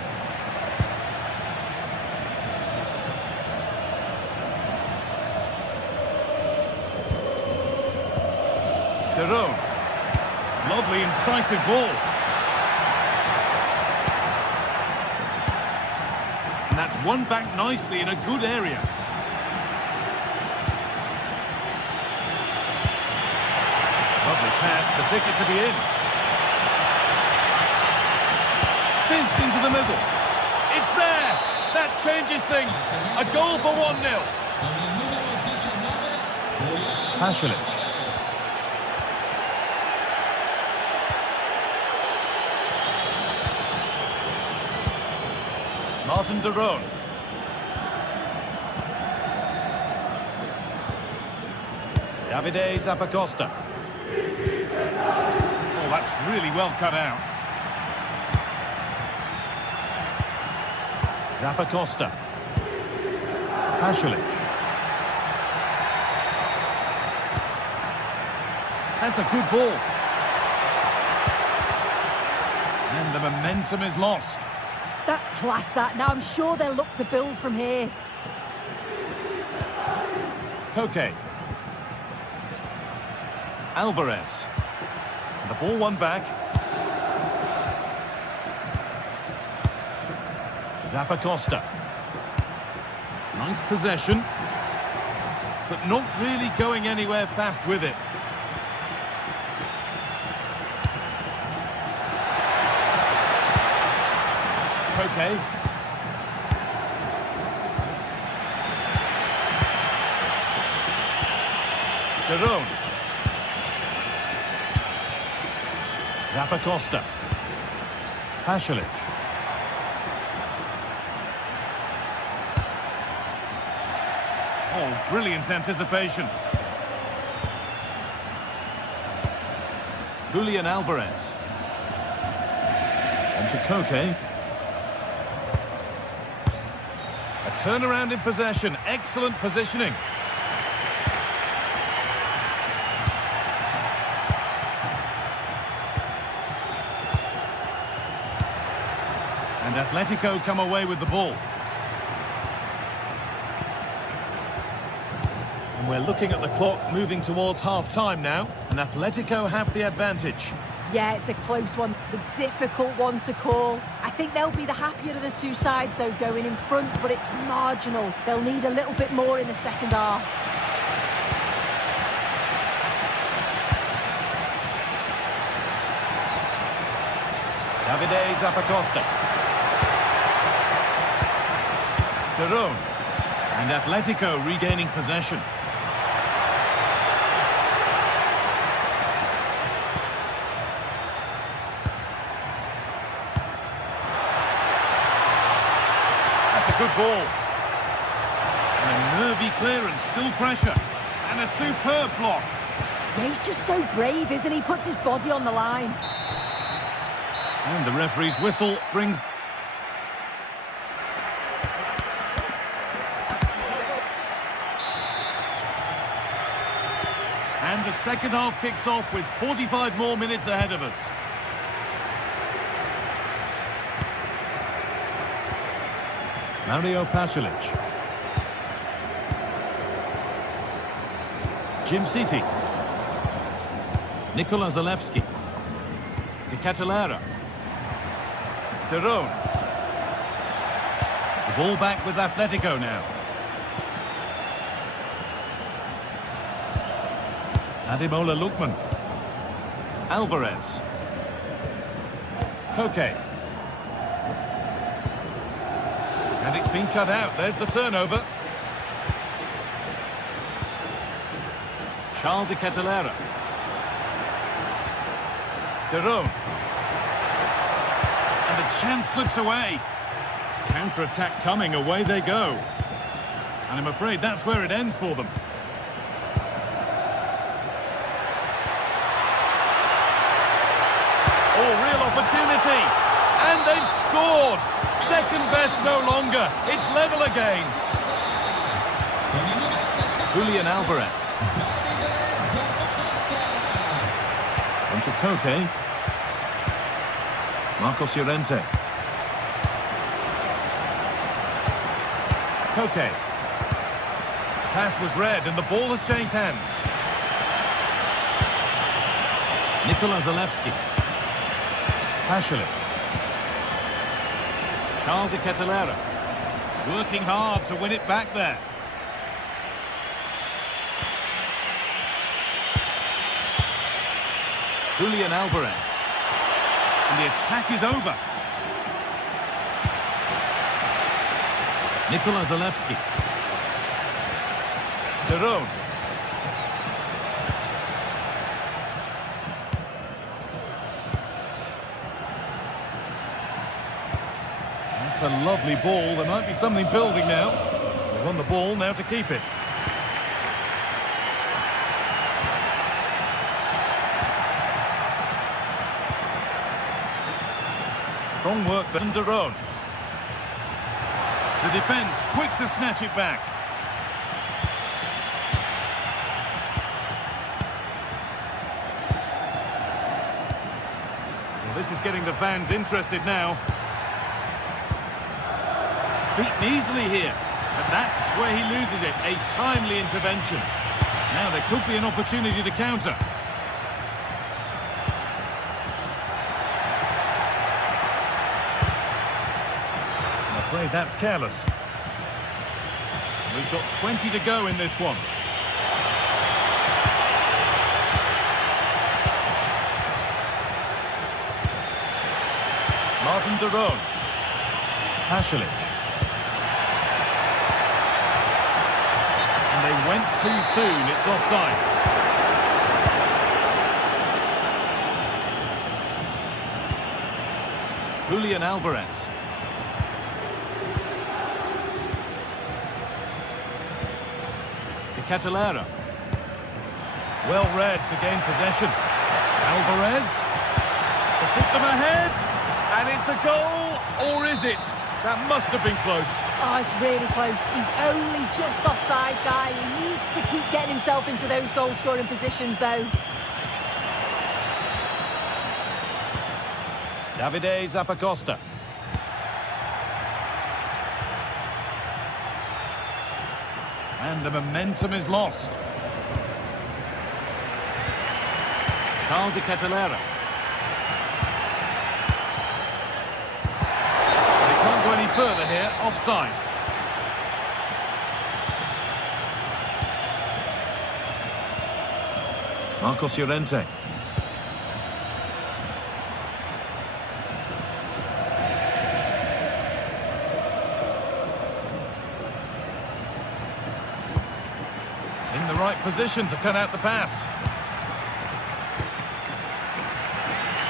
De Roon. Lovely incisive ball. And that's won back nicely in a good area. Lovely pass, the ticket to be in. Fizzed into the middle. It's there! That changes things. A goal for 1-0. Pasalic. Martin De Roon. Davide Zappacosta. Oh, that's really well cut out. Zappacosta. Pasalic. That's a good ball. And the momentum is lost. That's class, that. Now I'm sure they'll look to build from here. Koke. Alvarez. And the ball won back. Zappacosta. Nice possession. But not really going anywhere fast with it. Koke. De Roon. Zappacosta. Pasalic. Oh, brilliant anticipation. Julian Alvarez. On to Koke. A turnaround in possession. Excellent positioning. And Atletico come away with the ball. And we're looking at the clock moving towards half-time now. And Atletico have the advantage. Yeah, it's a close one, the difficult one to call. I think they'll be the happier of the two sides, though, going in front, but it's marginal. They'll need a little bit more in the second half. Davide Zappacosta. Derone. And Atletico regaining possession. That's a good ball. And a nervy clearance, still pressure. And a superb block. Yeah, he's just so brave, isn't he? Puts his body on the line. And the referee's whistle brings... And the second half kicks off with 45 more minutes ahead of us. Mario Pasalic. Jim City. Nikola Zalewski. De Catalera. Derone. The ball back with Atletico now. Ademola Lookman. Alvarez. Koke. And it's been cut out. There's the turnover. Charles de Catalera. Derone. And the chance slips away. Counter-attack coming, away they go. And I'm afraid that's where it ends for them. Oh, real opportunity. And they've scored. Second best no longer. It's level again. Julian Alvarez. On to Koke. Marcos Llorente. Koke. Pass was read and the ball has changed hands. Nikola Zalewski. Pasalic. Charles de Catalera. Working hard to win it back there. Julian Alvarez. And the attack is over. Nikola Zalewski. Derone. That's a lovely ball. There might be something building now. They won the ball, now to keep it. Strong work, but Derone. The defence quick to snatch it back. Well, this is getting the fans interested now. Beaten easily here, but that's where he loses it. A timely intervention. Now there could be an opportunity to counter. I'm afraid that's careless. We've got 20 to go in this one. Martin Derone. Pasalic. And they went too soon. It's offside. Julian Alvarez. Catalera. Well read to gain possession. Alvarez to put them ahead. And it's a goal, or is it? That must have been close. Oh, it's really close. He's only just offside, guy. He needs to keep getting himself into those goal-scoring positions, though. Davide Zappacosta. And the momentum is lost. Charles de Catalera. They can't go any further here, offside. Marcos Llorente. In the right position to cut out the pass.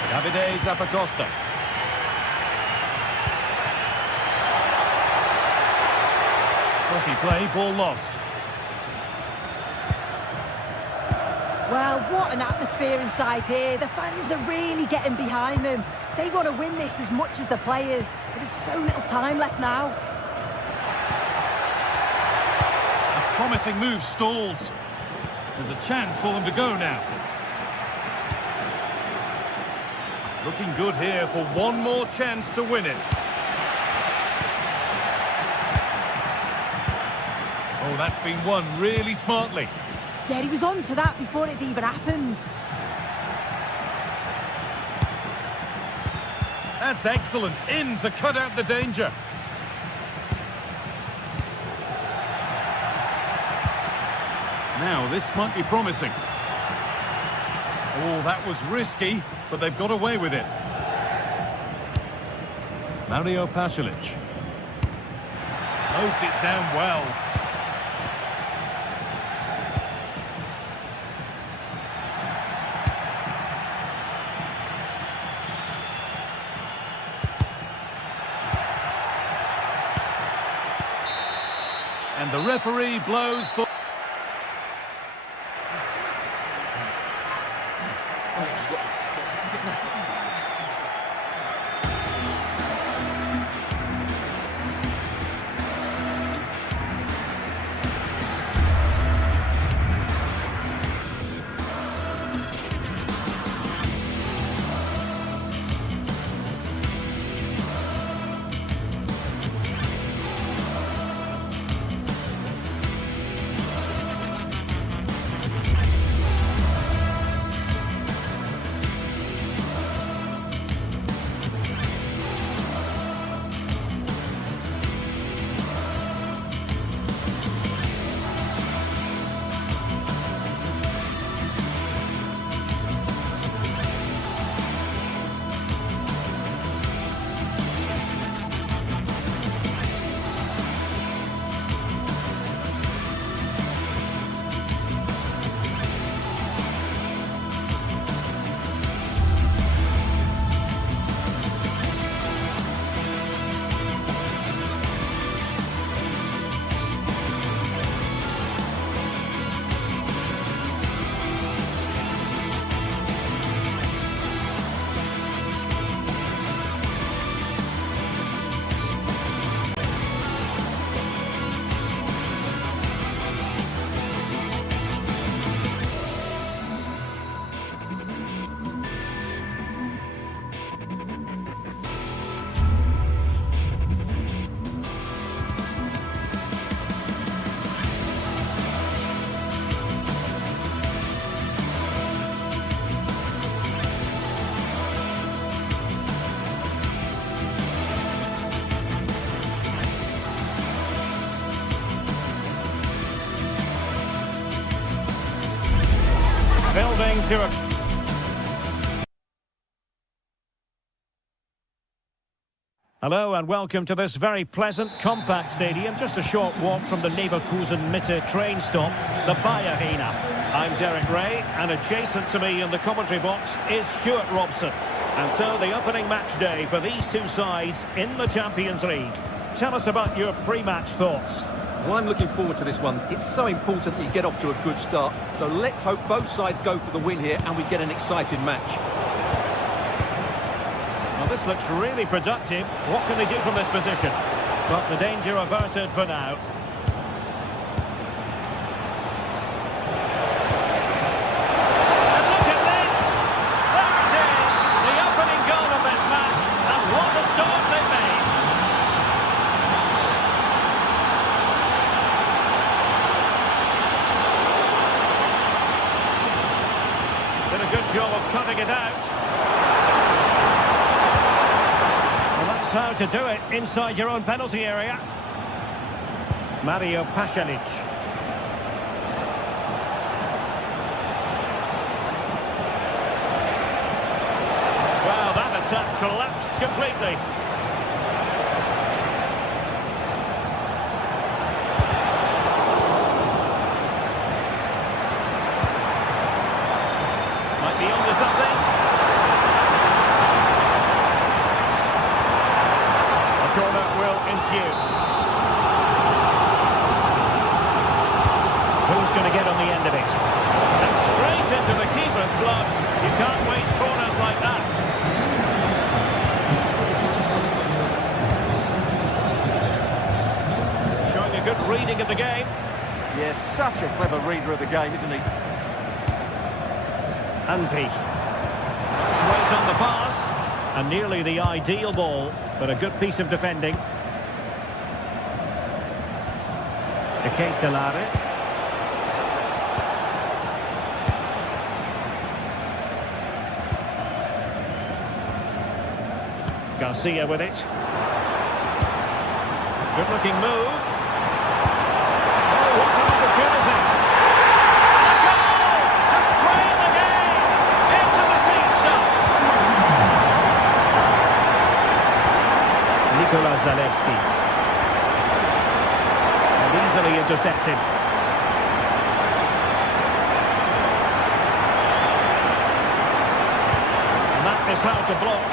Davide Zappacosta. Spotty play, ball lost. Well, what an atmosphere inside here. The fans are really getting behind them. They want to win this as much as the players. But there's so little time left now. A promising move stalls. There's a chance for them to go now. Looking good here for one more chance to win it. Oh, that's been won really smartly. Yeah, he was on to that before it even happened. That's excellent. In to cut out the danger. Now, this might be promising. Oh, that was risky, but they've got away with it. Mario Pasalic. Closed it down well. And the referee blows for... Building to a... Hello and welcome to this very pleasant, compact stadium, just a short walk from the Leverkusen-Mitte train stop, the Bayer Arena. I'm Derek Ray, and adjacent to me in the commentary box is Stuart Robson. And so the opening match day for these two sides in the Champions League. Tell us about your pre-match thoughts. Well, I'm looking forward to this one. It's so important that you get off to a good start. So let's hope both sides go for the win here and we get an exciting match. Well, this looks really productive. What can they do from this position? But the danger averted for now. And look at this! There it is! The opening goal of this match. And what a start they've made! Did a good job of cutting it out. That's how to do it, inside your own penalty area. Mario Pasalic. Well, that attack collapsed completely. Might be onto something. Corner will ensue. Who's going to get on the end of it? And straight into the keeper's gloves. You can't waste corners like that. Showing a good reading of the game. Yes, such a clever reader of the game, isn't he? Anpi. Nice weight on the pass. And nearly the ideal ball. But a good piece of defending. Delare. Garcia with it. Good looking move. Oh, what an opportunity. And a goal to screen the game into the seat stuff. Zalewski. And easily intercepted. And that is how to block.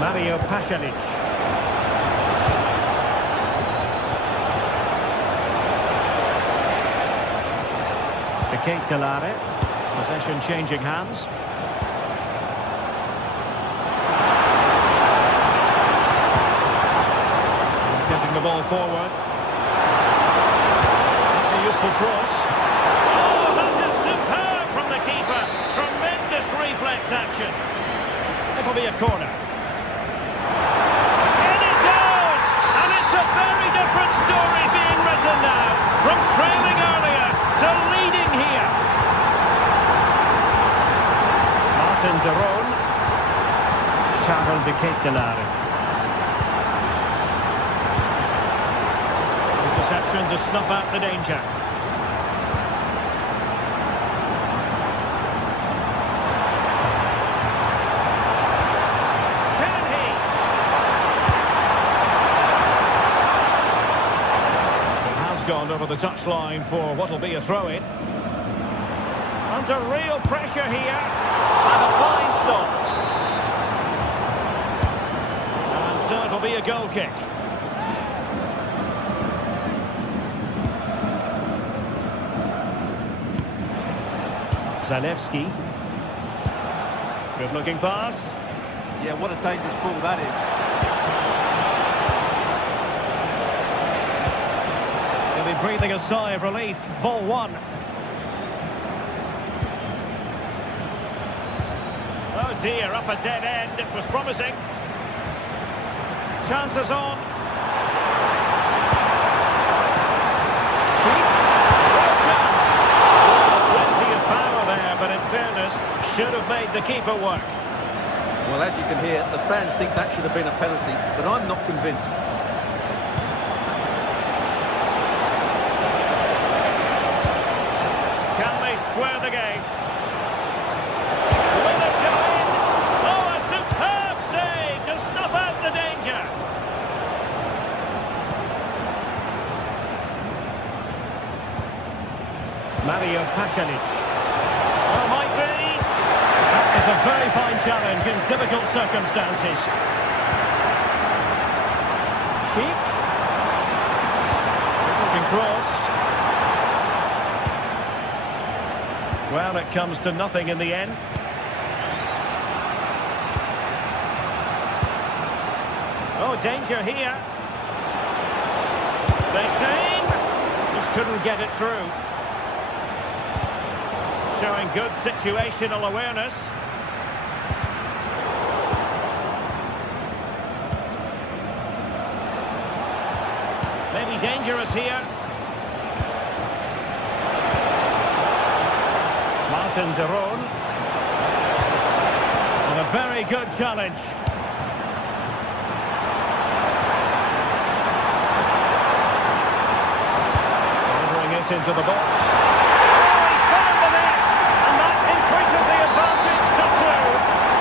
Mario Pasalic. Delare. Possession changing hands. The ball forward. That's a useful cross. Oh, that is superb from the keeper. Tremendous reflex action. It'll be a corner. In it goes! And it's a very different story being written now. From trailing earlier to leading here. Martin de Roon. Charles de Ketelaere. Interception to snuff out the danger. Can he? He has gone over the touchline for what will be a throw-in. Under real pressure here. And a fine stop. And so it'll be a goal kick. Zalewski. Good looking pass. Yeah, what a dangerous ball that is. He'll be breathing a sigh of relief. Ball one. Oh dear, up a dead end. It was promising. Chances on. But in fairness, should have made the keeper work. Well, as you can hear, the fans think that should have been a penalty, but I'm not convinced. Can they square the game? Will it go in? Oh, a superb save to snuff out the danger. Mario Pasalic. Oh, might be. That is a very fine challenge in difficult circumstances. Sheik. Looking cross. Well, it comes to nothing in the end. Oh, danger here. Takes aim. Just couldn't get it through. Showing good situational awareness. Maybe dangerous here. Martin de Roon. And a very good challenge. Into the box. Oh, he's found the net, and that increases the advantage to 2.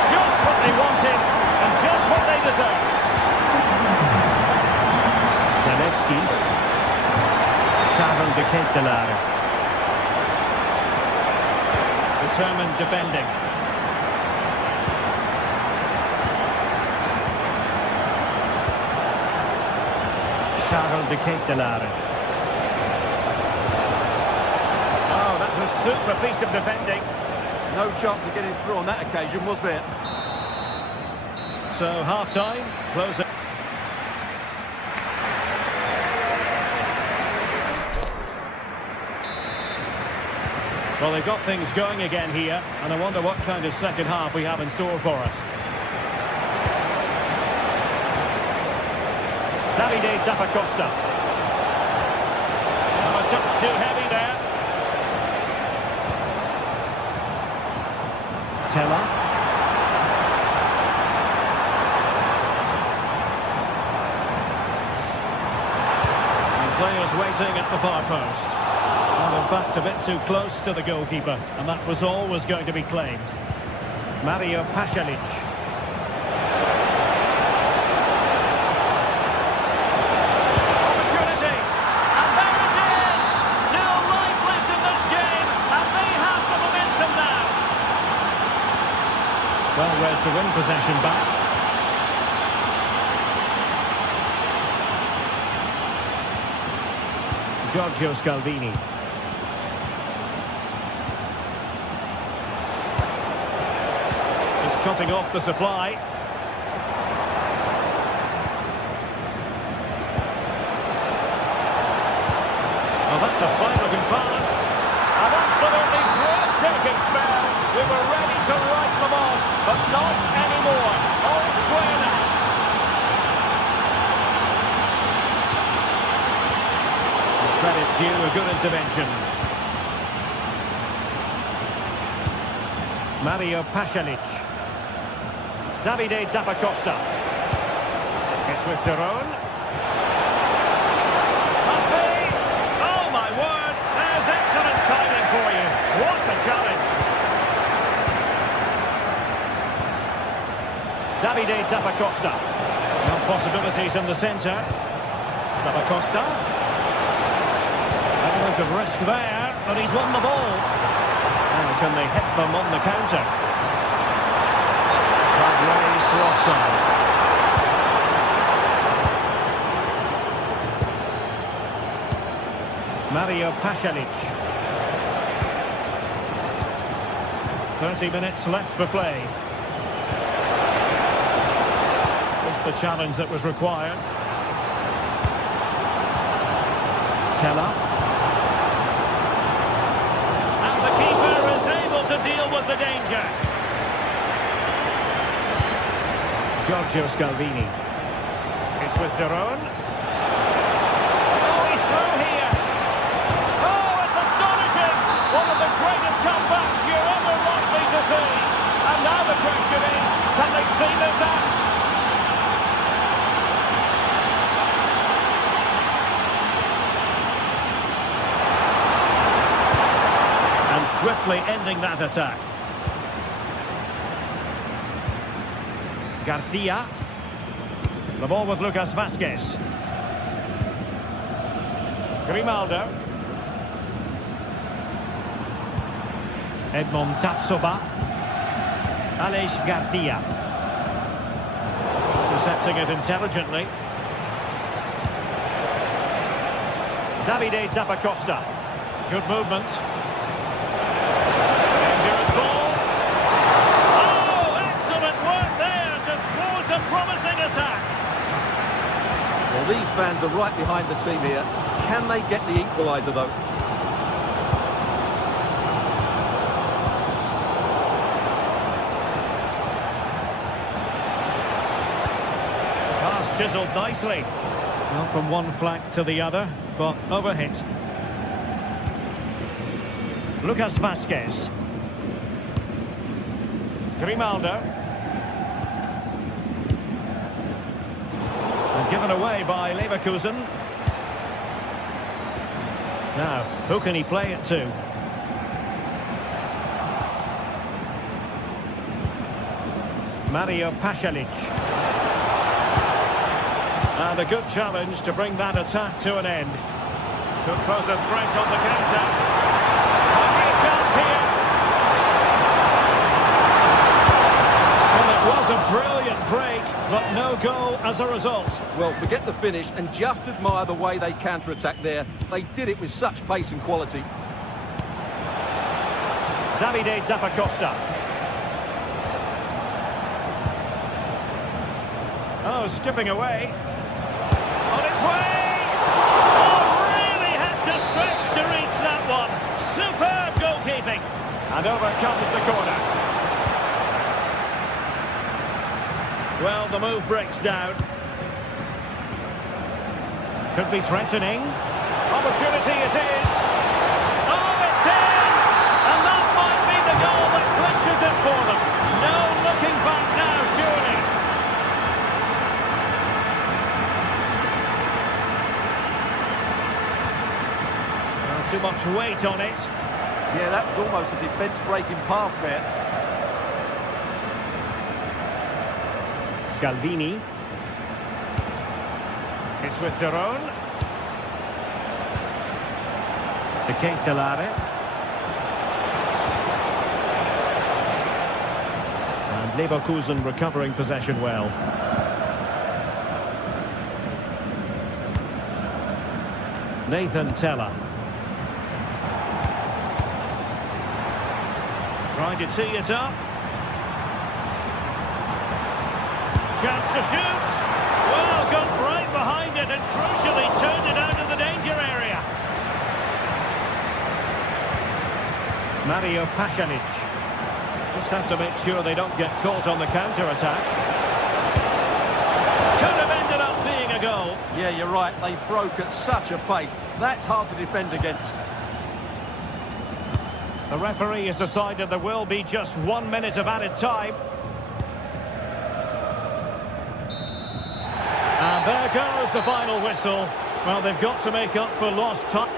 Just what they wanted, and just what they deserve. Zalewski. Charles de Ketelaere. Determined defending. Charles de Ketelaere. A super piece of defending. No chance of getting through on that occasion, was there? So half-time, closing. Well, they've got things going again here, and I wonder what kind of second half we have in store for us. Davide Zappacosta. A touch too heavy there. Teller. And players waiting at the far post. And in fact, a bit too close to the goalkeeper, and that was always going to be claimed. Mario Pasalic. Opportunity, and there it is! Still life left in this game, and they have the momentum now. Well read to win possession back. Giorgio Scalvini. He's cutting off the supply. Oh, that's a fine-looking pass. An absolutely breathtaking spell. We were ready to write them off, but not anymore. All square now. Credit due, a good intervention. Mario Pasalic. Davide Zappacosta. It's with de Roon. Must be! Oh my word! There's excellent timing for you. What a challenge! Davide Zappacosta. No possibilities in the centre. Zappacosta. Element of risk there, but he's won the ball. Now can they hit them on the counter? Flag raised for offside. Mario Pasalic. 30 minutes left for play. Just the challenge that was required. Teller. To deal with the danger. Giorgio Scalvini. It's with de Roon. Oh, he's through here. Oh, it's astonishing. One of the greatest comebacks you're ever likely to see. And now the question is, can they see this out? Swiftly ending that attack. Garcia. The ball with Lucas Vazquez. Grimaldo. Edmond Tapsoba. Aleix Garcia. Intercepting it intelligently. Davide Zappacosta. Good movement. Dangerous ball. Oh, excellent work there to thwart a promising attack. Well, these fans are right behind the team here. Can they get the equaliser, though? Pass chiseled nicely. Well, from one flank to the other, but overhit. Lucas Vasquez. Grimaldo. And given away by Leverkusen. Now, who can he play it to? Mario Pasalic. And a good challenge to bring that attack to an end. Could pose a threat on the counter. Might be a chance here. Well, it was a brilliant break, but no goal as a result. Well, forget the finish and just admire the way they counter-attack there. They did it with such pace and quality. Davide Zappacosta. Oh, skipping away. On its way! Oh, really had to stretch to reach that one. Superb goalkeeping. And over comes the corner. Well, the move breaks down. Could be threatening. Opportunity it is. Oh, it's in! And that might be the goal that clinches it for them. No looking back now, surely. Too much weight on it. Yeah, that was almost a defence-breaking pass there. Scalvini. It's with Derone. De Ketelare. And Leverkusen recovering possession well. Nathan Teller. Trying to tee it up. Chance to shoot. Well, got right behind it and crucially turned it out of the danger area. Mario Pasalic. Just have to make sure they don't get caught on the counter-attack. Could have ended up being a goal. Yeah, you're right. They broke at such a pace. That's hard to defend against. The referee has decided there will be just 1 minute of added time. And there goes the final whistle. Well, they've got to make up for lost time.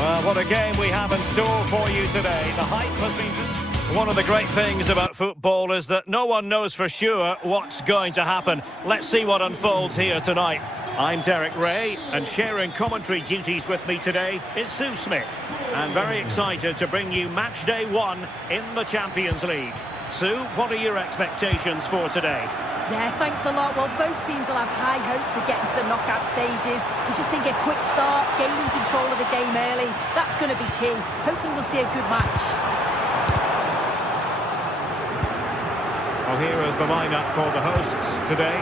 Well, what a game we have in store for you today. The hype has been... One of the great things about football is that no one knows for sure what's going to happen. Let's see what unfolds here tonight. I'm Derek Ray, and sharing commentary duties with me today is Sue Smith. And very excited to bring you match day 1 in the Champions League. Sue, what are your expectations for today? Yeah, thanks a lot. Well, both teams will have high hopes of getting to the knockout stages. We just think a quick start, gaining control of the game early, that's going to be key. Hopefully we'll see a good match. here is the lineup for the hosts today.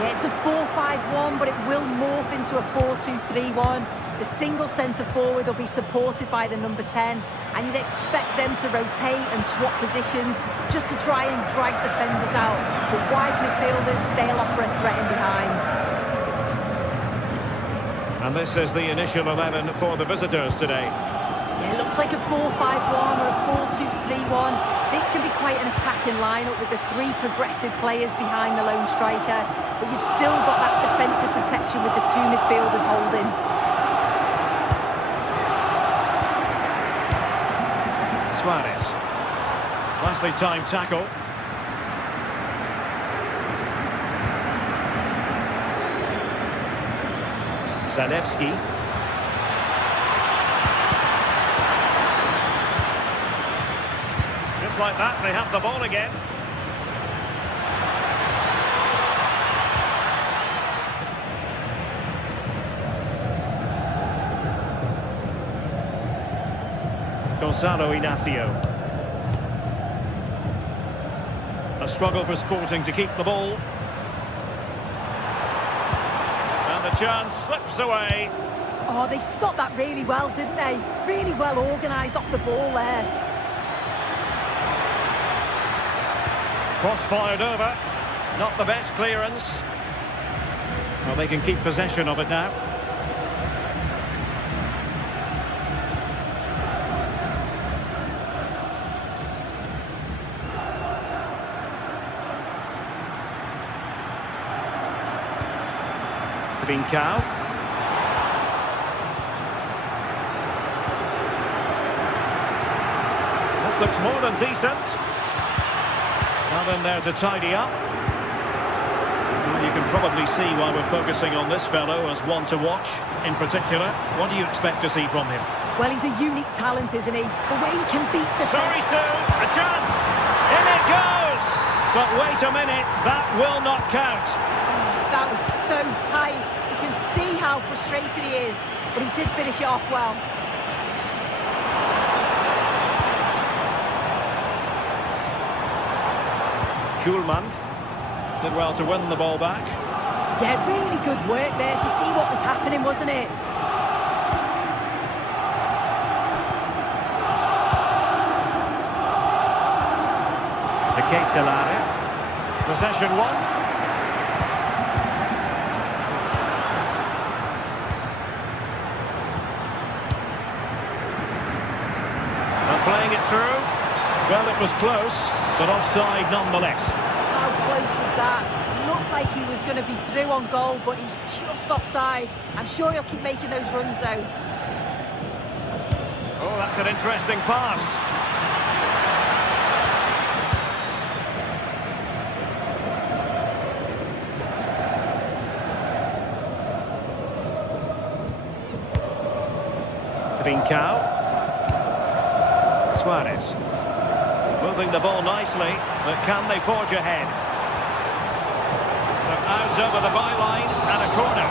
Yeah, it's a 4-5-1, but it will morph into a 4-2-3-1. The single centre-forward will be supported by the number 10, and you'd expect them to rotate and swap positions just to try and drag defenders out. The wide midfielders, they'll offer a threat in behind. And this is the initial 11 for the visitors today. Yeah, it looks like a 4-5-1 or a 4-2-3-1. This can be quite an attacking lineup with the three progressive players behind the lone striker, but you've still got that defensive protection with the two midfielders holding. Suarez. Nicely timed tackle. Zalewski. Just like that, they have the ball again. Gonzalo Inacio. A struggle for Sporting to keep the ball. And the chance slips away. Oh, they stopped that really well, didn't they? Really well organised off the ball there. Cross fired over. Not the best clearance. Well, they can keep possession of it now. Trincao. This looks more than decent. Now then there to tidy up. Well, you can probably see why we're focusing on this fellow as one to watch in particular. What do you expect to see from him? Well, he's a unique talent, isn't he? The way he can beat the... Sorry, Sue, a chance! In it goes! But wait a minute, that will not count. That was so tight. You can see how frustrated he is, but he did finish it off well. Schulman did well to win the ball back. Yeah, really good work there to see what was happening, wasn't it? The Cape Delare. Possession one. Playing it through. Well, it was close, but offside nonetheless. How close was that? Looked like he was going to be through on goal, but he's just offside. I'm sure he'll keep making those runs, though. Oh, that's an interesting pass. Trincao. Suarez. Moving the ball nicely, but can they forge ahead? So out over the byline and a corner.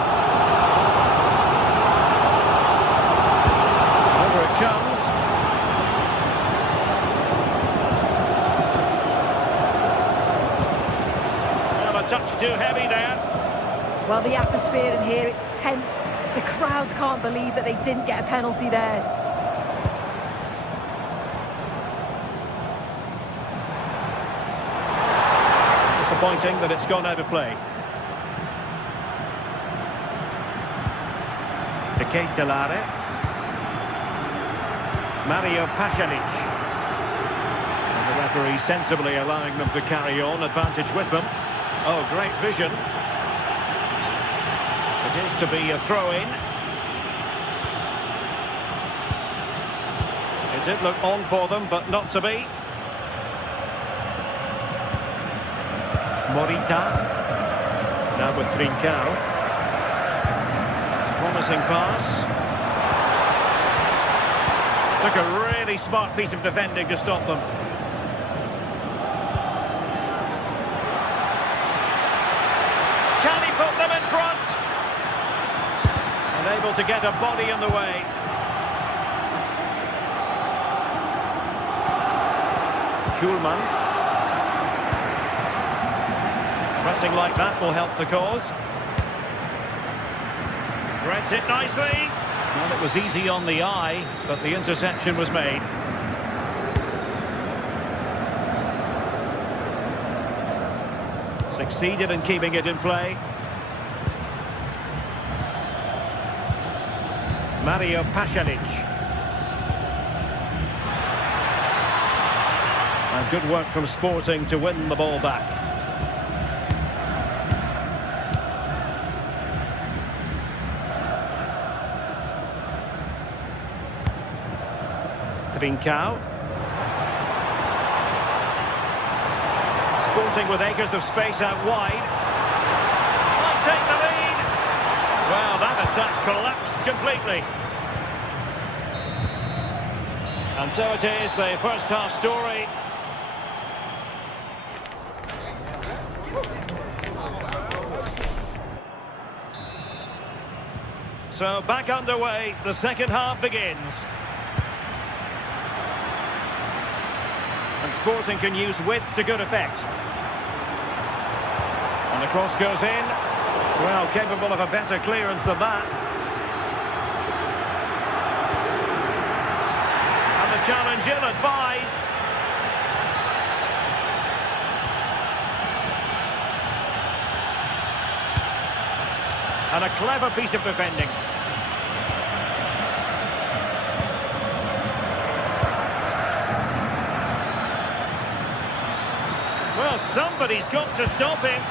Over it comes. Well, a touch too heavy there. Well, the atmosphere in here, it's tense. The crowd can't believe that they didn't get a penalty there. Disappointing that it's gone out of play. The Cape Delare. Mario Pasalic. And the referee sensibly allowing them to carry on, advantage with them. Oh, great vision. It is to be a throw-in. It did look on for them, but not to be. Morita. Now with Trincao. Promising pass. Took a really smart piece of defending to stop them. Can he put them in front? Unable to get a body in the way. Schulman. Pressing like that will help the cause. Threads it nicely. Well, it was easy on the eye, but the interception was made. Succeeded in keeping it in play. Mario Pasalic. And good work from Sporting to win the ball back. Trincao. Sporting with acres of space out wide. Might take the lead. Well, that attack collapsed completely. And so it is, the first half story. So back underway, the second half begins. And Sporting can use width to good effect. And the cross goes in. Well, capable of a better clearance than that. And the challenge ill-advised. And a clever piece of defending. Well, somebody's got to stop him.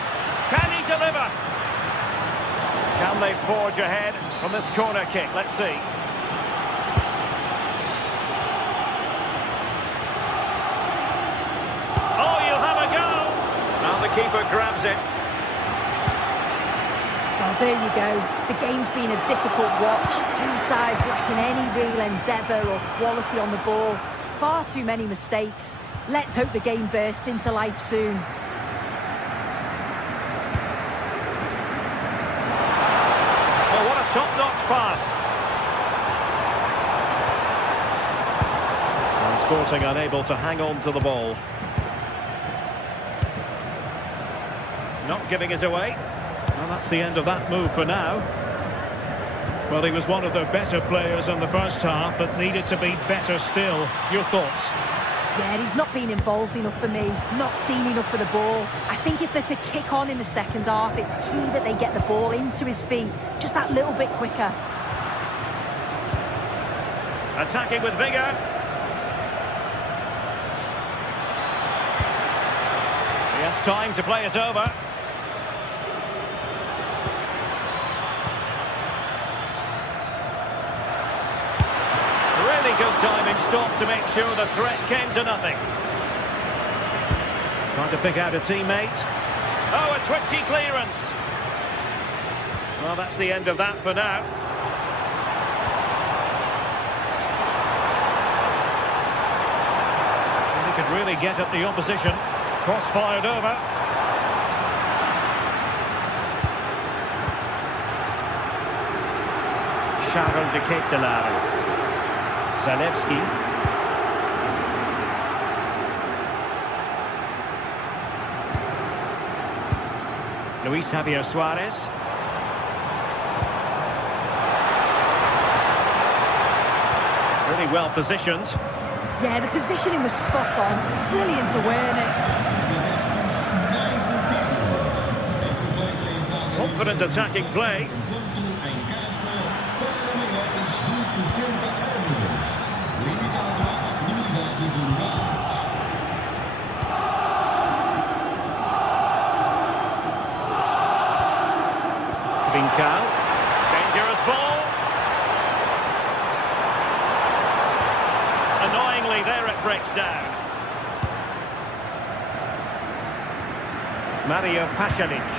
Can he deliver? Can they forge ahead from this corner kick? Let's see. Oh, you'll have a go. Now the keeper grabs it. Well, there you go. The game's been a difficult watch. Two sides lacking any real endeavour or quality on the ball. Far too many mistakes. Let's hope the game bursts into life soon. Oh, what a top-notch pass. And Sporting unable to hang on to the ball. Not giving it away. Well, that's the end of that move for now. Well, he was one of the better players in the first half, but needed to be better still. Your thoughts? Yeah, he's not been involved enough for me, not seen enough for the ball. I think if they're to kick on in the second half, it's key that they get the ball into his feet just that little bit quicker. Attacking with vigour. He has time to play it over. Really good timing stop to make sure the threat came to nothing. Trying to pick out a teammate. Oh, a twitchy clearance. Well, that's the end of that for now. And he could really get at the opposition. Cross fired over. Charles de Ketelaere. Zalewski. Luis Javier Suarez. Really well positioned. Yeah, the positioning was spot on. Brilliant awareness. Confident attacking play. Trincao. Dangerous ball. Annoyingly, there it breaks down. Mario Pasalic.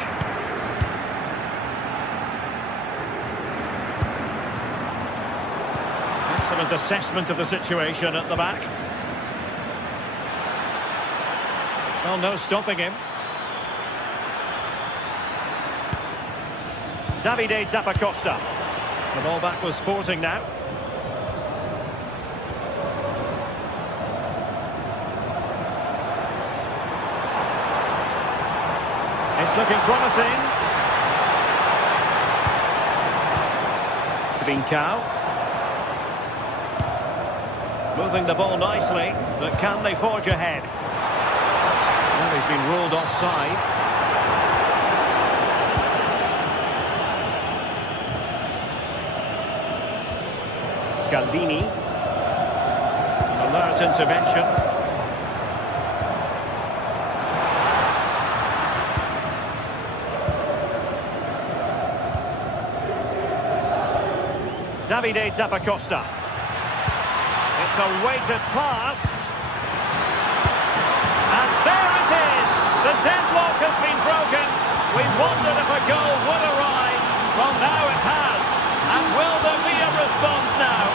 Excellent assessment of the situation at the back. Well, no stopping him. Davide Zappacosta. The ball back was Sporting now. It's looking promising. Trincao. Moving the ball nicely, but can they forge ahead? Well, he's been ruled offside. Scaldini. Alert intervention. Davide Zappacosta. It's a weighted pass. And there it is! The deadlock has been broken. We wondered if a goal would arrive. Well, now it has. And will there be a response now?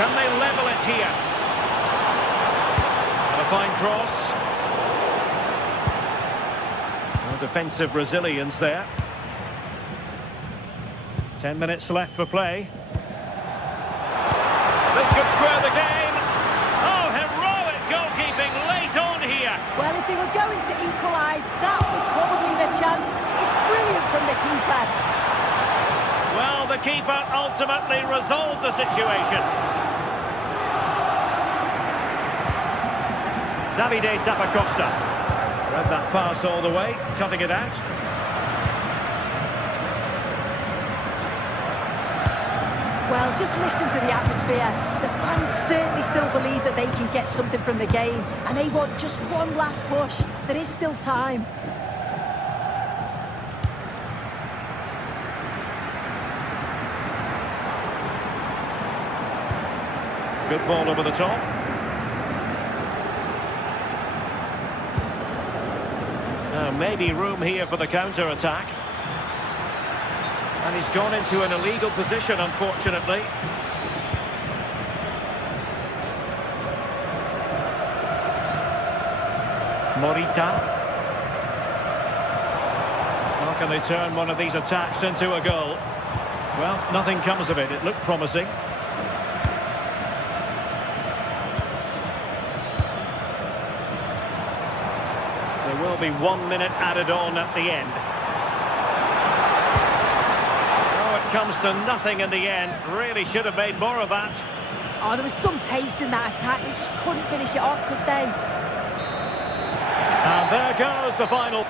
Can they level it here? And a fine cross. No defensive resilience there. 10 minutes left for play. This could square the game. Oh, heroic goalkeeping late on here. Well, if they were going to equalise, that was probably the chance. It's brilliant from the keeper. Well, the keeper ultimately resolved the situation. Davide Zappacosta. Read that pass all the way, cutting it out. Well, just listen to the atmosphere. The fans certainly still believe that they can get something from the game, and they want just one last push. There is still time. Good ball over the top. Now, maybe room here for the counter-attack. And he's gone into an illegal position, unfortunately. Morita. How can they turn one of these attacks into a goal? Well, nothing comes of it. It looked promising. There will be 1 minute added on at the end. Comes to nothing in the end. Really should have made more of that. Oh, there was some pace in that attack. They just couldn't finish it off, could they? And there goes the final.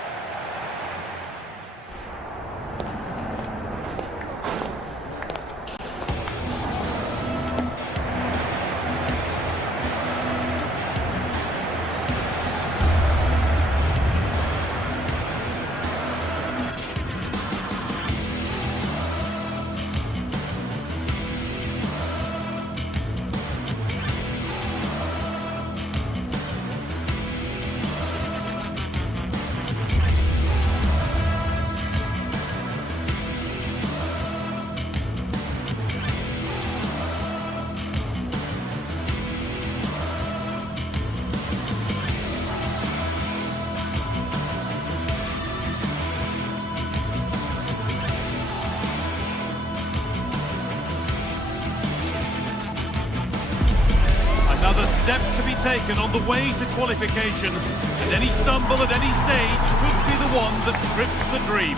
Another step to be taken on the way to qualification, and any stumble at any stage could be the one that trips the dream.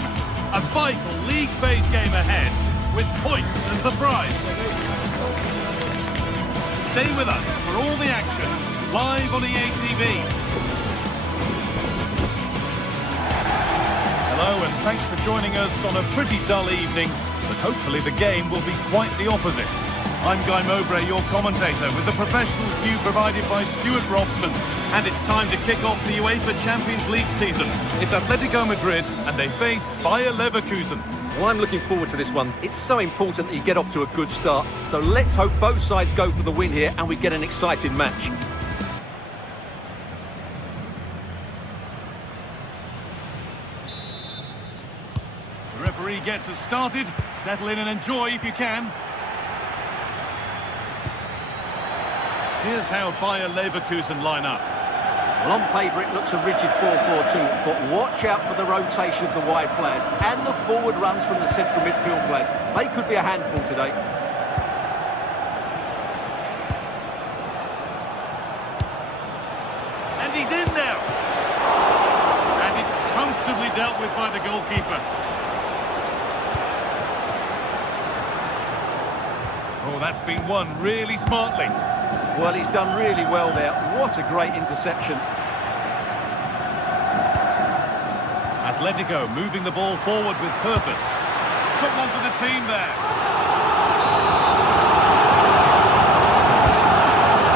A vital league phase game ahead, with points as the prize. Stay with us for all the action, live on EA TV. Hello, and thanks for joining us on a pretty dull evening, but hopefully the game will be quite the opposite. I'm Guy Mowbray, your commentator, with the professionals view provided by Stuart Robson. And it's time to kick off the UEFA Champions League season. It's Atletico Madrid, and they face Bayer Leverkusen. Well, I'm looking forward to this one. It's so important that you get off to a good start. So let's hope both sides go for the win here and we get an exciting match. The referee gets us started. Settle in and enjoy if you can. Here's how Bayer Leverkusen line up. Well, on paper it looks a rigid 4-4-2, but watch out for the rotation of the wide players and the forward runs from the central midfield players. They could be a handful today. And he's in now. dealt with by the goalkeeper. Oh, that's been won really smartly. Well, he's done really well there. What a great interception. Atletico moving the ball forward with purpose. Someone for the team there.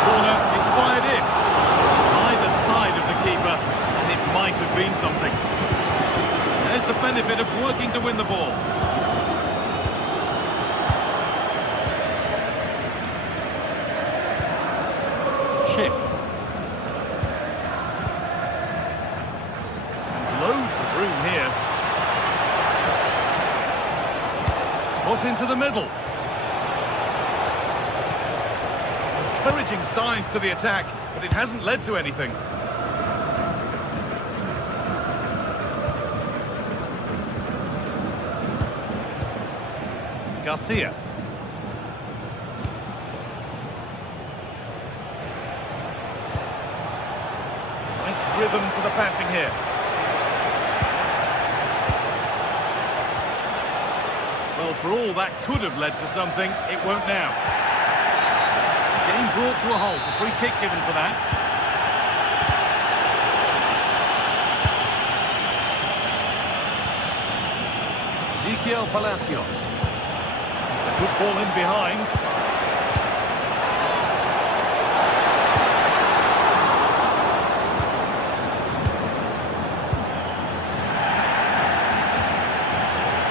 Corner is fired in. Either side of the keeper, and it might have been something. There's the benefit of working to win the ball. Chip. Loads of room here. Put into the middle. Encouraging signs to the attack, but it hasn't led to anything. Garcia. Nice rhythm to the passing here. Well, for all that could have led to something, it won't now. Game brought to a halt, a free kick given for that. Ezequiel Palacios. It's a good ball in behind.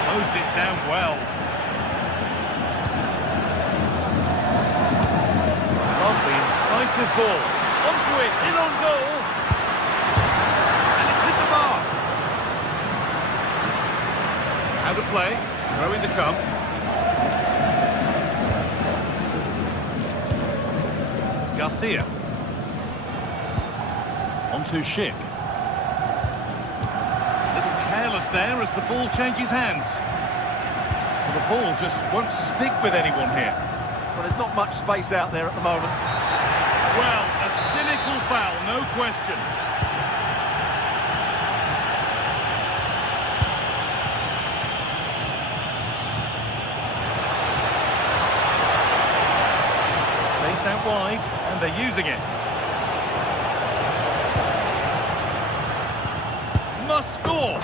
Closed it down well. Lovely, incisive ball. Onto it, in on goal. And it's hit the bar. Out of play, throw in to come. Garcia. Onto Schick. A little careless there as the ball changes hands. Well, the ball just won't stick with anyone here. Well, there's not much space out there at the moment. Well, a cynical foul, no question. Space out wide, and they're using it. Must score.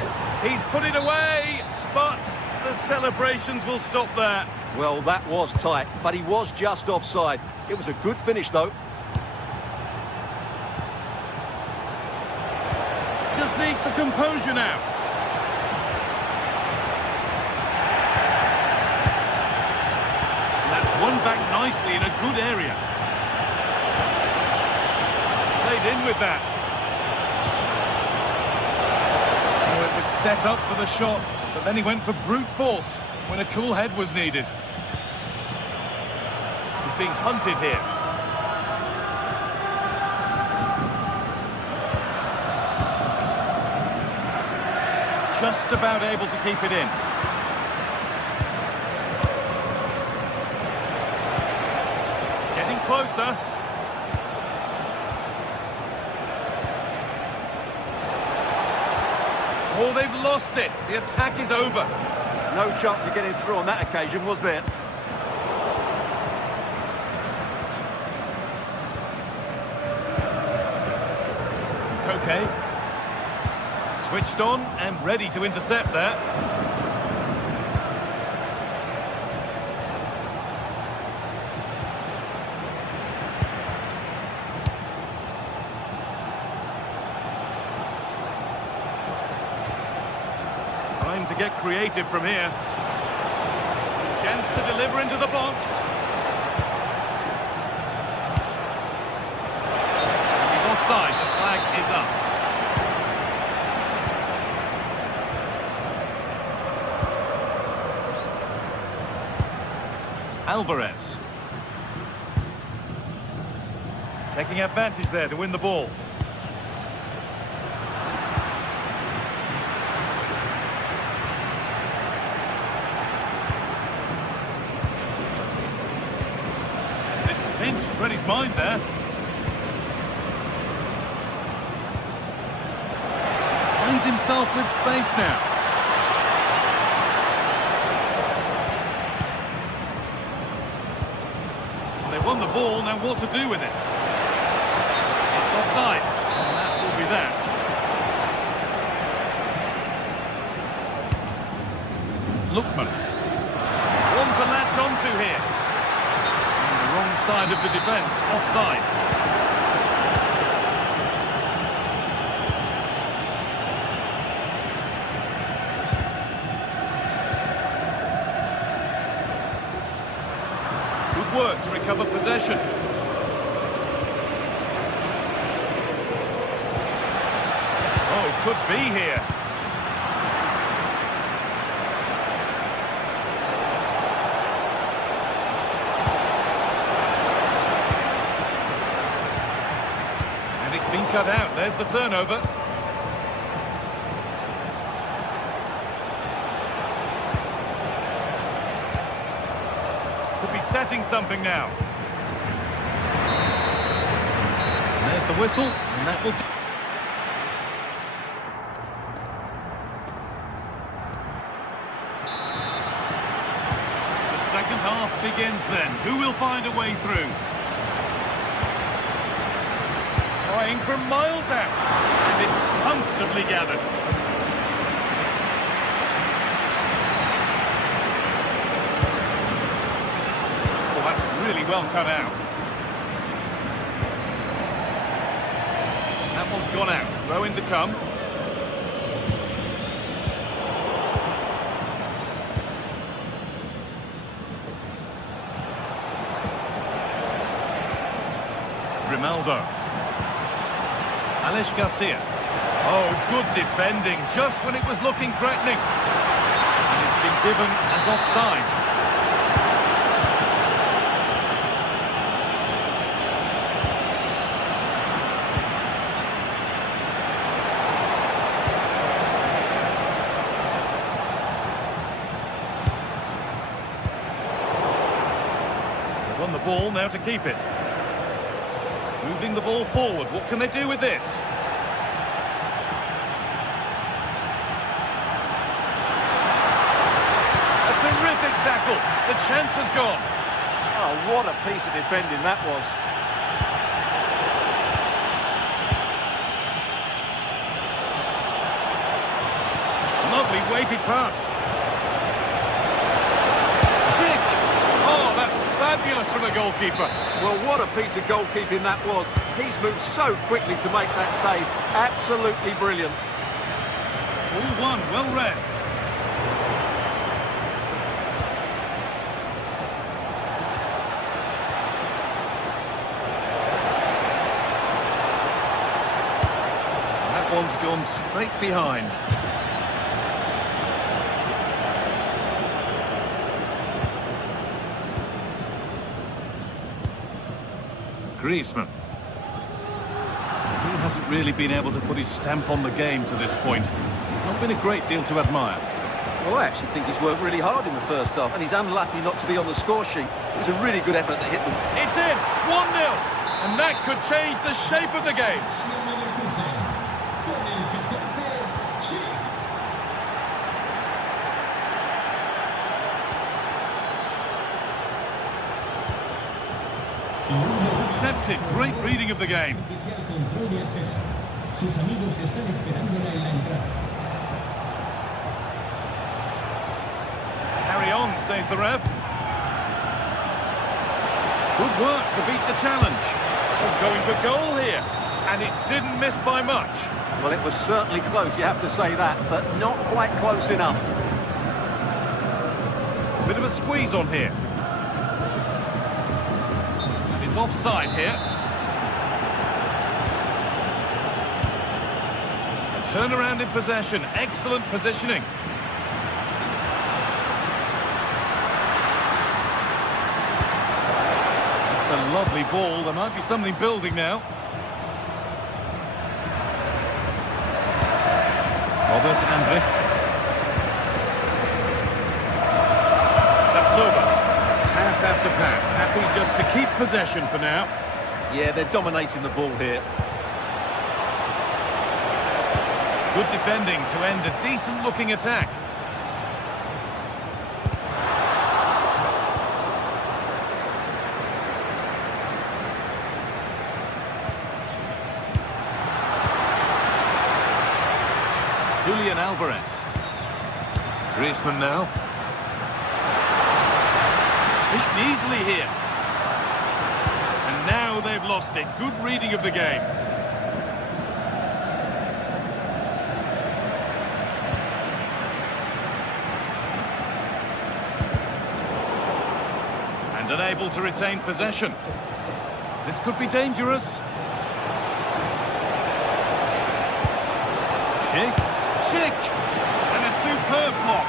He's put it away, but the celebrations will stop there. Well, that was tight, but he was just offside. It was a good finish, though. Just needs the composure now. And that's won back nicely in a good area. Played in with that. Oh, it was set up for the shot, but then he went for brute force when a cool head was needed. He's being hunted here. Just about able to keep it in. Getting closer. Oh, they've lost it. The attack is over. No chance of getting through on that occasion, was there? Okay. Switched on and ready to intercept there. Time to get creative from here. Chance to deliver into the box. He's offside. The flag is up. Alvarez. Taking advantage there to win the ball. It's pinched, read his mind there. Finds himself with space now. They won the ball, now what to do with it? It's offside, and that will be that. Lookman. One to latch onto here. On the wrong side of the defence, offside. Good work to recover possession. Oh, could be here. Been cut out. There's the turnover. Could be setting something now. And there's the whistle, and that will do. The second half begins then. Who will find a way through? Trying from miles out, and it's comfortably gathered. Well, that's really well cut out. That one's gone out. Throw in to come. Grimaldo. Alex Garcia. Oh, good defending, just when it was looking threatening. And it's been given as offside. They won the ball, now to keep it. Moving the ball forward. What can they do with this? A terrific tackle. The chance has gone. Oh, what a piece of defending that was. Lovely weighted pass. Fabulous from the goalkeeper. Well, what a piece of goalkeeping that was. He's moved so quickly to make that save. Absolutely brilliant. All one, well read. That one's gone straight behind. Griezmann. He hasn't really been able to put his stamp on the game to this point. It's not been a great deal to admire. Well, I actually think he's worked really hard in the first half, and he's unlucky not to be on the score sheet. It was a really good effort that hit them. It's in! 1-0! And that could change the shape of the game. Intercepted. Great reading of the game. Carry on, says the ref. Good work to beat the challenge. Oh, going for goal here. And it didn't miss by much. Well, it was certainly close, you have to say that, but not quite close enough. Bit of a squeeze on here. Offside here. A turnaround in possession. Excellent positioning. It's a lovely ball. There might be something building now. Robert Andrich. Tapsoba. Pass after pass. Happy just to keep possession for now. Yeah, they're dominating the ball here. Good defending to end a decent-looking attack. Julian Alvarez. Griezmann now. Beaten easily here. And now they've lost it. Good reading of the game. And unable to retain possession. This could be dangerous. And a superb block.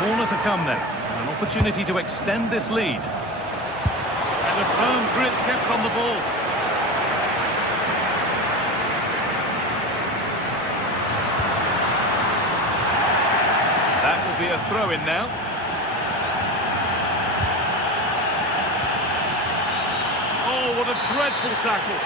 Corner to come then. An opportunity to extend this lead. And a firm grip kept on the ball. That will be a throw-in now. Oh, what a dreadful tackle.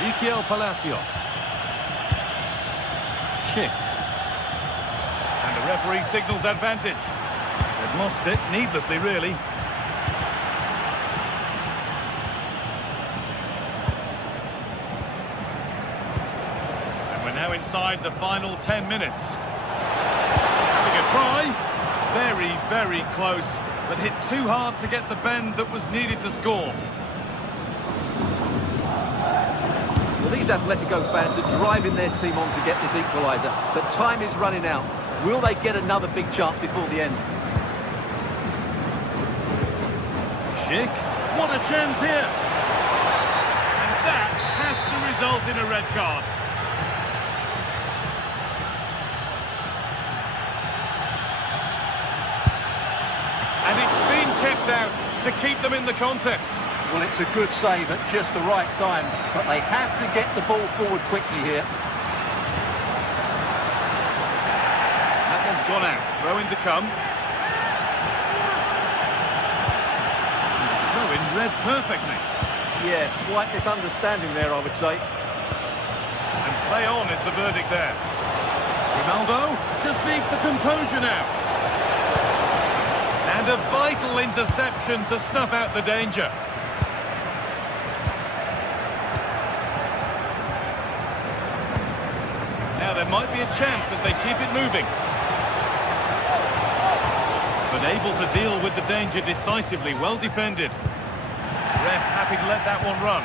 Ezequiel Palacios. Schick. And the referee signals advantage. They've lost it, needlessly really. And we're now inside the final 10 minutes. Having a try. Very, very close, but hit too hard to get the bend that was needed to score. These Atletico fans are driving their team on to get this equaliser, but time is running out. Will they get another big chance before the end? Schick, what a chance here! And that has to result in a red card. And it's been kept out to keep them in the contest. Well, it's a good save at just the right time, but they have to get the ball forward quickly here. That one's gone out. Throw-in to come. Throw-in read perfectly. Yeah, slight misunderstanding there, I would say. And play on is the verdict there. Ronaldo just needs the composure now. And a vital interception to snuff out the danger. There might be a chance as they keep it moving. But able to deal with the danger decisively, well defended. Ref happy to let that one run.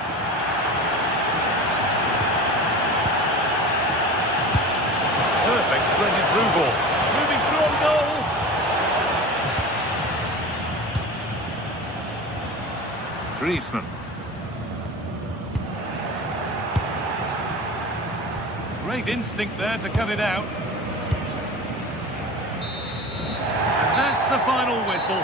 It's a perfect threaded through ball. Moving through on goal. Griezmann. Great instinct there to cut it out. And that's the final whistle.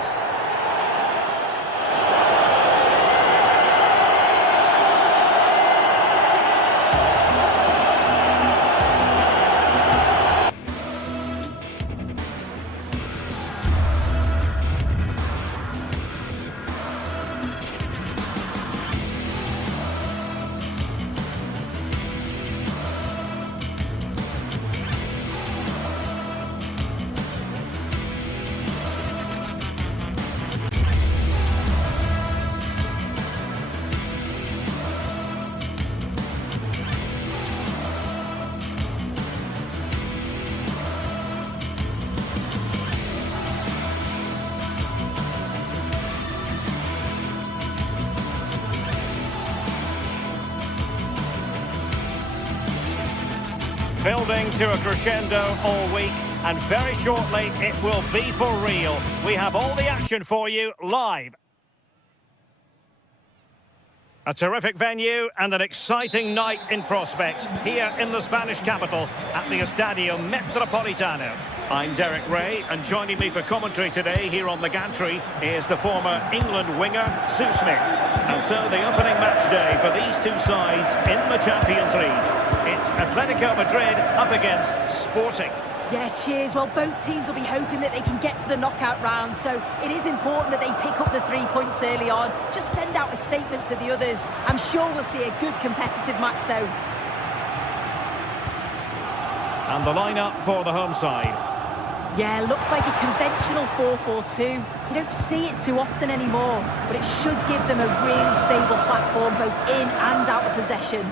Building to a crescendo all week, and very shortly it will be for real. We have all the action for you live. A terrific venue and an exciting night in prospect here in the Spanish capital at the Estadio Metropolitano. I'm Derek Ray, and joining me for commentary today here on the gantry is the former England winger, Sue Smith. And so the opening match day for these two sides in the Champions League. It's Atletico Madrid up against Sporting. Yeah, cheers. Well, both teams will be hoping that they can get to the knockout round, so it is important that they pick up the 3 points early on. Just send out a statement to the others. I'm sure we'll see a good competitive match, though. And the lineup for the home side. Yeah, looks like a conventional 4-4-2. You don't see it too often anymore, but it should give them a really stable platform, both in and out of possession.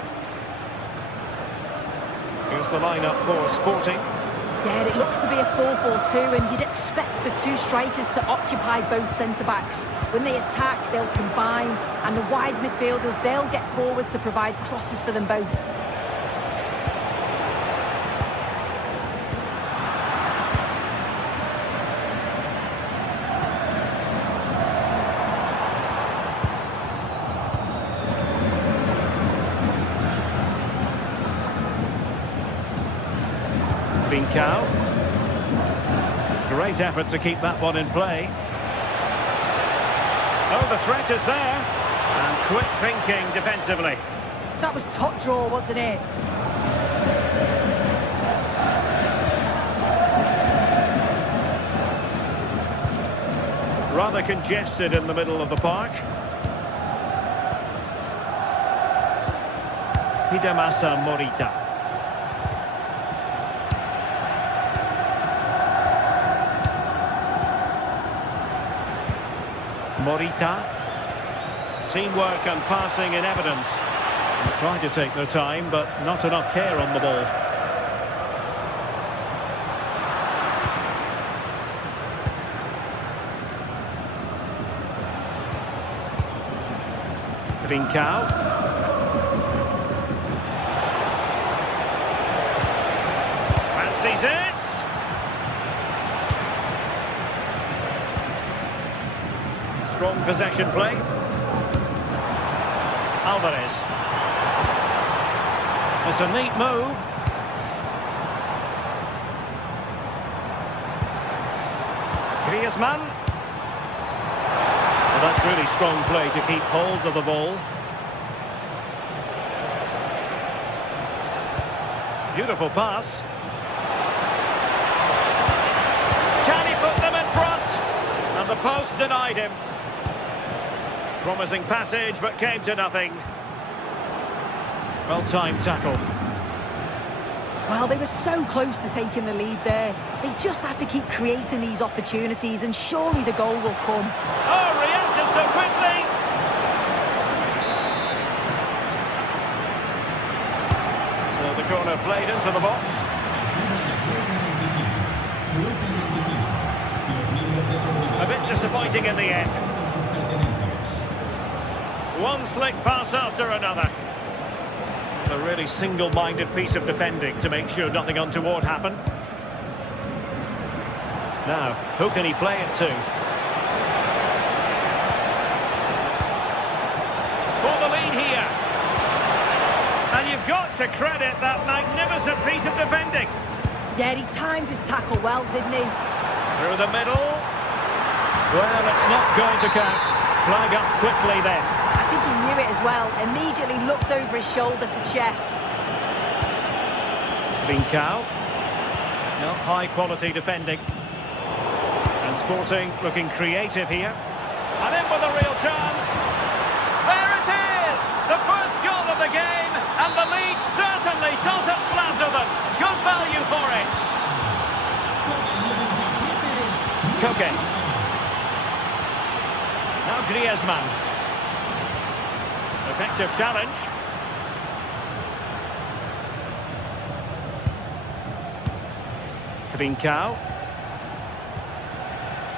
Here's the lineup for Sporting. Yeah, it looks to be a 4-4-2, and you'd expect the two strikers to occupy both centre-backs. When they attack, they'll combine, and the wide midfielders, they'll get forward to provide crosses for them both. Cow. Great effort to keep that one in play. Oh, the threat is there. And quick thinking defensively. That was top draw, wasn't it? Rather congested in the middle of the park. Hidemasa Morita. Morita. Teamwork and passing in evidence. They're trying to take their time, but not enough care on the ball. Trincao. Fancies it. Strong possession play. Alvarez. It's a neat move. Griezmann. Well, that's really strong play to keep hold of the ball. Beautiful pass. Can he put them in front? And the post denied him. Promising passage, but came to nothing. Well-timed tackle. Well, they were so close to taking the lead there. They just have to keep creating these opportunities, and surely the goal will come. Oh, reacted so quickly! So the corner played into the box. A bit disappointing in the end. One slick pass after another. A really single-minded piece of defending to make sure nothing untoward happened. Now, who can he play it to? For the lead here. And you've got to credit that magnificent piece of defending. Yeah, he timed his tackle well, didn't he? Through the middle. Well, it's not going to count. Flag up quickly then. I think he knew it as well. Immediately looked over his shoulder to check. Trincao. No, high-quality defending. And Sporting looking creative here. And in with a real chance. There it is! The first goal of the game, and the lead certainly doesn't flatter them. Good value for it. Koke. Now Griezmann. Effective challenge. Trincao.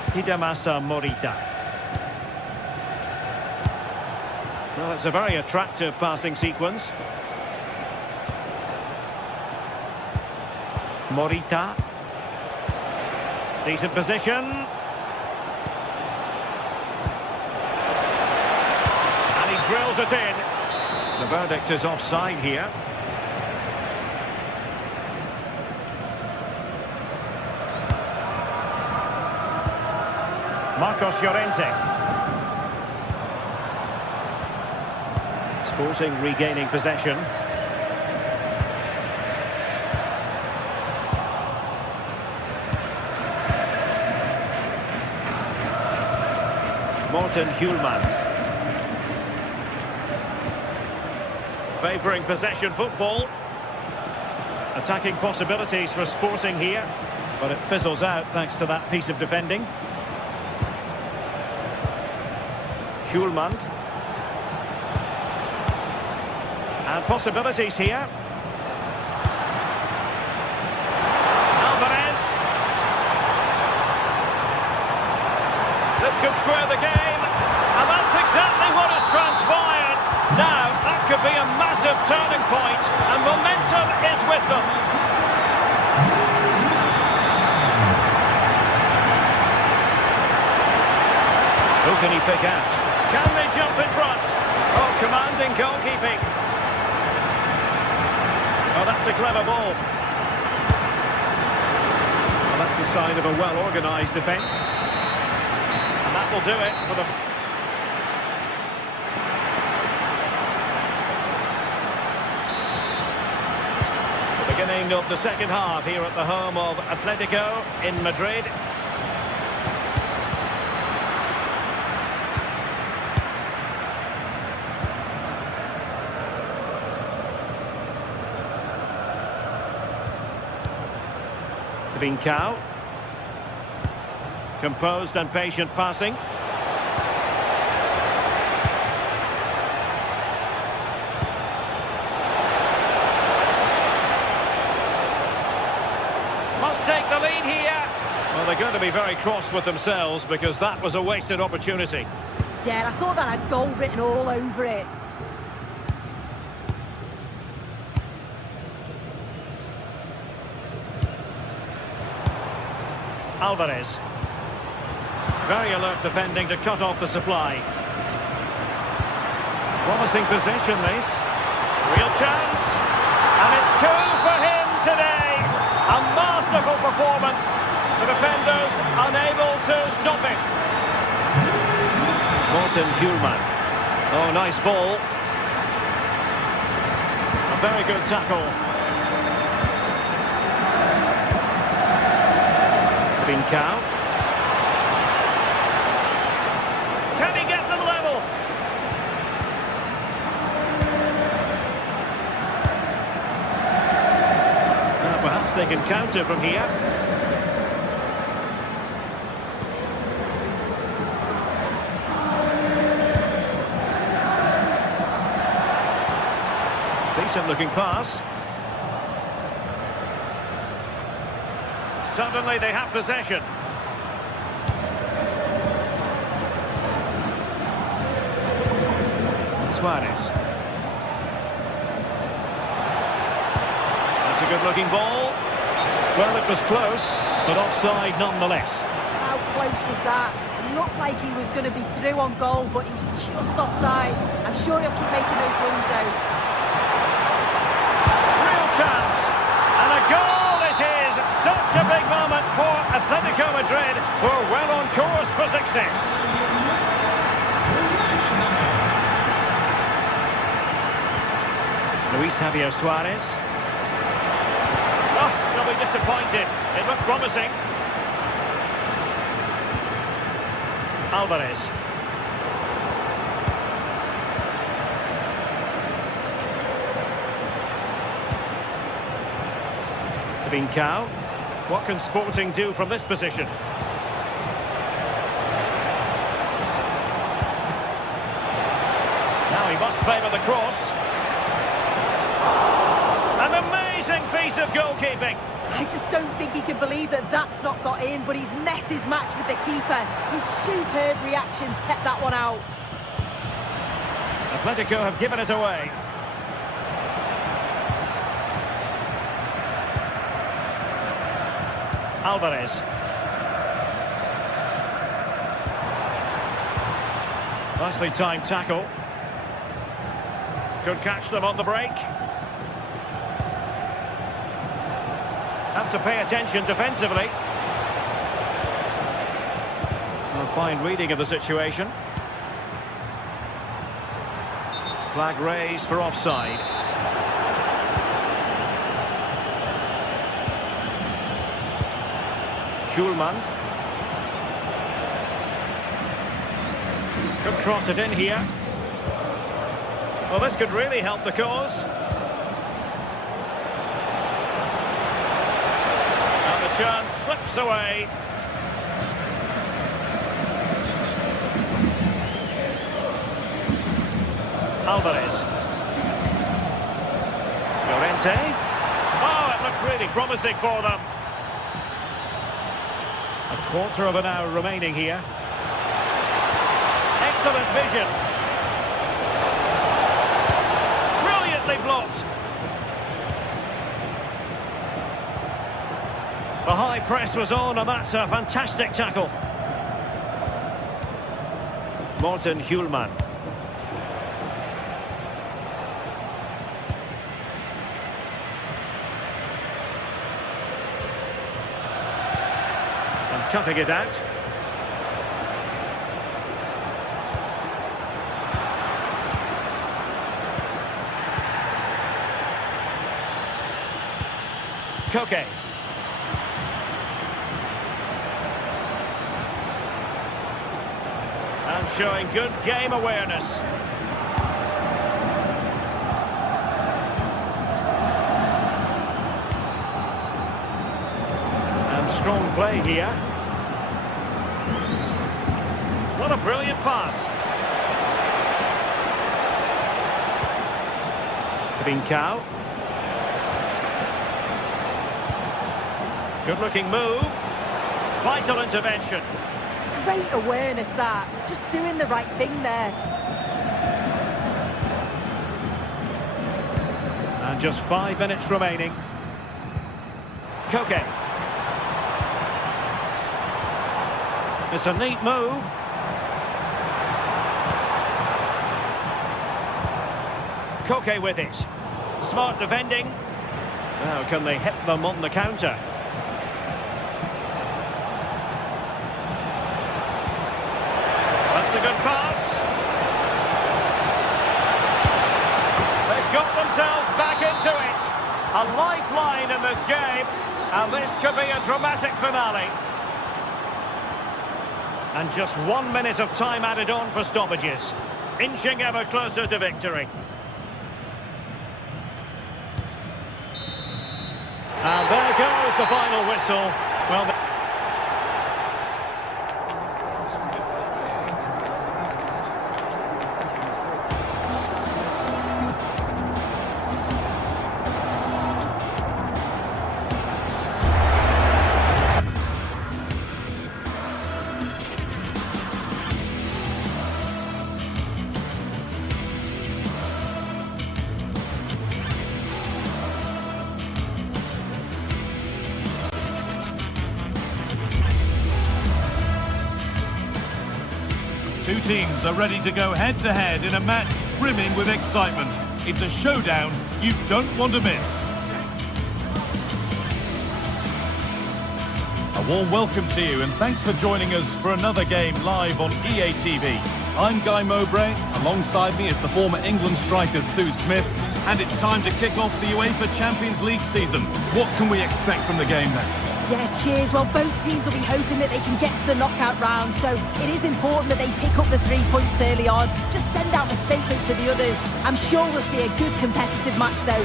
Hidemasa Morita. Well, it's a very attractive passing sequence. Morita. Decent position. And he drills it in. The verdict is offside here. Marcos Llorente. Sporting regaining possession. Morten Hjulmand. Favouring possession football. Attacking possibilities for Sporting here, but it fizzles out thanks to that piece of defending. Hjulmand. And possibilities here. Alvarez. This could square the game, and that's exactly what has transpired. Now, that could be a massive turning point, and momentum is with them. Who can he pick out? Can they jump in front? Oh, commanding goalkeeping. Oh, that's a clever ball. Well, that's a sign of a well-organised defence. And that will do it for the... Beginning of the second half here at the home of Atletico in Madrid. Trincao. Composed and patient passing. Take the lead here. Well, they're going to be very cross with themselves because that was a wasted opportunity. Yeah, I thought that had goal written all over it. Alvarez. Very alert defending to cut off the supply. Promising possession, this. Real chance. And it's 2 for him today. A masterful performance. The defenders unable to stop it. Morten Hjulmand. Oh, nice ball. A very good tackle. Trincao. Can he get them level? Perhaps they can counter from here. Decent looking pass. Suddenly they have possession. Suarez. That's a good looking ball. Well, it was close, but offside nonetheless. How close was that? It looked like he was going to be through on goal, but he's just offside. I'm sure he'll keep making those runs though. Real chance. And a goal it is. Such a big moment for Atletico Madrid, who are well on course for success. Luis Javier Suarez. Oh, they'll be disappointed. It looked promising. Alvarez. Trincao. What can Sporting do from this position? Now he must favour the cross. An amazing piece of goalkeeping. I just don't think he can believe that that's not got in, but he's met his match with the keeper. His superb reactions kept that one out. Atletico have given it away. Alvarez. Nicely timed tackle. Could catch them on the break. Have to pay attention defensively. A fine reading of the situation. Flag raised for offside. Hjulmand. Could cross it in here. Well, this could really help the cause. And the chance slips away. Alvarez. Llorente. Oh, it looked really promising for them. A quarter of an hour remaining here. Excellent vision. Brilliantly blocked. The high press was on, and that's a fantastic tackle. Morten Hjulman. And cutting it out. Koke. And showing good game awareness. And strong play here. What a brilliant pass. Trincao. Good-looking move. Vital intervention. Great awareness, that. Just doing the right thing there. And just 5 minutes remaining. Koke. It's a neat move. Koke with it. Smart defending. Now can they hit them on the counter? That's a good pass. They've got themselves back into it. A lifeline in this game, and this could be a dramatic finale. And just 1 minute of time added on for stoppages. Inching ever closer to victory. And there goes the final whistle. Well, Two teams are ready to go head-to-head in a match brimming with excitement. It's a showdown you don't want to miss. A warm welcome to you and thanks for joining us for another game live on EA TV. I'm Guy Mowbray, alongside me is the former England striker Sue Smith, and it's time to kick off the UEFA Champions League season. What can we expect from the game then? Yeah, cheers. Well, both teams will be hoping that they can get to the knockout round, so it is important that they pick up the 3 points early on. Just send out a statement to the others. I'm sure we'll see a good competitive match, though.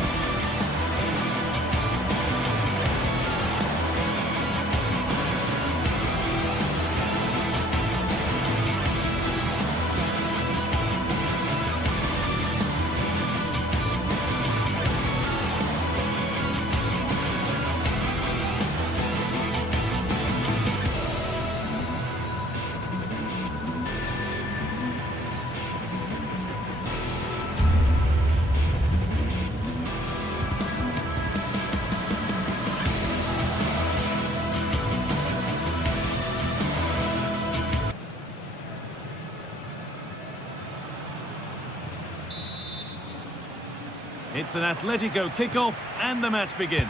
It's an Atletico kickoff and the match begins.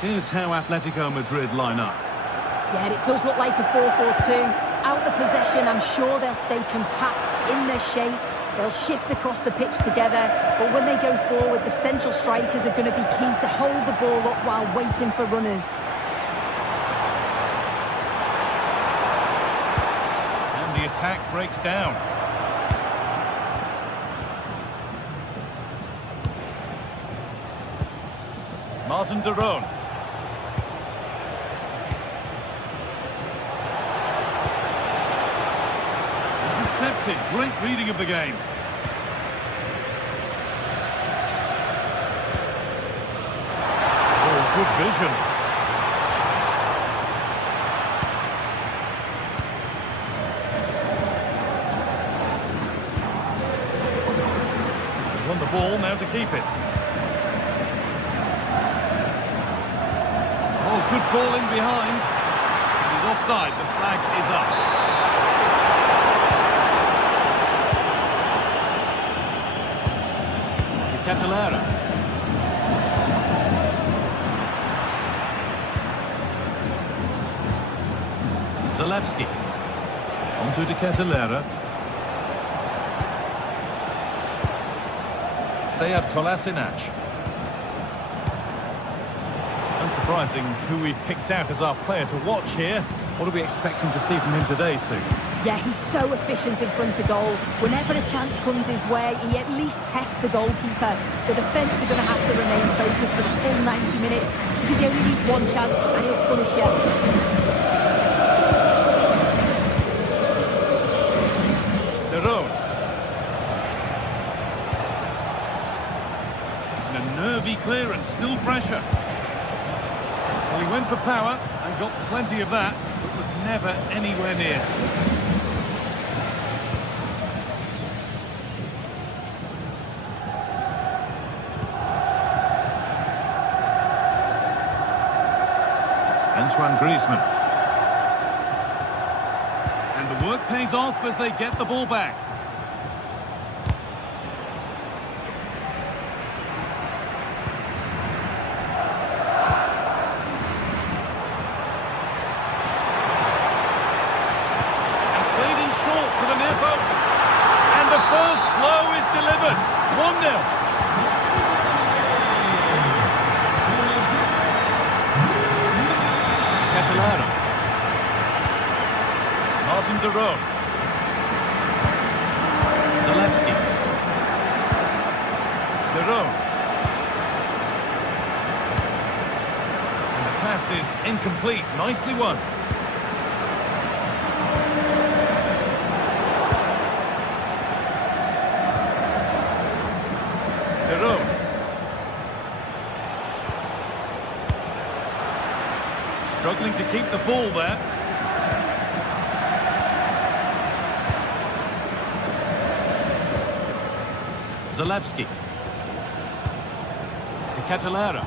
Here's how Atletico Madrid line up. Yeah, it does look like a 4-4-2. Out of possession, I'm sure they'll stay compact in their shape. They'll shift across the pitch together. But when they go forward, the central strikers are going to be key to hold the ball up while waiting for runners. attack breaks down. Martin de Roon. Intercepted. Great reading of the game. Oh, good vision. Won the ball, now to keep it. Oh, good ball in behind. He's offside, the flag is up. Catalera. Zalewski. Onto De Catalera. Sead Kolasinac. Unsurprising who we've picked out as our player to watch here. What are we expecting to see from him today, Sue? Yeah, he's so efficient in front of goal. Whenever a chance comes his way, he at least tests the goalkeeper. The defence are going to have to remain focused for the full 90 minutes because he only needs one chance and he'll punish you. De Roon. And a nervy clearance, still pressure. Well, he went for power and got plenty of that, but was never anywhere near. Antoine Griezmann. And the work pays off as they get the ball back. And played in short to the near post. And the first blow is delivered. 1-0. Martin de Roon. Zalewski. De Roon. And the pass is incomplete. Nicely won. De Roon. Struggling to keep the ball there. Zalewski. De Catalera.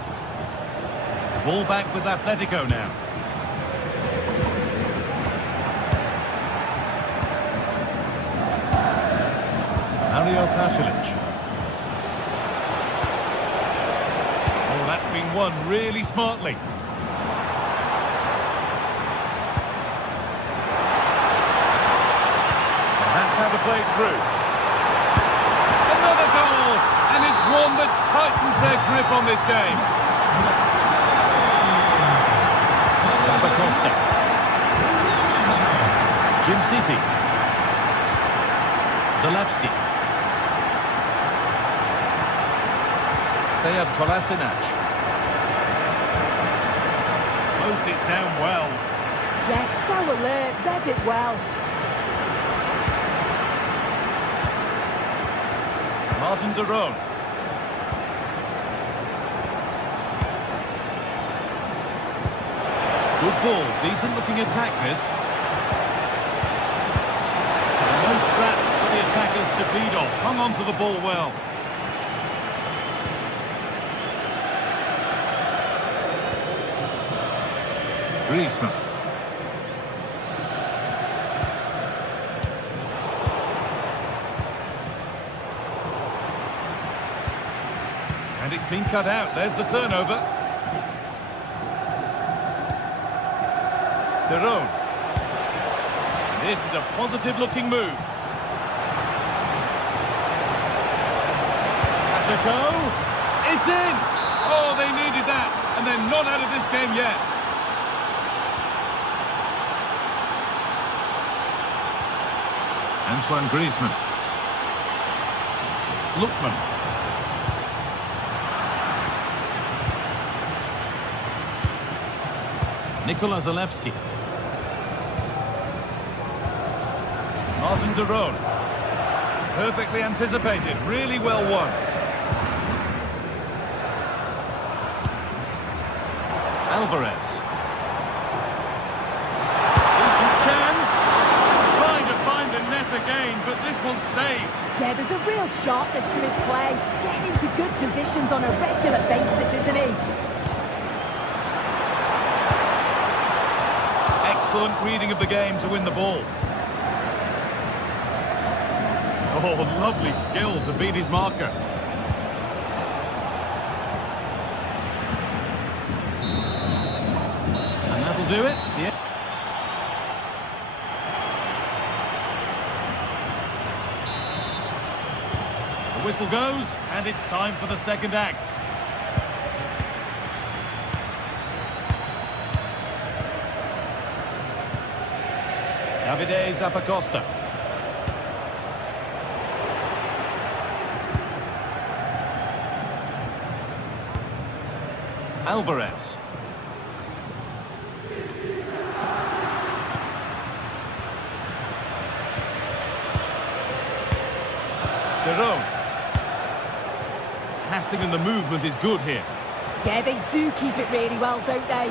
Ball back with Atletico now. Mario Pasalic. Oh, that's been won really smartly. That's how to play it through. Another goal, and it's one that tightens their grip on this game. Costa. Jim City. Zalewski. Sead Kolasinac. Closed it down well. Yes, so alert, read it well. Martin de Roon. Good ball, decent looking attack this. And no scraps for the attackers to beat off. Hung on to the ball well. Griezmann. And it's been cut out. There's the turnover. De Roon. This is a positive-looking move. That's a go. It's in. Oh, they needed that, and they're not out of this game yet. Antoine Griezmann. Lookman. Nikola Zalewski. Martin de Roon. Perfectly anticipated, really well won. Alvarez. Decent chance. Trying to find the net again, but this one's saved. Yeah, there's a real sharpness to his play. Getting into good positions on a regular basis, isn't he? Excellent reading of the game to win the ball. Oh, lovely skill to beat his marker. And that'll do it. Yeah. The whistle goes, and it's time for the second act. Davide Zappacosta. Alvarez. De Roon. Passing and the movement is good here. Yeah, they do keep it really well, don't they?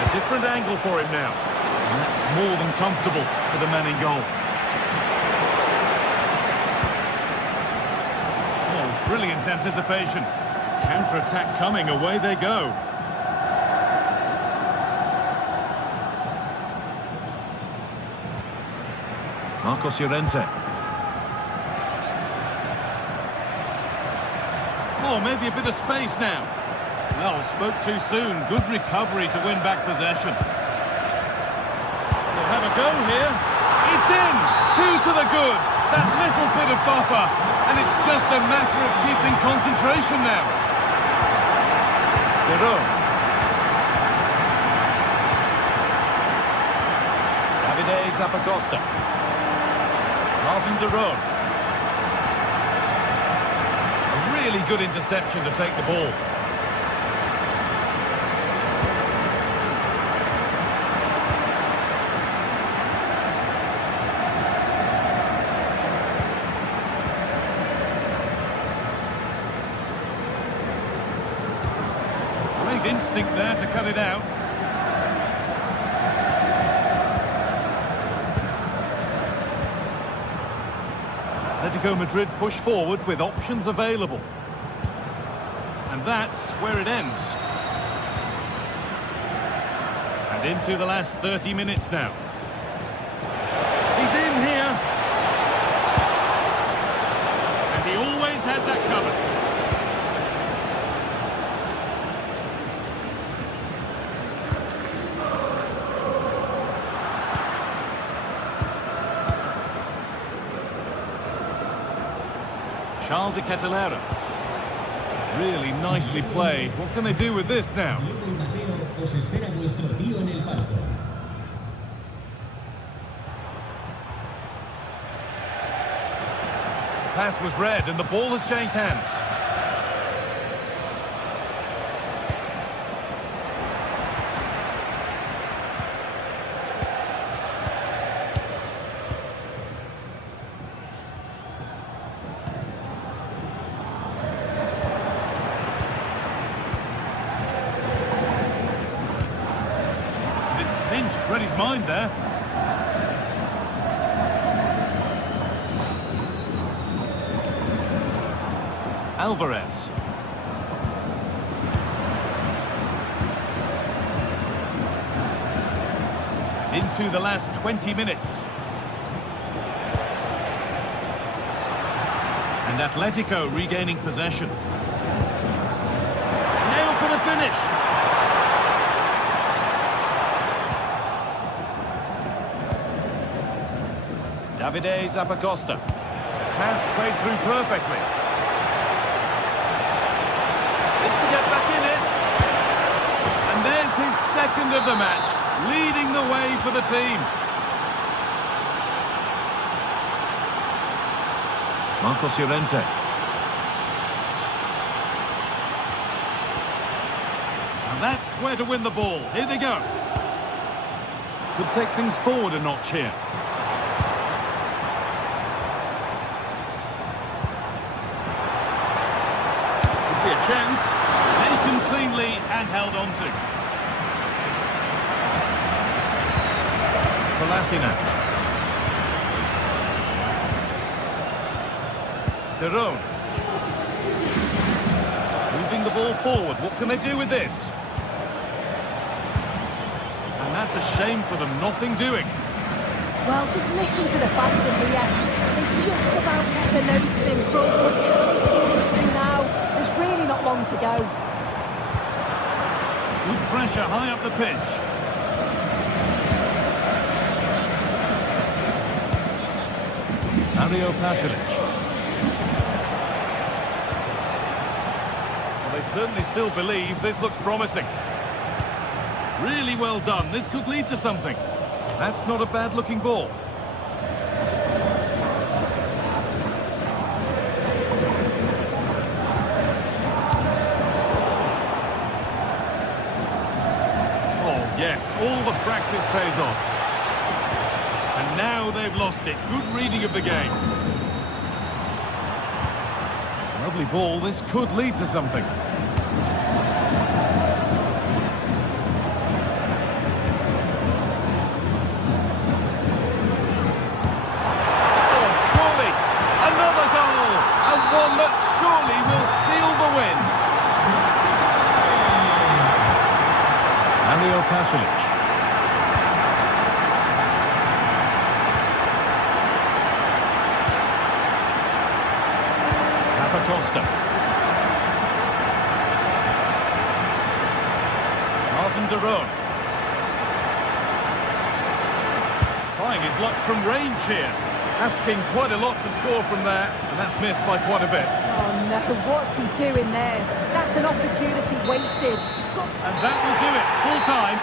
A different angle for him now. And that's more than comfortable for the man in goal. Oh, brilliant anticipation. Counter-attack coming, away they go. Marcos Llorente. Oh, maybe a bit of space now. Well, spoke too soon. Good recovery to win back possession. They'll have a go here. It's in! 2 to the good. That little bit of buffer. And it's just a matter of keeping concentration now. De Roon. Davide Zappacosta. Martin de Roon. A really good interception to take the ball. Instinct there to cut it out. Atletico Madrid push forward with options available. And that's where it ends. And into the last 30 minutes now. He's in here. And he always had that covered. Charles de Ketelera. Really nicely played. What can they do with this now? Pass was read and the ball has changed hands. Read his mind there. Alvarez. Into the last 20 minutes. And Atletico regaining possession. Now for the finish. Davide Zappacosta. Pass played through perfectly. It's to get back in it. And there's his second of the match, leading the way for the team. Marcos Llorente. And that's where to win the ball. Here they go. Could take things forward a notch here. Could be a chance. Taken cleanly and held on to. Kolasinac. Derone. Moving the ball forward. What can they do with this? And that's a shame for them. Nothing doing. Well, just listen to the fans in here. They've just about kept their noses in front, but can they see this through now? There's really not long to go. Good pressure high up the pitch. Mario Pasalic. Well, they certainly still believe this looks promising. Really well done. This could lead to something. That's not a bad-looking ball. Oh, yes. All the practice pays off. And now they've lost it. Good reading of the game. Lovely ball. This could lead to something. One that surely will seal the win. Mario Pasalic. Costa. Martin Derone. Trying his luck from range here. Asking quite a lot to score from there, and that's missed by quite a bit. Oh no, what's he doing there? That's an opportunity wasted. And that will do it, full time.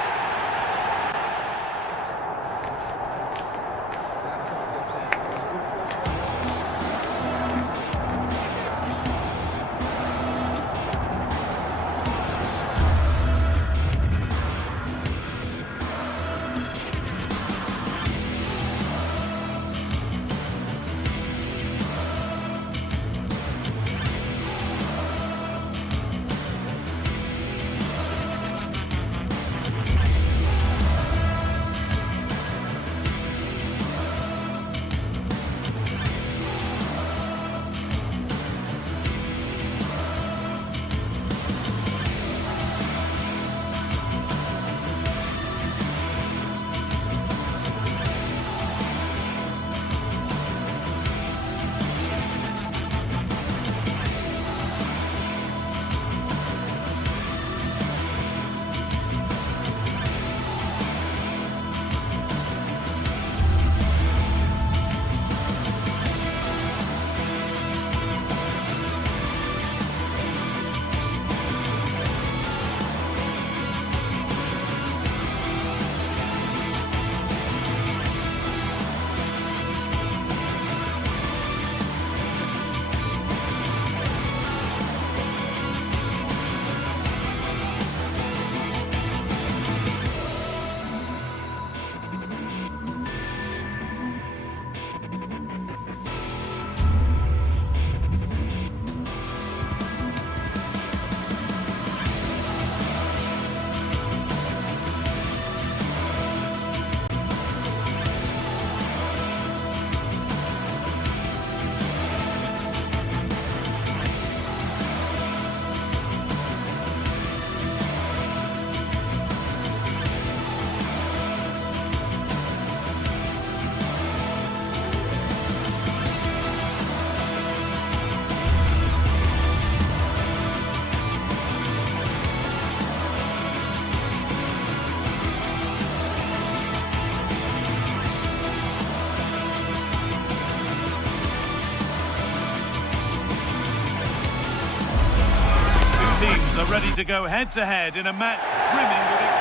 Are ready to go head-to-head in a match brimming with it.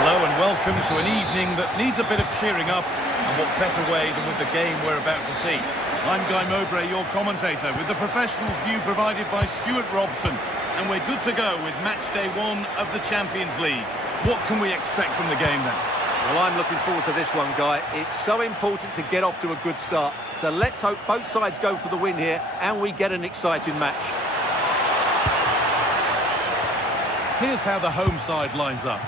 Hello and welcome to an evening that needs a bit of cheering up, and what better way than with the game we're about to see. I'm Guy Mowbray, your commentator, with the professionals' view provided by Stuart Robson. And we're good to go with match day 1 of the Champions League. What can we expect from the game then? Well, I'm looking forward to this one, Guy. It's so important to get off to a good start. So let's hope both sides go for the win here and we get an exciting match. Here's how the home side lines up.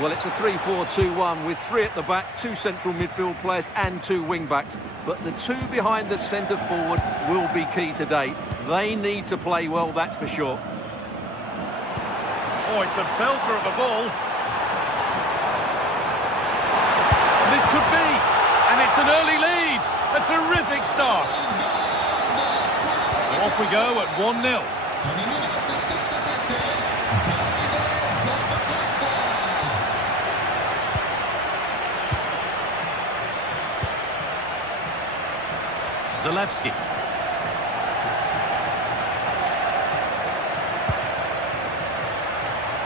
Well, it's a 3-4-2-1 with 3 at the back, 2 central midfield players and 2 wing-backs. But the 2 behind the centre forward will be key today. They need to play well, that's for sure. Oh, it's a belter of a ball. This could be, and it's an early lead. A terrific start. So off we go at 1-0. Zalewski.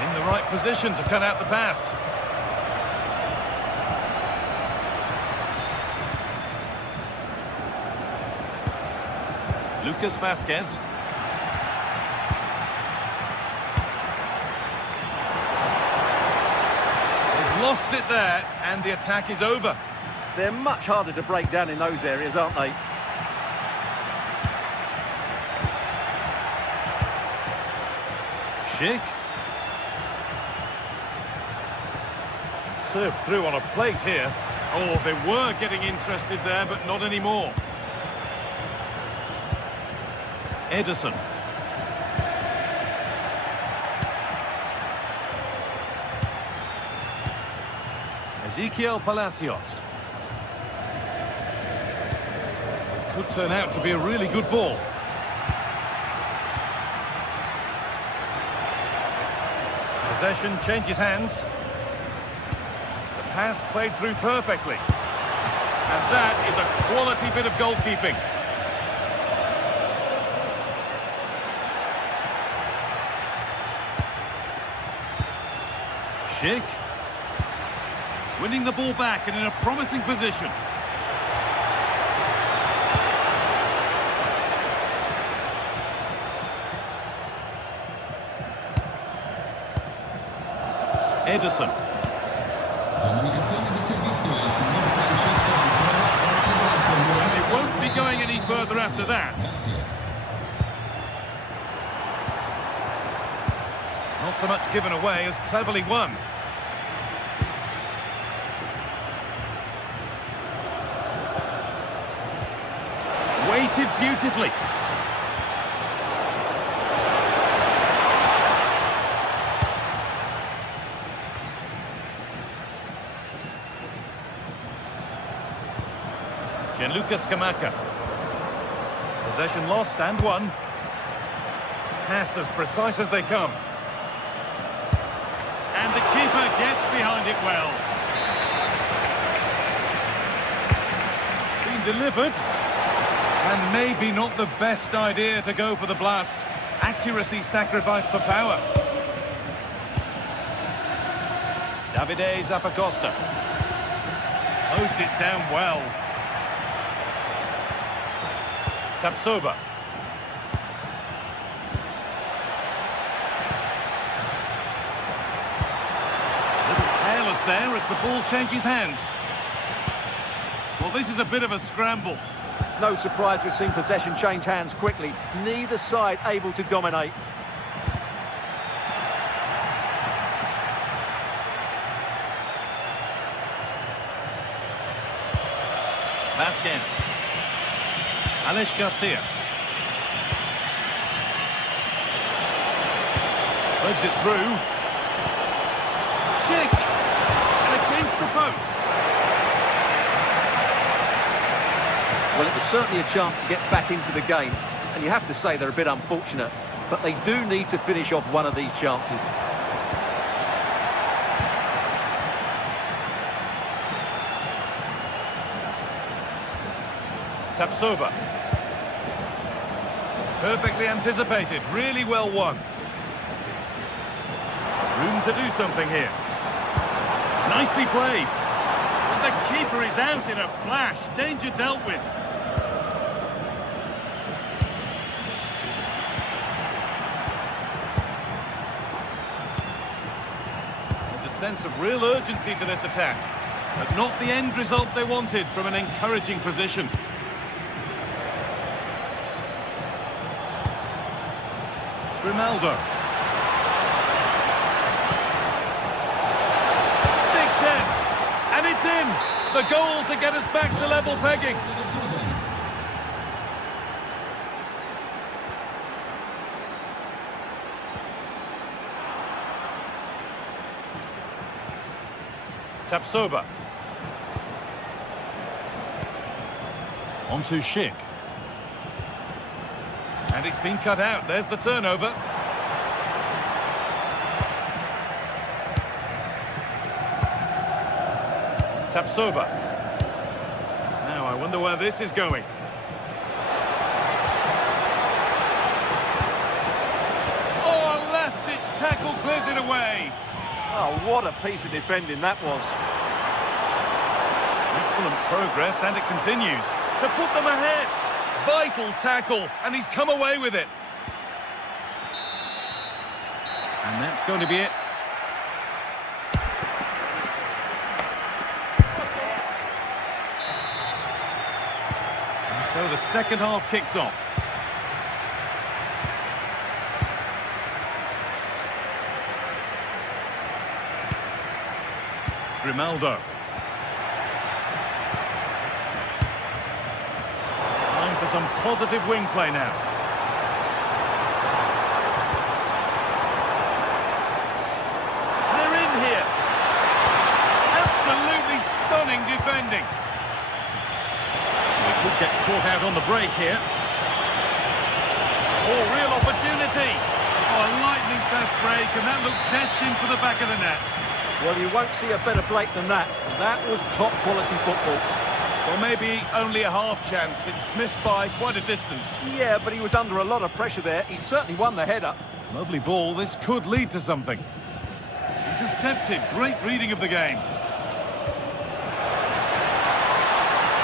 In the right position to cut out the pass. Lucas Vazquez. They've lost it there, and the attack is over. They're much harder to break down in those areas, aren't they? Schick. Served through on a plate here. Oh, they were getting interested there, but not anymore. Ederson. Ezequiel Palacios. Could turn out to be a really good ball. Possession changes hands. The pass played through perfectly. And that is a quality bit of goalkeeping. Schick. Winning the ball back and in a promising position. Ederson. It won't be going any further after that. Not so much given away as cleverly won. Weighted beautifully. Gianluca Scamacca. Possession lost and won. Pass as precise as they come. And the keeper gets behind it well. It's been delivered. And maybe not the best idea to go for the blast. Accuracy sacrificed for power. Davide Zappacosta. Closed it down well. Tapsoba. A little careless there as the ball changes hands. Well, this is a bit of a scramble. No surprise we've seen possession change hands quickly. Neither side able to dominate. Vazquez. Alex Garcia. Threads it through. Schick! And against the post. Well, it was certainly a chance to get back into the game. And you have to say they're a bit unfortunate. But they do need to finish off one of these chances. Tapsoba. Perfectly anticipated, really well won. Room to do something here. Nicely played. But the keeper is out in a flash. Danger dealt with. sense of real urgency to this attack, but not the end result they wanted from an encouraging position. Ronaldo. Big chance, and it's in! The goal to get us back to level pegging. Tapsoba. On to Schick. And it's been cut out. There's the turnover. Tapsoba. Now I wonder where this is going. Oh, a last-ditch tackle clears it away. Oh, what a piece of defending that was. Excellent progress, and it continues to put them ahead. Vital tackle, and he's come away with it. And that's going to be it. And so the second half kicks off. Ronaldo. Time for some positive wing play now. They're in here. Absolutely stunning defending. We could get caught out on the break here. Oh, real opportunity. Oh, a lightning fast break, and that looked destined for the back of the net. Well, you won't see a better break than that. That was top-quality football. Or maybe only a half chance. It's missed by quite a distance. Yeah, but he was under a lot of pressure there. He certainly won the header. Lovely ball. This could lead to something. Intercepted. Great reading of the game.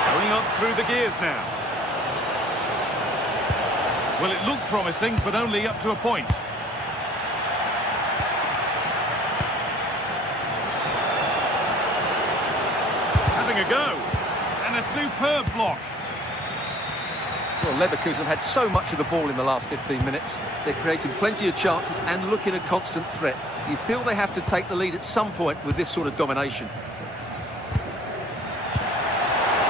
Going up through the gears now. Well, it looked promising, but only up to a point. Having a go. And a superb block. Well, Leverkusen have had so much of the ball in the last 15 minutes. They're creating plenty of chances and looking a constant threat. You feel they have to take the lead at some point with this sort of domination.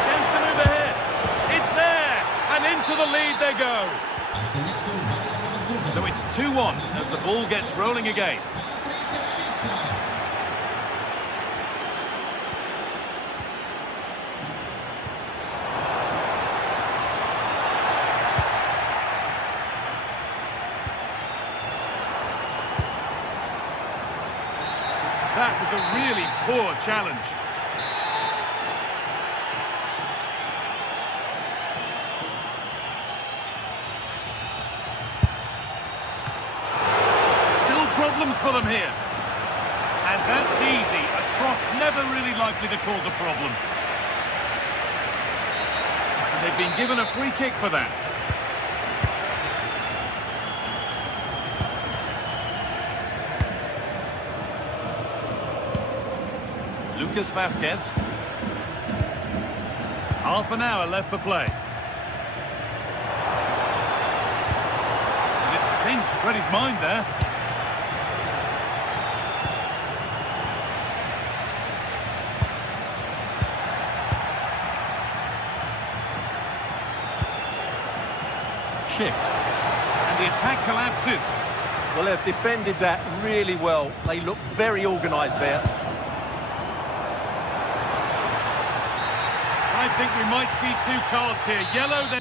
Chance to move ahead. It's there. And into the lead they go. So it's 2-1 as the ball gets rolling again. That was a really poor challenge. Still problems for them here. And that's easy. A cross never really likely to cause a problem. And they've been given a free kick for that. Lucas Vasquez. Half an hour left for play. And it's pinched Freddie's mind there. Schick. And the attack collapses. Well, they've defended that really well. They look very organised there. I think we might see 2 cards here. Yellow then.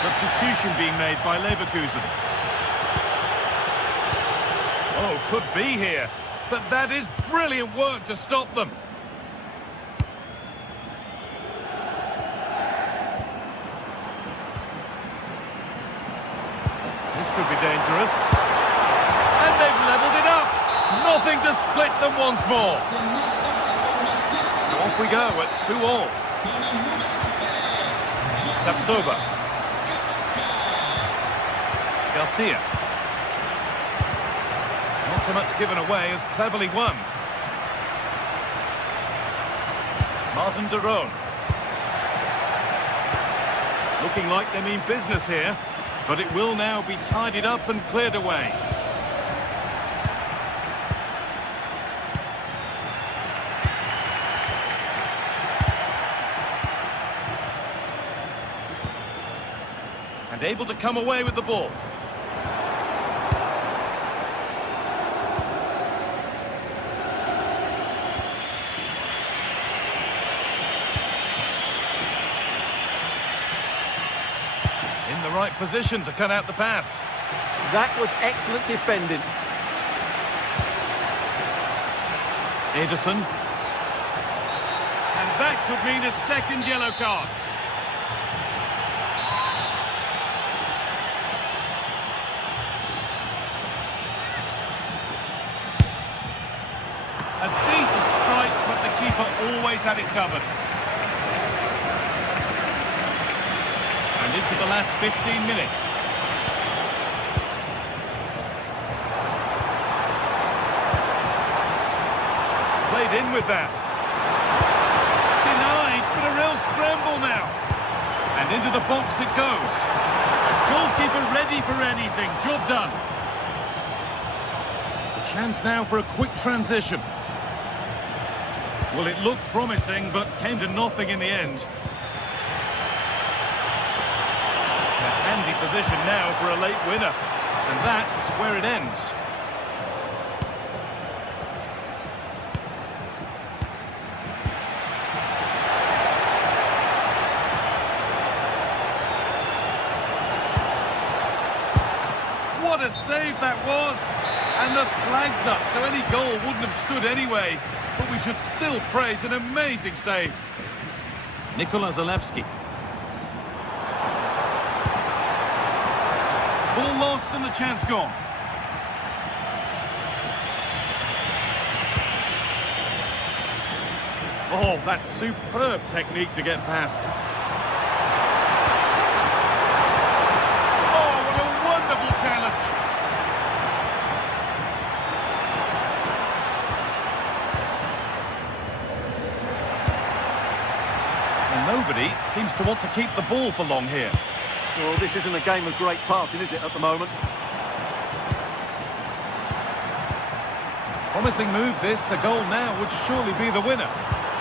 Substitution being made by Leverkusen. Oh, could be here. But that is brilliant work to stop them. dangerous. And they've levelled it up. Nothing to split them once more. So off we go at 2-all. Tapsoba. Garcia. Not so much given away as cleverly won. Martin de Roon. Looking like they mean business here, but it will now be tidied up and cleared away. And able to come away with the ball. In the right position to cut out the pass. That was excellent defending. Ederson. And that could mean a second yellow card. A decent strike, but the keeper always had it covered. And into the last 15 minutes. Played in with that. Denied, but a real scramble now. And into the box it goes. Goalkeeper ready for anything. Job done. A chance now for a quick transition. Well, it looked promising, but came to nothing in the end. A handy position now for a late winner. And that's where it ends. What a save that was! And the flag's up, so any goal wouldn't have stood anyway. But we should still praise an amazing save. Nikola Zalewski. Ball lost and the chance gone. Oh, that's superb technique to get past. Oh, what a wonderful challenge. Nobody seems to want to keep the ball for long here. Well, this isn't a game of great passing, is it, at the moment? Promising move this, a goal now would surely be the winner.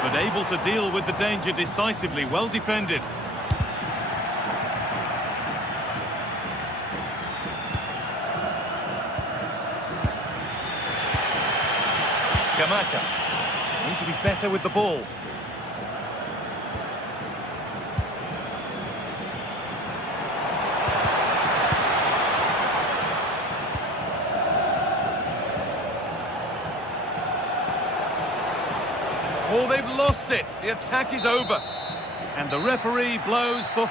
But able to deal with the danger decisively, well defended. Scamacca. Need to be better with the ball. Oh, they've lost it. The attack is over. And the referee blows for...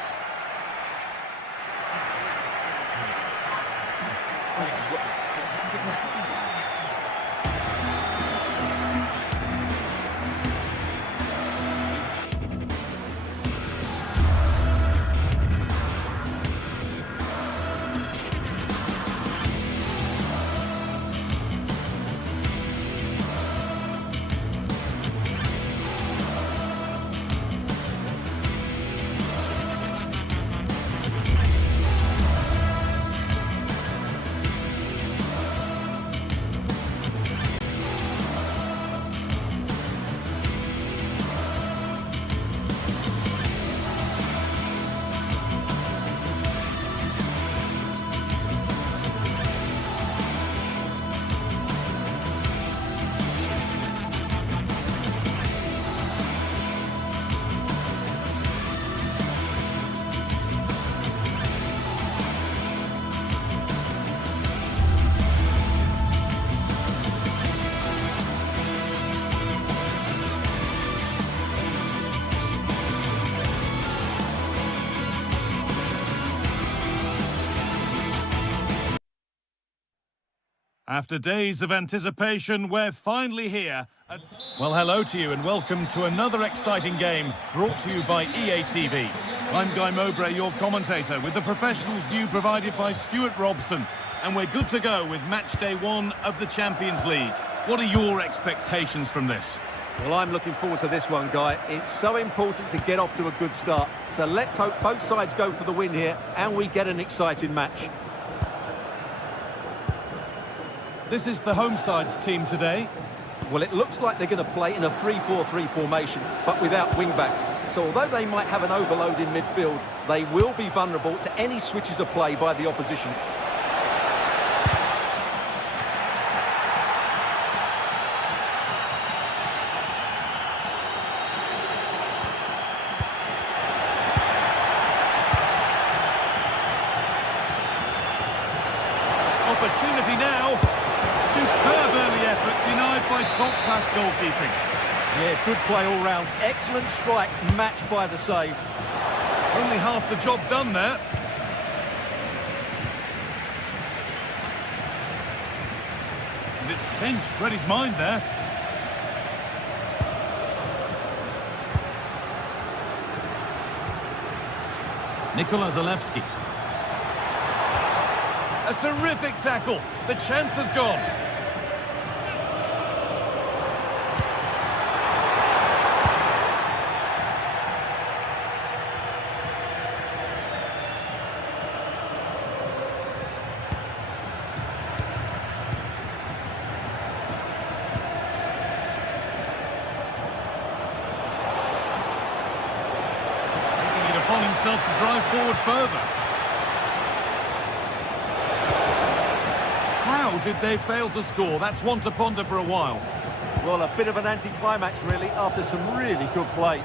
After days of anticipation, we're finally here. Well, hello to you and welcome to another exciting game brought to you by EA TV. I'm Guy Mowbray, your commentator, with the professionals view provided by Stuart Robson. And we're good to go with match day 1 of the Champions League. What are your expectations from this? Well, I'm looking forward to this one, Guy. It's so important to get off to a good start. So let's hope both sides go for the win here and we get an exciting match. This is the home side's team today. Well, it looks like they're going to play in a 3-4-3 formation, but without wing-backs. So although they might have an overload in midfield, they will be vulnerable to any switches of play by the opposition. Opportunity now. Superb early effort, denied by top-class goalkeeping. Yeah, good play all round. Excellent strike, matched by the save. Only half the job done there. And it's pinched, read his mind there. Nikola Zalewski. A terrific tackle. The chance has gone. Taking it upon himself to drive forward further. How did they fail to score? That's one to ponder for a while. Well, a bit of an anti-climax, really, after some really good play.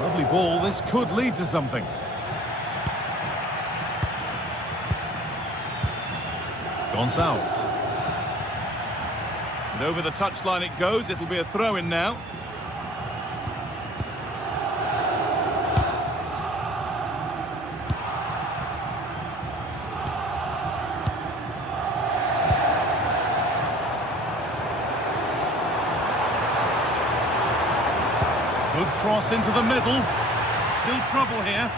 Lovely ball. This could lead to something. Gonçalves. And over the touchline it goes. It'll be a throw-in now. Good cross into the middle. Still trouble here.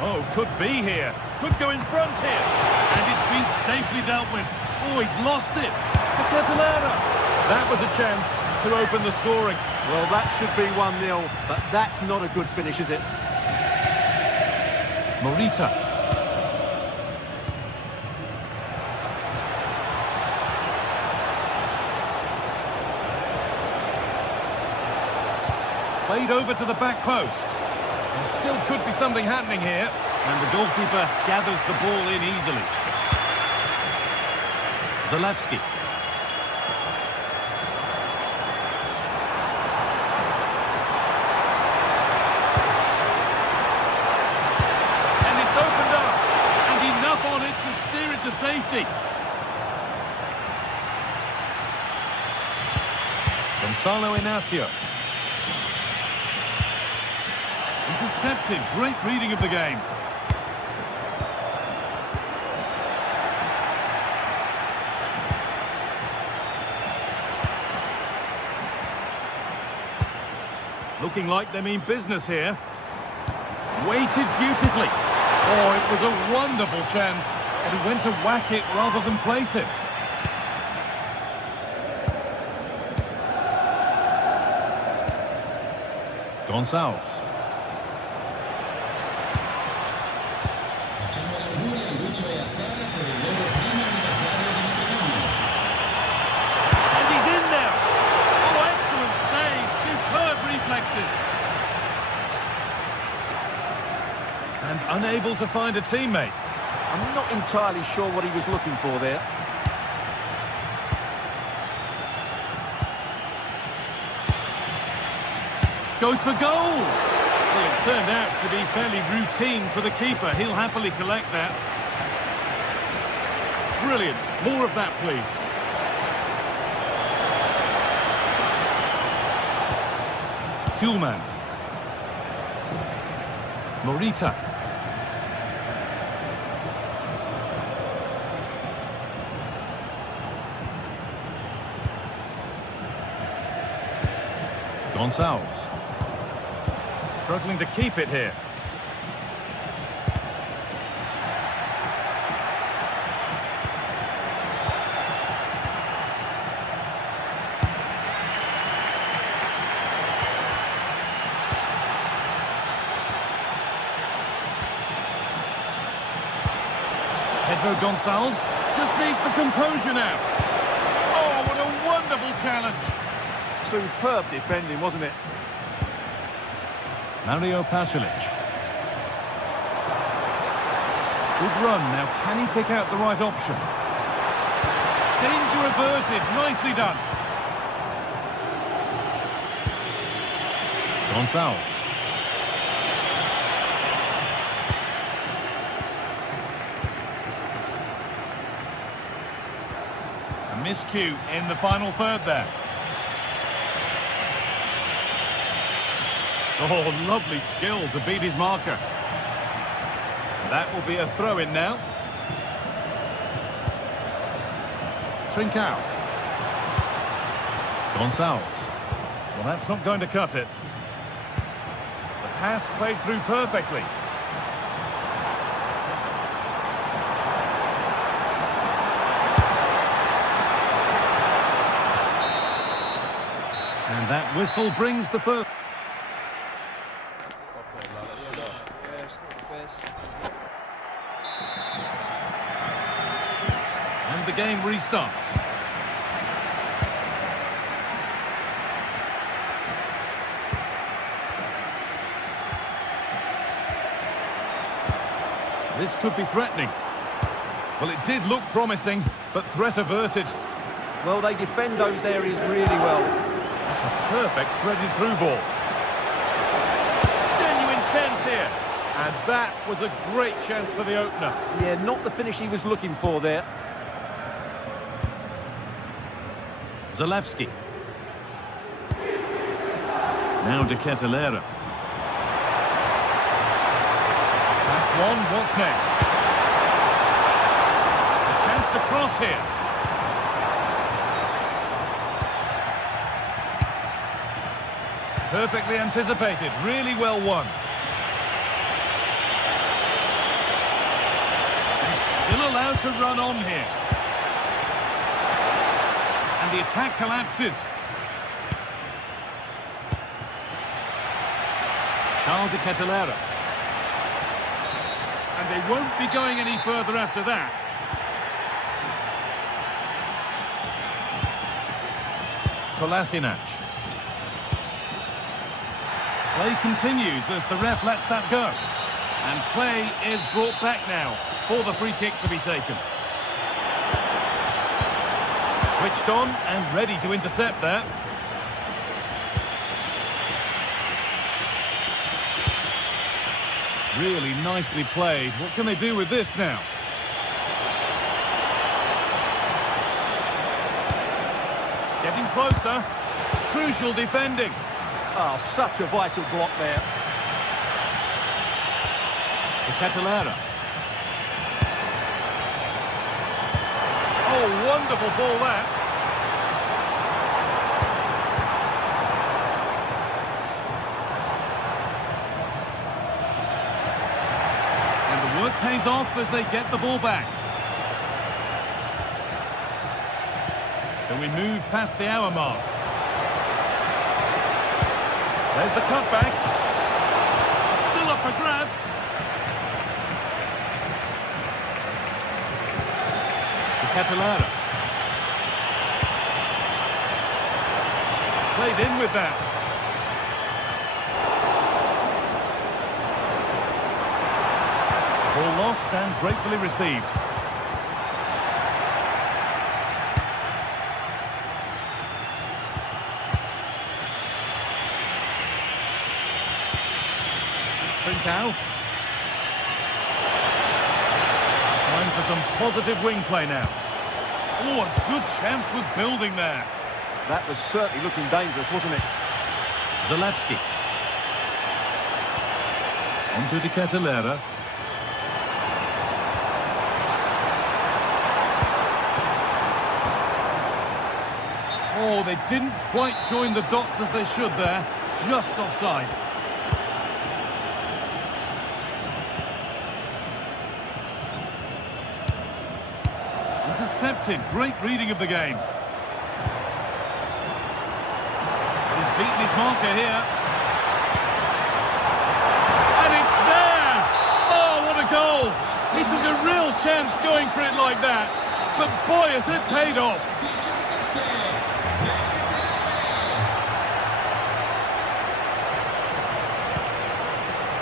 Oh, could be here. Could go in front here. And it's been safely dealt with. Oh, he's lost it. To Catalera. That was a chance to open the scoring. Well, that should be 1-0, but that's not a good finish, is it? Morita. Played over to the back post. There still could be something happening here. And the goalkeeper gathers the ball in easily. Zalewski. And it's opened up. And enough on it to steer it to safety. Gonçalo Inacio. Intercepted. Great reading of the game. Looking like they mean business here. Waited beautifully. Oh, it was a wonderful chance. And he went to whack it rather than place it. Gonçalves. And he's in there. Oh, excellent save. Superb reflexes. And unable to find a teammate. I'm not entirely sure what he was looking for there. Goes for goal. Well, it turned out to be fairly routine for the keeper. He'll happily collect that. Brilliant. More of that, please. Kuhlmann. Morita. Gonçalves. Struggling to keep it here. Pedro Gonçalves just needs the composure now. Oh, what a wonderful challenge. Superb defending, wasn't it? Mario Pasalic. Good run. Now, can he pick out the right option? Danger averted. Nicely done. Gonçalves. A miscue in the final third there. Oh, lovely skill to beat his marker. That will be a throw-in now. Trincao. Gonçalves. Well, that's not going to cut it. The pass played through perfectly. And that whistle brings the first. And the game restarts. This could be threatening. Well, it did look promising, but threat averted. Well, they defend those areas really well. That's a perfect threaded through ball. Genuine chance here. And that was a great chance for the opener. Yeah, not the finish he was looking for there. Zalewski. Now de Ketelaere. Pass one, what's next? A chance to cross here. Perfectly anticipated, really well won. He's still allowed to run on here. And the attack collapses. Charles de Ketelaere. And they won't be going any further after that. Kolasinac. Play continues as the ref lets that go. And play is brought back now for the free kick to be taken. Switched on and ready to intercept there. Really nicely played. What can they do with this now? Getting closer. Crucial defending. Oh, such a vital block there. De Ketelaere. Oh, wonderful ball there. And the work pays off as they get the ball back. So we move past the hour mark. There's the cutback. Still up for grabs. De Ketelaere. Played in with that. Ball lost and gratefully received. Trincao. Time for some positive wing play now. Oh, a good chance was building there. That was certainly looking dangerous, wasn't it? Zalewski. Onto de Ketelaere. Oh, they didn't quite join the dots as they should there. Just offside. Intercepted. Great reading of the game. He's beaten his marker here. And it's there! Oh, what a goal! He took a real chance going for it like that. But boy, has it paid off.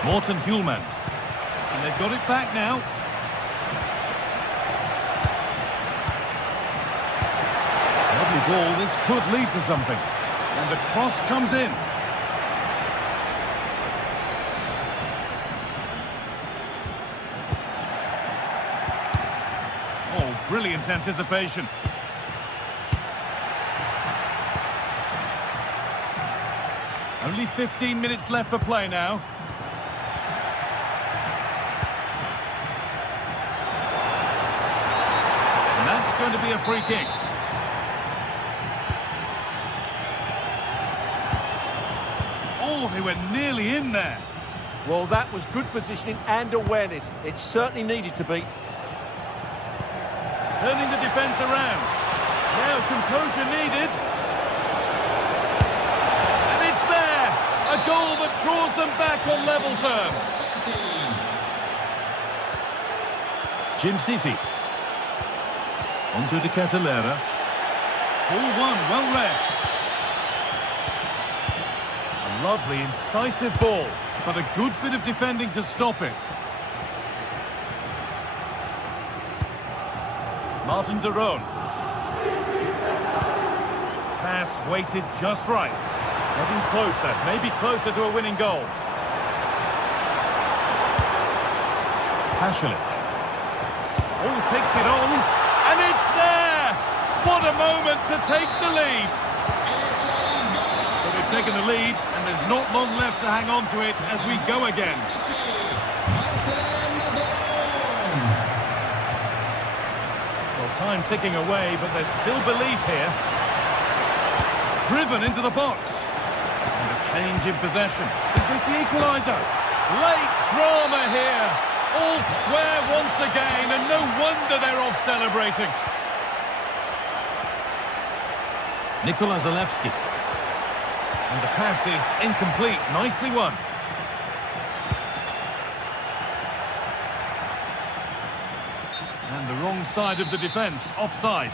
Morten Hjulmand. And they've got it back now. Lovely ball. This could lead to something. And the cross comes in. Oh, brilliant anticipation. Only 15 minutes left for play now. And that's going to be a free kick. Oh, they were nearly in there. Well, that was good positioning and awareness. It certainly needed to be. Turning the defence around. Now composure needed. And it's there! A goal that draws them back on level terms. Jim City. Onto De Catalera. Ball one, well read. A lovely, incisive ball, but a good bit of defending to stop it. Martin de Roon. Pass weighted just right. Getting closer, maybe closer to a winning goal. Pasalic. Oh, takes it on, and it's there! What a moment to take the lead! So they've taken the lead, and there's not long left to hang on to it as we go again. Time ticking away, but there's still belief here. Driven into the box. And a change in possession. Is this the equaliser? Late drama here. All square once again, and no wonder they're off celebrating. Nikola Zalewski. And the pass is incomplete. Nicely won. And the wrong side of the defence, offside.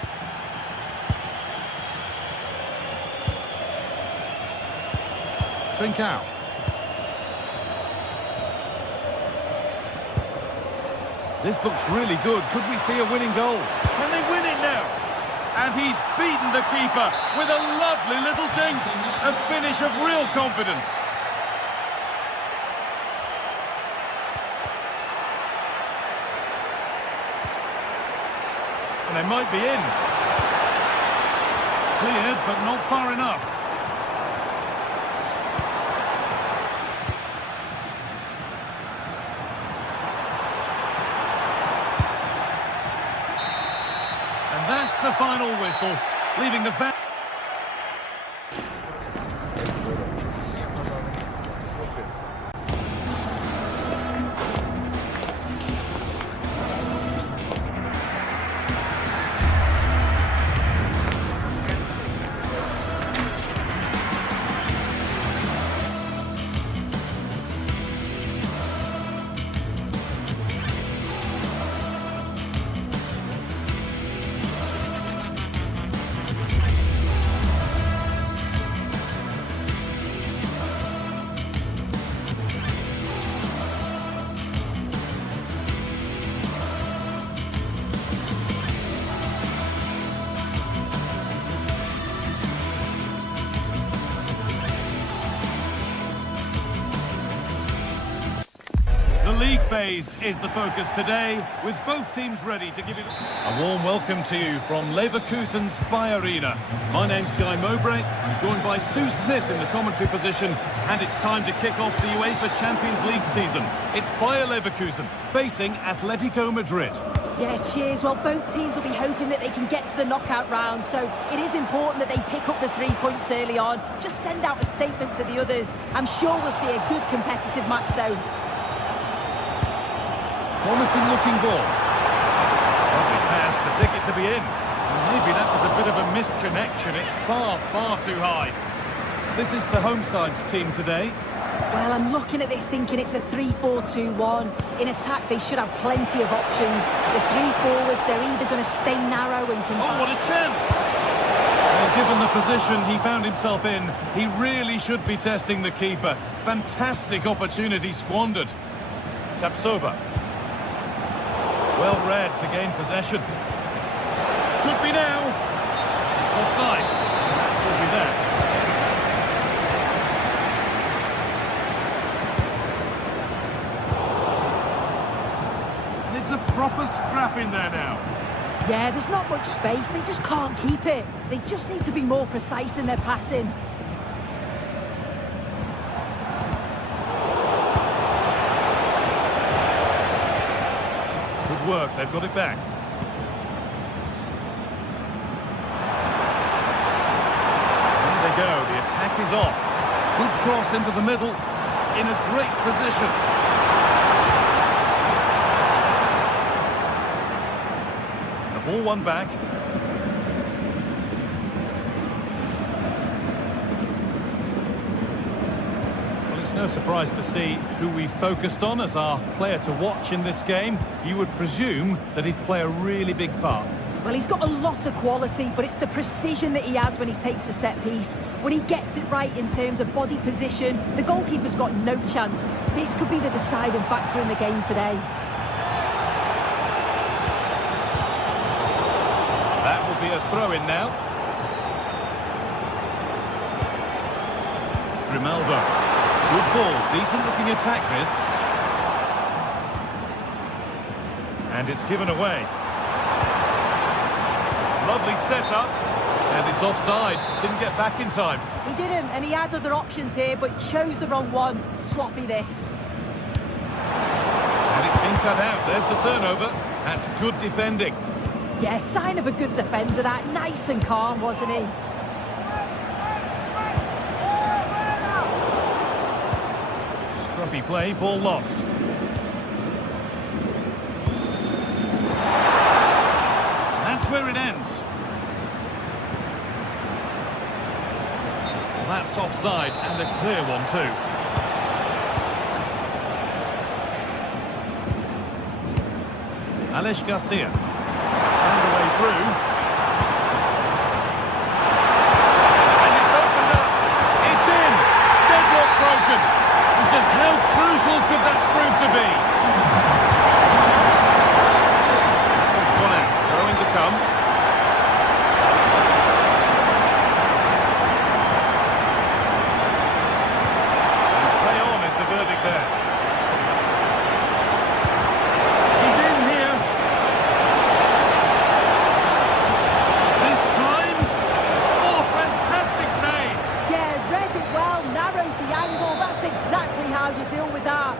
Trincao. This looks really good. Could we see a winning goal? Can they win it now? And he's beaten the keeper with a lovely little dink. A finish of real confidence. And they might be in. Cleared, but not far enough. And that's the final whistle, leaving the fans. League phase is the focus today, with both teams ready to give it a warm welcome to you from Leverkusen's Spy Arena. My name's Guy Mowbray. I'm joined by Sue Smith in the commentary position, and it's time to kick off the UEFA Champions League season. It's Bayer Leverkusen facing Atletico Madrid. Yeah, cheers. Well, both teams will be hoping that they can get to the knockout round, so it is important that they pick up the 3 points early on. Just send out a statement to the others. I'm sure we'll see a good competitive match, though. Promising looking ball. Lovely pass, the ticket to be in. Maybe that was a bit of a misconnection. It's far, far too high. This is the home side's team today. Well, I'm looking at this thinking it's a 3-4-2-1. In attack, they should have plenty of options. The 3 forwards, they're either going to stay narrow and Oh, what a chance! Well, given the position he found himself in, he really should be testing the keeper. Fantastic opportunity squandered. Tapsoba. Well read to gain possession. Could be now. It's offside. Could be there. And it's a proper scrap in there now. Yeah, there's not much space. They just can't keep it. They just need to be more precise in their passing. Good work. They've got it back. There they go. The attack is off. Good cross into the middle. In a great position. The ball won back. Well, it's no surprise to see who we focused on as our player to watch in this game. You would presume that he'd play a really big part. Well, he's got a lot of quality, but it's the precision that he has when he takes a set piece. When he gets it right in terms of body position, the goalkeeper's got no chance. This could be the deciding factor in the game today. That will be a throw-in now. Grimaldo. Good ball. Decent-looking attack, this. And it's given away. Lovely setup. And it's offside. Didn't get back in time. He didn't, and he had other options here, but chose the wrong one. Sloppy this. And it's been cut out. There's the turnover. That's good defending. Yeah, sign of a good defender, that. Nice and calm, wasn't he? Scruffy play, ball lost. That's where it ends. Well, that's offside, and a clear one too. Alex Garcia. Found a way through. And it's opened up. It's in. Deadlock broken. And just how crucial could that prove to be? It's gone out. Throwing to come. And play on is the verdict there. He's in here. This time. Oh, fantastic save. Yeah, read it well, narrowed the angle. That's exactly how you deal with that.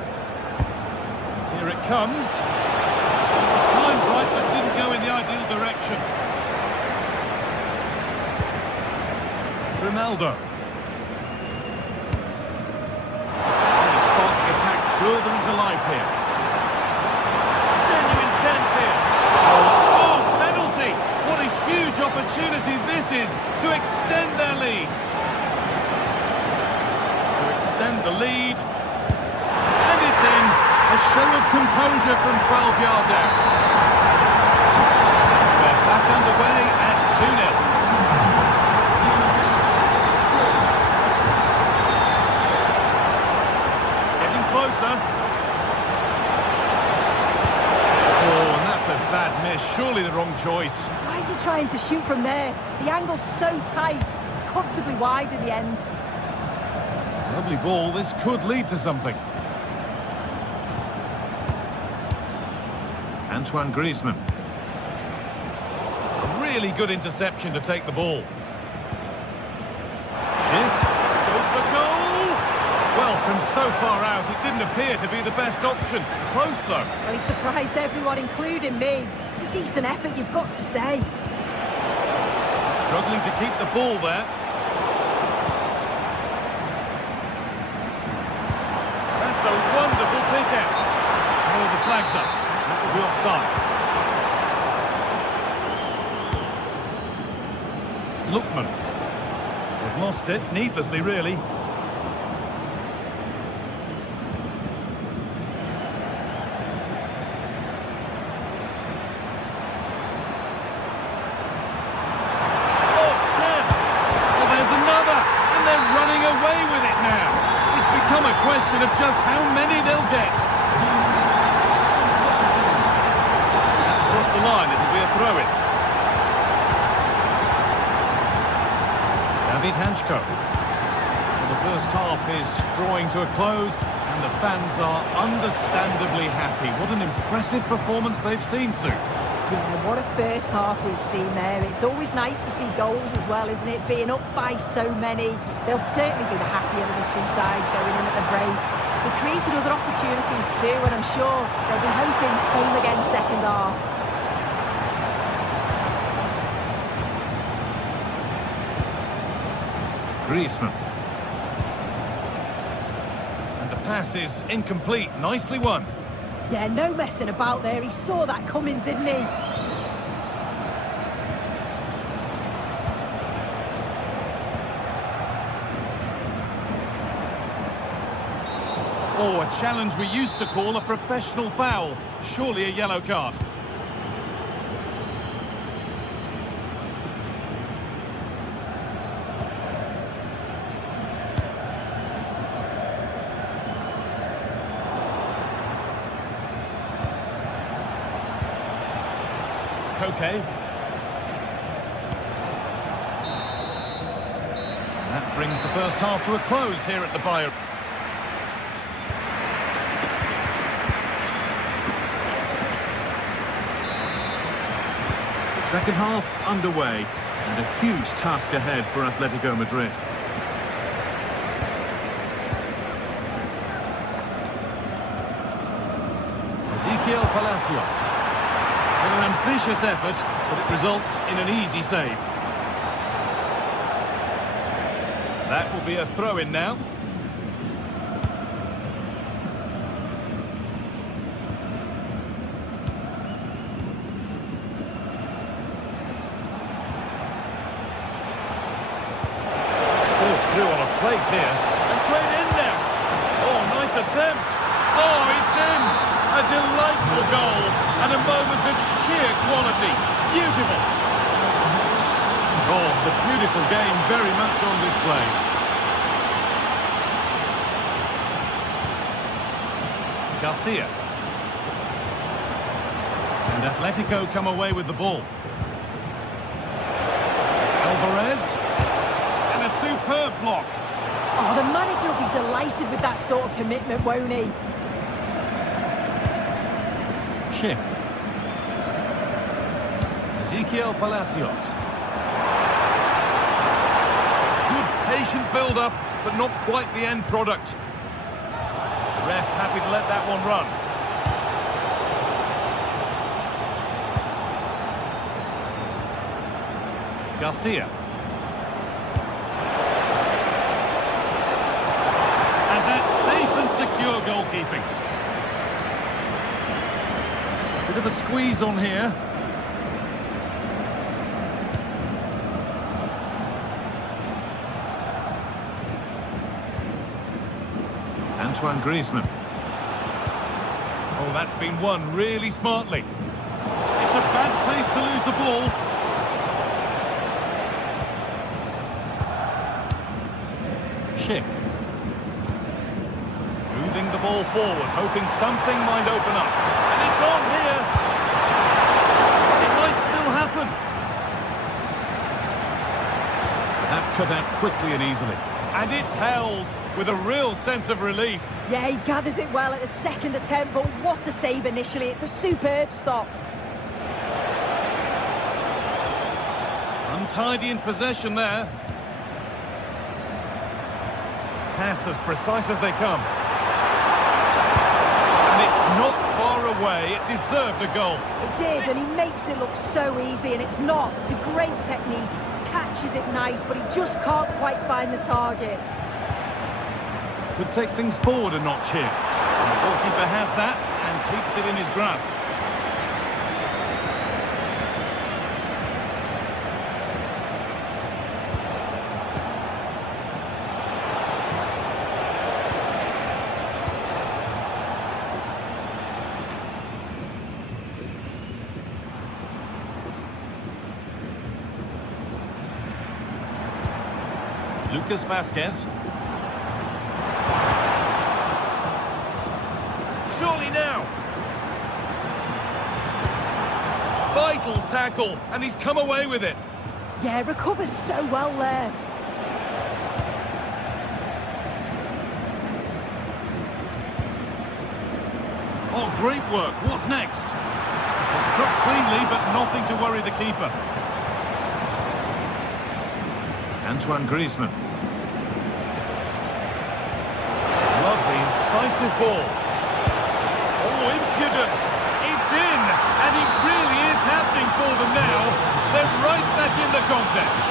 Here it comes. It was timed right, but didn't go in the ideal direction. Ronaldo. On the spot, the attack further into life here. Genuine chance here. Oh, penalty! What a huge opportunity this is to extend their lead. To extend the lead. And it's in. A show of composure from 12 yards out. They're back underway at 2-0. Getting closer. Oh, and that's a bad miss. Surely the wrong choice. Why is he trying to shoot from there? The angle's so tight. It's comfortably wide in the end. Lovely ball. This could lead to something. Antoine Griezmann. A really good interception to take the ball. Here goes the goal. Well, from so far out, it didn't appear to be the best option. Close, though. Well, he surprised everyone, including me. It's a decent effort, you've got to say. Struggling to keep the ball there. That's a wonderful pick out. Oh, the flag's up. That will be offside. Lookman. They've lost it, needlessly, really. Question of just how many they'll get. That's across the line, it'll be a throw-in. David Hanchko. Well, the first half is drawing to a close, and the fans are understandably happy. What an impressive performance they've seen, Sue. Yeah, what a first half we've seen there. It's always nice to see goals as well, isn't it? Being up by so many. They'll certainly be the happier of the two sides going in at the break. They've created other opportunities too, and I'm sure they'll be hoping same again second half. Griezmann. And the pass is incomplete. Nicely won. Yeah, no messing about there. He saw that coming, didn't he? Oh, a challenge we used to call a professional foul. Surely a yellow card. Okay. And that brings the first half to a close here at the Bayern. The second half underway, and a huge task ahead for Atletico Madrid. Ezequiel Palacios. An ambitious effort, but it results in an easy save. That will be a throw-in now. Thought through on a plate here, and played in now. Oh, nice attempt. Oh, it's in. A delightful goal and a moment of sheer quality. Beautiful. Oh, the beautiful game very much on display. Garcia. And Atletico come away with the ball. Alvarez. And a superb block. Oh, the manager will be delighted with that sort of commitment, won't he? Chip. Ezequiel Palacios. Good patient build-up, but not quite the end product. The ref happy to let that one run. Garcia. And that's safe and secure goalkeeping. Bit of a squeeze on here. Antoine Griezmann. Oh, that's been won really smartly. It's a bad place to lose the ball. Schick. Moving the ball forward, hoping something might open up. And it's on here. It might still happen. That's cut out quickly and easily. And it's held with a real sense of relief. Yeah, he gathers it well at the second attempt, but what a save initially. It's a superb stop. Untidy in possession there. Pass as precise as they come. it deserved a goal. It did, and he makes it look so easy, and it's not. It's a great technique, catches it nice, but he just can't quite find the target. Could take things forward a notch here. And the goalkeeper has that and keeps it in his grasp. Lucas Vasquez. Surely now. Vital tackle, and he's come away with it. Yeah, recovers so well there. Oh, great work. What's next? It's struck cleanly, but nothing to worry the keeper. Antoine Griezmann. Lovely, incisive ball. Oh, impudent. It's in, and it really is happening for them now. They're right back in the contest.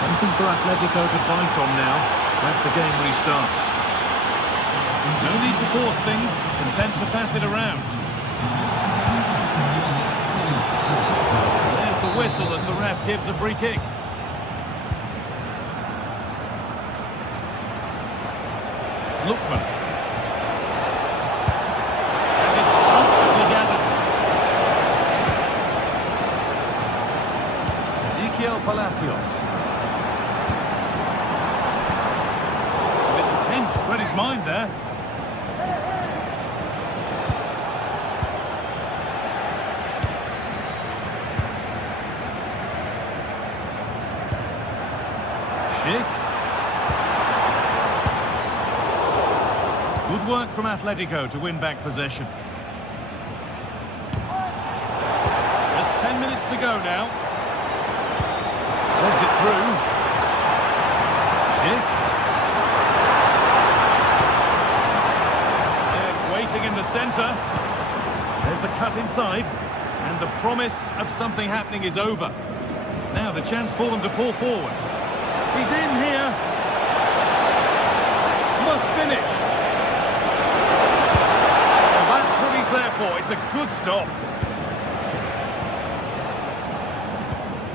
Something for Atletico to bite on now as the game restarts. No need to force things, content to pass it around. There's the whistle as the ref gives a free kick. Lookman. And it's comfortably gathered. Ezequiel Palacios. And it's pinched, read his mind there. Schick. Good work from Atletico to win back possession. Just 10 minutes to go now. Heads it through. Schick. Yes, waiting in the centre. There's the cut inside. And the promise of something happening is over. Now the chance for them to pull forward. He's in here. Must finish. There for. It's a good stop.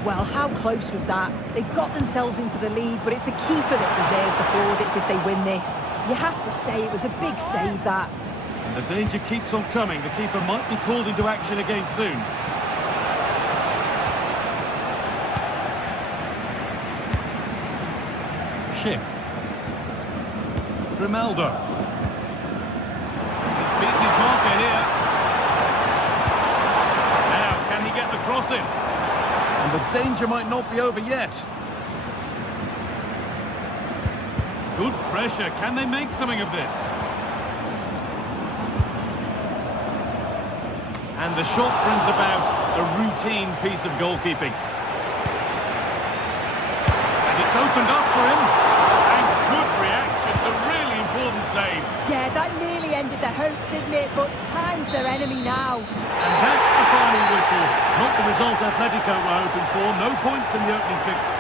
Well, how close was that? They've got themselves into the lead, but it's the keeper that deserves the plaudits if they win this. You have to say it was a big save, that. And the danger keeps on coming. The keeper might be called into action again soon. Schick. Grimaldo. He's beaten his marker here. Now, can he get the cross in? And the danger might not be over yet. Good pressure. Can they make something of this? And the shot brings about a routine piece of goalkeeping. And it's opened up for him. And good reaction. It's a really important save. Yeah, that nearly ended their hopes, didn't it? But time's their enemy now. And that's the final whistle. Not the result Atletico were hoping for. No points in the opening 50.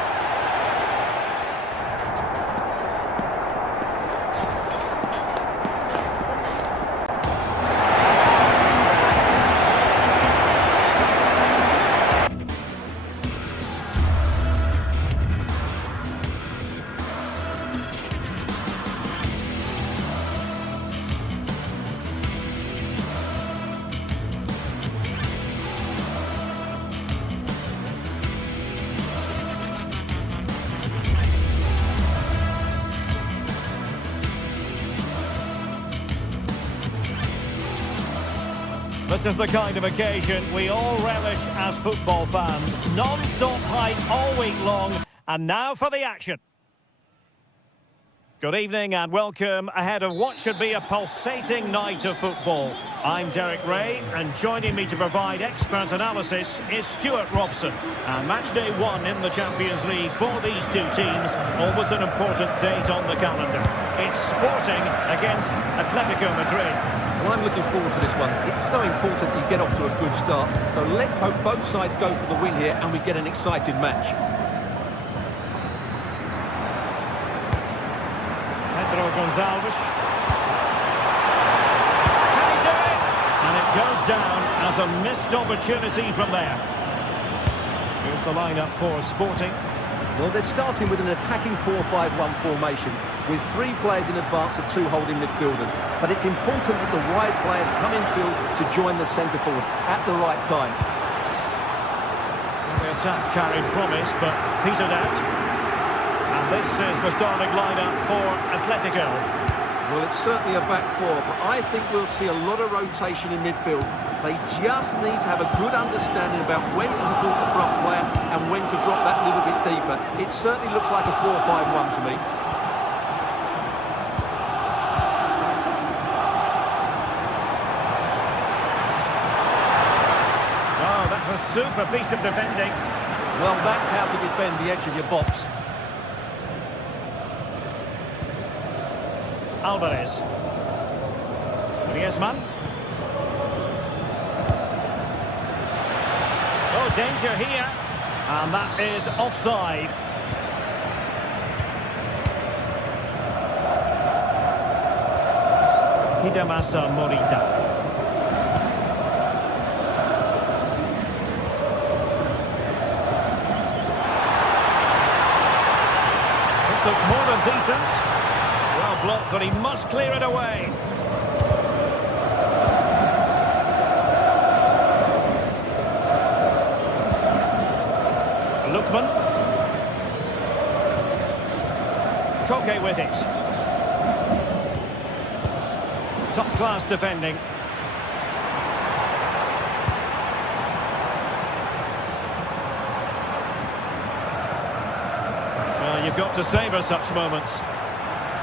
This is the kind of occasion we all relish as football fans. Non-stop hype all week long. And now for the action. Good evening and welcome ahead of what should be a pulsating night of football. I'm Derek Ray, and joining me to provide expert analysis is Stuart Robson. And match day 1 in the Champions League for these two teams, always an important date on the calendar. It's Sporting against Atletico Madrid. Well, I'm looking forward to this one. It's so important that you get off to a good start. So let's hope both sides go for the win here and we get an exciting match. Pedro Gonçalves. Can he do it? And it goes down as a missed opportunity from there. Here's the lineup for Sporting. Well, they're starting with an attacking 4-5-1 formation with 3 players in advance of 2 holding midfielders. But it's important that the wide players come in field to join the centre forward at the right time. Well, the attack carried promise, but petered out. And this is the starting lineup for Atletico. Well, it's certainly a back 4, but I think we'll see a lot of rotation in midfield. They just need to have a good understanding about when to support the front player and when to drop that little bit deeper. It certainly looks like a 4-5-1 to me. Oh, that's a super piece of defending. Well, that's how to defend the edge of your box. Alvarez. Griezmann. Oh, danger here. And that is offside. Hidemasa Morita. This looks more than decent. Well blocked, but he must clear it away. Lookman. Koke with it. Top-class defending. Well, you've got to savour such moments.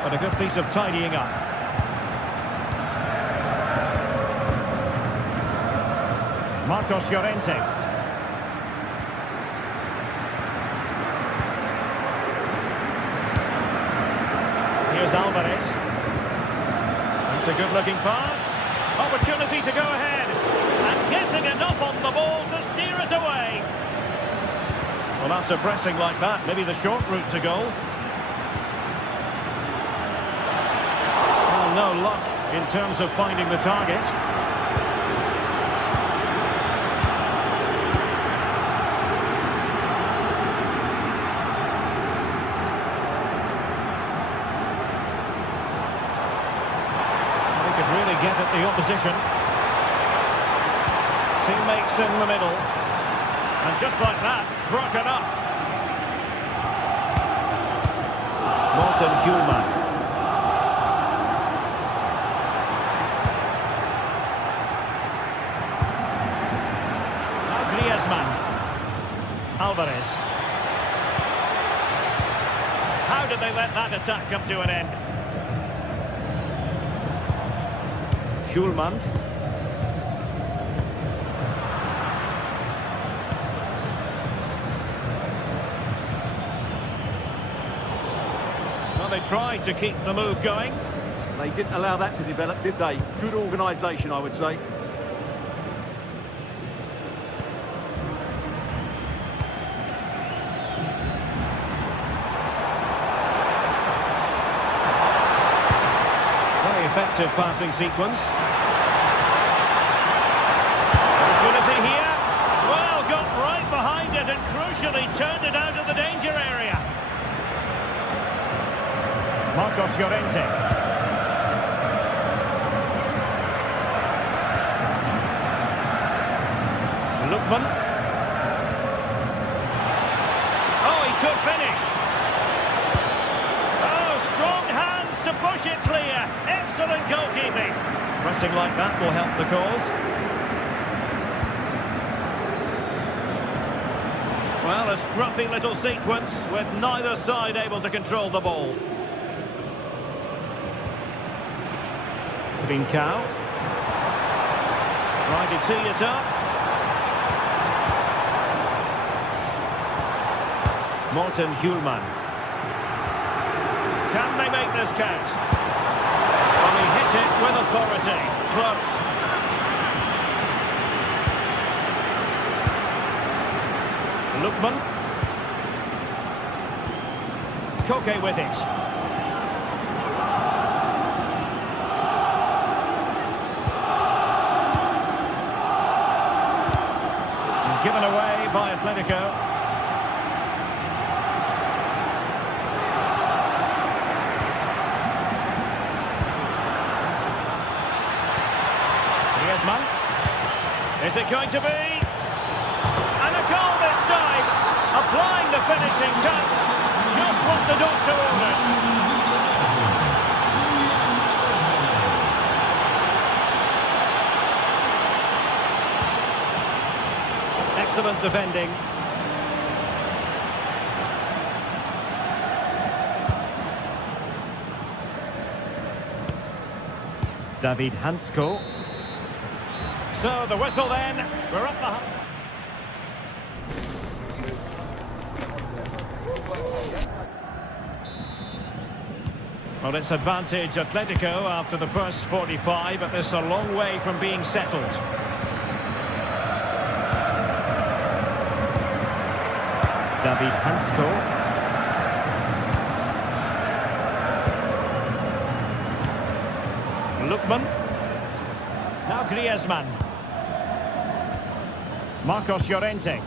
But a good piece of tidying up. Marcos Llorente. Here's Alvarez. That's a good-looking pass. Opportunity to go ahead. And getting enough on the ball to steer it away. Well, after pressing like that, maybe the short route to goal. Well, no luck in terms of finding the target. Really get at the opposition. Teammates in the middle. And just like that, broken up. Morten Hjulmand. Now Griezmann. Alvarez. How did they let that attack come to an end? Hjulmand. Well, they tried to keep the move going. They didn't allow that to develop, did they? Good organisation, I would say. Effective passing sequence. Opportunity here. Well, got right behind it and crucially turned it out of the danger area. Marcos Llorente. Lookman. Oh, he could finish. Oh, strong hands to push it clear. Excellent goalkeeping. Resting like that will help the cause. Well, a scruffy little sequence with neither side able to control the ball. Trincao. Trying to tee it up. Morten Hjulmand. Can they make this count? Well, he hit Takes it with authority. Close. Lookman. Koke with it. Given away by Atletico. Griezmann. Is it going to be? And a goal this time! Applying the finishing touch. Just what the doctor ordered. Excellent defending. David Hansko. So the whistle then. We're up the... Well, it's advantage Atletico after the first 45, but this is a long way from being settled. David Hansko. Lookman. Now Griezmann. Marcos Llorente.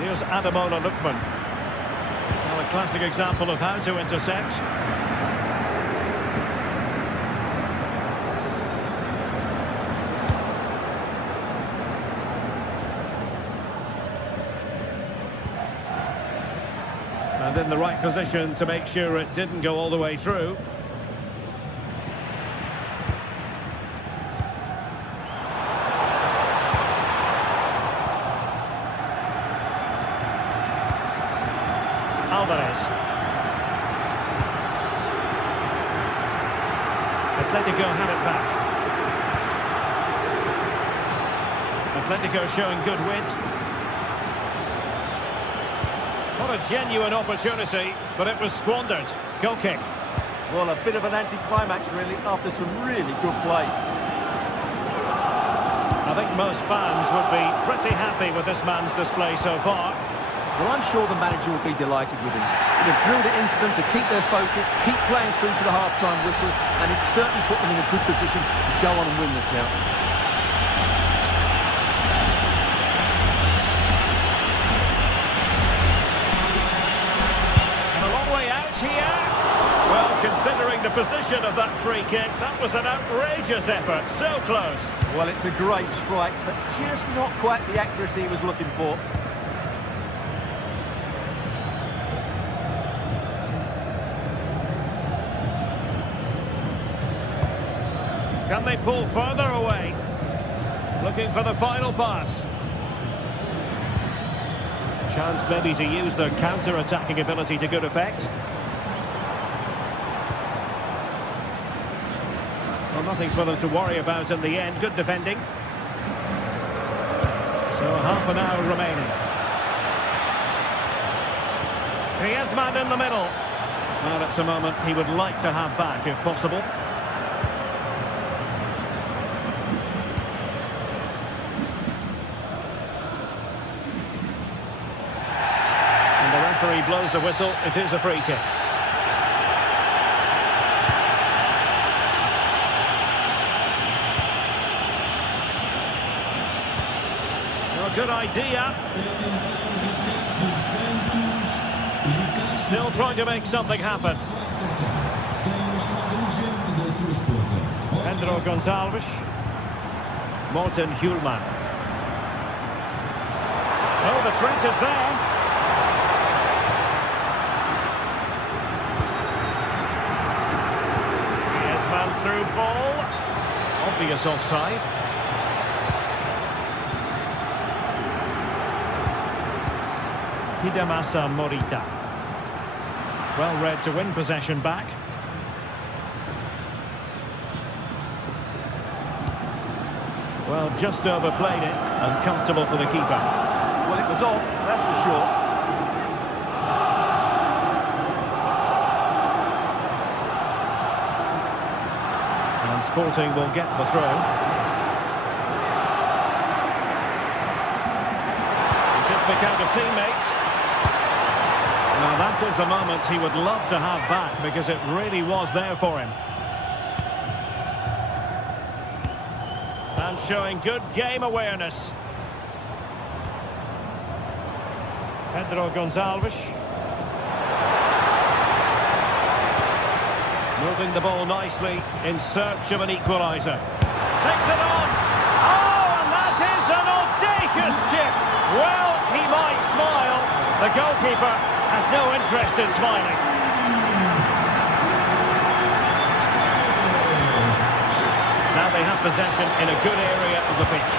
Here's Ademola Lookman. Well, a classic example of how to intercept. And in the right position to make sure it didn't go all the way through. Alvarez. Atletico have it back. Atletico showing good width. What a genuine opportunity, but it was squandered. Goal kick. Well, a bit of an anti-climax, really, after some really good play. I think most fans would be pretty happy with this man's display so far. Well, I'm sure the manager will be delighted with him. They've drilled it into them to keep their focus, keep playing through to the half-time whistle, and it's certainly put them in a good position to go on and win this now. And a long way out here. Well, considering the position of that free kick, that was an outrageous effort. So close. Well, it's a great strike, but just not quite the accuracy he was looking for. Can they pull further away? Looking for the final pass. Chance maybe to use their counter-attacking ability to good effect. Well, nothing for them to worry about in the end. Good defending. So half an hour remaining. Griezmann in the middle. Well, that's a moment he would like to have back if possible. Referee blows the whistle. It is a free kick. Well, good idea. Still trying to make something happen. Pedro Gonçalves. Morten Hjulman. Oh, the threat is there. Through ball. Obvious offside. Hidemasa Morita. Well read to win possession back. Well, just overplayed it. Uncomfortable for the keeper. Well, it was on, that's for sure. Sporting will get the throw. He could pick out a teammate. Now that is a moment he would love to have back because it really was there for him. And showing good game awareness. Pedro Gonçalves. Moving the ball nicely in search of an equaliser. Takes it on. Oh, and that is an audacious chip. Well, he might smile. The goalkeeper has no interest in smiling. Now they have possession in a good area of the pitch.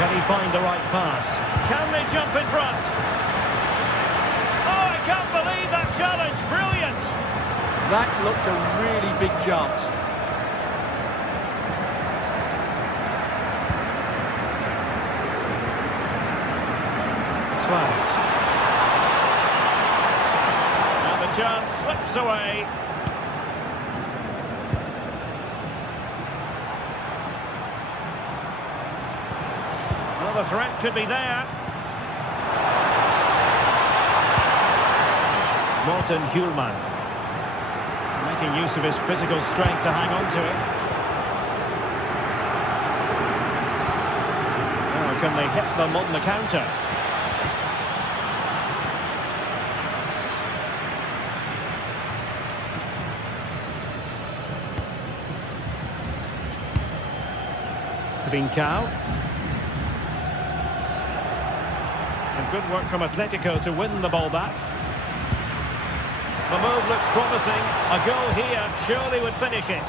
Can he find the right pass? Can they jump in front? Oh, I can't believe that challenge. Brilliant. That looked a really big chance. Suarez. And the chance slips away. Well, the threat could be there. Morten Hjulman. Making use of his physical strength to hang on to it. Now, can they hit them on the counter? Trincao. And good work from Atletico to win the ball back. The move looks promising. A goal here surely would finish it.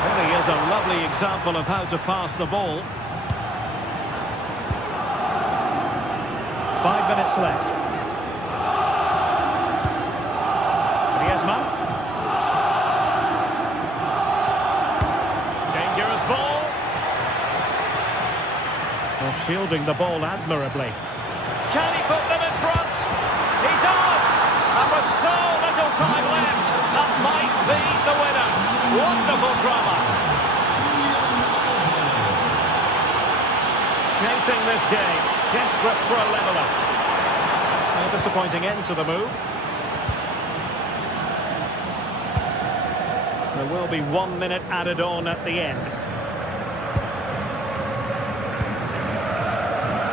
Really is a lovely example of how to pass the ball. 5 minutes left. Griezmann. Dangerous ball. Well, shielding the ball admirably. Can he put them in front? He does! And with so little time left, that might be the winner. Wonderful drama. Chasing this game, desperate for a leveller. A disappointing end to the move. There will be 1 minute added on at the end.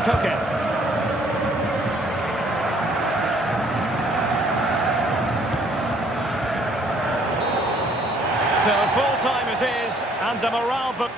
Koke. So full time it is, and a morale but